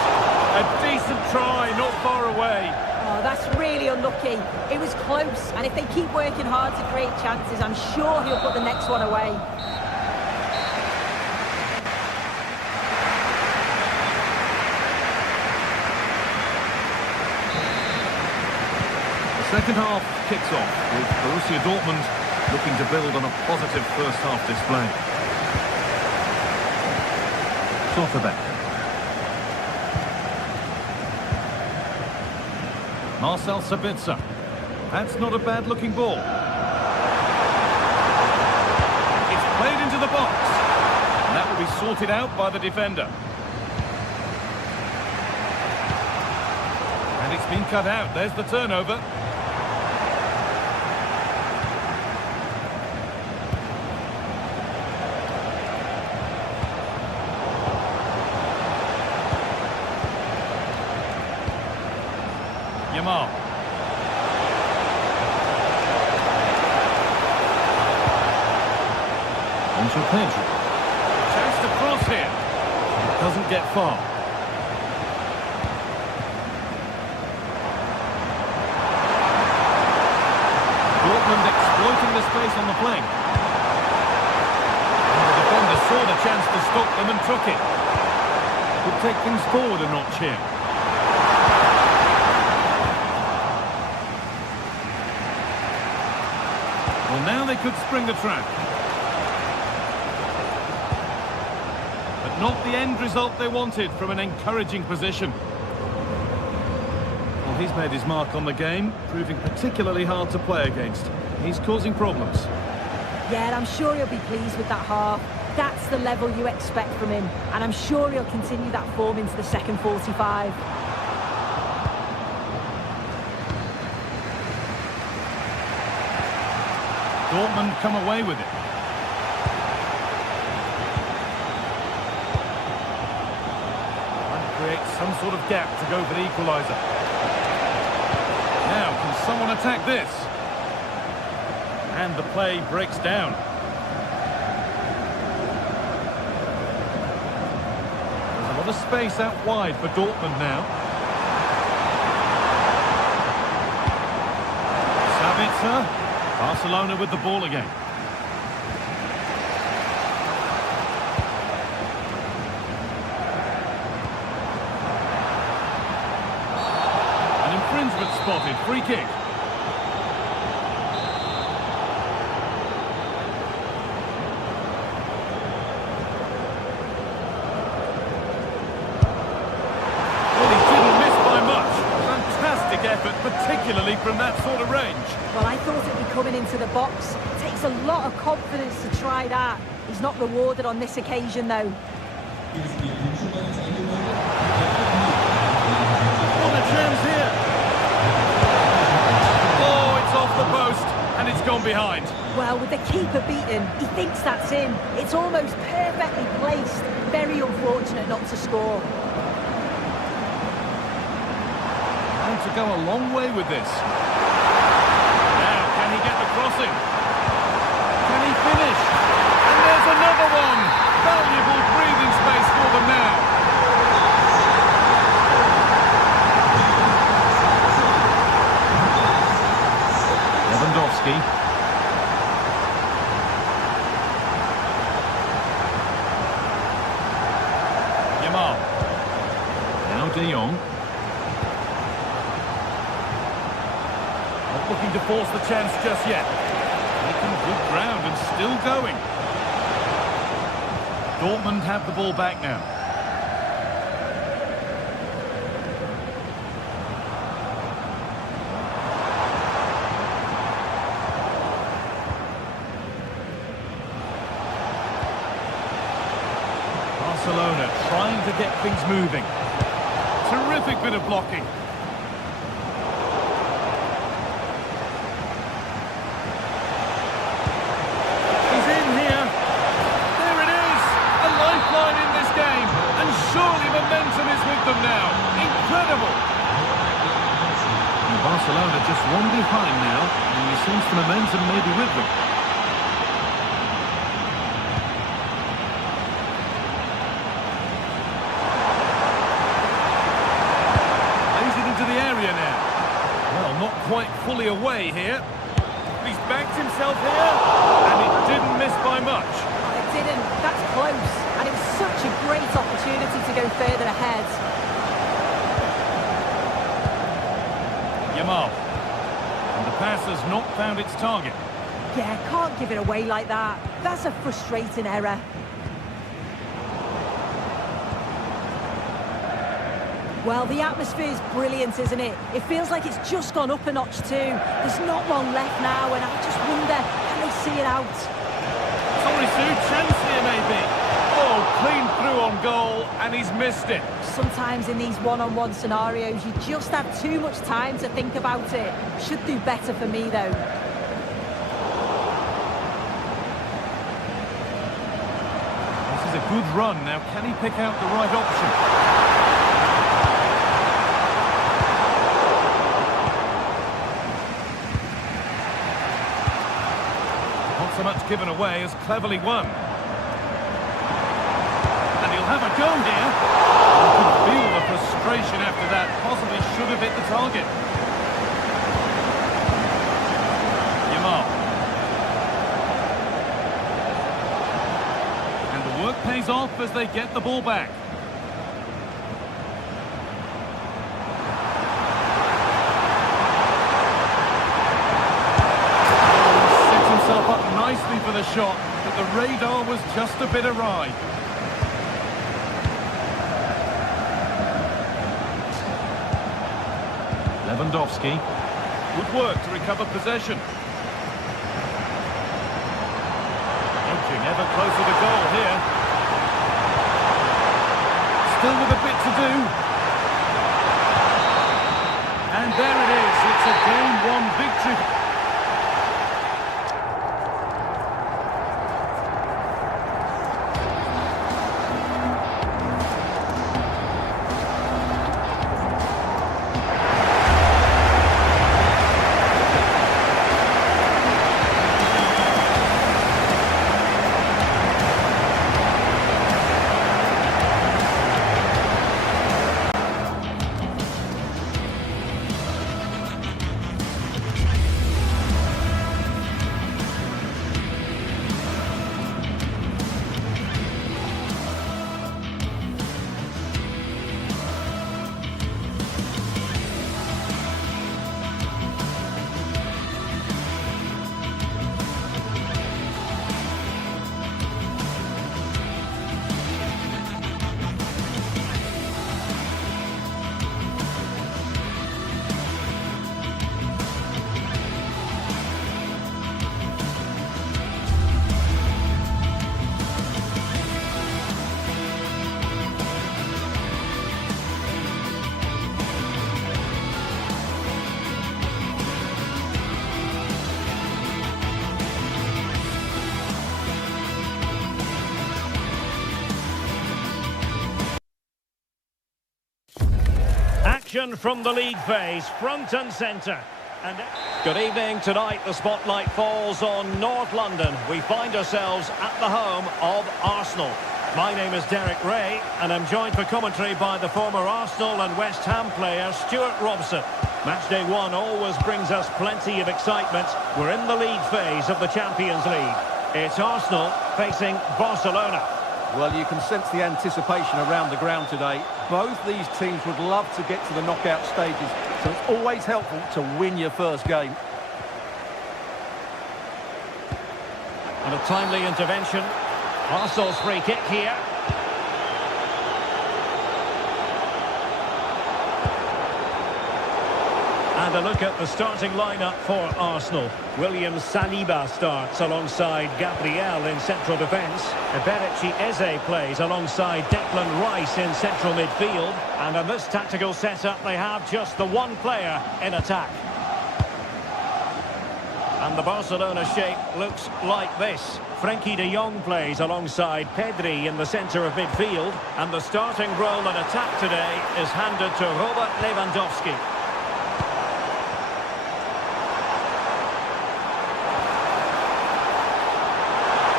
A decent try, not far away. Oh, that's really unlucky. It was close, and if they keep working hard to create chances, I'm sure he'll put the next one away. Second half kicks off with Borussia Dortmund looking to build on a positive first half display. Schlotterbeck. Marcel Sabitzer. That's not a bad looking ball. It's played into the box. And that will be sorted out by the defender. And it's been cut out. There's the turnover. Yamal. Onto Pedro. Chance to cross here. Doesn't get far. Dortmund exploiting the space on the flank. And the defender saw the chance to stop them and took it. Could take things forward a notch here. Well, now they could spring the trap. But not the end result they wanted from an encouraging position. Well, he's made his mark on the game, proving particularly hard to play against. He's causing problems. Yeah, and I'm sure he'll be pleased with that half. That's the level you expect from him. And I'm sure he'll continue that form into the second 45. Dortmund come away with it. Trying to create some sort of gap to go for the equaliser. Now, can someone attack this? And the play breaks down. There's a lot of space out wide for Dortmund now. Sabitzer. Barcelona with the ball again. An infringement spotted. Free kick. Well, he didn't miss by much. Fantastic effort, particularly from that sort of range. Well, I thought it'd be coming into the box. It takes a lot of confidence to try that. He's not rewarded on this occasion, though. What a chance here! Oh, it's off the post, and it's gone behind. Well, with the keeper beaten, he thinks that's in. It's almost perfectly placed. Very unfortunate not to score. And to go a long way with this. Can he get the crossing? Can he finish? And there's another one! Valuable breathing space for them now. Lewandowski. Yamal. Now De Jong. Looking to force the chance just yet. Making good ground and still going. Dortmund have the ball back now. Barcelona trying to get things moving. Terrific bit of blocking. He's in here. There it is. A lifeline in this game. And surely momentum is with them now. Incredible. And Barcelona just one behind now, and you sense the momentum may be with them. Not quite fully away here. He's backed himself here, and it didn't miss by much. Oh, it didn't. That's close. And it was such a great opportunity to go further ahead. Yamal. And the pass has not found its target. Yeah, can't give it away like that. That's a frustrating error. Well, the atmosphere is brilliant, isn't it? It feels like it's just gone up a notch too. There's not long left now, and I just wonder, can they see it out? Sorry, Sue, chance here maybe. Oh, clean through on goal, and he's missed it. Sometimes in these one-on-one scenarios, you just have too much time to think about it. Should do better for me, though. This is a good run. Now, can he pick out the right option? So much given away as cleverly won. And he'll have a go here. You can feel the frustration after that. Possibly should have hit the target. Yamal. And the work pays off as they get the ball back. Up nicely for the shot, but the radar was just a bit awry. Lewandowski. Good work to recover possession. Edging ever closer to goal here. Still with a bit to do. And there it is. It's a game one victory. Action from the league phase, front and centre. And good evening. Tonight the spotlight falls on North London. We find ourselves at the home of Arsenal. My name is Derek Ray, and I'm joined for commentary by the former Arsenal and West Ham player Stuart Robson. Matchday 1 always brings us plenty of excitement. We're in the league phase of the Champions League. It's Arsenal facing Barcelona. Well, you can sense the anticipation around the ground today. Both these teams would love to get to the knockout stages, so it's always helpful to win your first game. And a timely intervention. Arsenal's free kick here. And a look at the starting lineup for Arsenal. William Saliba starts alongside Gabriel in central defence. Eberechi Eze plays alongside Declan Rice in central midfield. And in this tactical setup, they have just the one player in attack. And the Barcelona shape looks like this. Frenkie de Jong plays alongside Pedri in the centre of midfield. And the starting role in attack today is handed to Robert Lewandowski.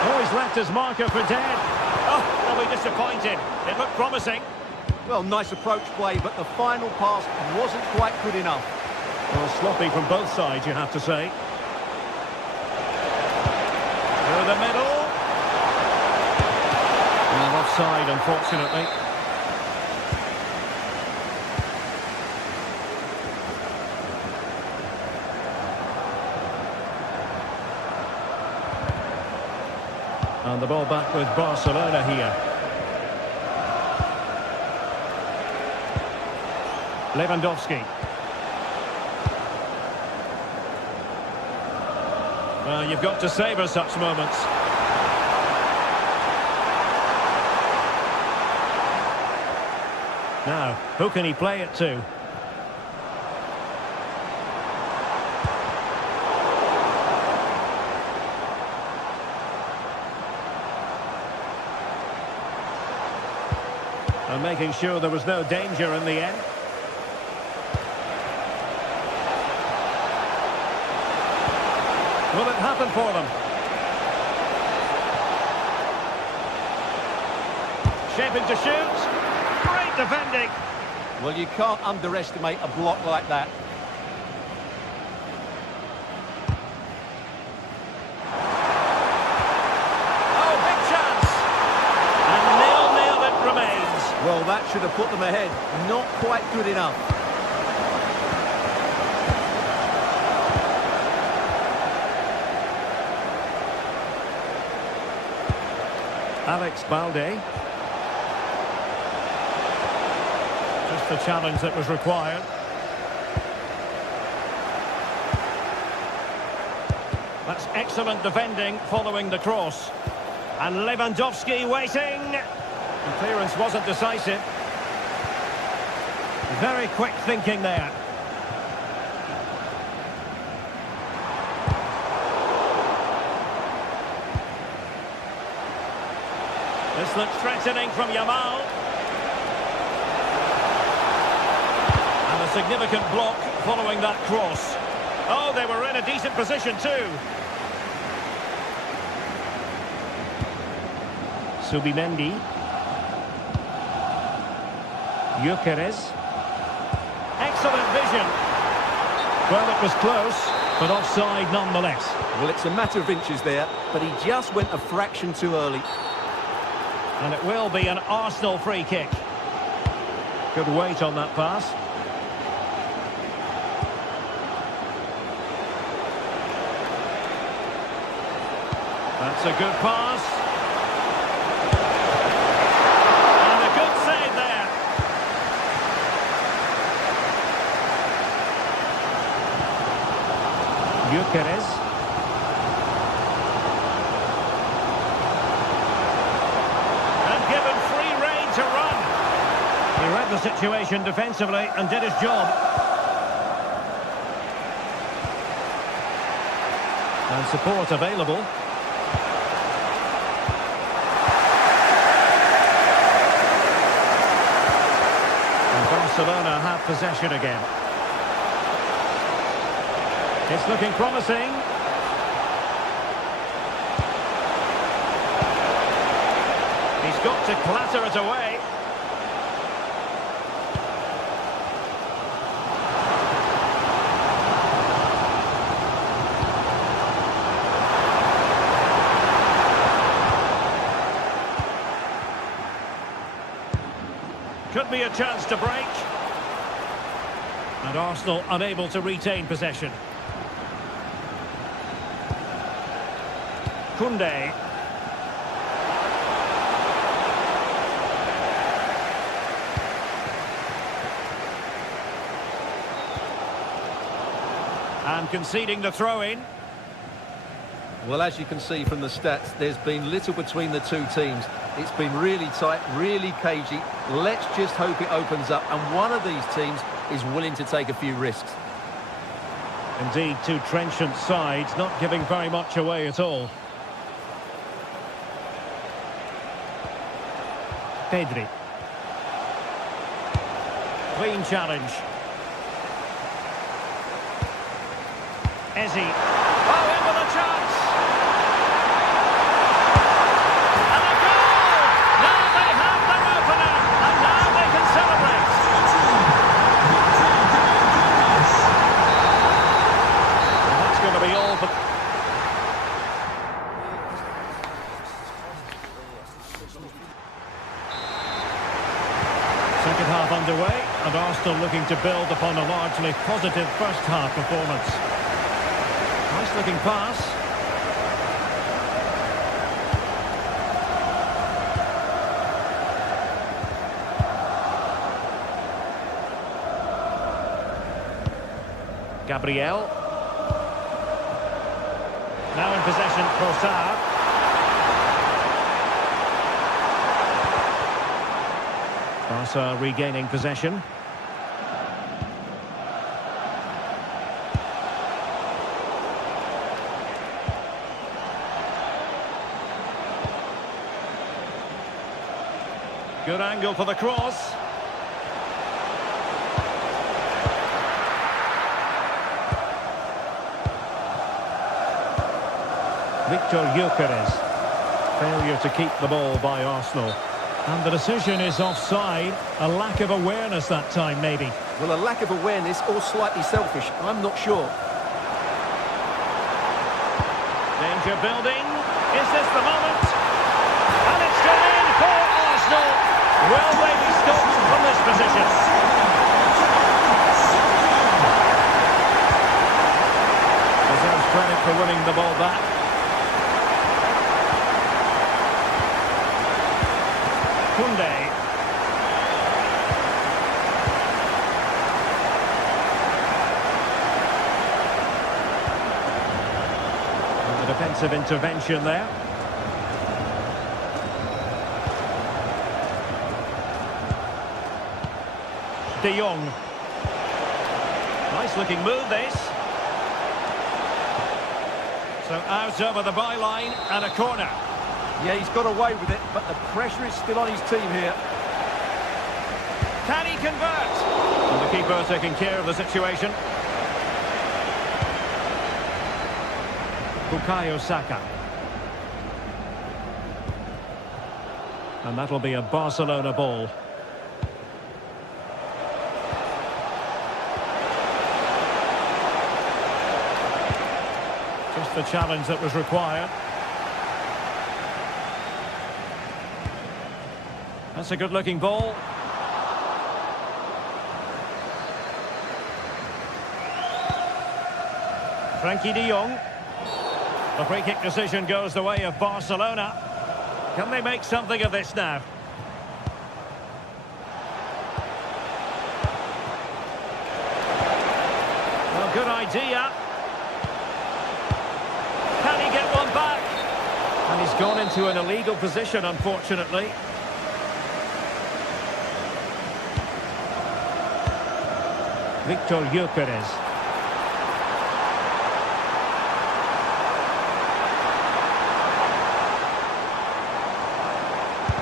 Oh, he's left his marker for dead. Oh, they'll be disappointed. It looked promising. Well, nice approach play, but the final pass wasn't quite good enough. Well, sloppy from both sides, you have to say. Through the middle. And offside, unfortunately. And the ball back with Barcelona here. Lewandowski. Well, you've got to savour such moments. Now, who can he play it to? And making sure there was no danger in the end. Will it happen for them? Shaping to shoot. Great defending. Well, you can't underestimate a block like that. Oh, big chance. And 0-0 it remains. Well, that should have put them ahead. Not quite good enough. Alex Balde. Just the challenge that was required. That's excellent defending following the cross. And Lewandowski waiting. The clearance wasn't decisive. Very quick thinking there. This looks threatening from Yamal. And a significant block following that cross. Oh, they were in a decent position too. Subimendi. Gyökeres. Excellent vision. Well, it was close, but offside nonetheless. Well, it's a matter of inches there, but he just went a fraction too early. And it will be an Arsenal free kick. Good weight on that pass. That's a good pass. And a good save there. Gyökeres. He read the situation defensively and did his job. And support available. And Barcelona have possession again. It's looking promising. He's got to clatter it away. Could be a chance to break. And Arsenal unable to retain possession. Koundé. conceding the throw-in. Well, as you can see from the stats, there's been little between the two teams. It's been really tight, really cagey. Let's just hope it opens up, and one of these teams is willing to take a few risks. Indeed, two trenchant sides, not giving very much away at all. Pedri. Clean challenge. Ezzy. Oh, in with a chance! And a goal! Now they have their opener, and now they can celebrate. Well, that's going to be all for... Second half underway, and Arsenal looking to build upon a largely positive first half performance. Nice looking pass. Gabriel. Now in possession, Trossard. Barca regaining possession. Good angle for the cross. Victor Gyökeres. Failure to keep the ball by Arsenal. And the decision is offside. A lack of awareness that time, maybe. Well, a lack of awareness or slightly selfish, I'm not sure. Danger building. Is this the moment? And it's gone in for Arsenal. Will they be stopped from this position? Deserves credit for winning the ball back. Koundé. And the defensive intervention there. De Jong. Nice looking move this. So out over the byline and a corner. Yeah, he's got away with it, but the pressure is still on his team here. Can he convert? And the keeper taking care of the situation. Bukayo Saka. And that'll be a Barcelona ball. Just the challenge that was required. That's a good-looking ball. Frankie de Jong. The free-kick decision goes the way of Barcelona. Can they make something of this now? Well, good idea. Can he get one back? And he's gone into an illegal position, unfortunately. Victor Gyökeres.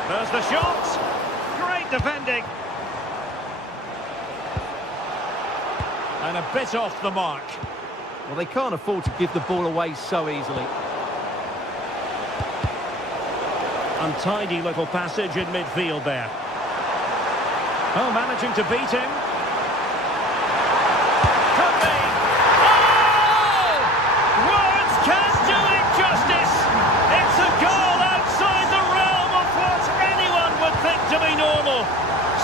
There's the shot. Great defending. And a bit off the mark. Well, they can't afford to give the ball away so easily. Untidy little passage in midfield there. Oh, managing to beat him. Could be. Oh! Words can't do it justice. It's a goal outside the realm of what anyone would think to be normal.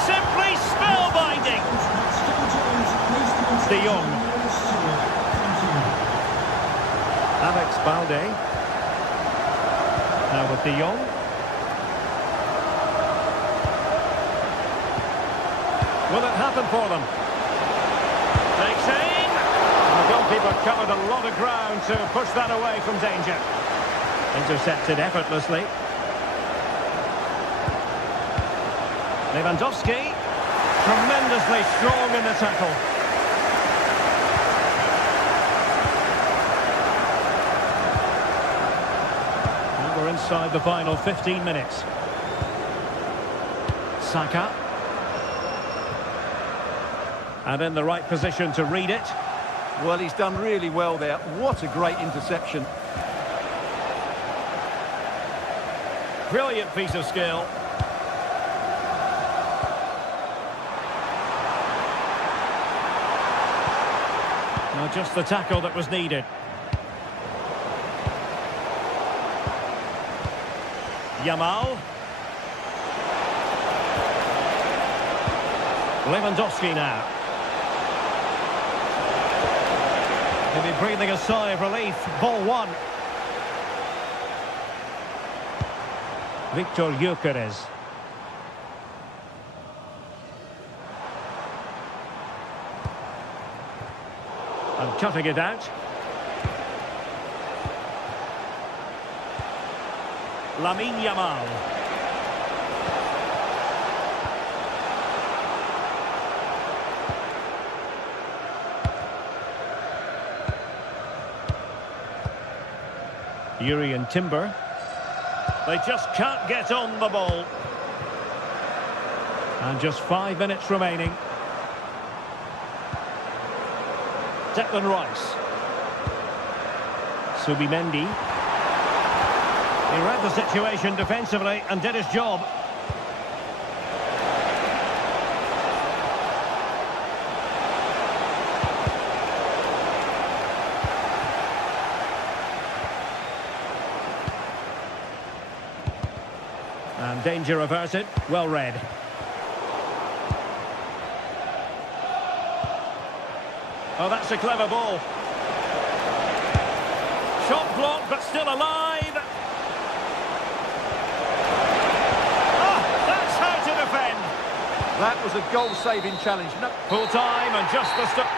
Simply spellbinding. De Jong. Alex Balde. Now with De Jong. Will it happen for them? Takes aim. And the goalkeeper covered a lot of ground to push that away from danger. Intercepted effortlessly. Lewandowski, tremendously strong in the tackle. And we're inside the final 15 minutes. Saka. And in the right position to read it. Well, he's done really well there. What a great interception. Brilliant piece of skill. Now just the tackle that was needed. Yamal. Lewandowski now. He'll be breathing a sigh of relief. Ball one. Victor Gyökeres. And cutting it out. Lamine Yamal. Jurrien Timber. They just can't get on the ball. And just 5 minutes remaining. Declan Rice. Subimendi. He read the situation defensively and did his job. And danger averted. Well read. Oh, that's a clever ball. Shot blocked, but still alive. Oh, that's how to defend. That was a goal-saving challenge. No. Full time and just the start.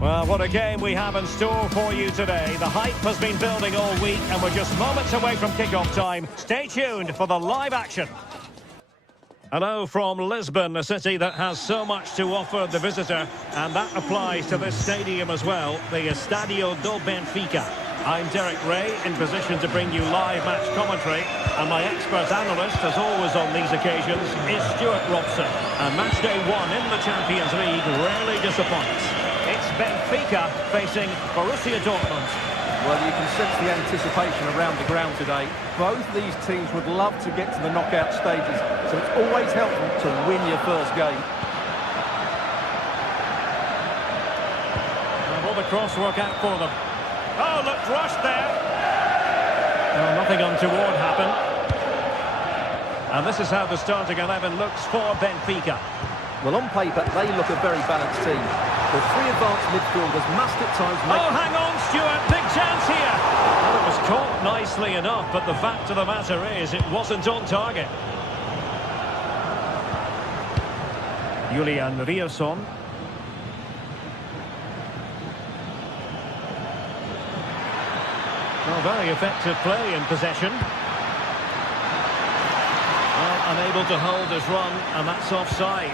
Well, what a game we have in store for you today. The hype has been building all week and we're just moments away from kick-off time. Stay tuned for the live action. Hello from Lisbon, a city that has so much to offer the visitor, and that applies to this stadium as well, the Estadio do Benfica. I'm Derek Ray, in position to bring you live match commentary, and my expert analyst, as always on these occasions, is Stuart Robson. And match day one in the Champions League rarely disappoints. It's Benfica facing Borussia Dortmund. Well, you can sense the anticipation around the ground today. Both these teams would love to get to the knockout stages, so it's always helpful to win your first game. And will the cross work out for them? Oh, looked rushed there. Well, nothing untoward happened. And this is how the starting 11 looks for Benfica. Well, on paper, they look a very balanced team. The three advanced midfielders must at times make... Oh, hang on, Stuart. Big chance here. Well, it was caught nicely enough, but the fact of the matter is it wasn't on target. Julian Rierson. Well, very effective play in possession. Well, unable to hold his run, and that's offside.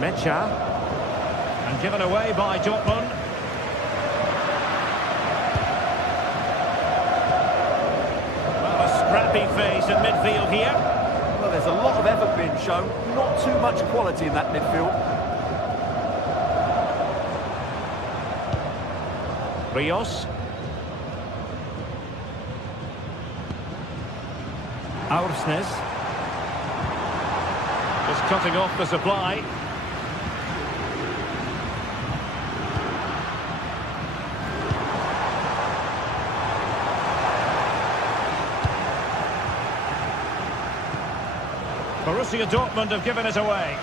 Mecha, and given away by Dortmund. Well, a scrappy phase in midfield here. Well, there's a lot of effort being shown, not too much quality in that midfield. Rios. Aursnes. Just cutting off the supply. Borussia Dortmund have given it away.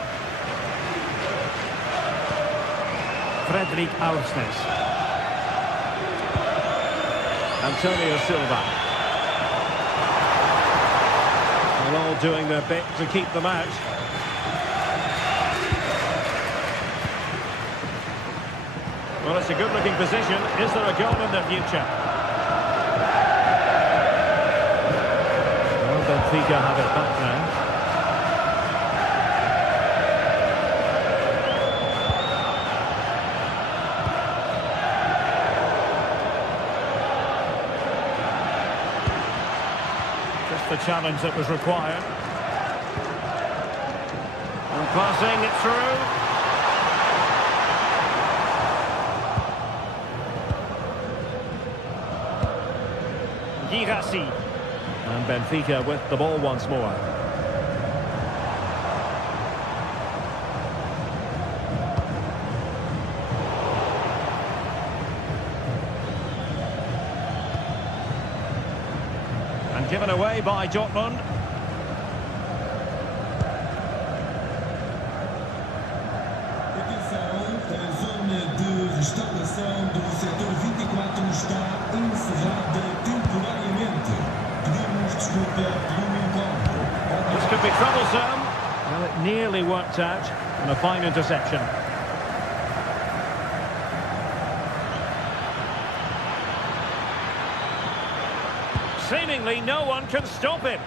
Fredrik Aursnes. Antonio Silva. They're all doing their bit to keep them out. Well, it's a good-looking position. Is there a goal in the future? Well, Benfica have it back now. The challenge that was required. And passing it through. Girassi. And Benfica with the ball once more. Given away by Dortmund. Atenção, a zona de restauração do setor 24 está encerrada temporariamente. Pedimos desculpa pelo incómodo. This could be troublesome. Well, it nearly worked out. And a fine interception. Seemingly no one can stop him.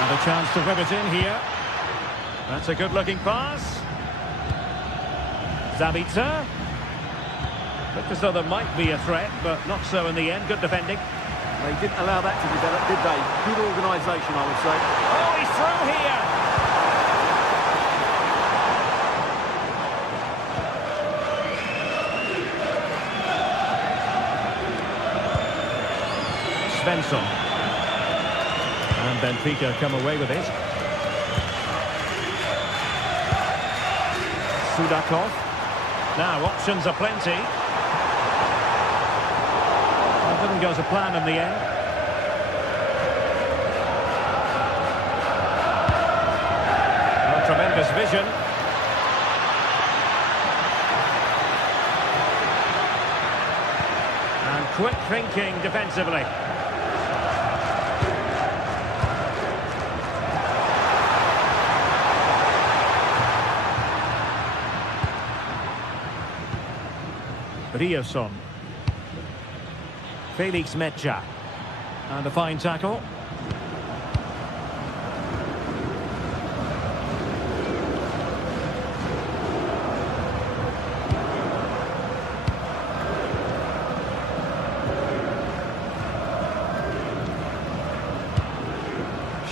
And a chance to rub it in here. That's a good-looking pass. Zabitzer. Looked as though there might be a threat, but not so in the end. Good defending. They didn't allow that to develop, did they? Good organisation, I would say. Oh, he's through here. Svensson. And Benfica come away with it. Sudakov. Now, options are plenty. It didn't go to plan in the end. Oh, tremendous vision. And quick thinking defensively. Rierson. Felix Mecha. And a fine tackle.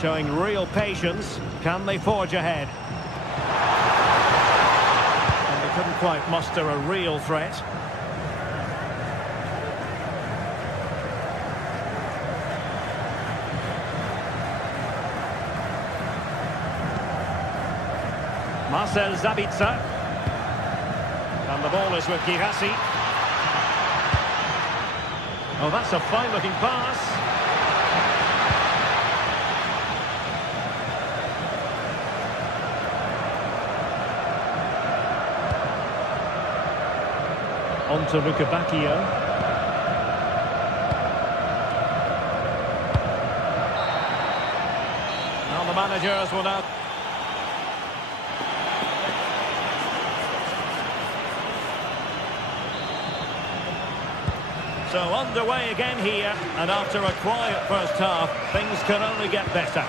Showing real patience. Can they forge ahead? And they couldn't quite muster a real threat. Marcel Sabitzer. And the ball is with Girassi. Oh, that's a fine-looking pass. On to Rukabakio. Now the managers will now... So underway again here, and after a quiet first half, things can only get better.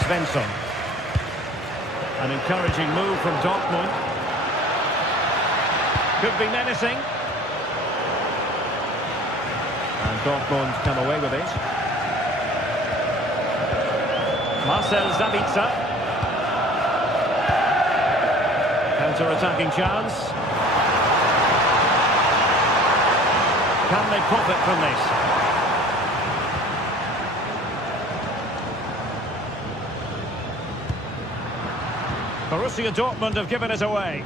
Svensson. An encouraging move from Dortmund. Could be menacing. And Dortmund come away with it. Marcel Sabitzer. Counter-attacking chance. Can they profit from this? Borussia Dortmund have given it away.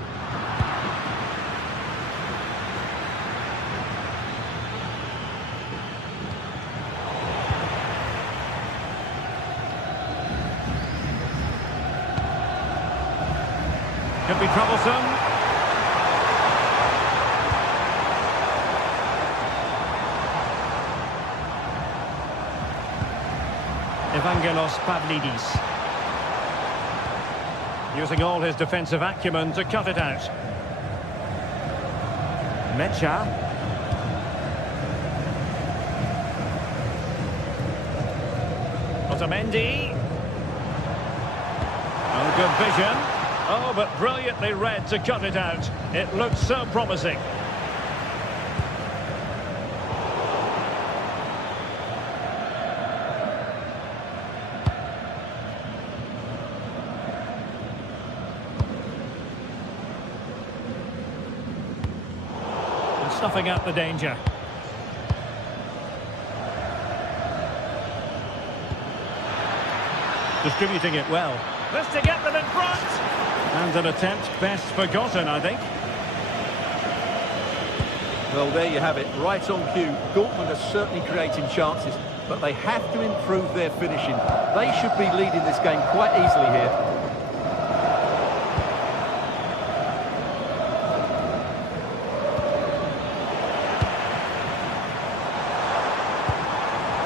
Could be troublesome. Evangelos Pavlidis. Using all his defensive acumen to cut it out. Mecha. Otamendi. Oh, good vision. Oh, but brilliantly read to cut it out. It looked so promising. And snuffing out the danger. Distributing it well. This to get them in front. And an attempt best forgotten, I think. Well, there you have it, right on cue. Dortmund are certainly creating chances, but they have to improve their finishing. They should be leading this game quite easily here.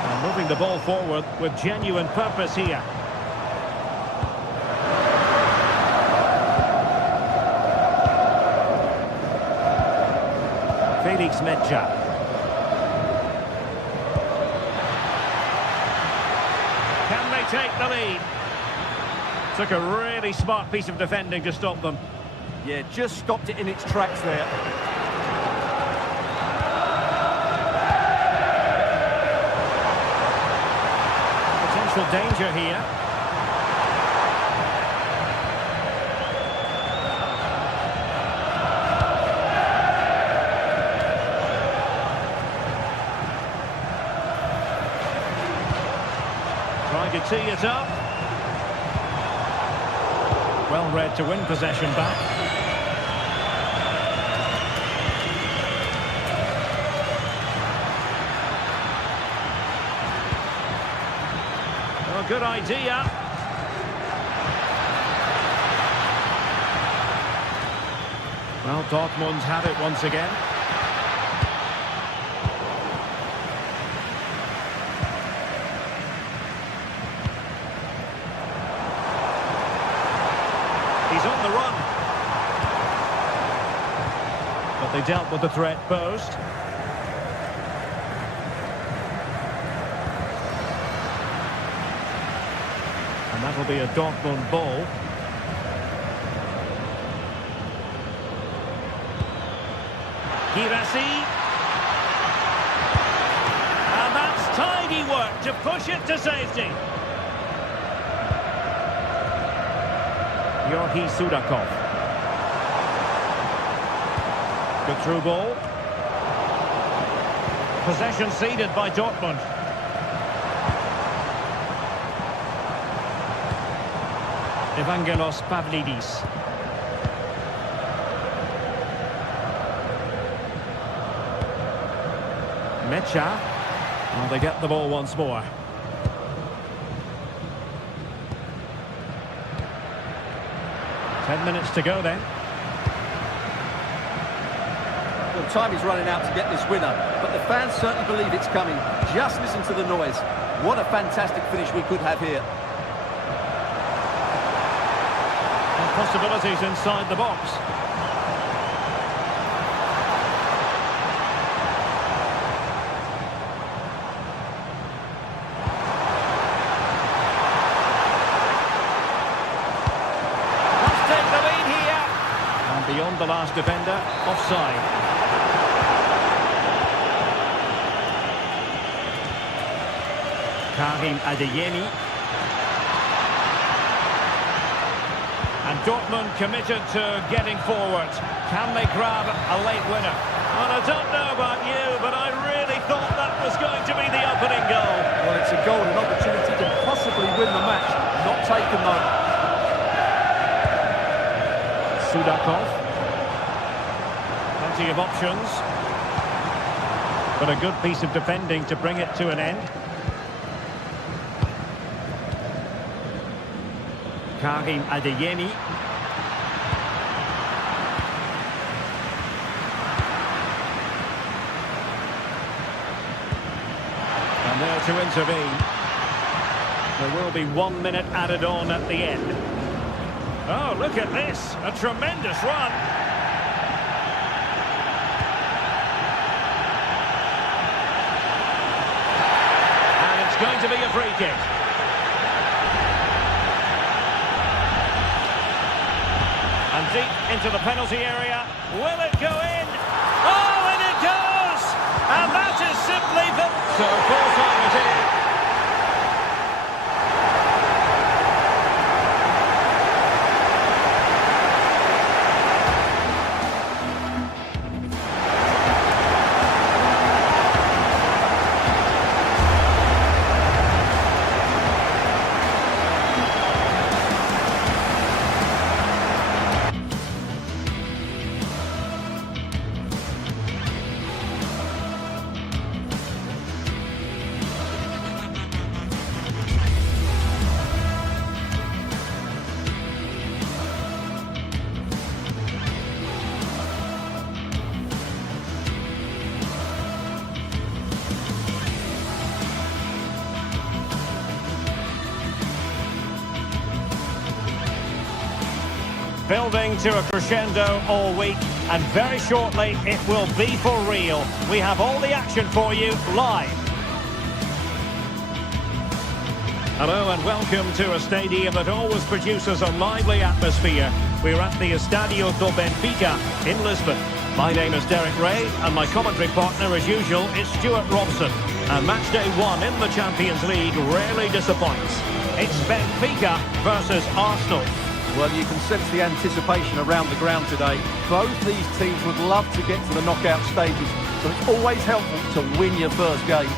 And moving the ball forward with genuine purpose here. Felix Mecha. Can they take the lead? Took a really smart piece of defending to stop them. Yeah, just stopped it in its tracks there. Potential danger here. Trying to tee it up. Well read to win possession back. Well, good idea. Well, Dortmund have it once again. He's on the run. But they dealt with the threat posed. And that'll be a Dortmund ball. Girassi. And that's tidy work to push it to safety. Yorhi Sudakov. Good through ball. Possession ceded by Dortmund. Evangelos Pavlidis. Mecha. Well, they get the ball once more. Ten minutes to go then. Well, time is running out to get this winner, but the fans certainly believe it's coming. Just listen to the noise. What a fantastic finish we could have here. And possibilities inside the box. Must take the lead here. And beyond the last defender, offside. Karim Adeyemi. And Dortmund committed to getting forward. Can they grab a late winner? Well, I don't know about you, but I really thought that was going to be the opening goal. Well, it's a golden opportunity to possibly win the match. Not taken, though. Sudakov. Plenty of options. But a good piece of defending to bring it to an end. Karim Adeyemi. And there to intervene. There will be 1 minute added on at the end. Oh, look at this. A tremendous run. And it's going to be a free kick. And deep into the penalty area. Will it go in? Oh, and it goes! And that is simply the... So full time it is. Building to a crescendo all week, and very shortly it will be for real. We have all the action for you live. Hello and welcome to a stadium that always produces a lively atmosphere. We're at the Estadio do Benfica in Lisbon. My name is Derek Ray, and my commentary partner as usual is Stuart Robson. And match day 1 in the Champions League rarely disappoints. It's Benfica versus Arsenal. Well, you can sense the anticipation around the ground today. Both these teams would love to get to the knockout stages, so it's always helpful to win your first game.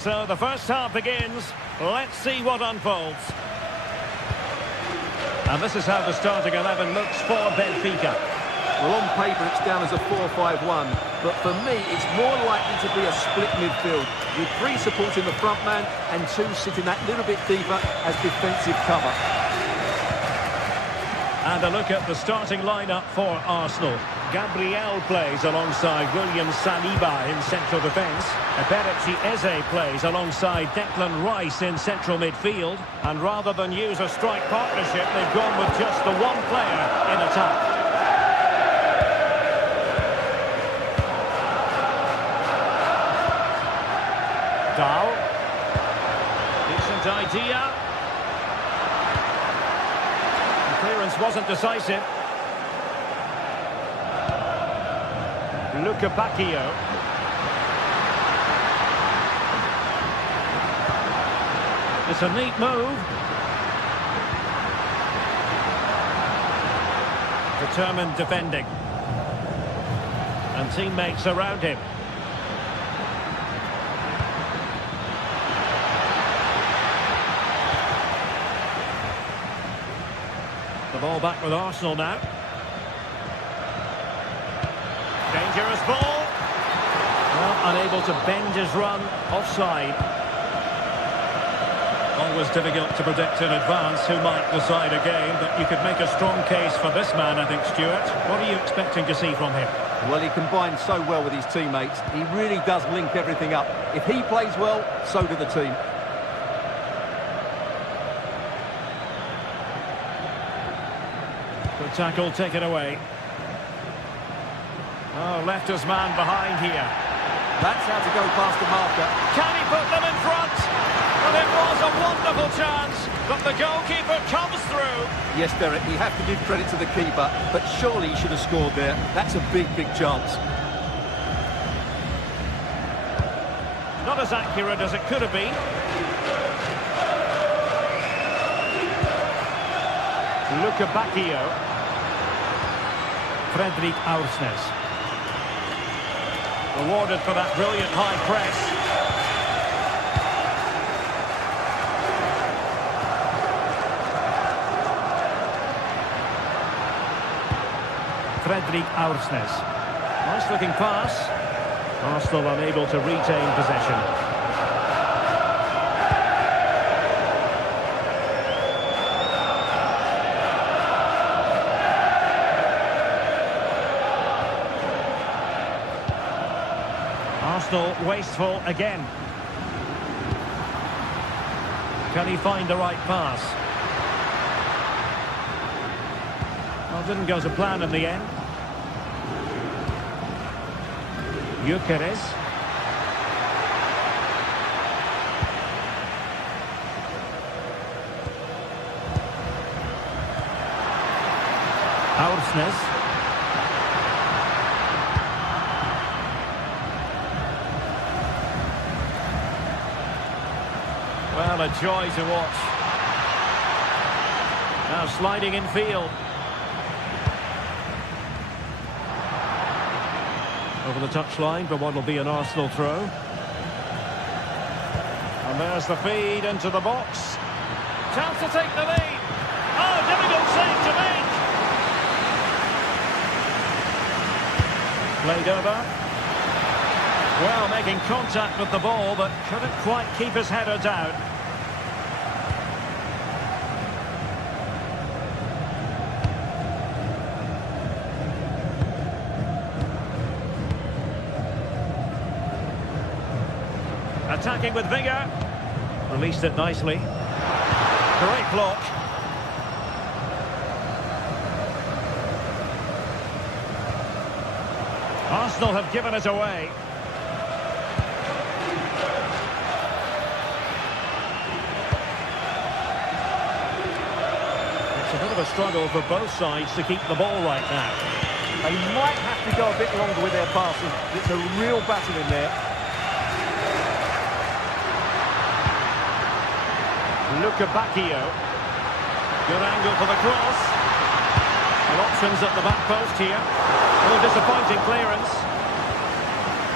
So the first half begins. Let's see what unfolds. And this is how the starting 11 looks for Benfica. Well, on paper it's down as a 4-5-1, but for me it's more likely to be a split midfield, with 3 supporting the front man and 2 sitting that little bit deeper as defensive cover. And a look at the starting lineup for Arsenal. Gabriel plays alongside William Saliba in central defence. Eberechi Eze plays alongside Declan Rice in central midfield. And rather than use a strike partnership, they've gone with just the one player in attack. Dahl. Decent idea. And clear clearance wasn't decisive. Luca Bacchio. It's a neat move. Determined defending. And teammates around him. The ball back with Arsenal now. Dangerous ball. Well, unable to bend his run, offside. Always difficult to predict in advance who might decide a game, but you could make a strong case for this man, I think, Stuart. What are you expecting to see from him? Well, he combines so well with his teammates. He really does link everything up. If he plays well, so do the team. Good tackle taken away. Oh, left his man behind here. That's how to go past the marker. Can he put them in front? Well, it was a wonderful chance, but the goalkeeper comes through. Yes, Derek, you have to give credit to the keeper, but surely he should have scored there. That's a big, big chance. Not as accurate as it could have been. Luca Bacchio. Fredrik Aursnes. Rewarded for that brilliant high press. Fredrik Aursnes. Nice looking pass. Arsenal unable to retain possession. Arsenal wasteful again. Can he find the right pass? Well, didn't go to plan in the end. Gyökeres. Aursnes. Well, a joy to watch. Now sliding in field. Over the touchline for what will be an Arsenal throw. And there's the feed into the box. Chance to take the lead. Oh, difficult save to make. Played over. Well, making contact with the ball, but couldn't quite keep his header down. Attacking with vigour. Released it nicely. Great block. Arsenal have given it away. It's a bit of a struggle for both sides to keep the ball right now. They might have to go a bit longer with their passes. It's a real battle in there. Luca Bacchio. Good angle for the cross. Well, options at the back post here. Oh, disappointing clearance.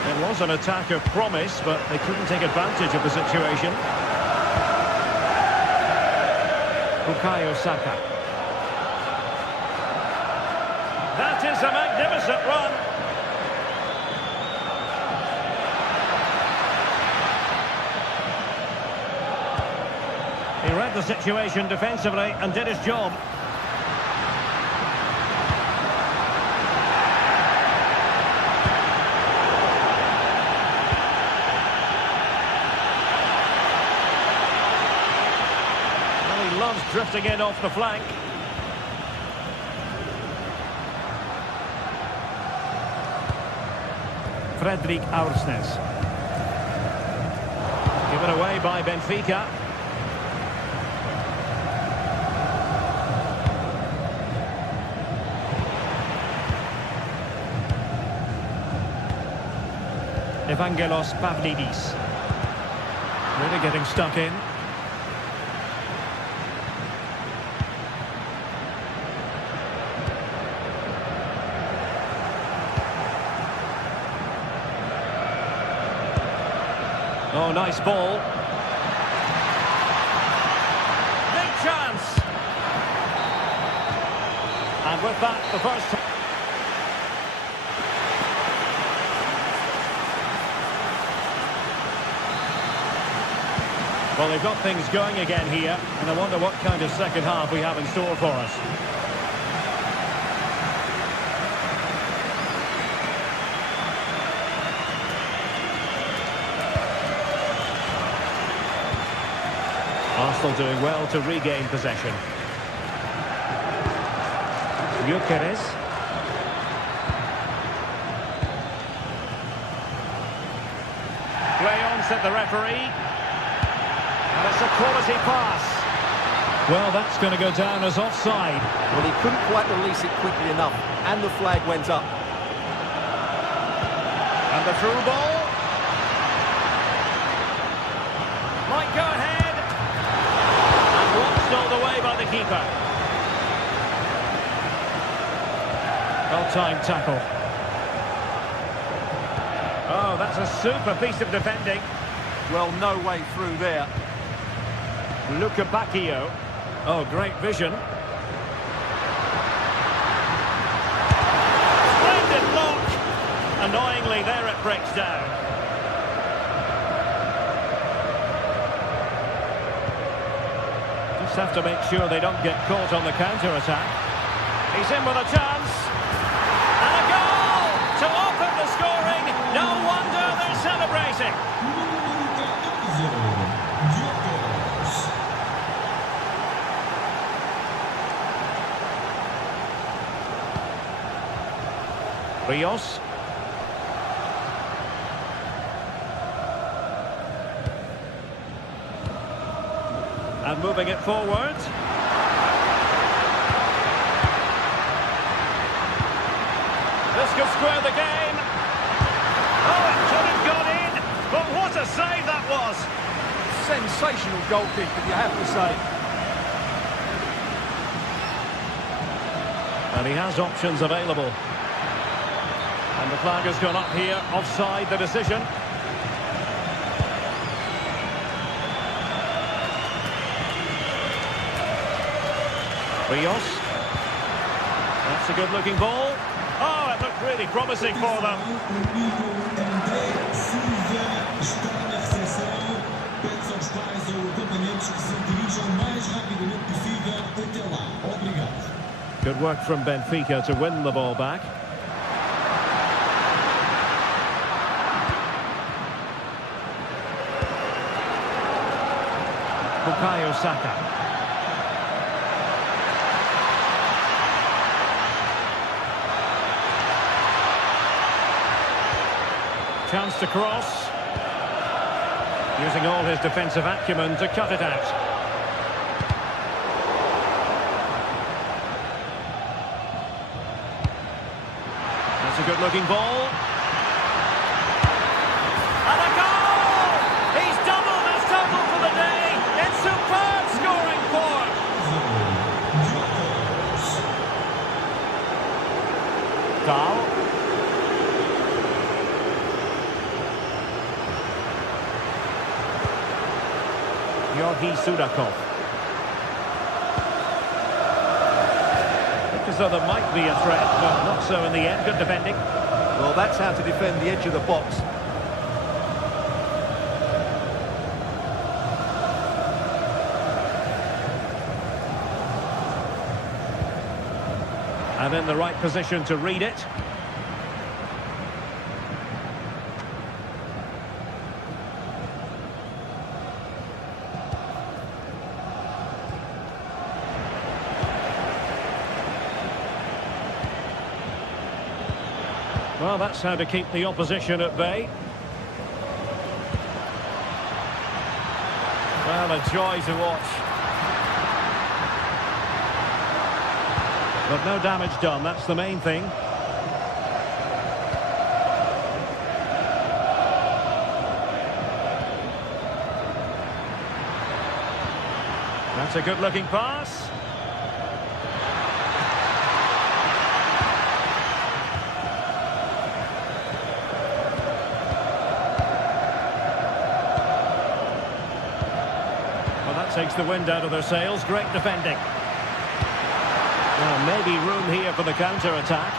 It was an attack of promise, but they couldn't take advantage of the situation. Bukayo Saka. That is a magnificent run. He read the situation defensively and did his job. Well, he loves drifting in off the flank. Fredrik Aursnes. Given away by Benfica. Evangelos Pavlidis. Really getting stuck in. Oh, nice ball. Big chance. And with that, the first... Well, they've got things going again here, and I wonder what kind of second half we have in store for us. Arsenal doing well to regain possession. Gyökeres. Play on, said the referee. And it's a quality pass. Well, that's going to go down as offside. Well, he couldn't quite release it quickly enough, and the flag went up. And the through ball. Might go ahead. And watched all the way by the keeper. Well-timed tackle. Oh, that's a super piece of defending. Well, no way through there. Luca Bacchio. Oh, great vision. Splendid block. Annoyingly, there it breaks down. Just have to make sure they don't get caught on the counter-attack. He's in with a chance. And a goal to open the scoring. No wonder they're celebrating. Rios. And moving it forward. This could square the game. Oh, it could have gone in. But what a save that was. Sensational goal kick, if you have to say. And he has options available. And the flag has gone up here, offside the decision. Rios. That's a good-looking ball. Oh, it looked really promising for them. Good work from Benfica to win the ball back. Bukayo Saka. Chance to cross. Using all his defensive acumen to cut it out. That's a good-looking ball. And a goal! He's doubled his total for the day in superb scoring form. Dahl. Georgi Sudakov. Looked as though there might be a threat, but not so in the end. Good defending. Well, that's how to defend the edge of the box. And in the right position to read it. Well, that's how to keep the opposition at bay. Well, a joy to watch. But no damage done, that's the main thing. That's a good-looking pass. Well, that takes the wind out of their sails. Great defending. Well, maybe room here for the counter-attack.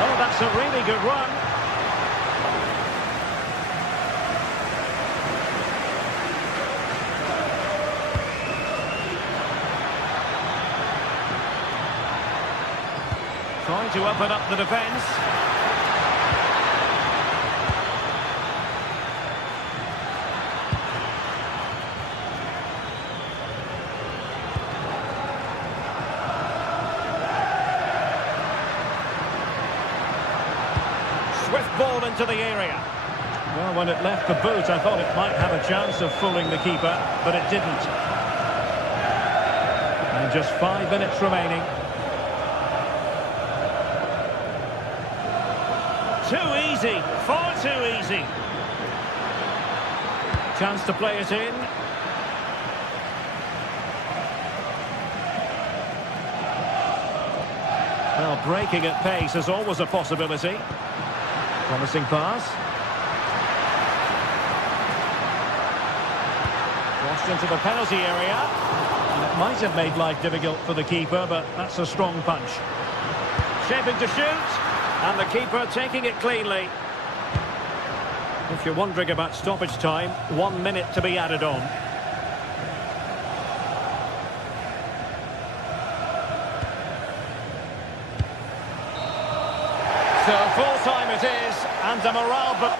Oh, that's a really good run. Trying to open up the defence. Swift ball into the area. Well, when it left the boot, I thought it might have a chance of fooling the keeper, but it didn't. And just 5 minutes remaining. Too easy, far too easy. Chance to play it in. Well, breaking at pace is always a possibility. Promising pass. Crossed into the penalty area. And it might have made life difficult for the keeper, but that's a strong punch. Shaping to shoot. And the keeper taking it cleanly. If you're wondering about stoppage time, 1 minute to be added on. So full time it is, and the morale... But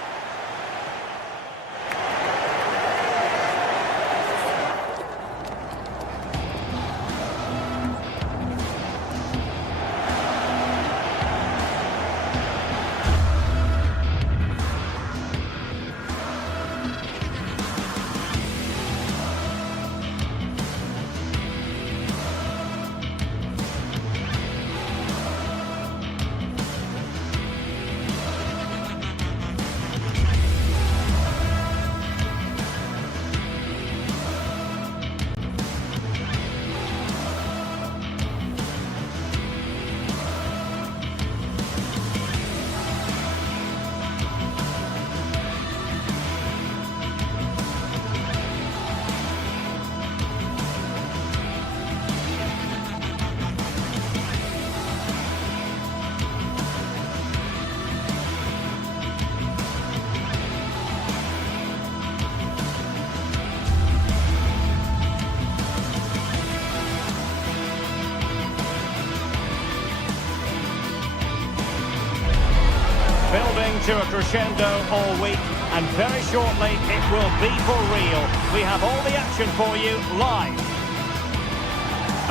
building to a crescendo all week, and very shortly it will be for real. We have all the action for you live.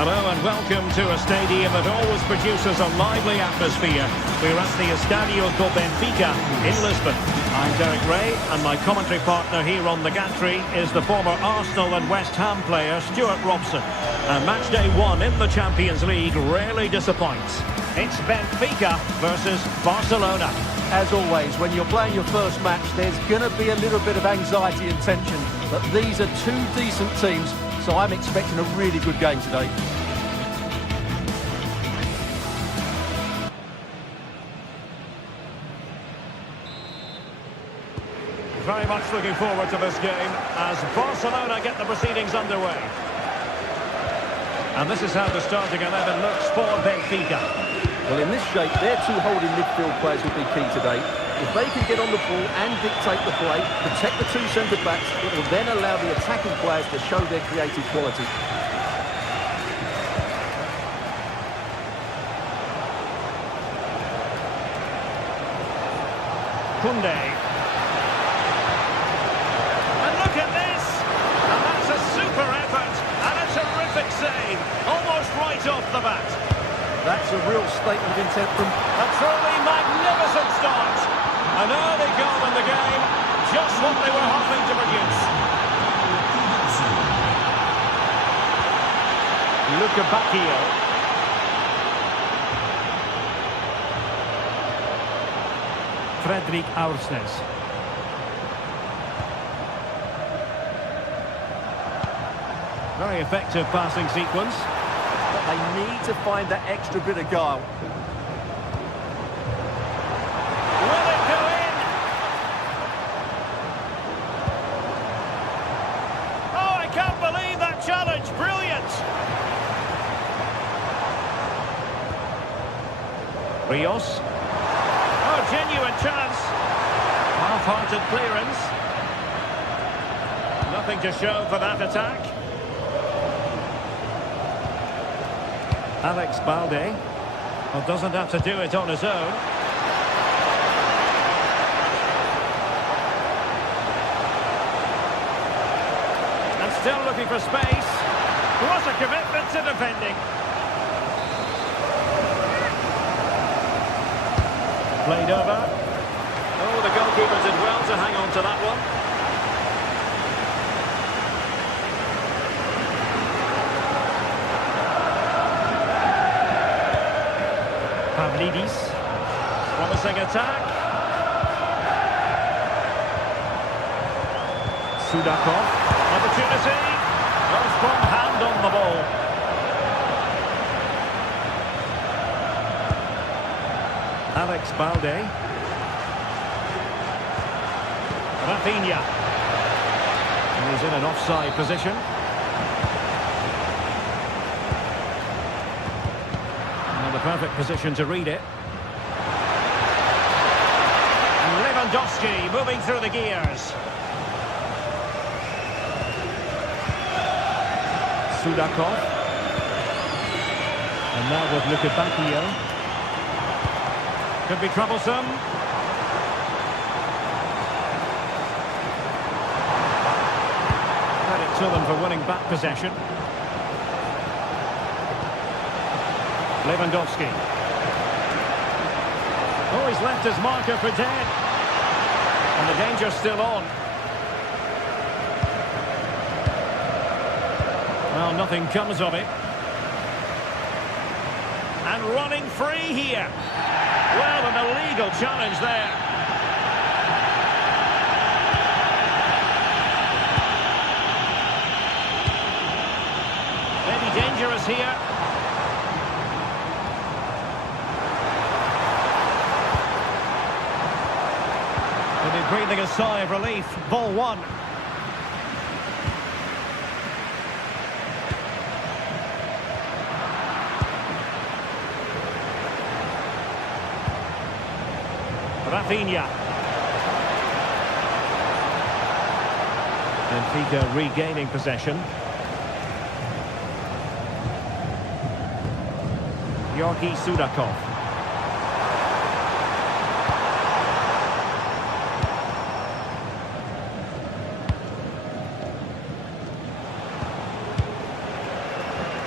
Hello and welcome to a stadium that always produces a lively atmosphere. We're at the Estadio do Benfica in Lisbon. I'm Derek Ray, and my commentary partner here on the gantry is the former Arsenal and West Ham player Stuart Robson. And match day 1 in the Champions League rarely disappoints. It's Benfica versus Barcelona. As always, when you're playing your first match, there's going to be a little bit of anxiety and tension. But these are two decent teams, so I'm expecting a really good game today. Very much looking forward to this game as Barcelona get the proceedings underway. And this is how the starting 11 looks for Benfica. Well, in this shape, their two holding midfield players will be key today. If they can get on the ball and dictate the play, protect the two centre-backs, it will then allow the attacking players to show their creative quality. Koundé. And look at this! And that's a super effort and a terrific save, almost right off the bat. That's a real statement of intent from... A truly magnificent start. An early goal in the game, just what they were hoping to produce. Luca Bacchio. Fredrik Aursnes. Very effective passing sequence. But they need to find that extra bit of guile. Will it go in? Oh, I can't believe that challenge. Brilliant. Rios. Oh, genuine chance. Half-hearted clearance. Nothing to show for that attack. Alex Balde. Well, doesn't have to do it on his own. And still looking for space. What a commitment to defending. Played over. Oh, the goalkeeper did well to hang on to that one. Pavlidis. Promising attack. Sudakov. Opportunity. No strong hand on the ball. Alex Balde. Rafinha. And he's in an offside position. And the perfect position to read it. And Lewandowski moving through the gears. Sudakov. And now with Luka Bacchio. Could be troublesome. Credit to them for winning back possession. Lewandowski. Oh, he's left his marker for dead. And the danger's still on. Well, nothing comes of it. And running free here. Well, an illegal challenge there. Maybe dangerous here. They'll be breathing a sigh of relief. Ball one. Rafinha. Benfica regaining possession. Yorki Sudakov.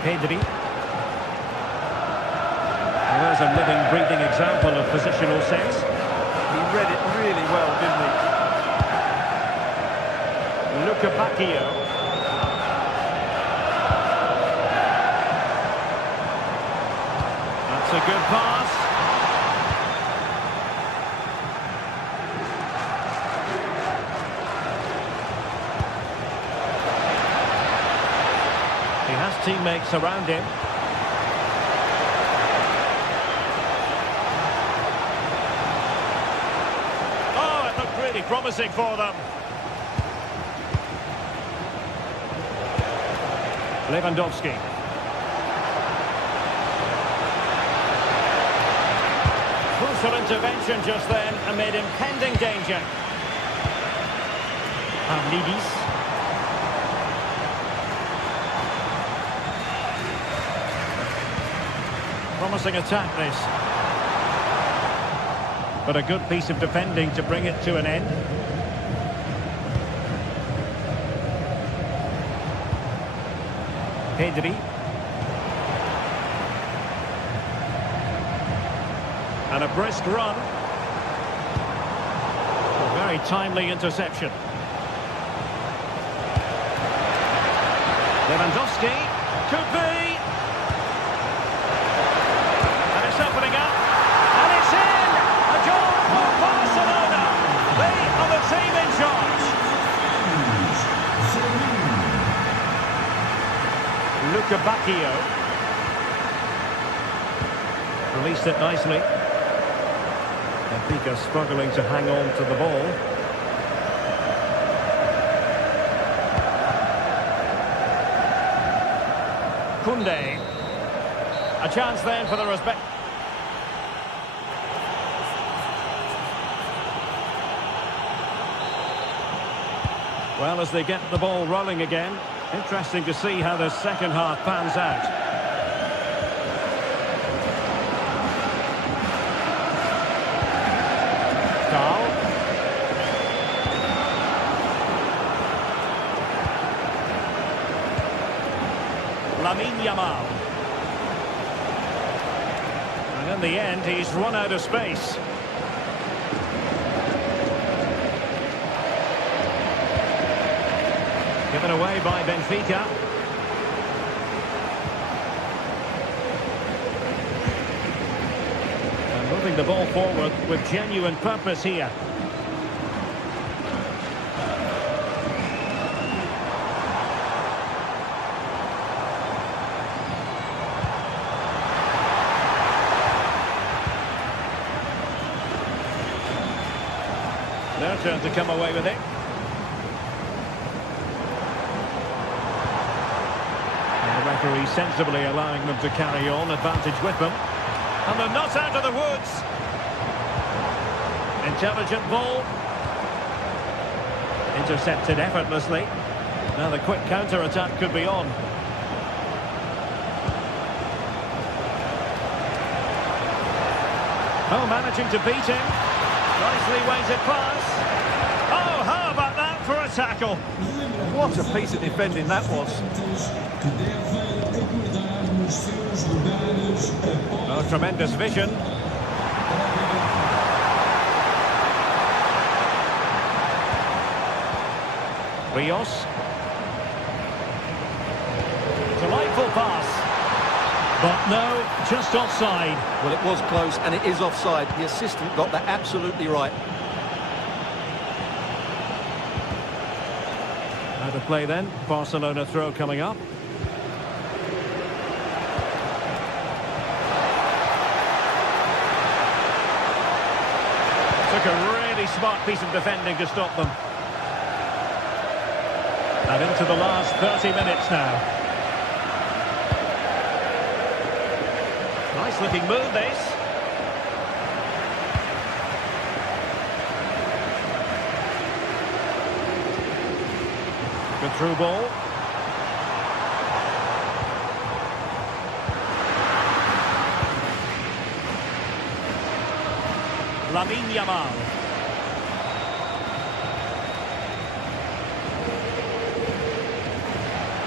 Pedri. Well, there's a living, breathing example of positional sense. He read it really well, didn't he? Luka Bacchio. That's a good pass. He has teammates around him. Really promising for them. Lewandowski. Crucial intervention just then amid impending danger. Pavlidis. Promising attack this. But a good piece of defending to bring it to an end. Pedri. And a brisk run. A very timely interception. Lewandowski. Could be. And it's opening up. And it's in! A goal for Barcelona. They are the team in charge. Bacchio. Released it nicely. Benfica struggling to hang on to the ball. Koundé. A chance then for the respect. Well, as they get the ball rolling again, interesting to see how the second half pans out. Yamal. And in the end, he's run out of space. Given away by Benfica. And moving the ball forward with genuine purpose here. Their turn to come away with it. And the referee sensibly allowing them to carry on, advantage with them. And they're not out of the woods. Intelligent ball. Intercepted effortlessly. Now the quick counter-attack could be on. Oh, managing to beat him. Nicely weighted pass. Oh, how about that for a tackle? What a piece of defending that was. Oh, tremendous vision. Rios. Delightful pass. But no, just offside. Well, it was close, and it is offside. The assistant got that absolutely right. Out of play then. Barcelona throw coming up. Took a really smart piece of defending to stop them. And into the last 30 minutes now. Nice looking move, this. Good through ball. Lamine Yamal.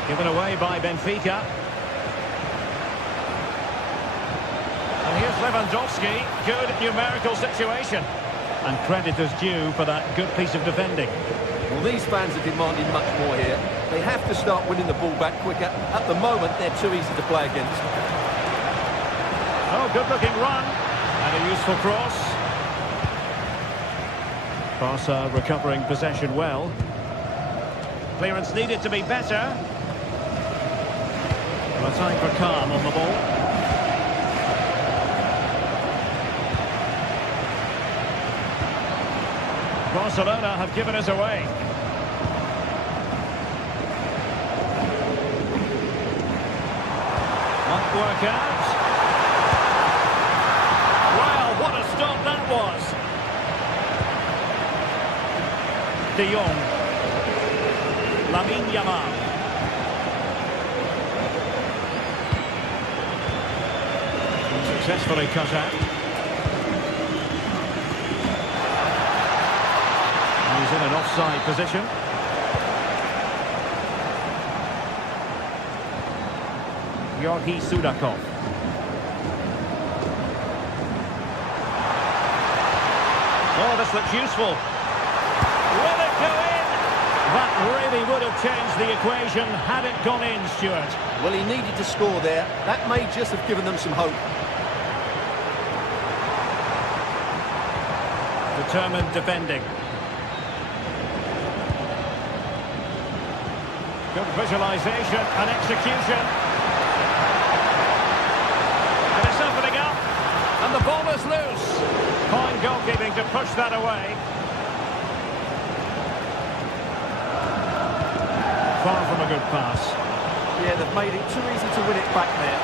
Given away by Benfica. And here's Lewandowski. Good numerical situation. And credit is due for that good piece of defending. Well, these fans are demanding much more here. They have to start winning the ball back quicker. At the moment, they're too easy to play against. Oh, good-looking run. And a useful cross. Barca recovering possession well. Clearance needed to be better. Well, time for calm on the ball. Barcelona have given us away. Won't work out. Wow, what a stop that was. De Jong. Lamine Yamal. Successfully cut out. He's in an offside position. Georgi Sudakov. Oh, this looks useful. Will it go in? That really would have changed the equation had it gone in, Stuart. Well, he needed to score there. That may just have given them some hope. Determined defending. Good visualisation and execution. And the ball is loose. Fine goalkeeping to push that away. Far from a good pass. Yeah, they've made it too easy to win it back there.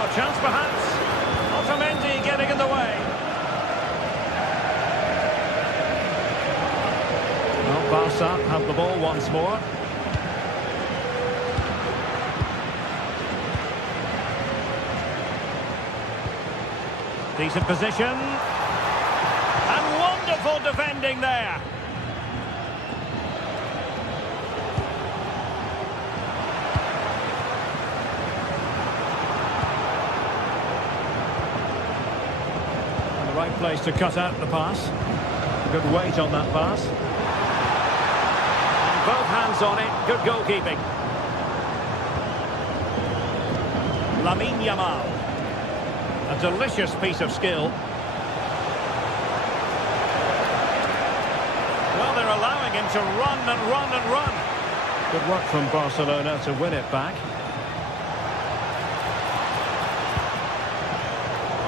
A chance perhaps. Otamendi getting in the way. Well, Barca have the ball once more. Decent position. And wonderful defending there. And the right place to cut out the pass. Good weight on that pass. And both hands on it. Good goalkeeping. Lamine Yamal. A delicious piece of skill. Well, they're allowing him to run and run and run. Good work from Barcelona to win it back.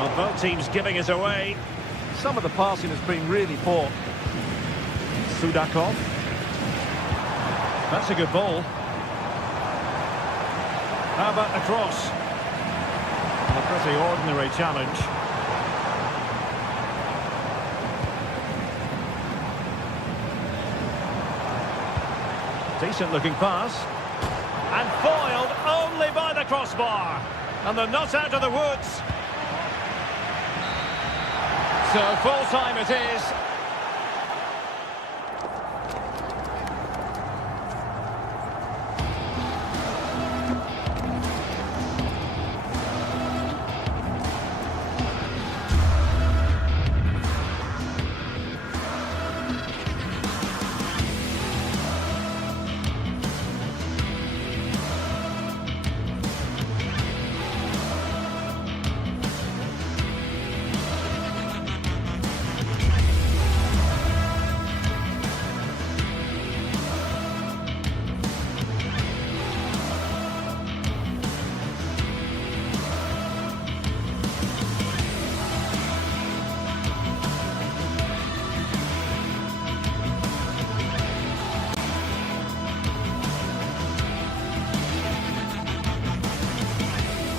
Well, both teams giving it away. Some of the passing has been really poor. Sudakov. That's a good ball. How about the cross? A pretty ordinary challenge. Decent looking pass. And foiled only by the crossbar. And they're not out of the woods. So full time it is.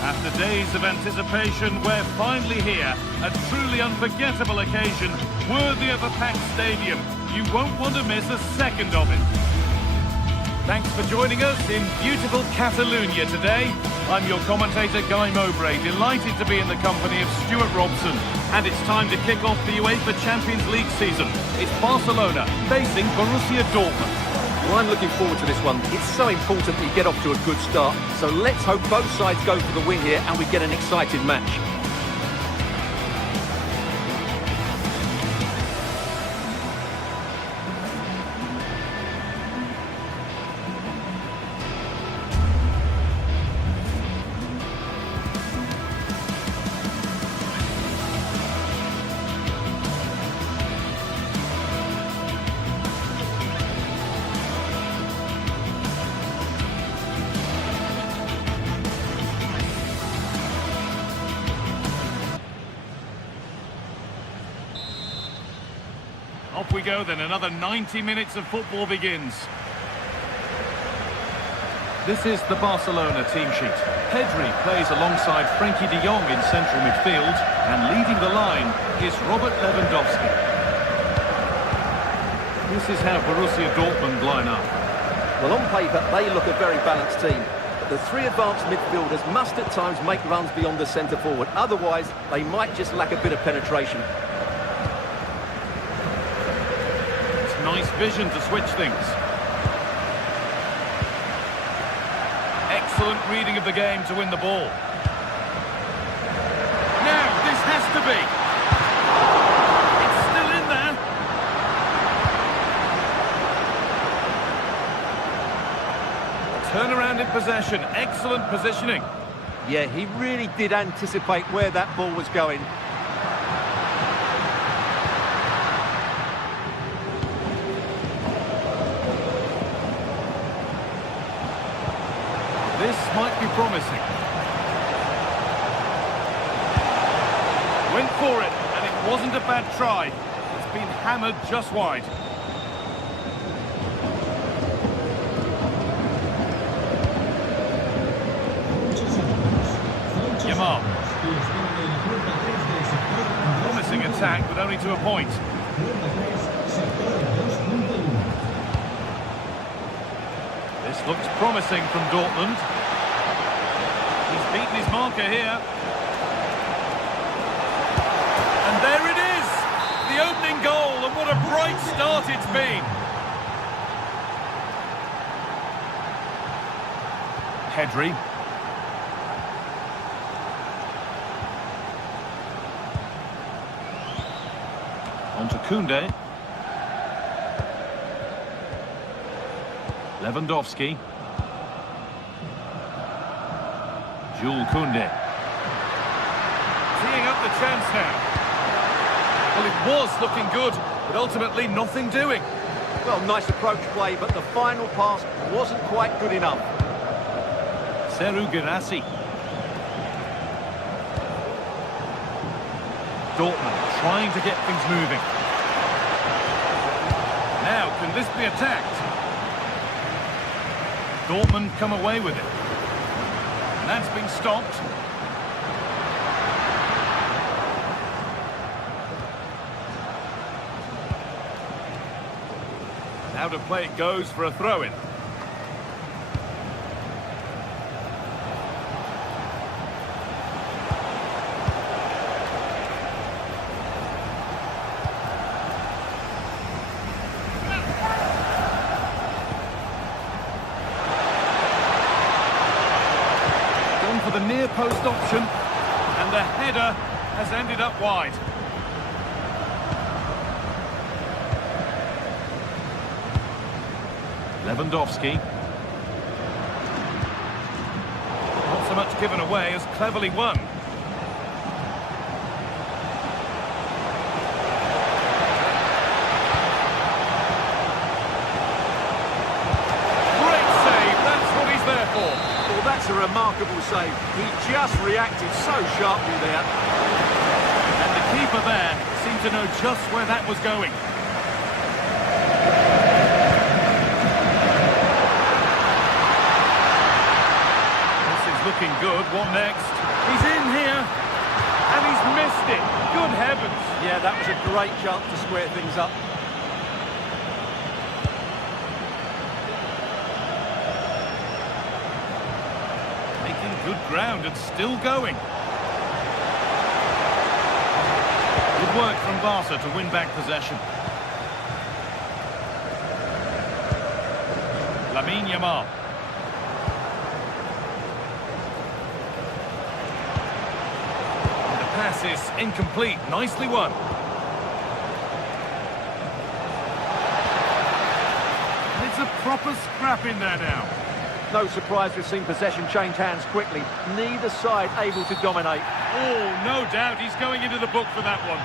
After days of anticipation, we're finally here. A truly unforgettable occasion, worthy of a packed stadium. You won't want to miss a second of it. Thanks for joining us in beautiful Catalonia today. I'm your commentator, Guy Mowbray, delighted to be in the company of Stuart Robson. And it's time to kick off the UEFA Champions League season. It's Barcelona facing Borussia Dortmund. Well, I'm looking forward to this one. It's so important we get off to a good start. So let's hope both sides go for the win here and we get an exciting match. Off we go then, another 90 minutes of football begins. This is the Barcelona team sheet. Pedri plays alongside Frenkie de Jong in central midfield, and leading the line is Robert Lewandowski. This is how Borussia Dortmund line up. Well, on paper, they look a very balanced team. But the three advanced midfielders must at times make runs beyond the centre forward. Otherwise, they might just lack a bit of penetration. Nice vision to switch things. Excellent reading of the game to win the ball. Now, this has to be. It's still in there. Turnaround in possession. Excellent positioning. Yeah, he really did anticipate where that ball was going. This might be promising. Went for it, and it wasn't a bad try. It's been hammered just wide. Yamal. Promising attack, but only to a point. This looks promising from Dortmund. He's beaten his marker here. And there it is! The opening goal, and what a bright start it's been. Pedri. On to Koundé. Lewandowski. Jules Koundé. Teeing up the chance now. Well, it was looking good, but ultimately nothing doing. Well, nice approach play, but the final pass wasn't quite good enough. Serhou Guirassy. Dortmund trying to get things moving. Now, can this be attacked? Dortmund come away with it. And that's been stopped. Now to play it goes for a throw-in. Gone for the near post option, and the header has ended up wide. Lewandowski. Not so much given away as cleverly won. Great save, that's what he's there for. Well, that's a remarkable save. He just reacted so sharply there. And the keeper there seemed to know just where that was going. Looking good. What next? He's in here, and he's missed it. Good heavens. Yeah, that was a great chance to square things up. Making good ground and still going. Good work from Barca to win back possession. Lamine Yamal. Pass is incomplete. Nicely won. It's a proper scrap in there now. No surprise we've seen possession change hands quickly. Neither side able to dominate. Oh, no doubt he's going into the book for that one.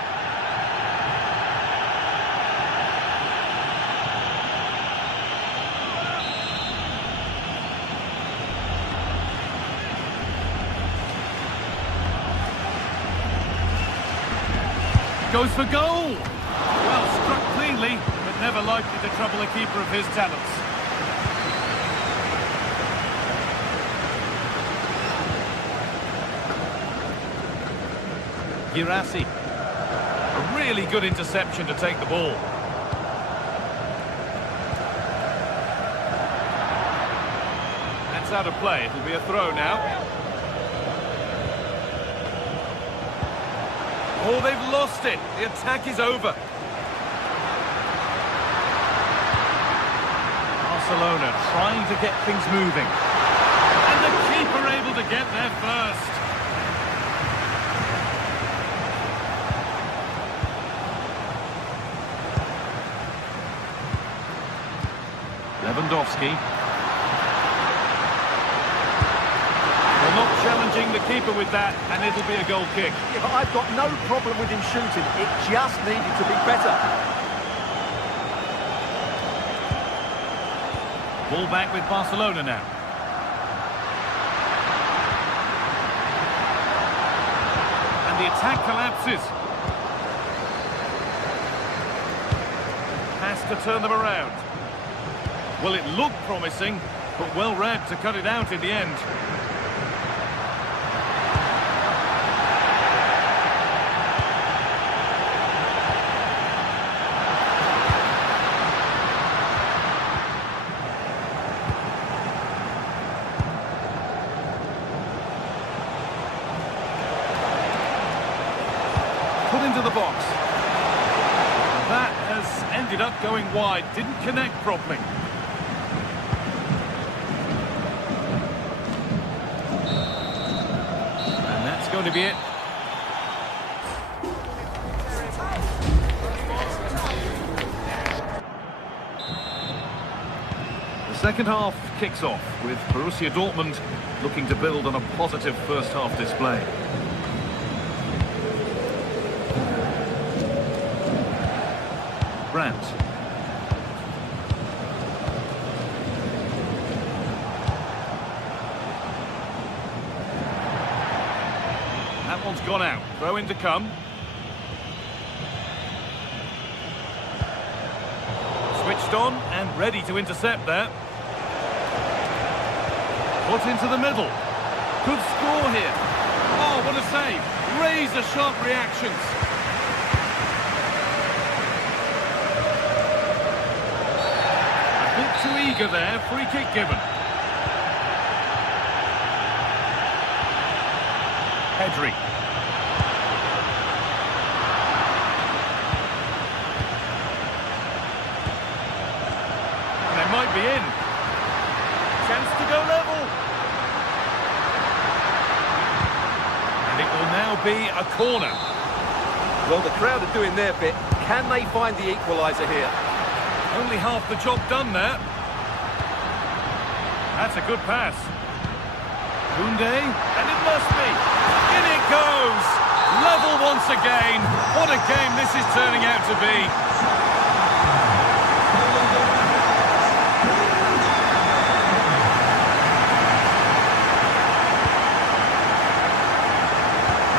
Goes for goal! Well, struck cleanly, but never likely to trouble a keeper of his talents. Guirassy. A really good interception to take the ball. That's out of play. It'll be a throw now. Oh, they've lost it. The attack is over. Barcelona trying to get things moving. And the keeper able to get there first. Lewandowski. Not challenging the keeper with that, and it'll be a goal kick. Yeah, but I've got no problem with him shooting. It just needed to be better. Ball back with Barcelona now. And the The attack collapses. Has to turn them around. Well, it looked promising, but well read to cut it out in the end. Put into the box. That has ended up going wide, didn't connect properly. And that's going to be it. The second half kicks off with Borussia Dortmund looking to build on a positive first half display. Brandt. That one's gone out. Throw in to come. Switched on and ready to intercept there. Put into the middle. Good score here. Oh, what a save. Razor-sharp reactions. Too eager there, free kick given. Pedri. And they might be in. Chance to go level. And it will now be a corner. Well, the crowd are doing their bit. Can they find the equaliser here? Only half the job done there. That's a good pass. Koundé, and it must be. In it goes. Level once again. What a game this is turning out to be.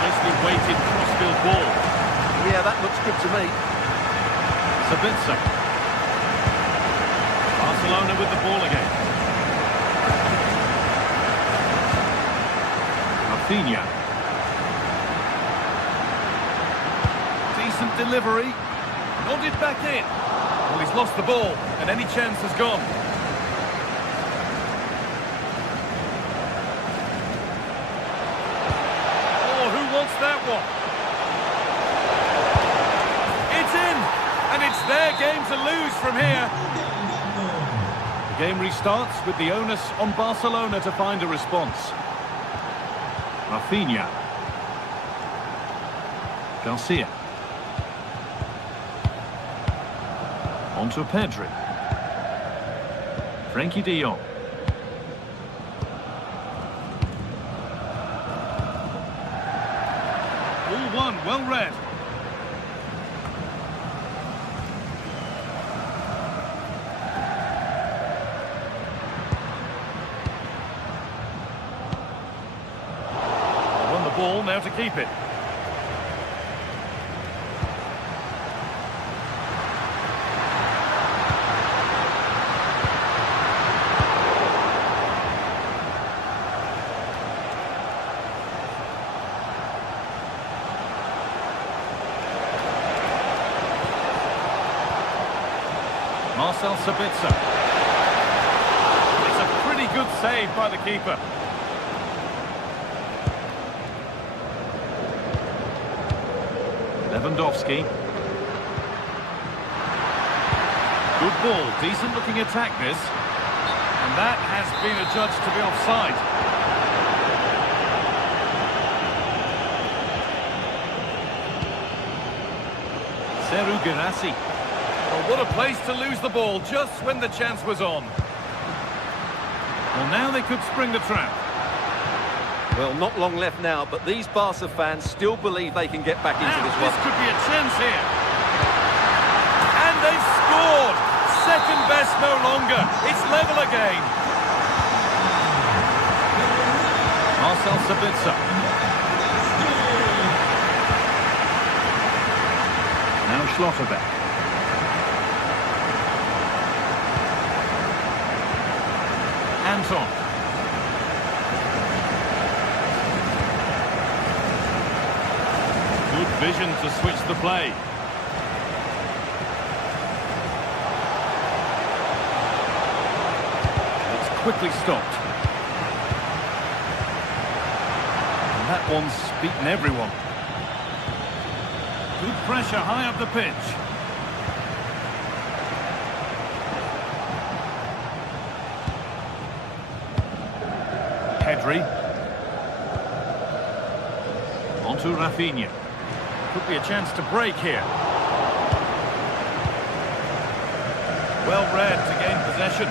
Nicely weighted crossfield ball. Yeah, that looks good to me. Sabitzer. Barcelona with the ball again. Rafinha. Decent delivery. Nodded back in. Well, he's lost the ball, and any chance has gone. Oh, who wants that one? It's in, and it's their game to lose from here. The game restarts with the onus on Barcelona to find a response. Rafinha. Garcia. On to Pedri. Frankie de Jong. All one, well read. Ball now to keep it. Marcel Sabitzer. It's a pretty good save by the keeper. Lewandowski. Good ball, decent looking attack this. And that has been adjudged to be offside. Serhou Guirassy. Well, what a place to lose the ball just when the chance was on. Well, now they could spring the trap. Well, not long left now, but these Barca fans still believe they can get back into this one. This could be a chance here. And they've scored. Second best no longer. It's level again. Marcel Sabitzer. Schlotterbeck. Anton. Good vision to switch the play. It's quickly stopped. And that one's beaten everyone. Good pressure high up the pitch. Pedri. Onto Rafinha. Could be a chance to break here. Well read to gain possession.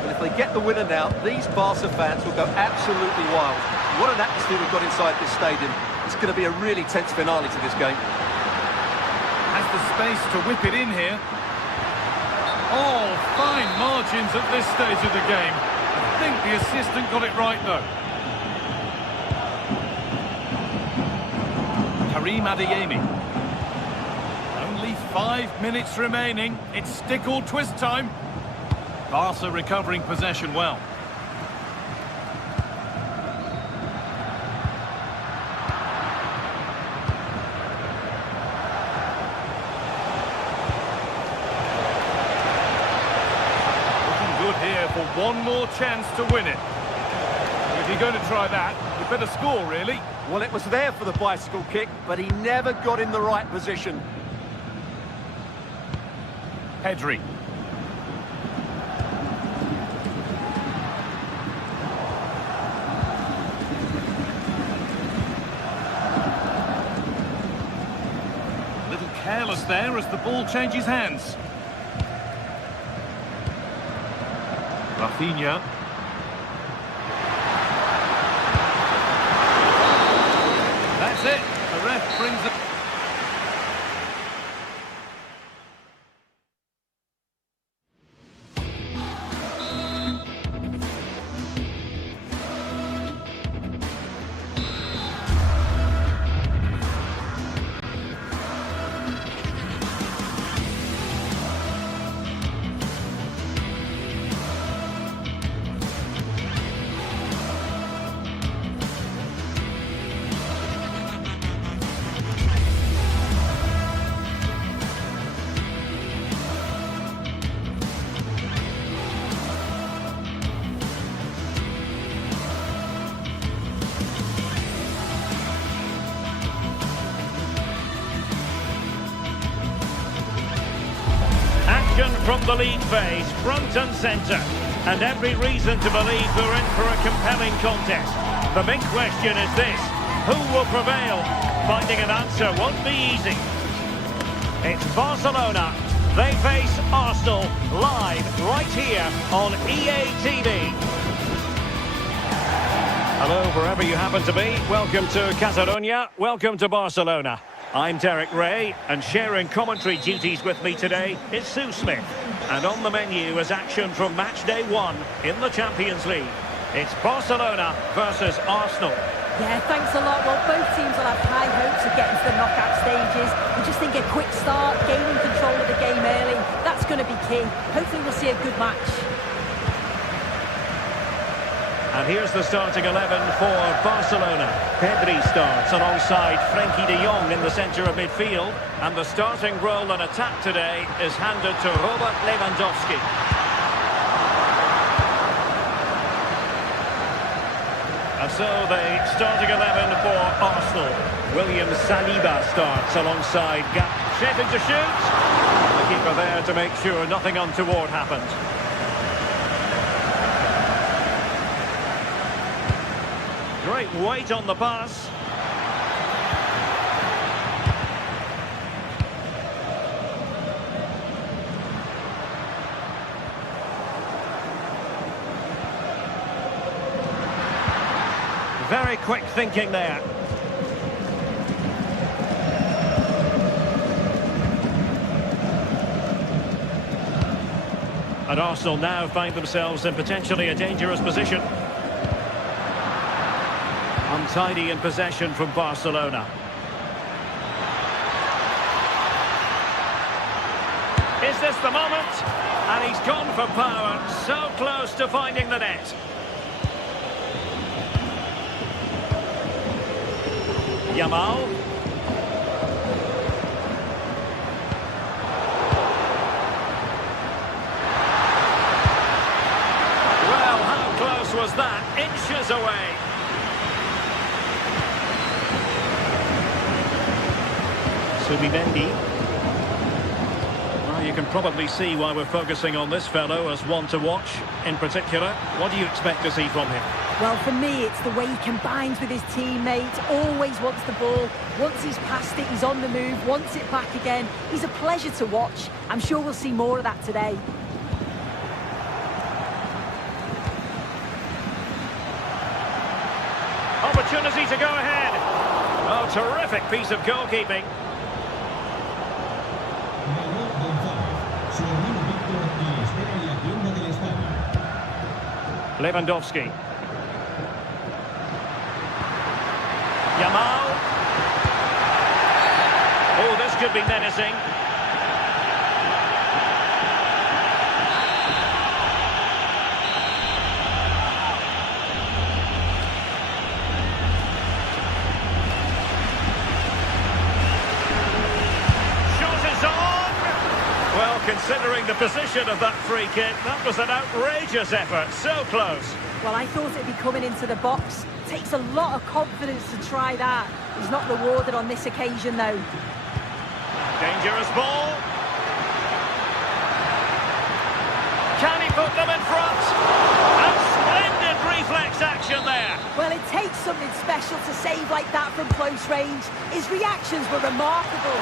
Well, if they get the winner now, these Barca fans will go absolutely wild. What an atmosphere we've got inside this stadium. It's going to be a really tense finale to this game. Has the space to whip it in here. Oh, fine margins at this stage of the game. I think the assistant got it right, though. Karim Adeyemi. Only 5 minutes remaining. It's stick or twist time. Barca recovering possession well. Here for one more chance to win it. If you're going to try that, you better score, really. Well, it was there for the bicycle kick, but he never got in the right position. Pedri. A little careless there as the ball changes hands. Rafinha. That's it. The ref brings it. From the league phase, front and centre, and every reason to believe we're in for a compelling contest. The big question is this: who will prevail? Finding an answer won't be easy. It's Barcelona. They face Arsenal live right here on EA TV. Hello, wherever you happen to be. Welcome to Catalonia. Welcome to Barcelona. I'm Derek Ray, and sharing commentary duties with me today is Sue Smith. And on the menu is action from match day 1 in the Champions League. It's Barcelona versus Arsenal. Yeah, thanks a lot. Well, both teams will have high hopes of getting to the knockout stages. We just think a quick start, gaining control of the game early, that's going to be key. Hopefully we'll see a good match. And here's the starting 11 for Barcelona. Pedri starts alongside Frenkie de Jong in the centre of midfield. And the starting role in attack today is handed to Robert Lewandowski. And so the starting 11 for Arsenal. William Saliba starts alongside Gap. Shaping to shoot. The keeper there to make sure nothing untoward happened. Great weight on the pass. Very quick thinking there. And Arsenal now find themselves in potentially a dangerous position. Untidy in possession from Barcelona. Is this the moment? And he's gone for power, so close to finding the net. Yamal. Well, how close was that? Inches away. Subimendi. Well, you can probably see why we're focusing on this fellow as one to watch. In particular, what do you expect to see from him? Well, for me, it's the way he combines with his teammates, always wants the ball. Once he's passed it, he's on the move, wants it back again. He's a pleasure to watch. I'm sure we'll see more of that today. Opportunity to go ahead. Oh, terrific piece of goalkeeping. Lewandowski. Yamal. Oh, this could be menacing. Shot is on. Well, considering the position of that free kick, that was an outrageous effort. So close. Well, I thought it'd be coming into the box. Takes a lot of confidence to try that. He's not rewarded on this occasion, though. Dangerous ball. Can he put them in front? And splendid reflex action there. Well, it takes something special to save like that from close range. His reactions were remarkable.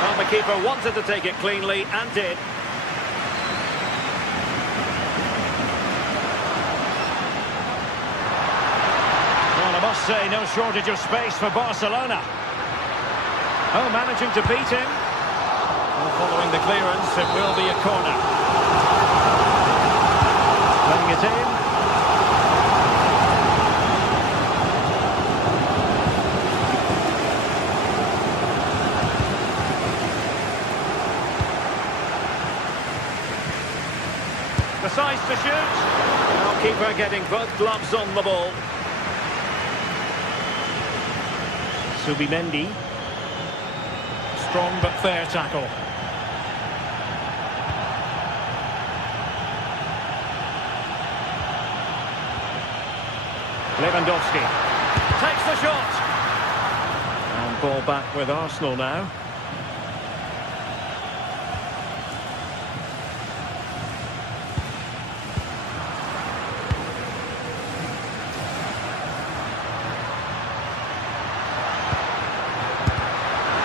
Well, the keeper wanted to take it cleanly and did. Well, I must say, no shortage of space for Barcelona. Oh, managing to beat him. Well, following the clearance, it will be a corner. Playing it in. Decides to shoot. Well, keeper getting both gloves on the ball. Subimendi. Strong but fair tackle. Lewandowski takes the shot. And ball back with Arsenal now.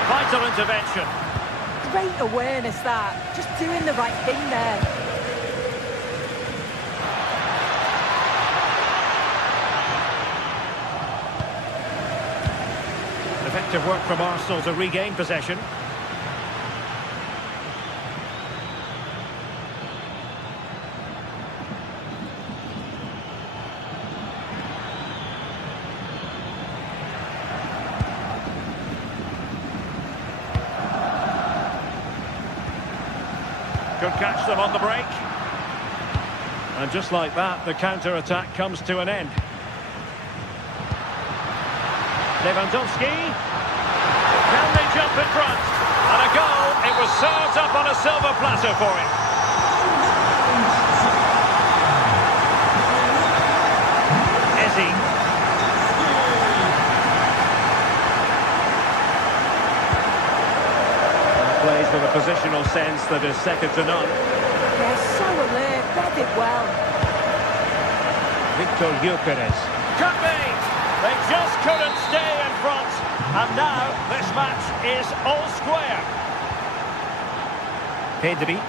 Vital intervention. Great awareness, that. Just doing the right thing there. Effective work from Arsenal to regain possession. Could catch them on the break. And just like that, the counter-attack comes to an end. Lewandowski. Can they jump in front? And a goal. It was served up on a silver platter for him. Ezzy. Plays with a positional sense that is second to none. They're so alert, read it well. Victor Gyökeres. Could be! They just couldn't stay in front. And now this match is all square. Pedri.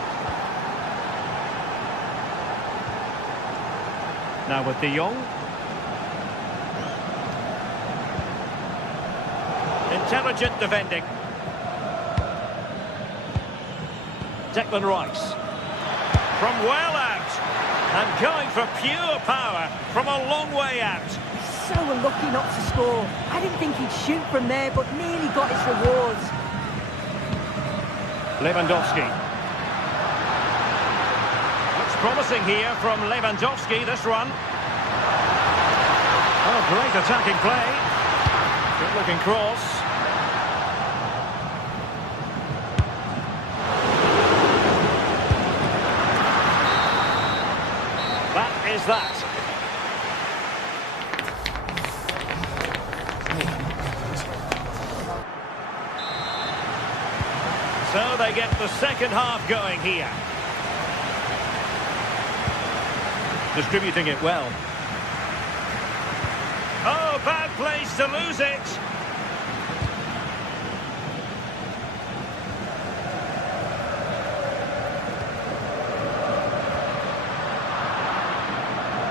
Now with De Jong. Intelligent defending. Declan Rice. from well out. And going for pure power from a long way out. So unlucky not to score. I didn't think he'd shoot from there, but nearly got his rewards. Lewandowski. Looks promising here from Lewandowski, this run. Oh, great attacking play. Good looking cross. That is that. So they get the second half going here. Distributing it well. Oh, bad place to lose it.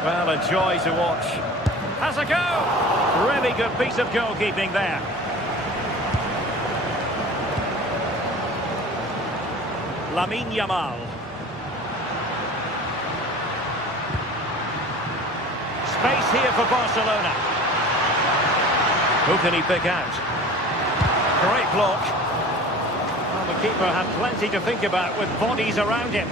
Well, a joy to watch. Has a go! Really good piece of goalkeeping there. Lamine Yamal. Space here for Barcelona. Who can he pick out? Great block. Well, the keeper had plenty to think about with bodies around him.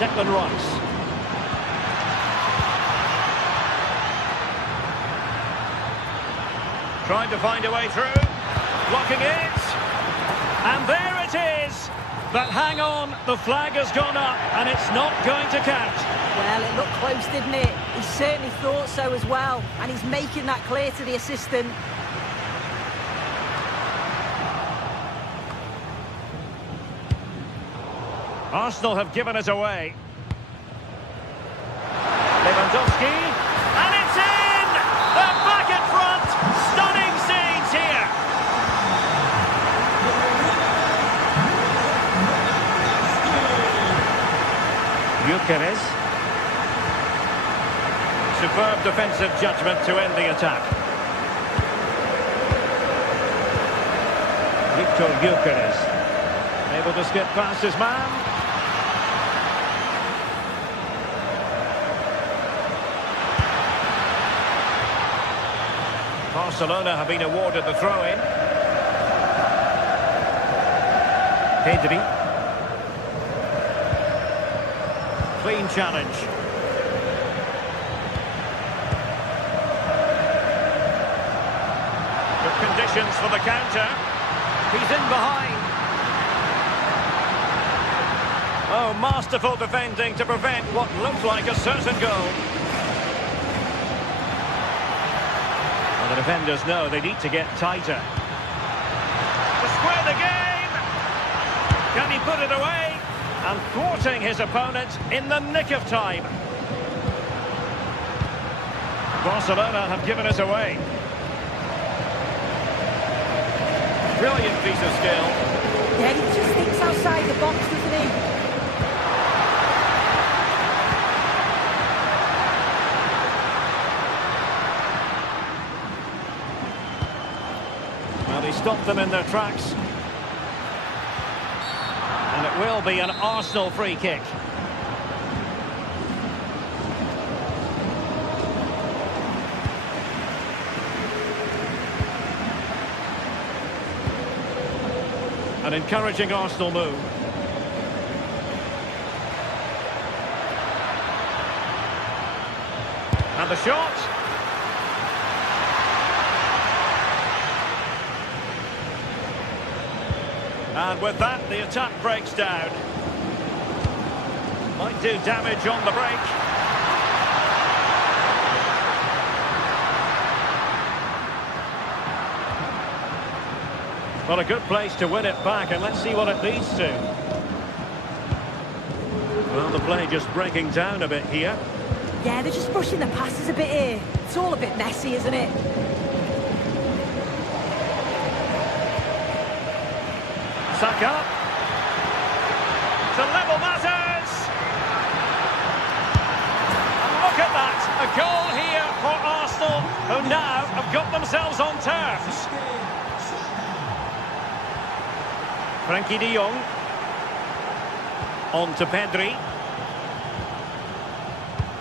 Declan Rice. Trying to find a way through. Blocking it. And there it is. But hang on, the flag has gone up and it's not going to count. Well, it looked close, didn't it? He certainly thought so as well. And he's making that clear to the assistant. Arsenal have given us away. Lewandowski, and it's in! They're back in front! Stunning scenes here! Gyökeres. Superb defensive judgment to end the attack. Victor Gyökeres. Able to skip past his man. Barcelona have been awarded the throw-in. Pedri. Clean challenge. Good conditions for the counter. He's in behind. Oh, masterful defending to prevent what looked like a certain goal. The defenders know they need to get tighter. To square the game! Can he put it away? And thwarting his opponent in the nick of time. Barcelona have given us away. Brilliant piece of skill. Yeah, he just thinks outside the box, doesn't he? He stopped them in their tracks. And it will be an Arsenal free kick. An encouraging Arsenal move. And the shot. And with that, the attack breaks down. Might do damage on the break. Well, a good place to win it back, and let's see what it leads to. Well, the play just breaking down a bit here. Yeah, they're just pushing the passes a bit here. It's all a bit messy, isn't it? Saka. To level matters. And look at that. A goal here for Arsenal, who now have got themselves on terms. Frankie de Jong. On to Pedri.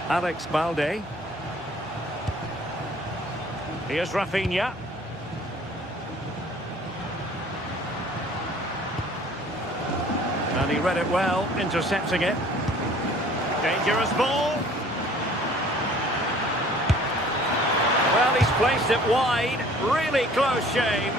Alex Balde. Here's Rafinha. And he read it well, intercepting it. Dangerous ball. Well, he's placed it wide. Really close shave.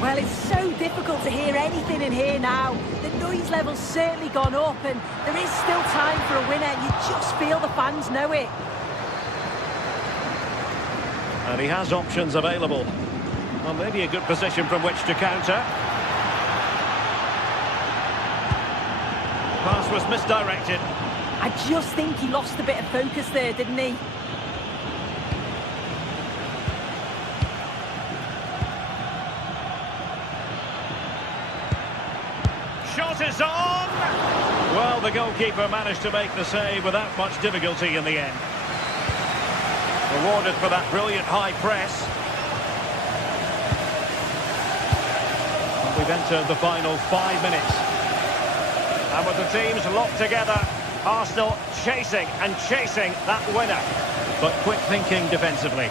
Well, it's so difficult to hear anything in here now. The noise level's certainly gone up, and there is still time for a winner. You just feel the fans know it. And he has options available. Well, maybe a good position from which to counter. Pass was misdirected. I just think he lost a bit of focus there, didn't he? Shot is on! Well, the goalkeeper managed to make the save without much difficulty in the end. Rewarded for that brilliant high press. And we've entered the final 5 minutes. And with the teams locked together, Arsenal chasing and chasing that winner. But quick thinking defensively.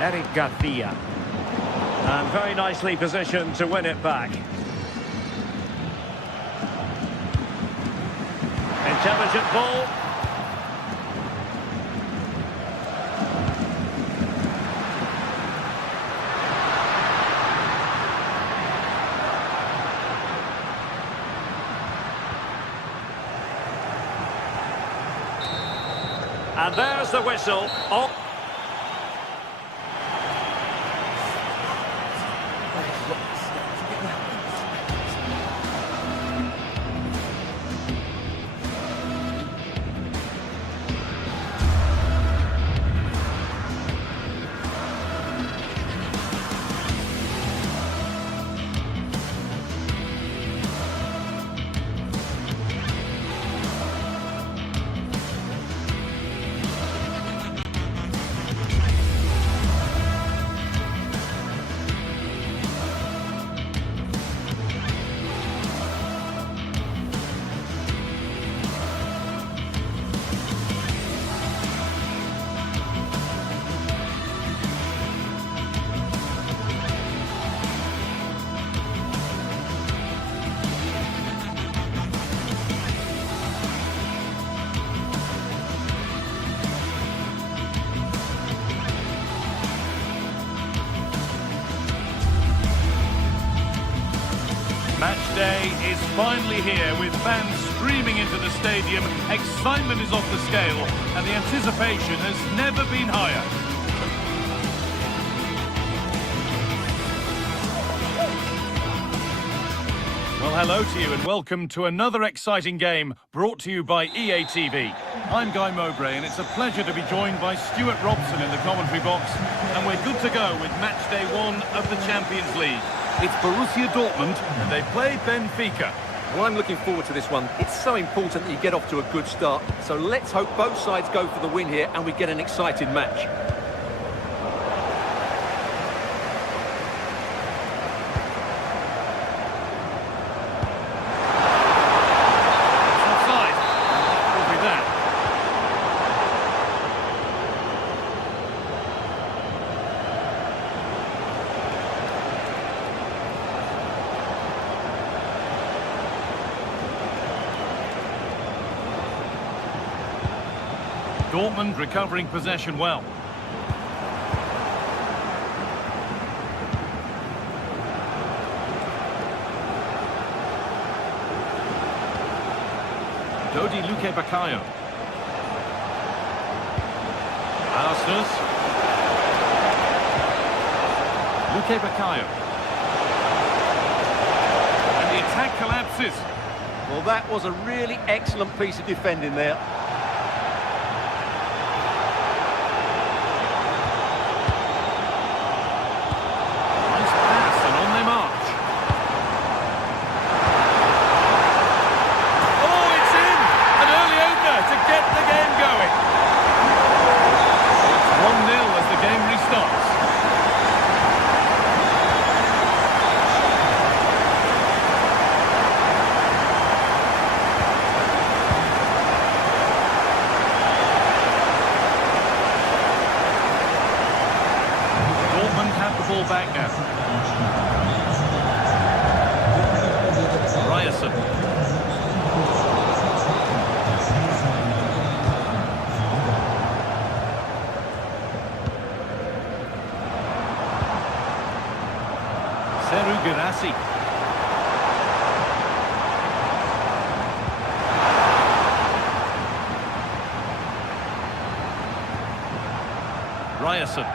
Eric Garcia. And very nicely positioned to win it back. Intelligent ball. And there's the whistle. Oh. Match day is finally here with fans streaming into the stadium. Excitement is off the scale and the anticipation has never been higher. Well, hello to you and welcome to another exciting game brought to you by EA TV. I'm Guy Mowbray and it's a pleasure to be joined by Stuart Robson in the commentary box, and we're good to go with match day 1 of the Champions League. It's Borussia Dortmund and they play Benfica. Well, I'm looking forward to this one. It's so important that you get off to a good start. So let's hope both sides go for the win here and we get an exciting match. Offside. That will be that. Dortmund recovering possession well. Dodi Luque Baccaio. Arsenal. Luque Baccaio. And the attack collapses. Well, that was a really excellent piece of defending there. ball back now. Ryerson. Seru Girassi. Ryerson.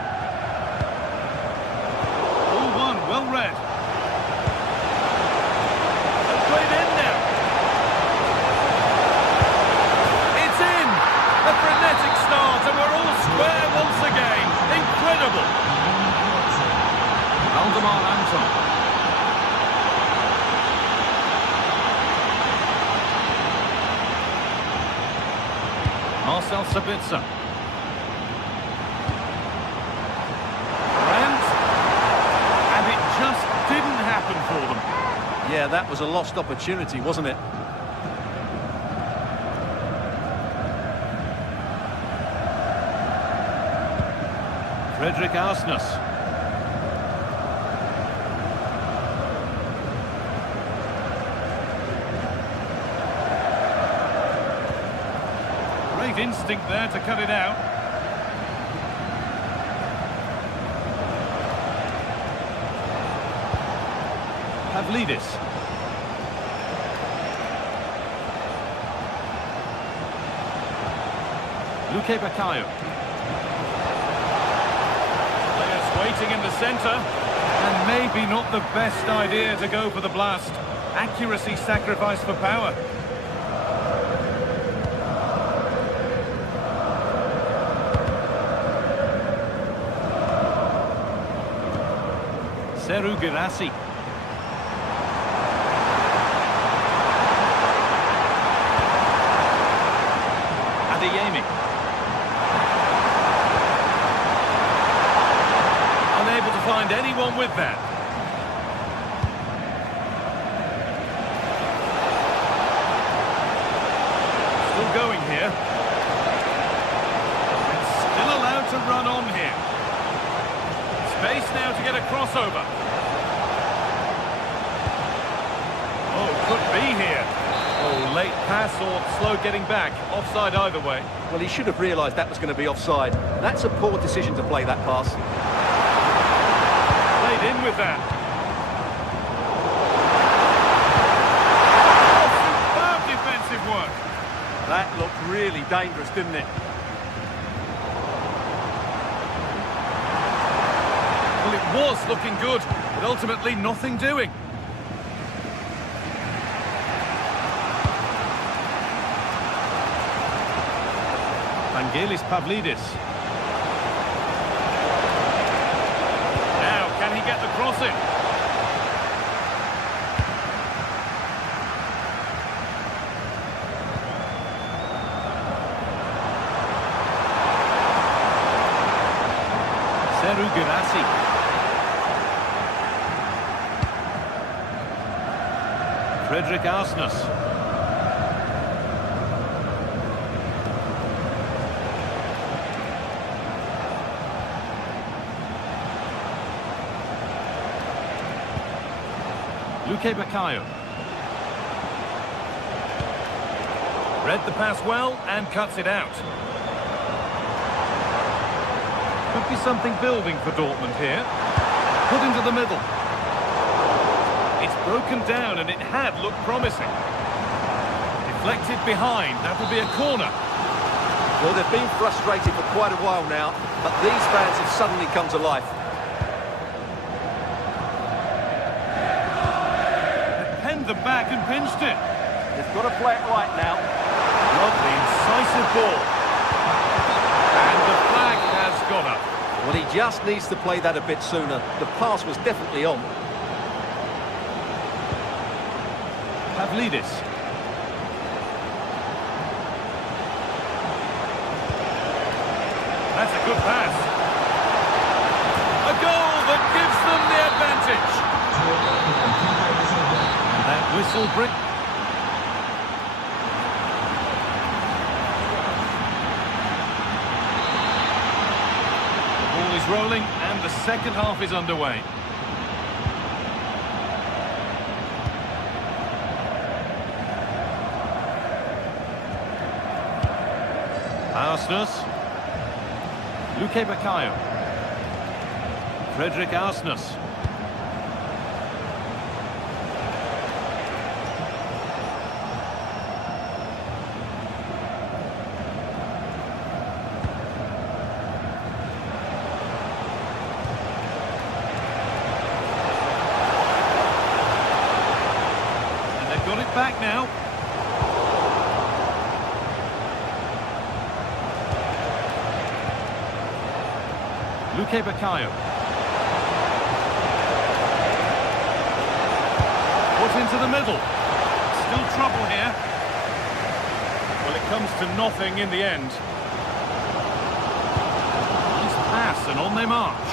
All one, well read. And played in now. It's in! A frenetic start and we're all square once again. Incredible! Valdemar Anton. Marcel Sabitzer. Didn't happen for them. Yeah, that was a lost opportunity, wasn't it? Frederick Arsnes. Great instinct there to cut it out. Pavlidis. Luque Baccaio. Players waiting in the centre. And maybe not the best idea to go for the blast. Accuracy sacrificed for power. Seru Girassi. Unable to find anyone with that. Still going here. And still allowed to run on here. Space now to get a crossover. Oh, could be here. Oh, late pass or slow getting back. Offside either way. Well, he should have realised that was going to be offside. That's a poor decision to play that pass. Played in with that. Oh, superb defensive work. That looked really dangerous, didn't it? Well, it was looking good, but ultimately nothing doing. Vangelis Pavlidis. Now, can he get the cross in? Seru Girassi. Frederick Arsnes. Luque Baccaio. Read the pass well and cuts it out. Could be something building for Dortmund here. Put into the middle. It's broken down and it had looked promising. Deflected behind, that will be a corner. Well, they've been frustrated for quite a while now, but these fans have suddenly come to life. The back and pinched it. They've got to play it right now. Lovely, incisive ball. And the flag has gone up. Well, he just needs to play that a bit sooner. The pass was definitely on. Pavlidis. That's a good pass. A goal that gives them the advantage. That whistle break. Ball is rolling and the second half is underway. Arsnes. Luque Baccaio. Frederick Arsnes. And they've got it back now. Luque Baccaio. Put into the middle. Still trouble here. Well, it comes to nothing in the end. Nice pass and on they march.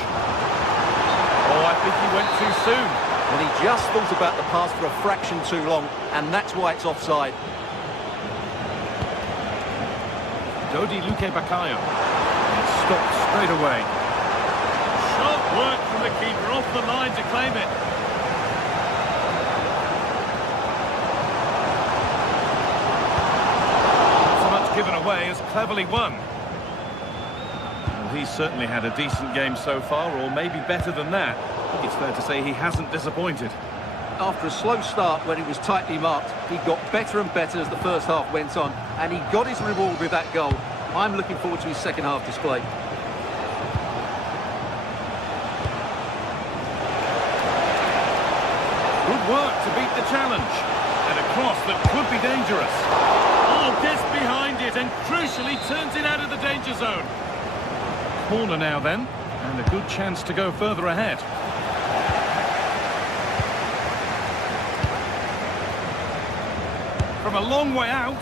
Oh, I think he went too soon. Well, he just thought about the pass for a fraction too long, and that's why it's offside. Dodi Luque Baccaio. It stopped straight away. Sharp work from the keeper off the line to claim it. Not so much given away as cleverly won. Well, he's certainly had a decent game so far, or maybe better than that. I think it's fair to say he hasn't disappointed. After a slow start when he was tightly marked, he got better and better as the first half went on, and he got his reward with that goal. I'm looking forward to his second half display. Good work to beat the challenge. And a cross that could be dangerous. Oh, gets behind it and crucially turns it out of the danger zone. Corner now then, and a good chance to go further ahead. From a long way out.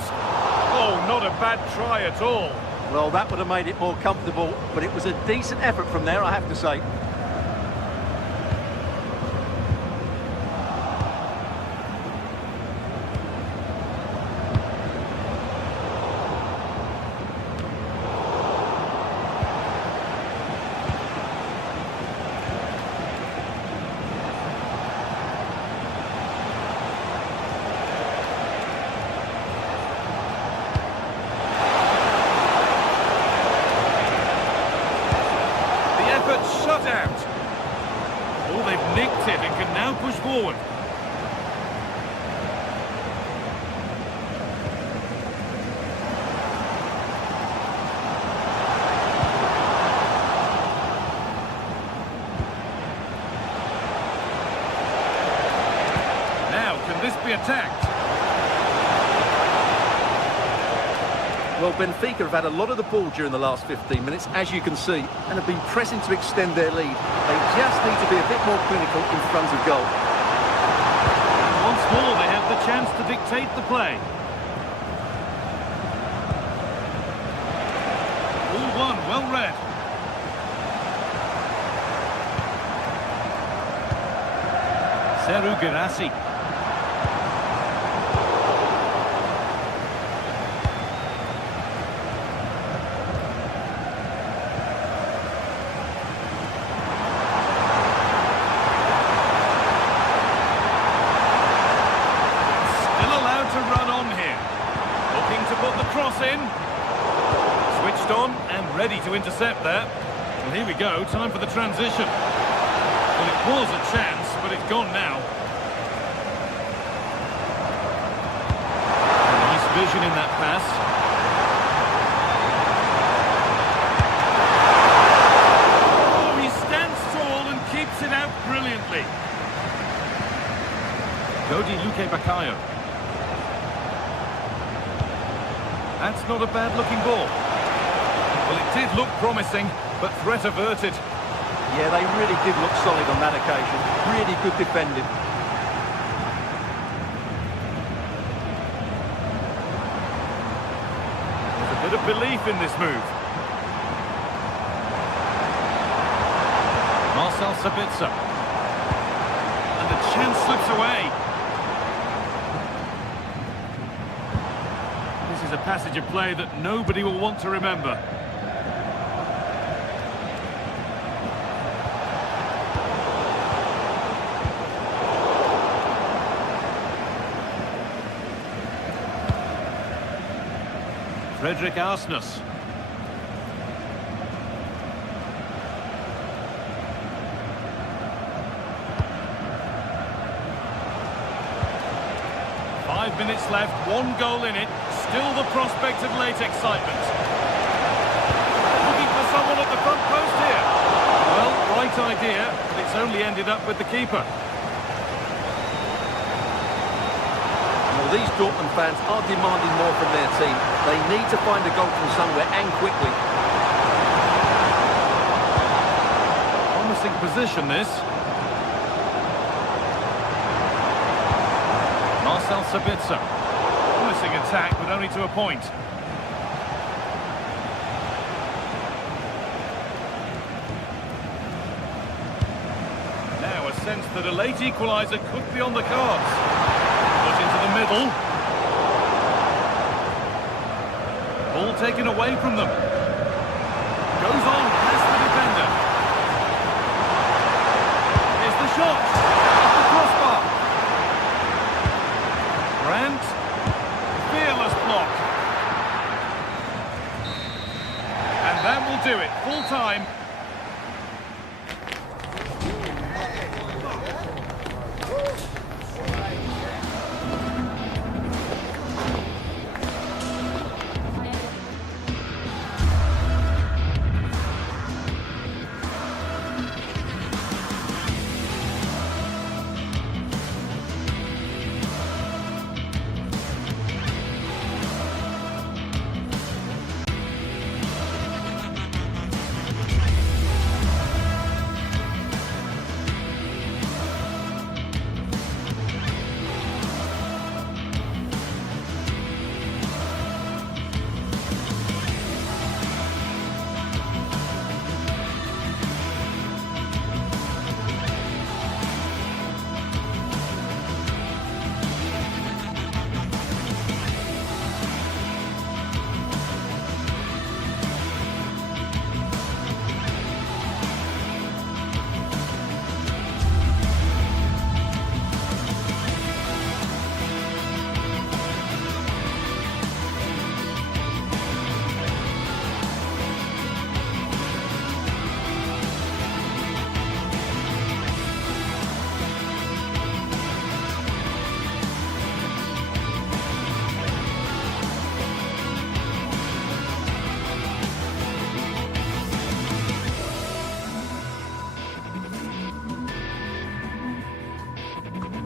Oh, not a bad try at all. Well, that would have made it more comfortable, but it was a decent effort from there, I have to say. Shut out. Oh, they've nicked it and can now push forward. Now, can this be attacked? Well, Benfica have had a lot of the ball during the last 15 minutes, as you can see, and have been pressing to extend their lead. They just need to be a bit more clinical in front of goal. And once more, they have the chance to dictate the play. All one, well read. Seru Girassi. Cross in, switched on and ready to intercept there. Well, here we go, time for the transition. Well, it was a chance, but it's gone now. Nice vision in that pass. Oh, he stands tall and keeps it out brilliantly. Dodi Luque Baccaio. That's not a bad-looking ball. Well, it did look promising, but threat averted. Yeah, they really did look solid on that occasion. Really good defending. There's a bit of belief in this move. Marcel Sabitzer. And the chance slips away. A passage of play that nobody will want to remember. Frederick Arsnus. Five minutes left, one goal in it. Still the prospect of late excitement. Looking for someone at the front post here. Well, right idea, but it's only ended up with the keeper. Well, these Dortmund fans are demanding more from their team. They need to find a goal from somewhere and quickly. Promising position, this. Marcel Sabitzer. Promising attack, but only to a point. Now a sense that a late equaliser could be on the cards. Put into the middle. Ball taken away from them. Goes on past the defender. Here's the shot. Off the crossbar. Brandt. Fearless block. And that will do it. Full time.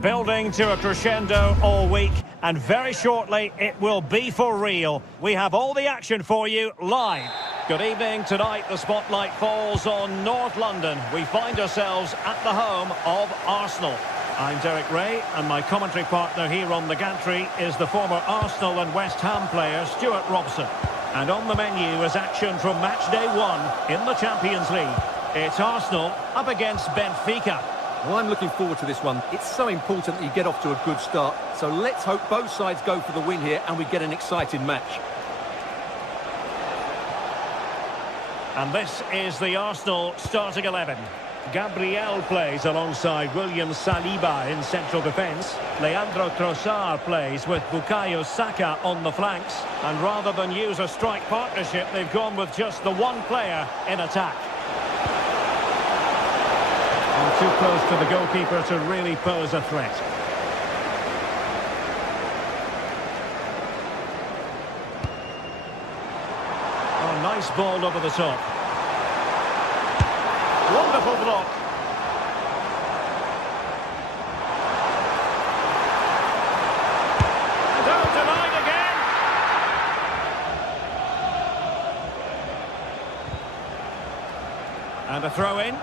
Building to a crescendo all week, and very shortly it will be for real. We have all the action for you live. Good evening. Tonight the spotlight falls on North London. We find ourselves at the home of Arsenal. I'm Derek Ray, and my commentary partner here on the gantry is the former Arsenal and West Ham player Stuart Robson. And on the menu is action from match day 1 in the Champions League. It's Arsenal up against Benfica. Well, I'm looking forward to this one. It's so important that you get off to a good start. So let's hope both sides go for the win here and we get an exciting match. And this is the Arsenal starting 11. Gabriel plays alongside William Saliba in central defence. Leandro Trossard plays with Bukayo Saka on the flanks. And rather than use a strike partnership, they've gone with just the one player in attack. And too close to the goalkeeper to really pose a threat. Oh, nice ball over the top. Wonderful block. And oh, denied again. And a throw in.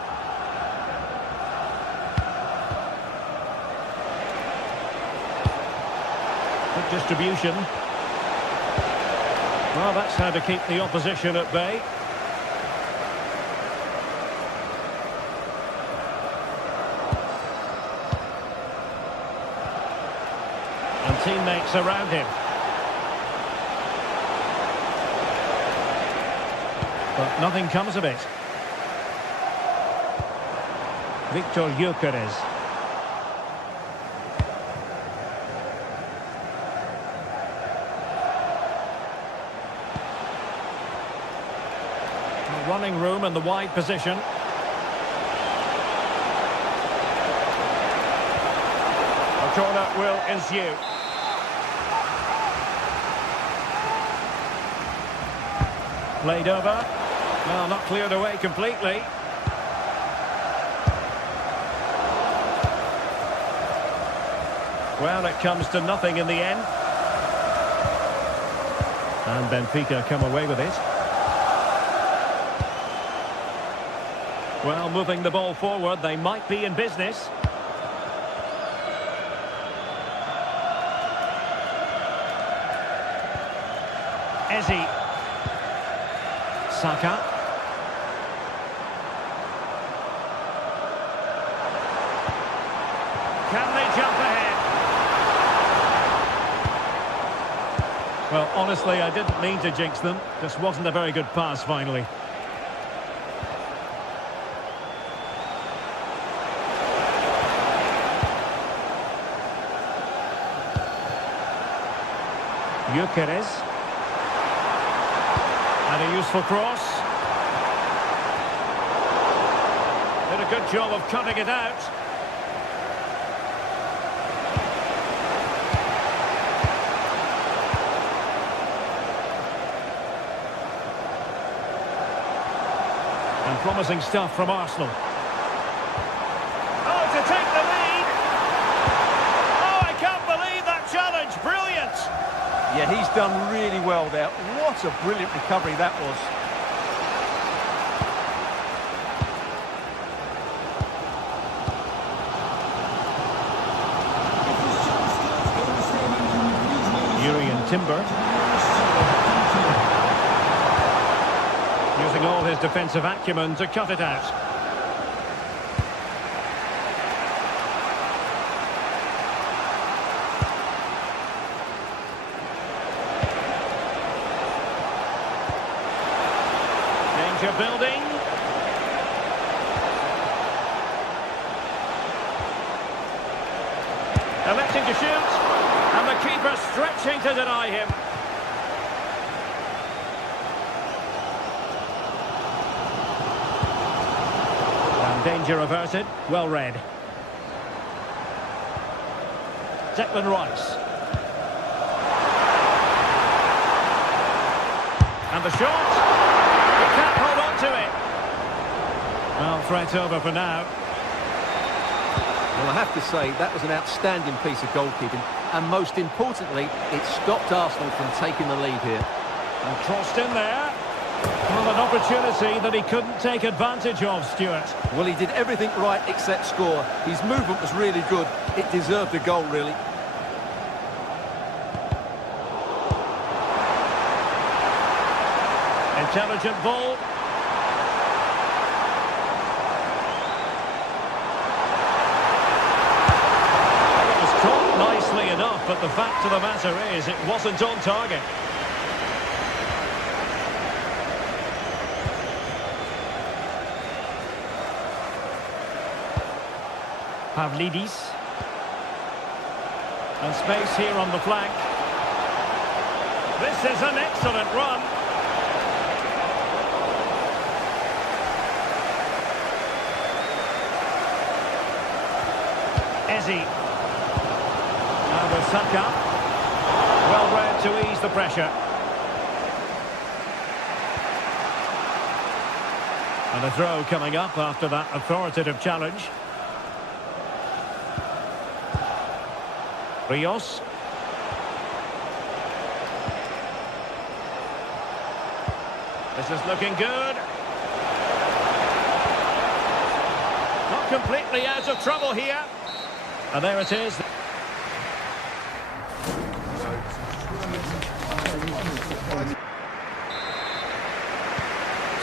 Good distribution. Well, that's how to keep the opposition at bay. And teammates around him. But nothing comes of it. Victor Gyökeres. running room in the wide position. A corner will ensue. Played over. Well, not cleared away completely. Well, it comes to nothing in the end. And Benfica come away with it. Well, moving the ball forward, they might be in business. Ezi. Saka. Can they jump ahead? Well, honestly, I didn't mean to jinx them. Just wasn't a very good pass, finally. Gyökeres. And a useful cross. Did a good job of cutting it out. And promising stuff from Arsenal. Oh, to take the lead! Oh, I can't believe that challenge! Brilliant! Yeah, he's done really well there. What a brilliant recovery that was. Urian Timber. Using all his defensive acumen to cut it out. Danger building. Electing to shoot. And the keeper stretching to deny him. And danger averted. Well read. Declan Rice. And the shot. He can't hold on to it. Well, threat over for now. Well, I have to say, that was an outstanding piece of goalkeeping. And most importantly, it stopped Arsenal from taking the lead here. And crossed in there. Well, an opportunity that he couldn't take advantage of, Stuart. Well, he did everything right except score. His movement was really good. It deserved a goal, really. Intelligent ball. It was caught nicely enough, but the fact of the matter is it wasn't on target. Pavlidis. And space here on the flank. This is an excellent run. Ezi. Now with Saka. Well read to ease the pressure. And a throw coming up after that authoritative challenge. Rios. This is looking good. Not completely out of trouble here. And there it is.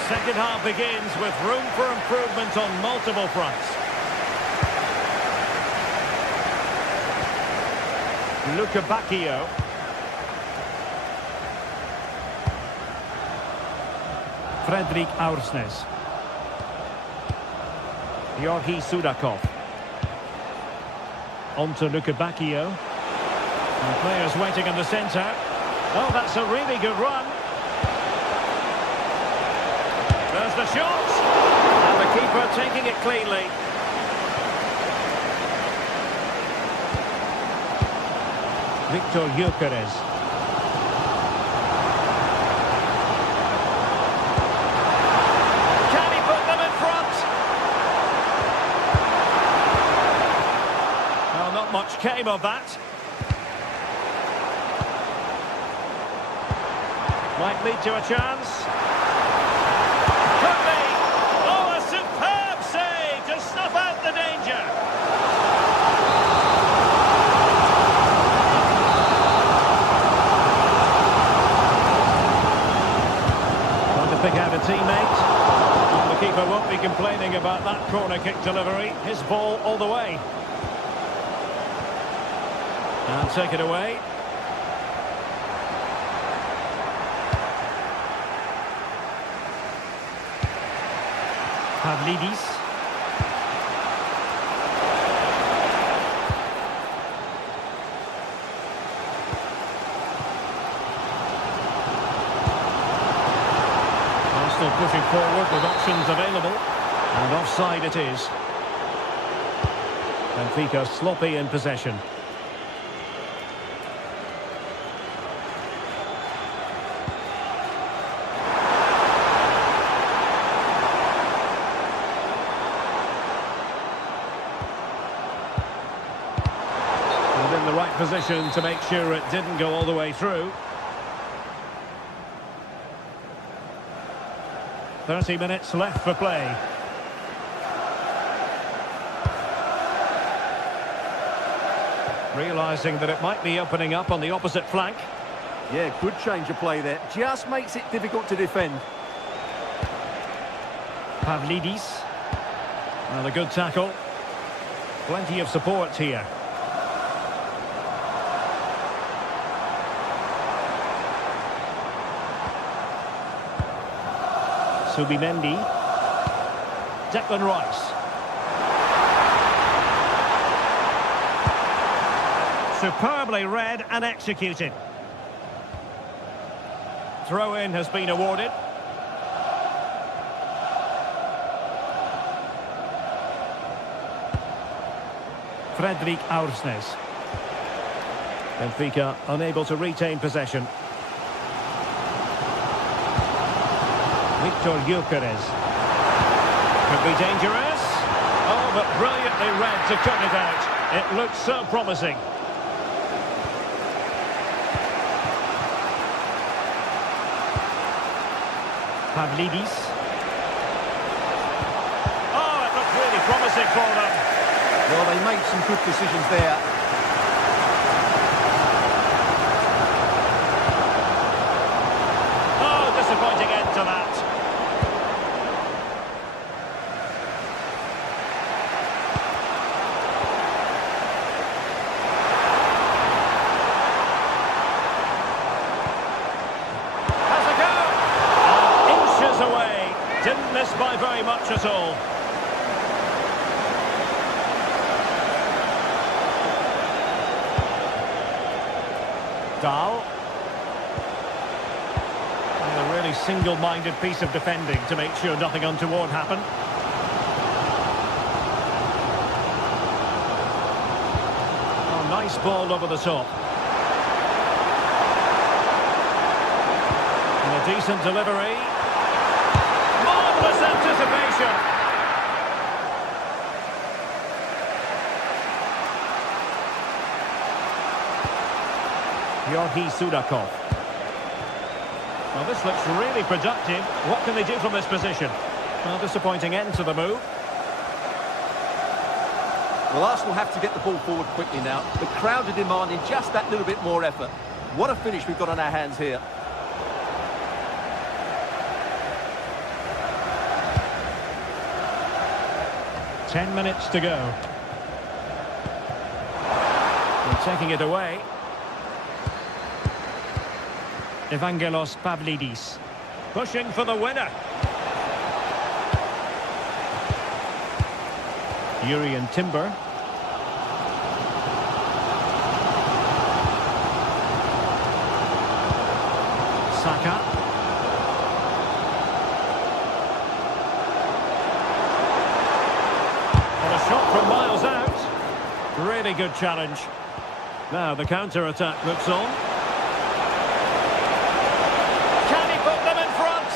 Second half begins with room for improvement on multiple fronts. Luca Bacchio. Fredrik Aursnes. Georgi Sudakov. On to Luca Bacchio. And players waiting in the centre. Oh, that's a really good run. There's the shot. And the keeper taking it cleanly. Victor Gyökeres. Can he put them in front? Well, not much came of that. Might lead to a chance. Could be. Oh, a superb save to snuff out the danger. Trying to pick out a teammate. And the keeper won't be complaining about that corner kick delivery. His ball all the way. And take it away. Pavlidis. Arsenal pushing forward with options available. And offside it is. Benfica sloppy in possession. In the right position to make sure it didn't go all the way through. 30 minutes left for play. Realising that it might be opening up on the opposite flank. Yeah, good change of play there. Just makes it difficult to defend. Pavlidis. Well, a good tackle. Plenty of support here. Subimendi. Declan Rice. Superbly read and executed. Throw-in has been awarded. Fredrik Aursnes. Benfica unable to retain possession. Victor Gyökeres. Could be dangerous. Oh, but brilliantly read to cut it out. It looks so promising. Pavlidis. Oh, it looked really promising for them. Well, they made some good decisions there. Oh, disappointing end to that. Has a go. Inches away. Didn't miss by very much at all. Dahl. And a really single-minded piece of defending to make sure nothing untoward happened. Oh, nice ball over the top. And a decent delivery. Marvellous anticipation. Georgi Sudakov. Well, this looks really productive. What can they do from this position? Well, disappointing end to the move. Well, Arsenal have to get the ball forward quickly now. The crowd are demanding just that little bit more effort. What a finish we've got on our hands here. Ten minutes to go. They're taking it away. Evangelos Pavlidis. Pushing for the winner. Jurriën Timber. Saka. Shot from miles out. Really good challenge. Now the counter-attack looks on. Can he put them in front?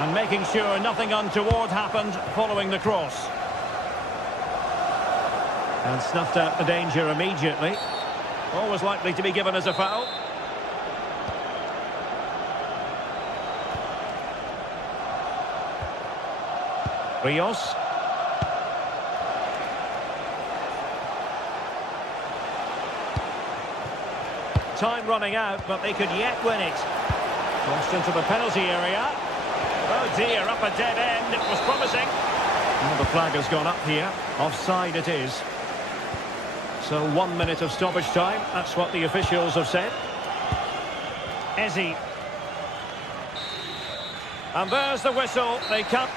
And making sure nothing untoward happened following the cross. And snuffed out the danger immediately. Always likely to be given as a foul. Rios. Time running out, but they could yet win it. Crossed into the penalty area. Oh dear, up a dead end. It was promising. Well, the flag has gone up here. Offside it is. So 1 minute of stoppage time. That's what the officials have said. Eze. And there's the whistle. They come.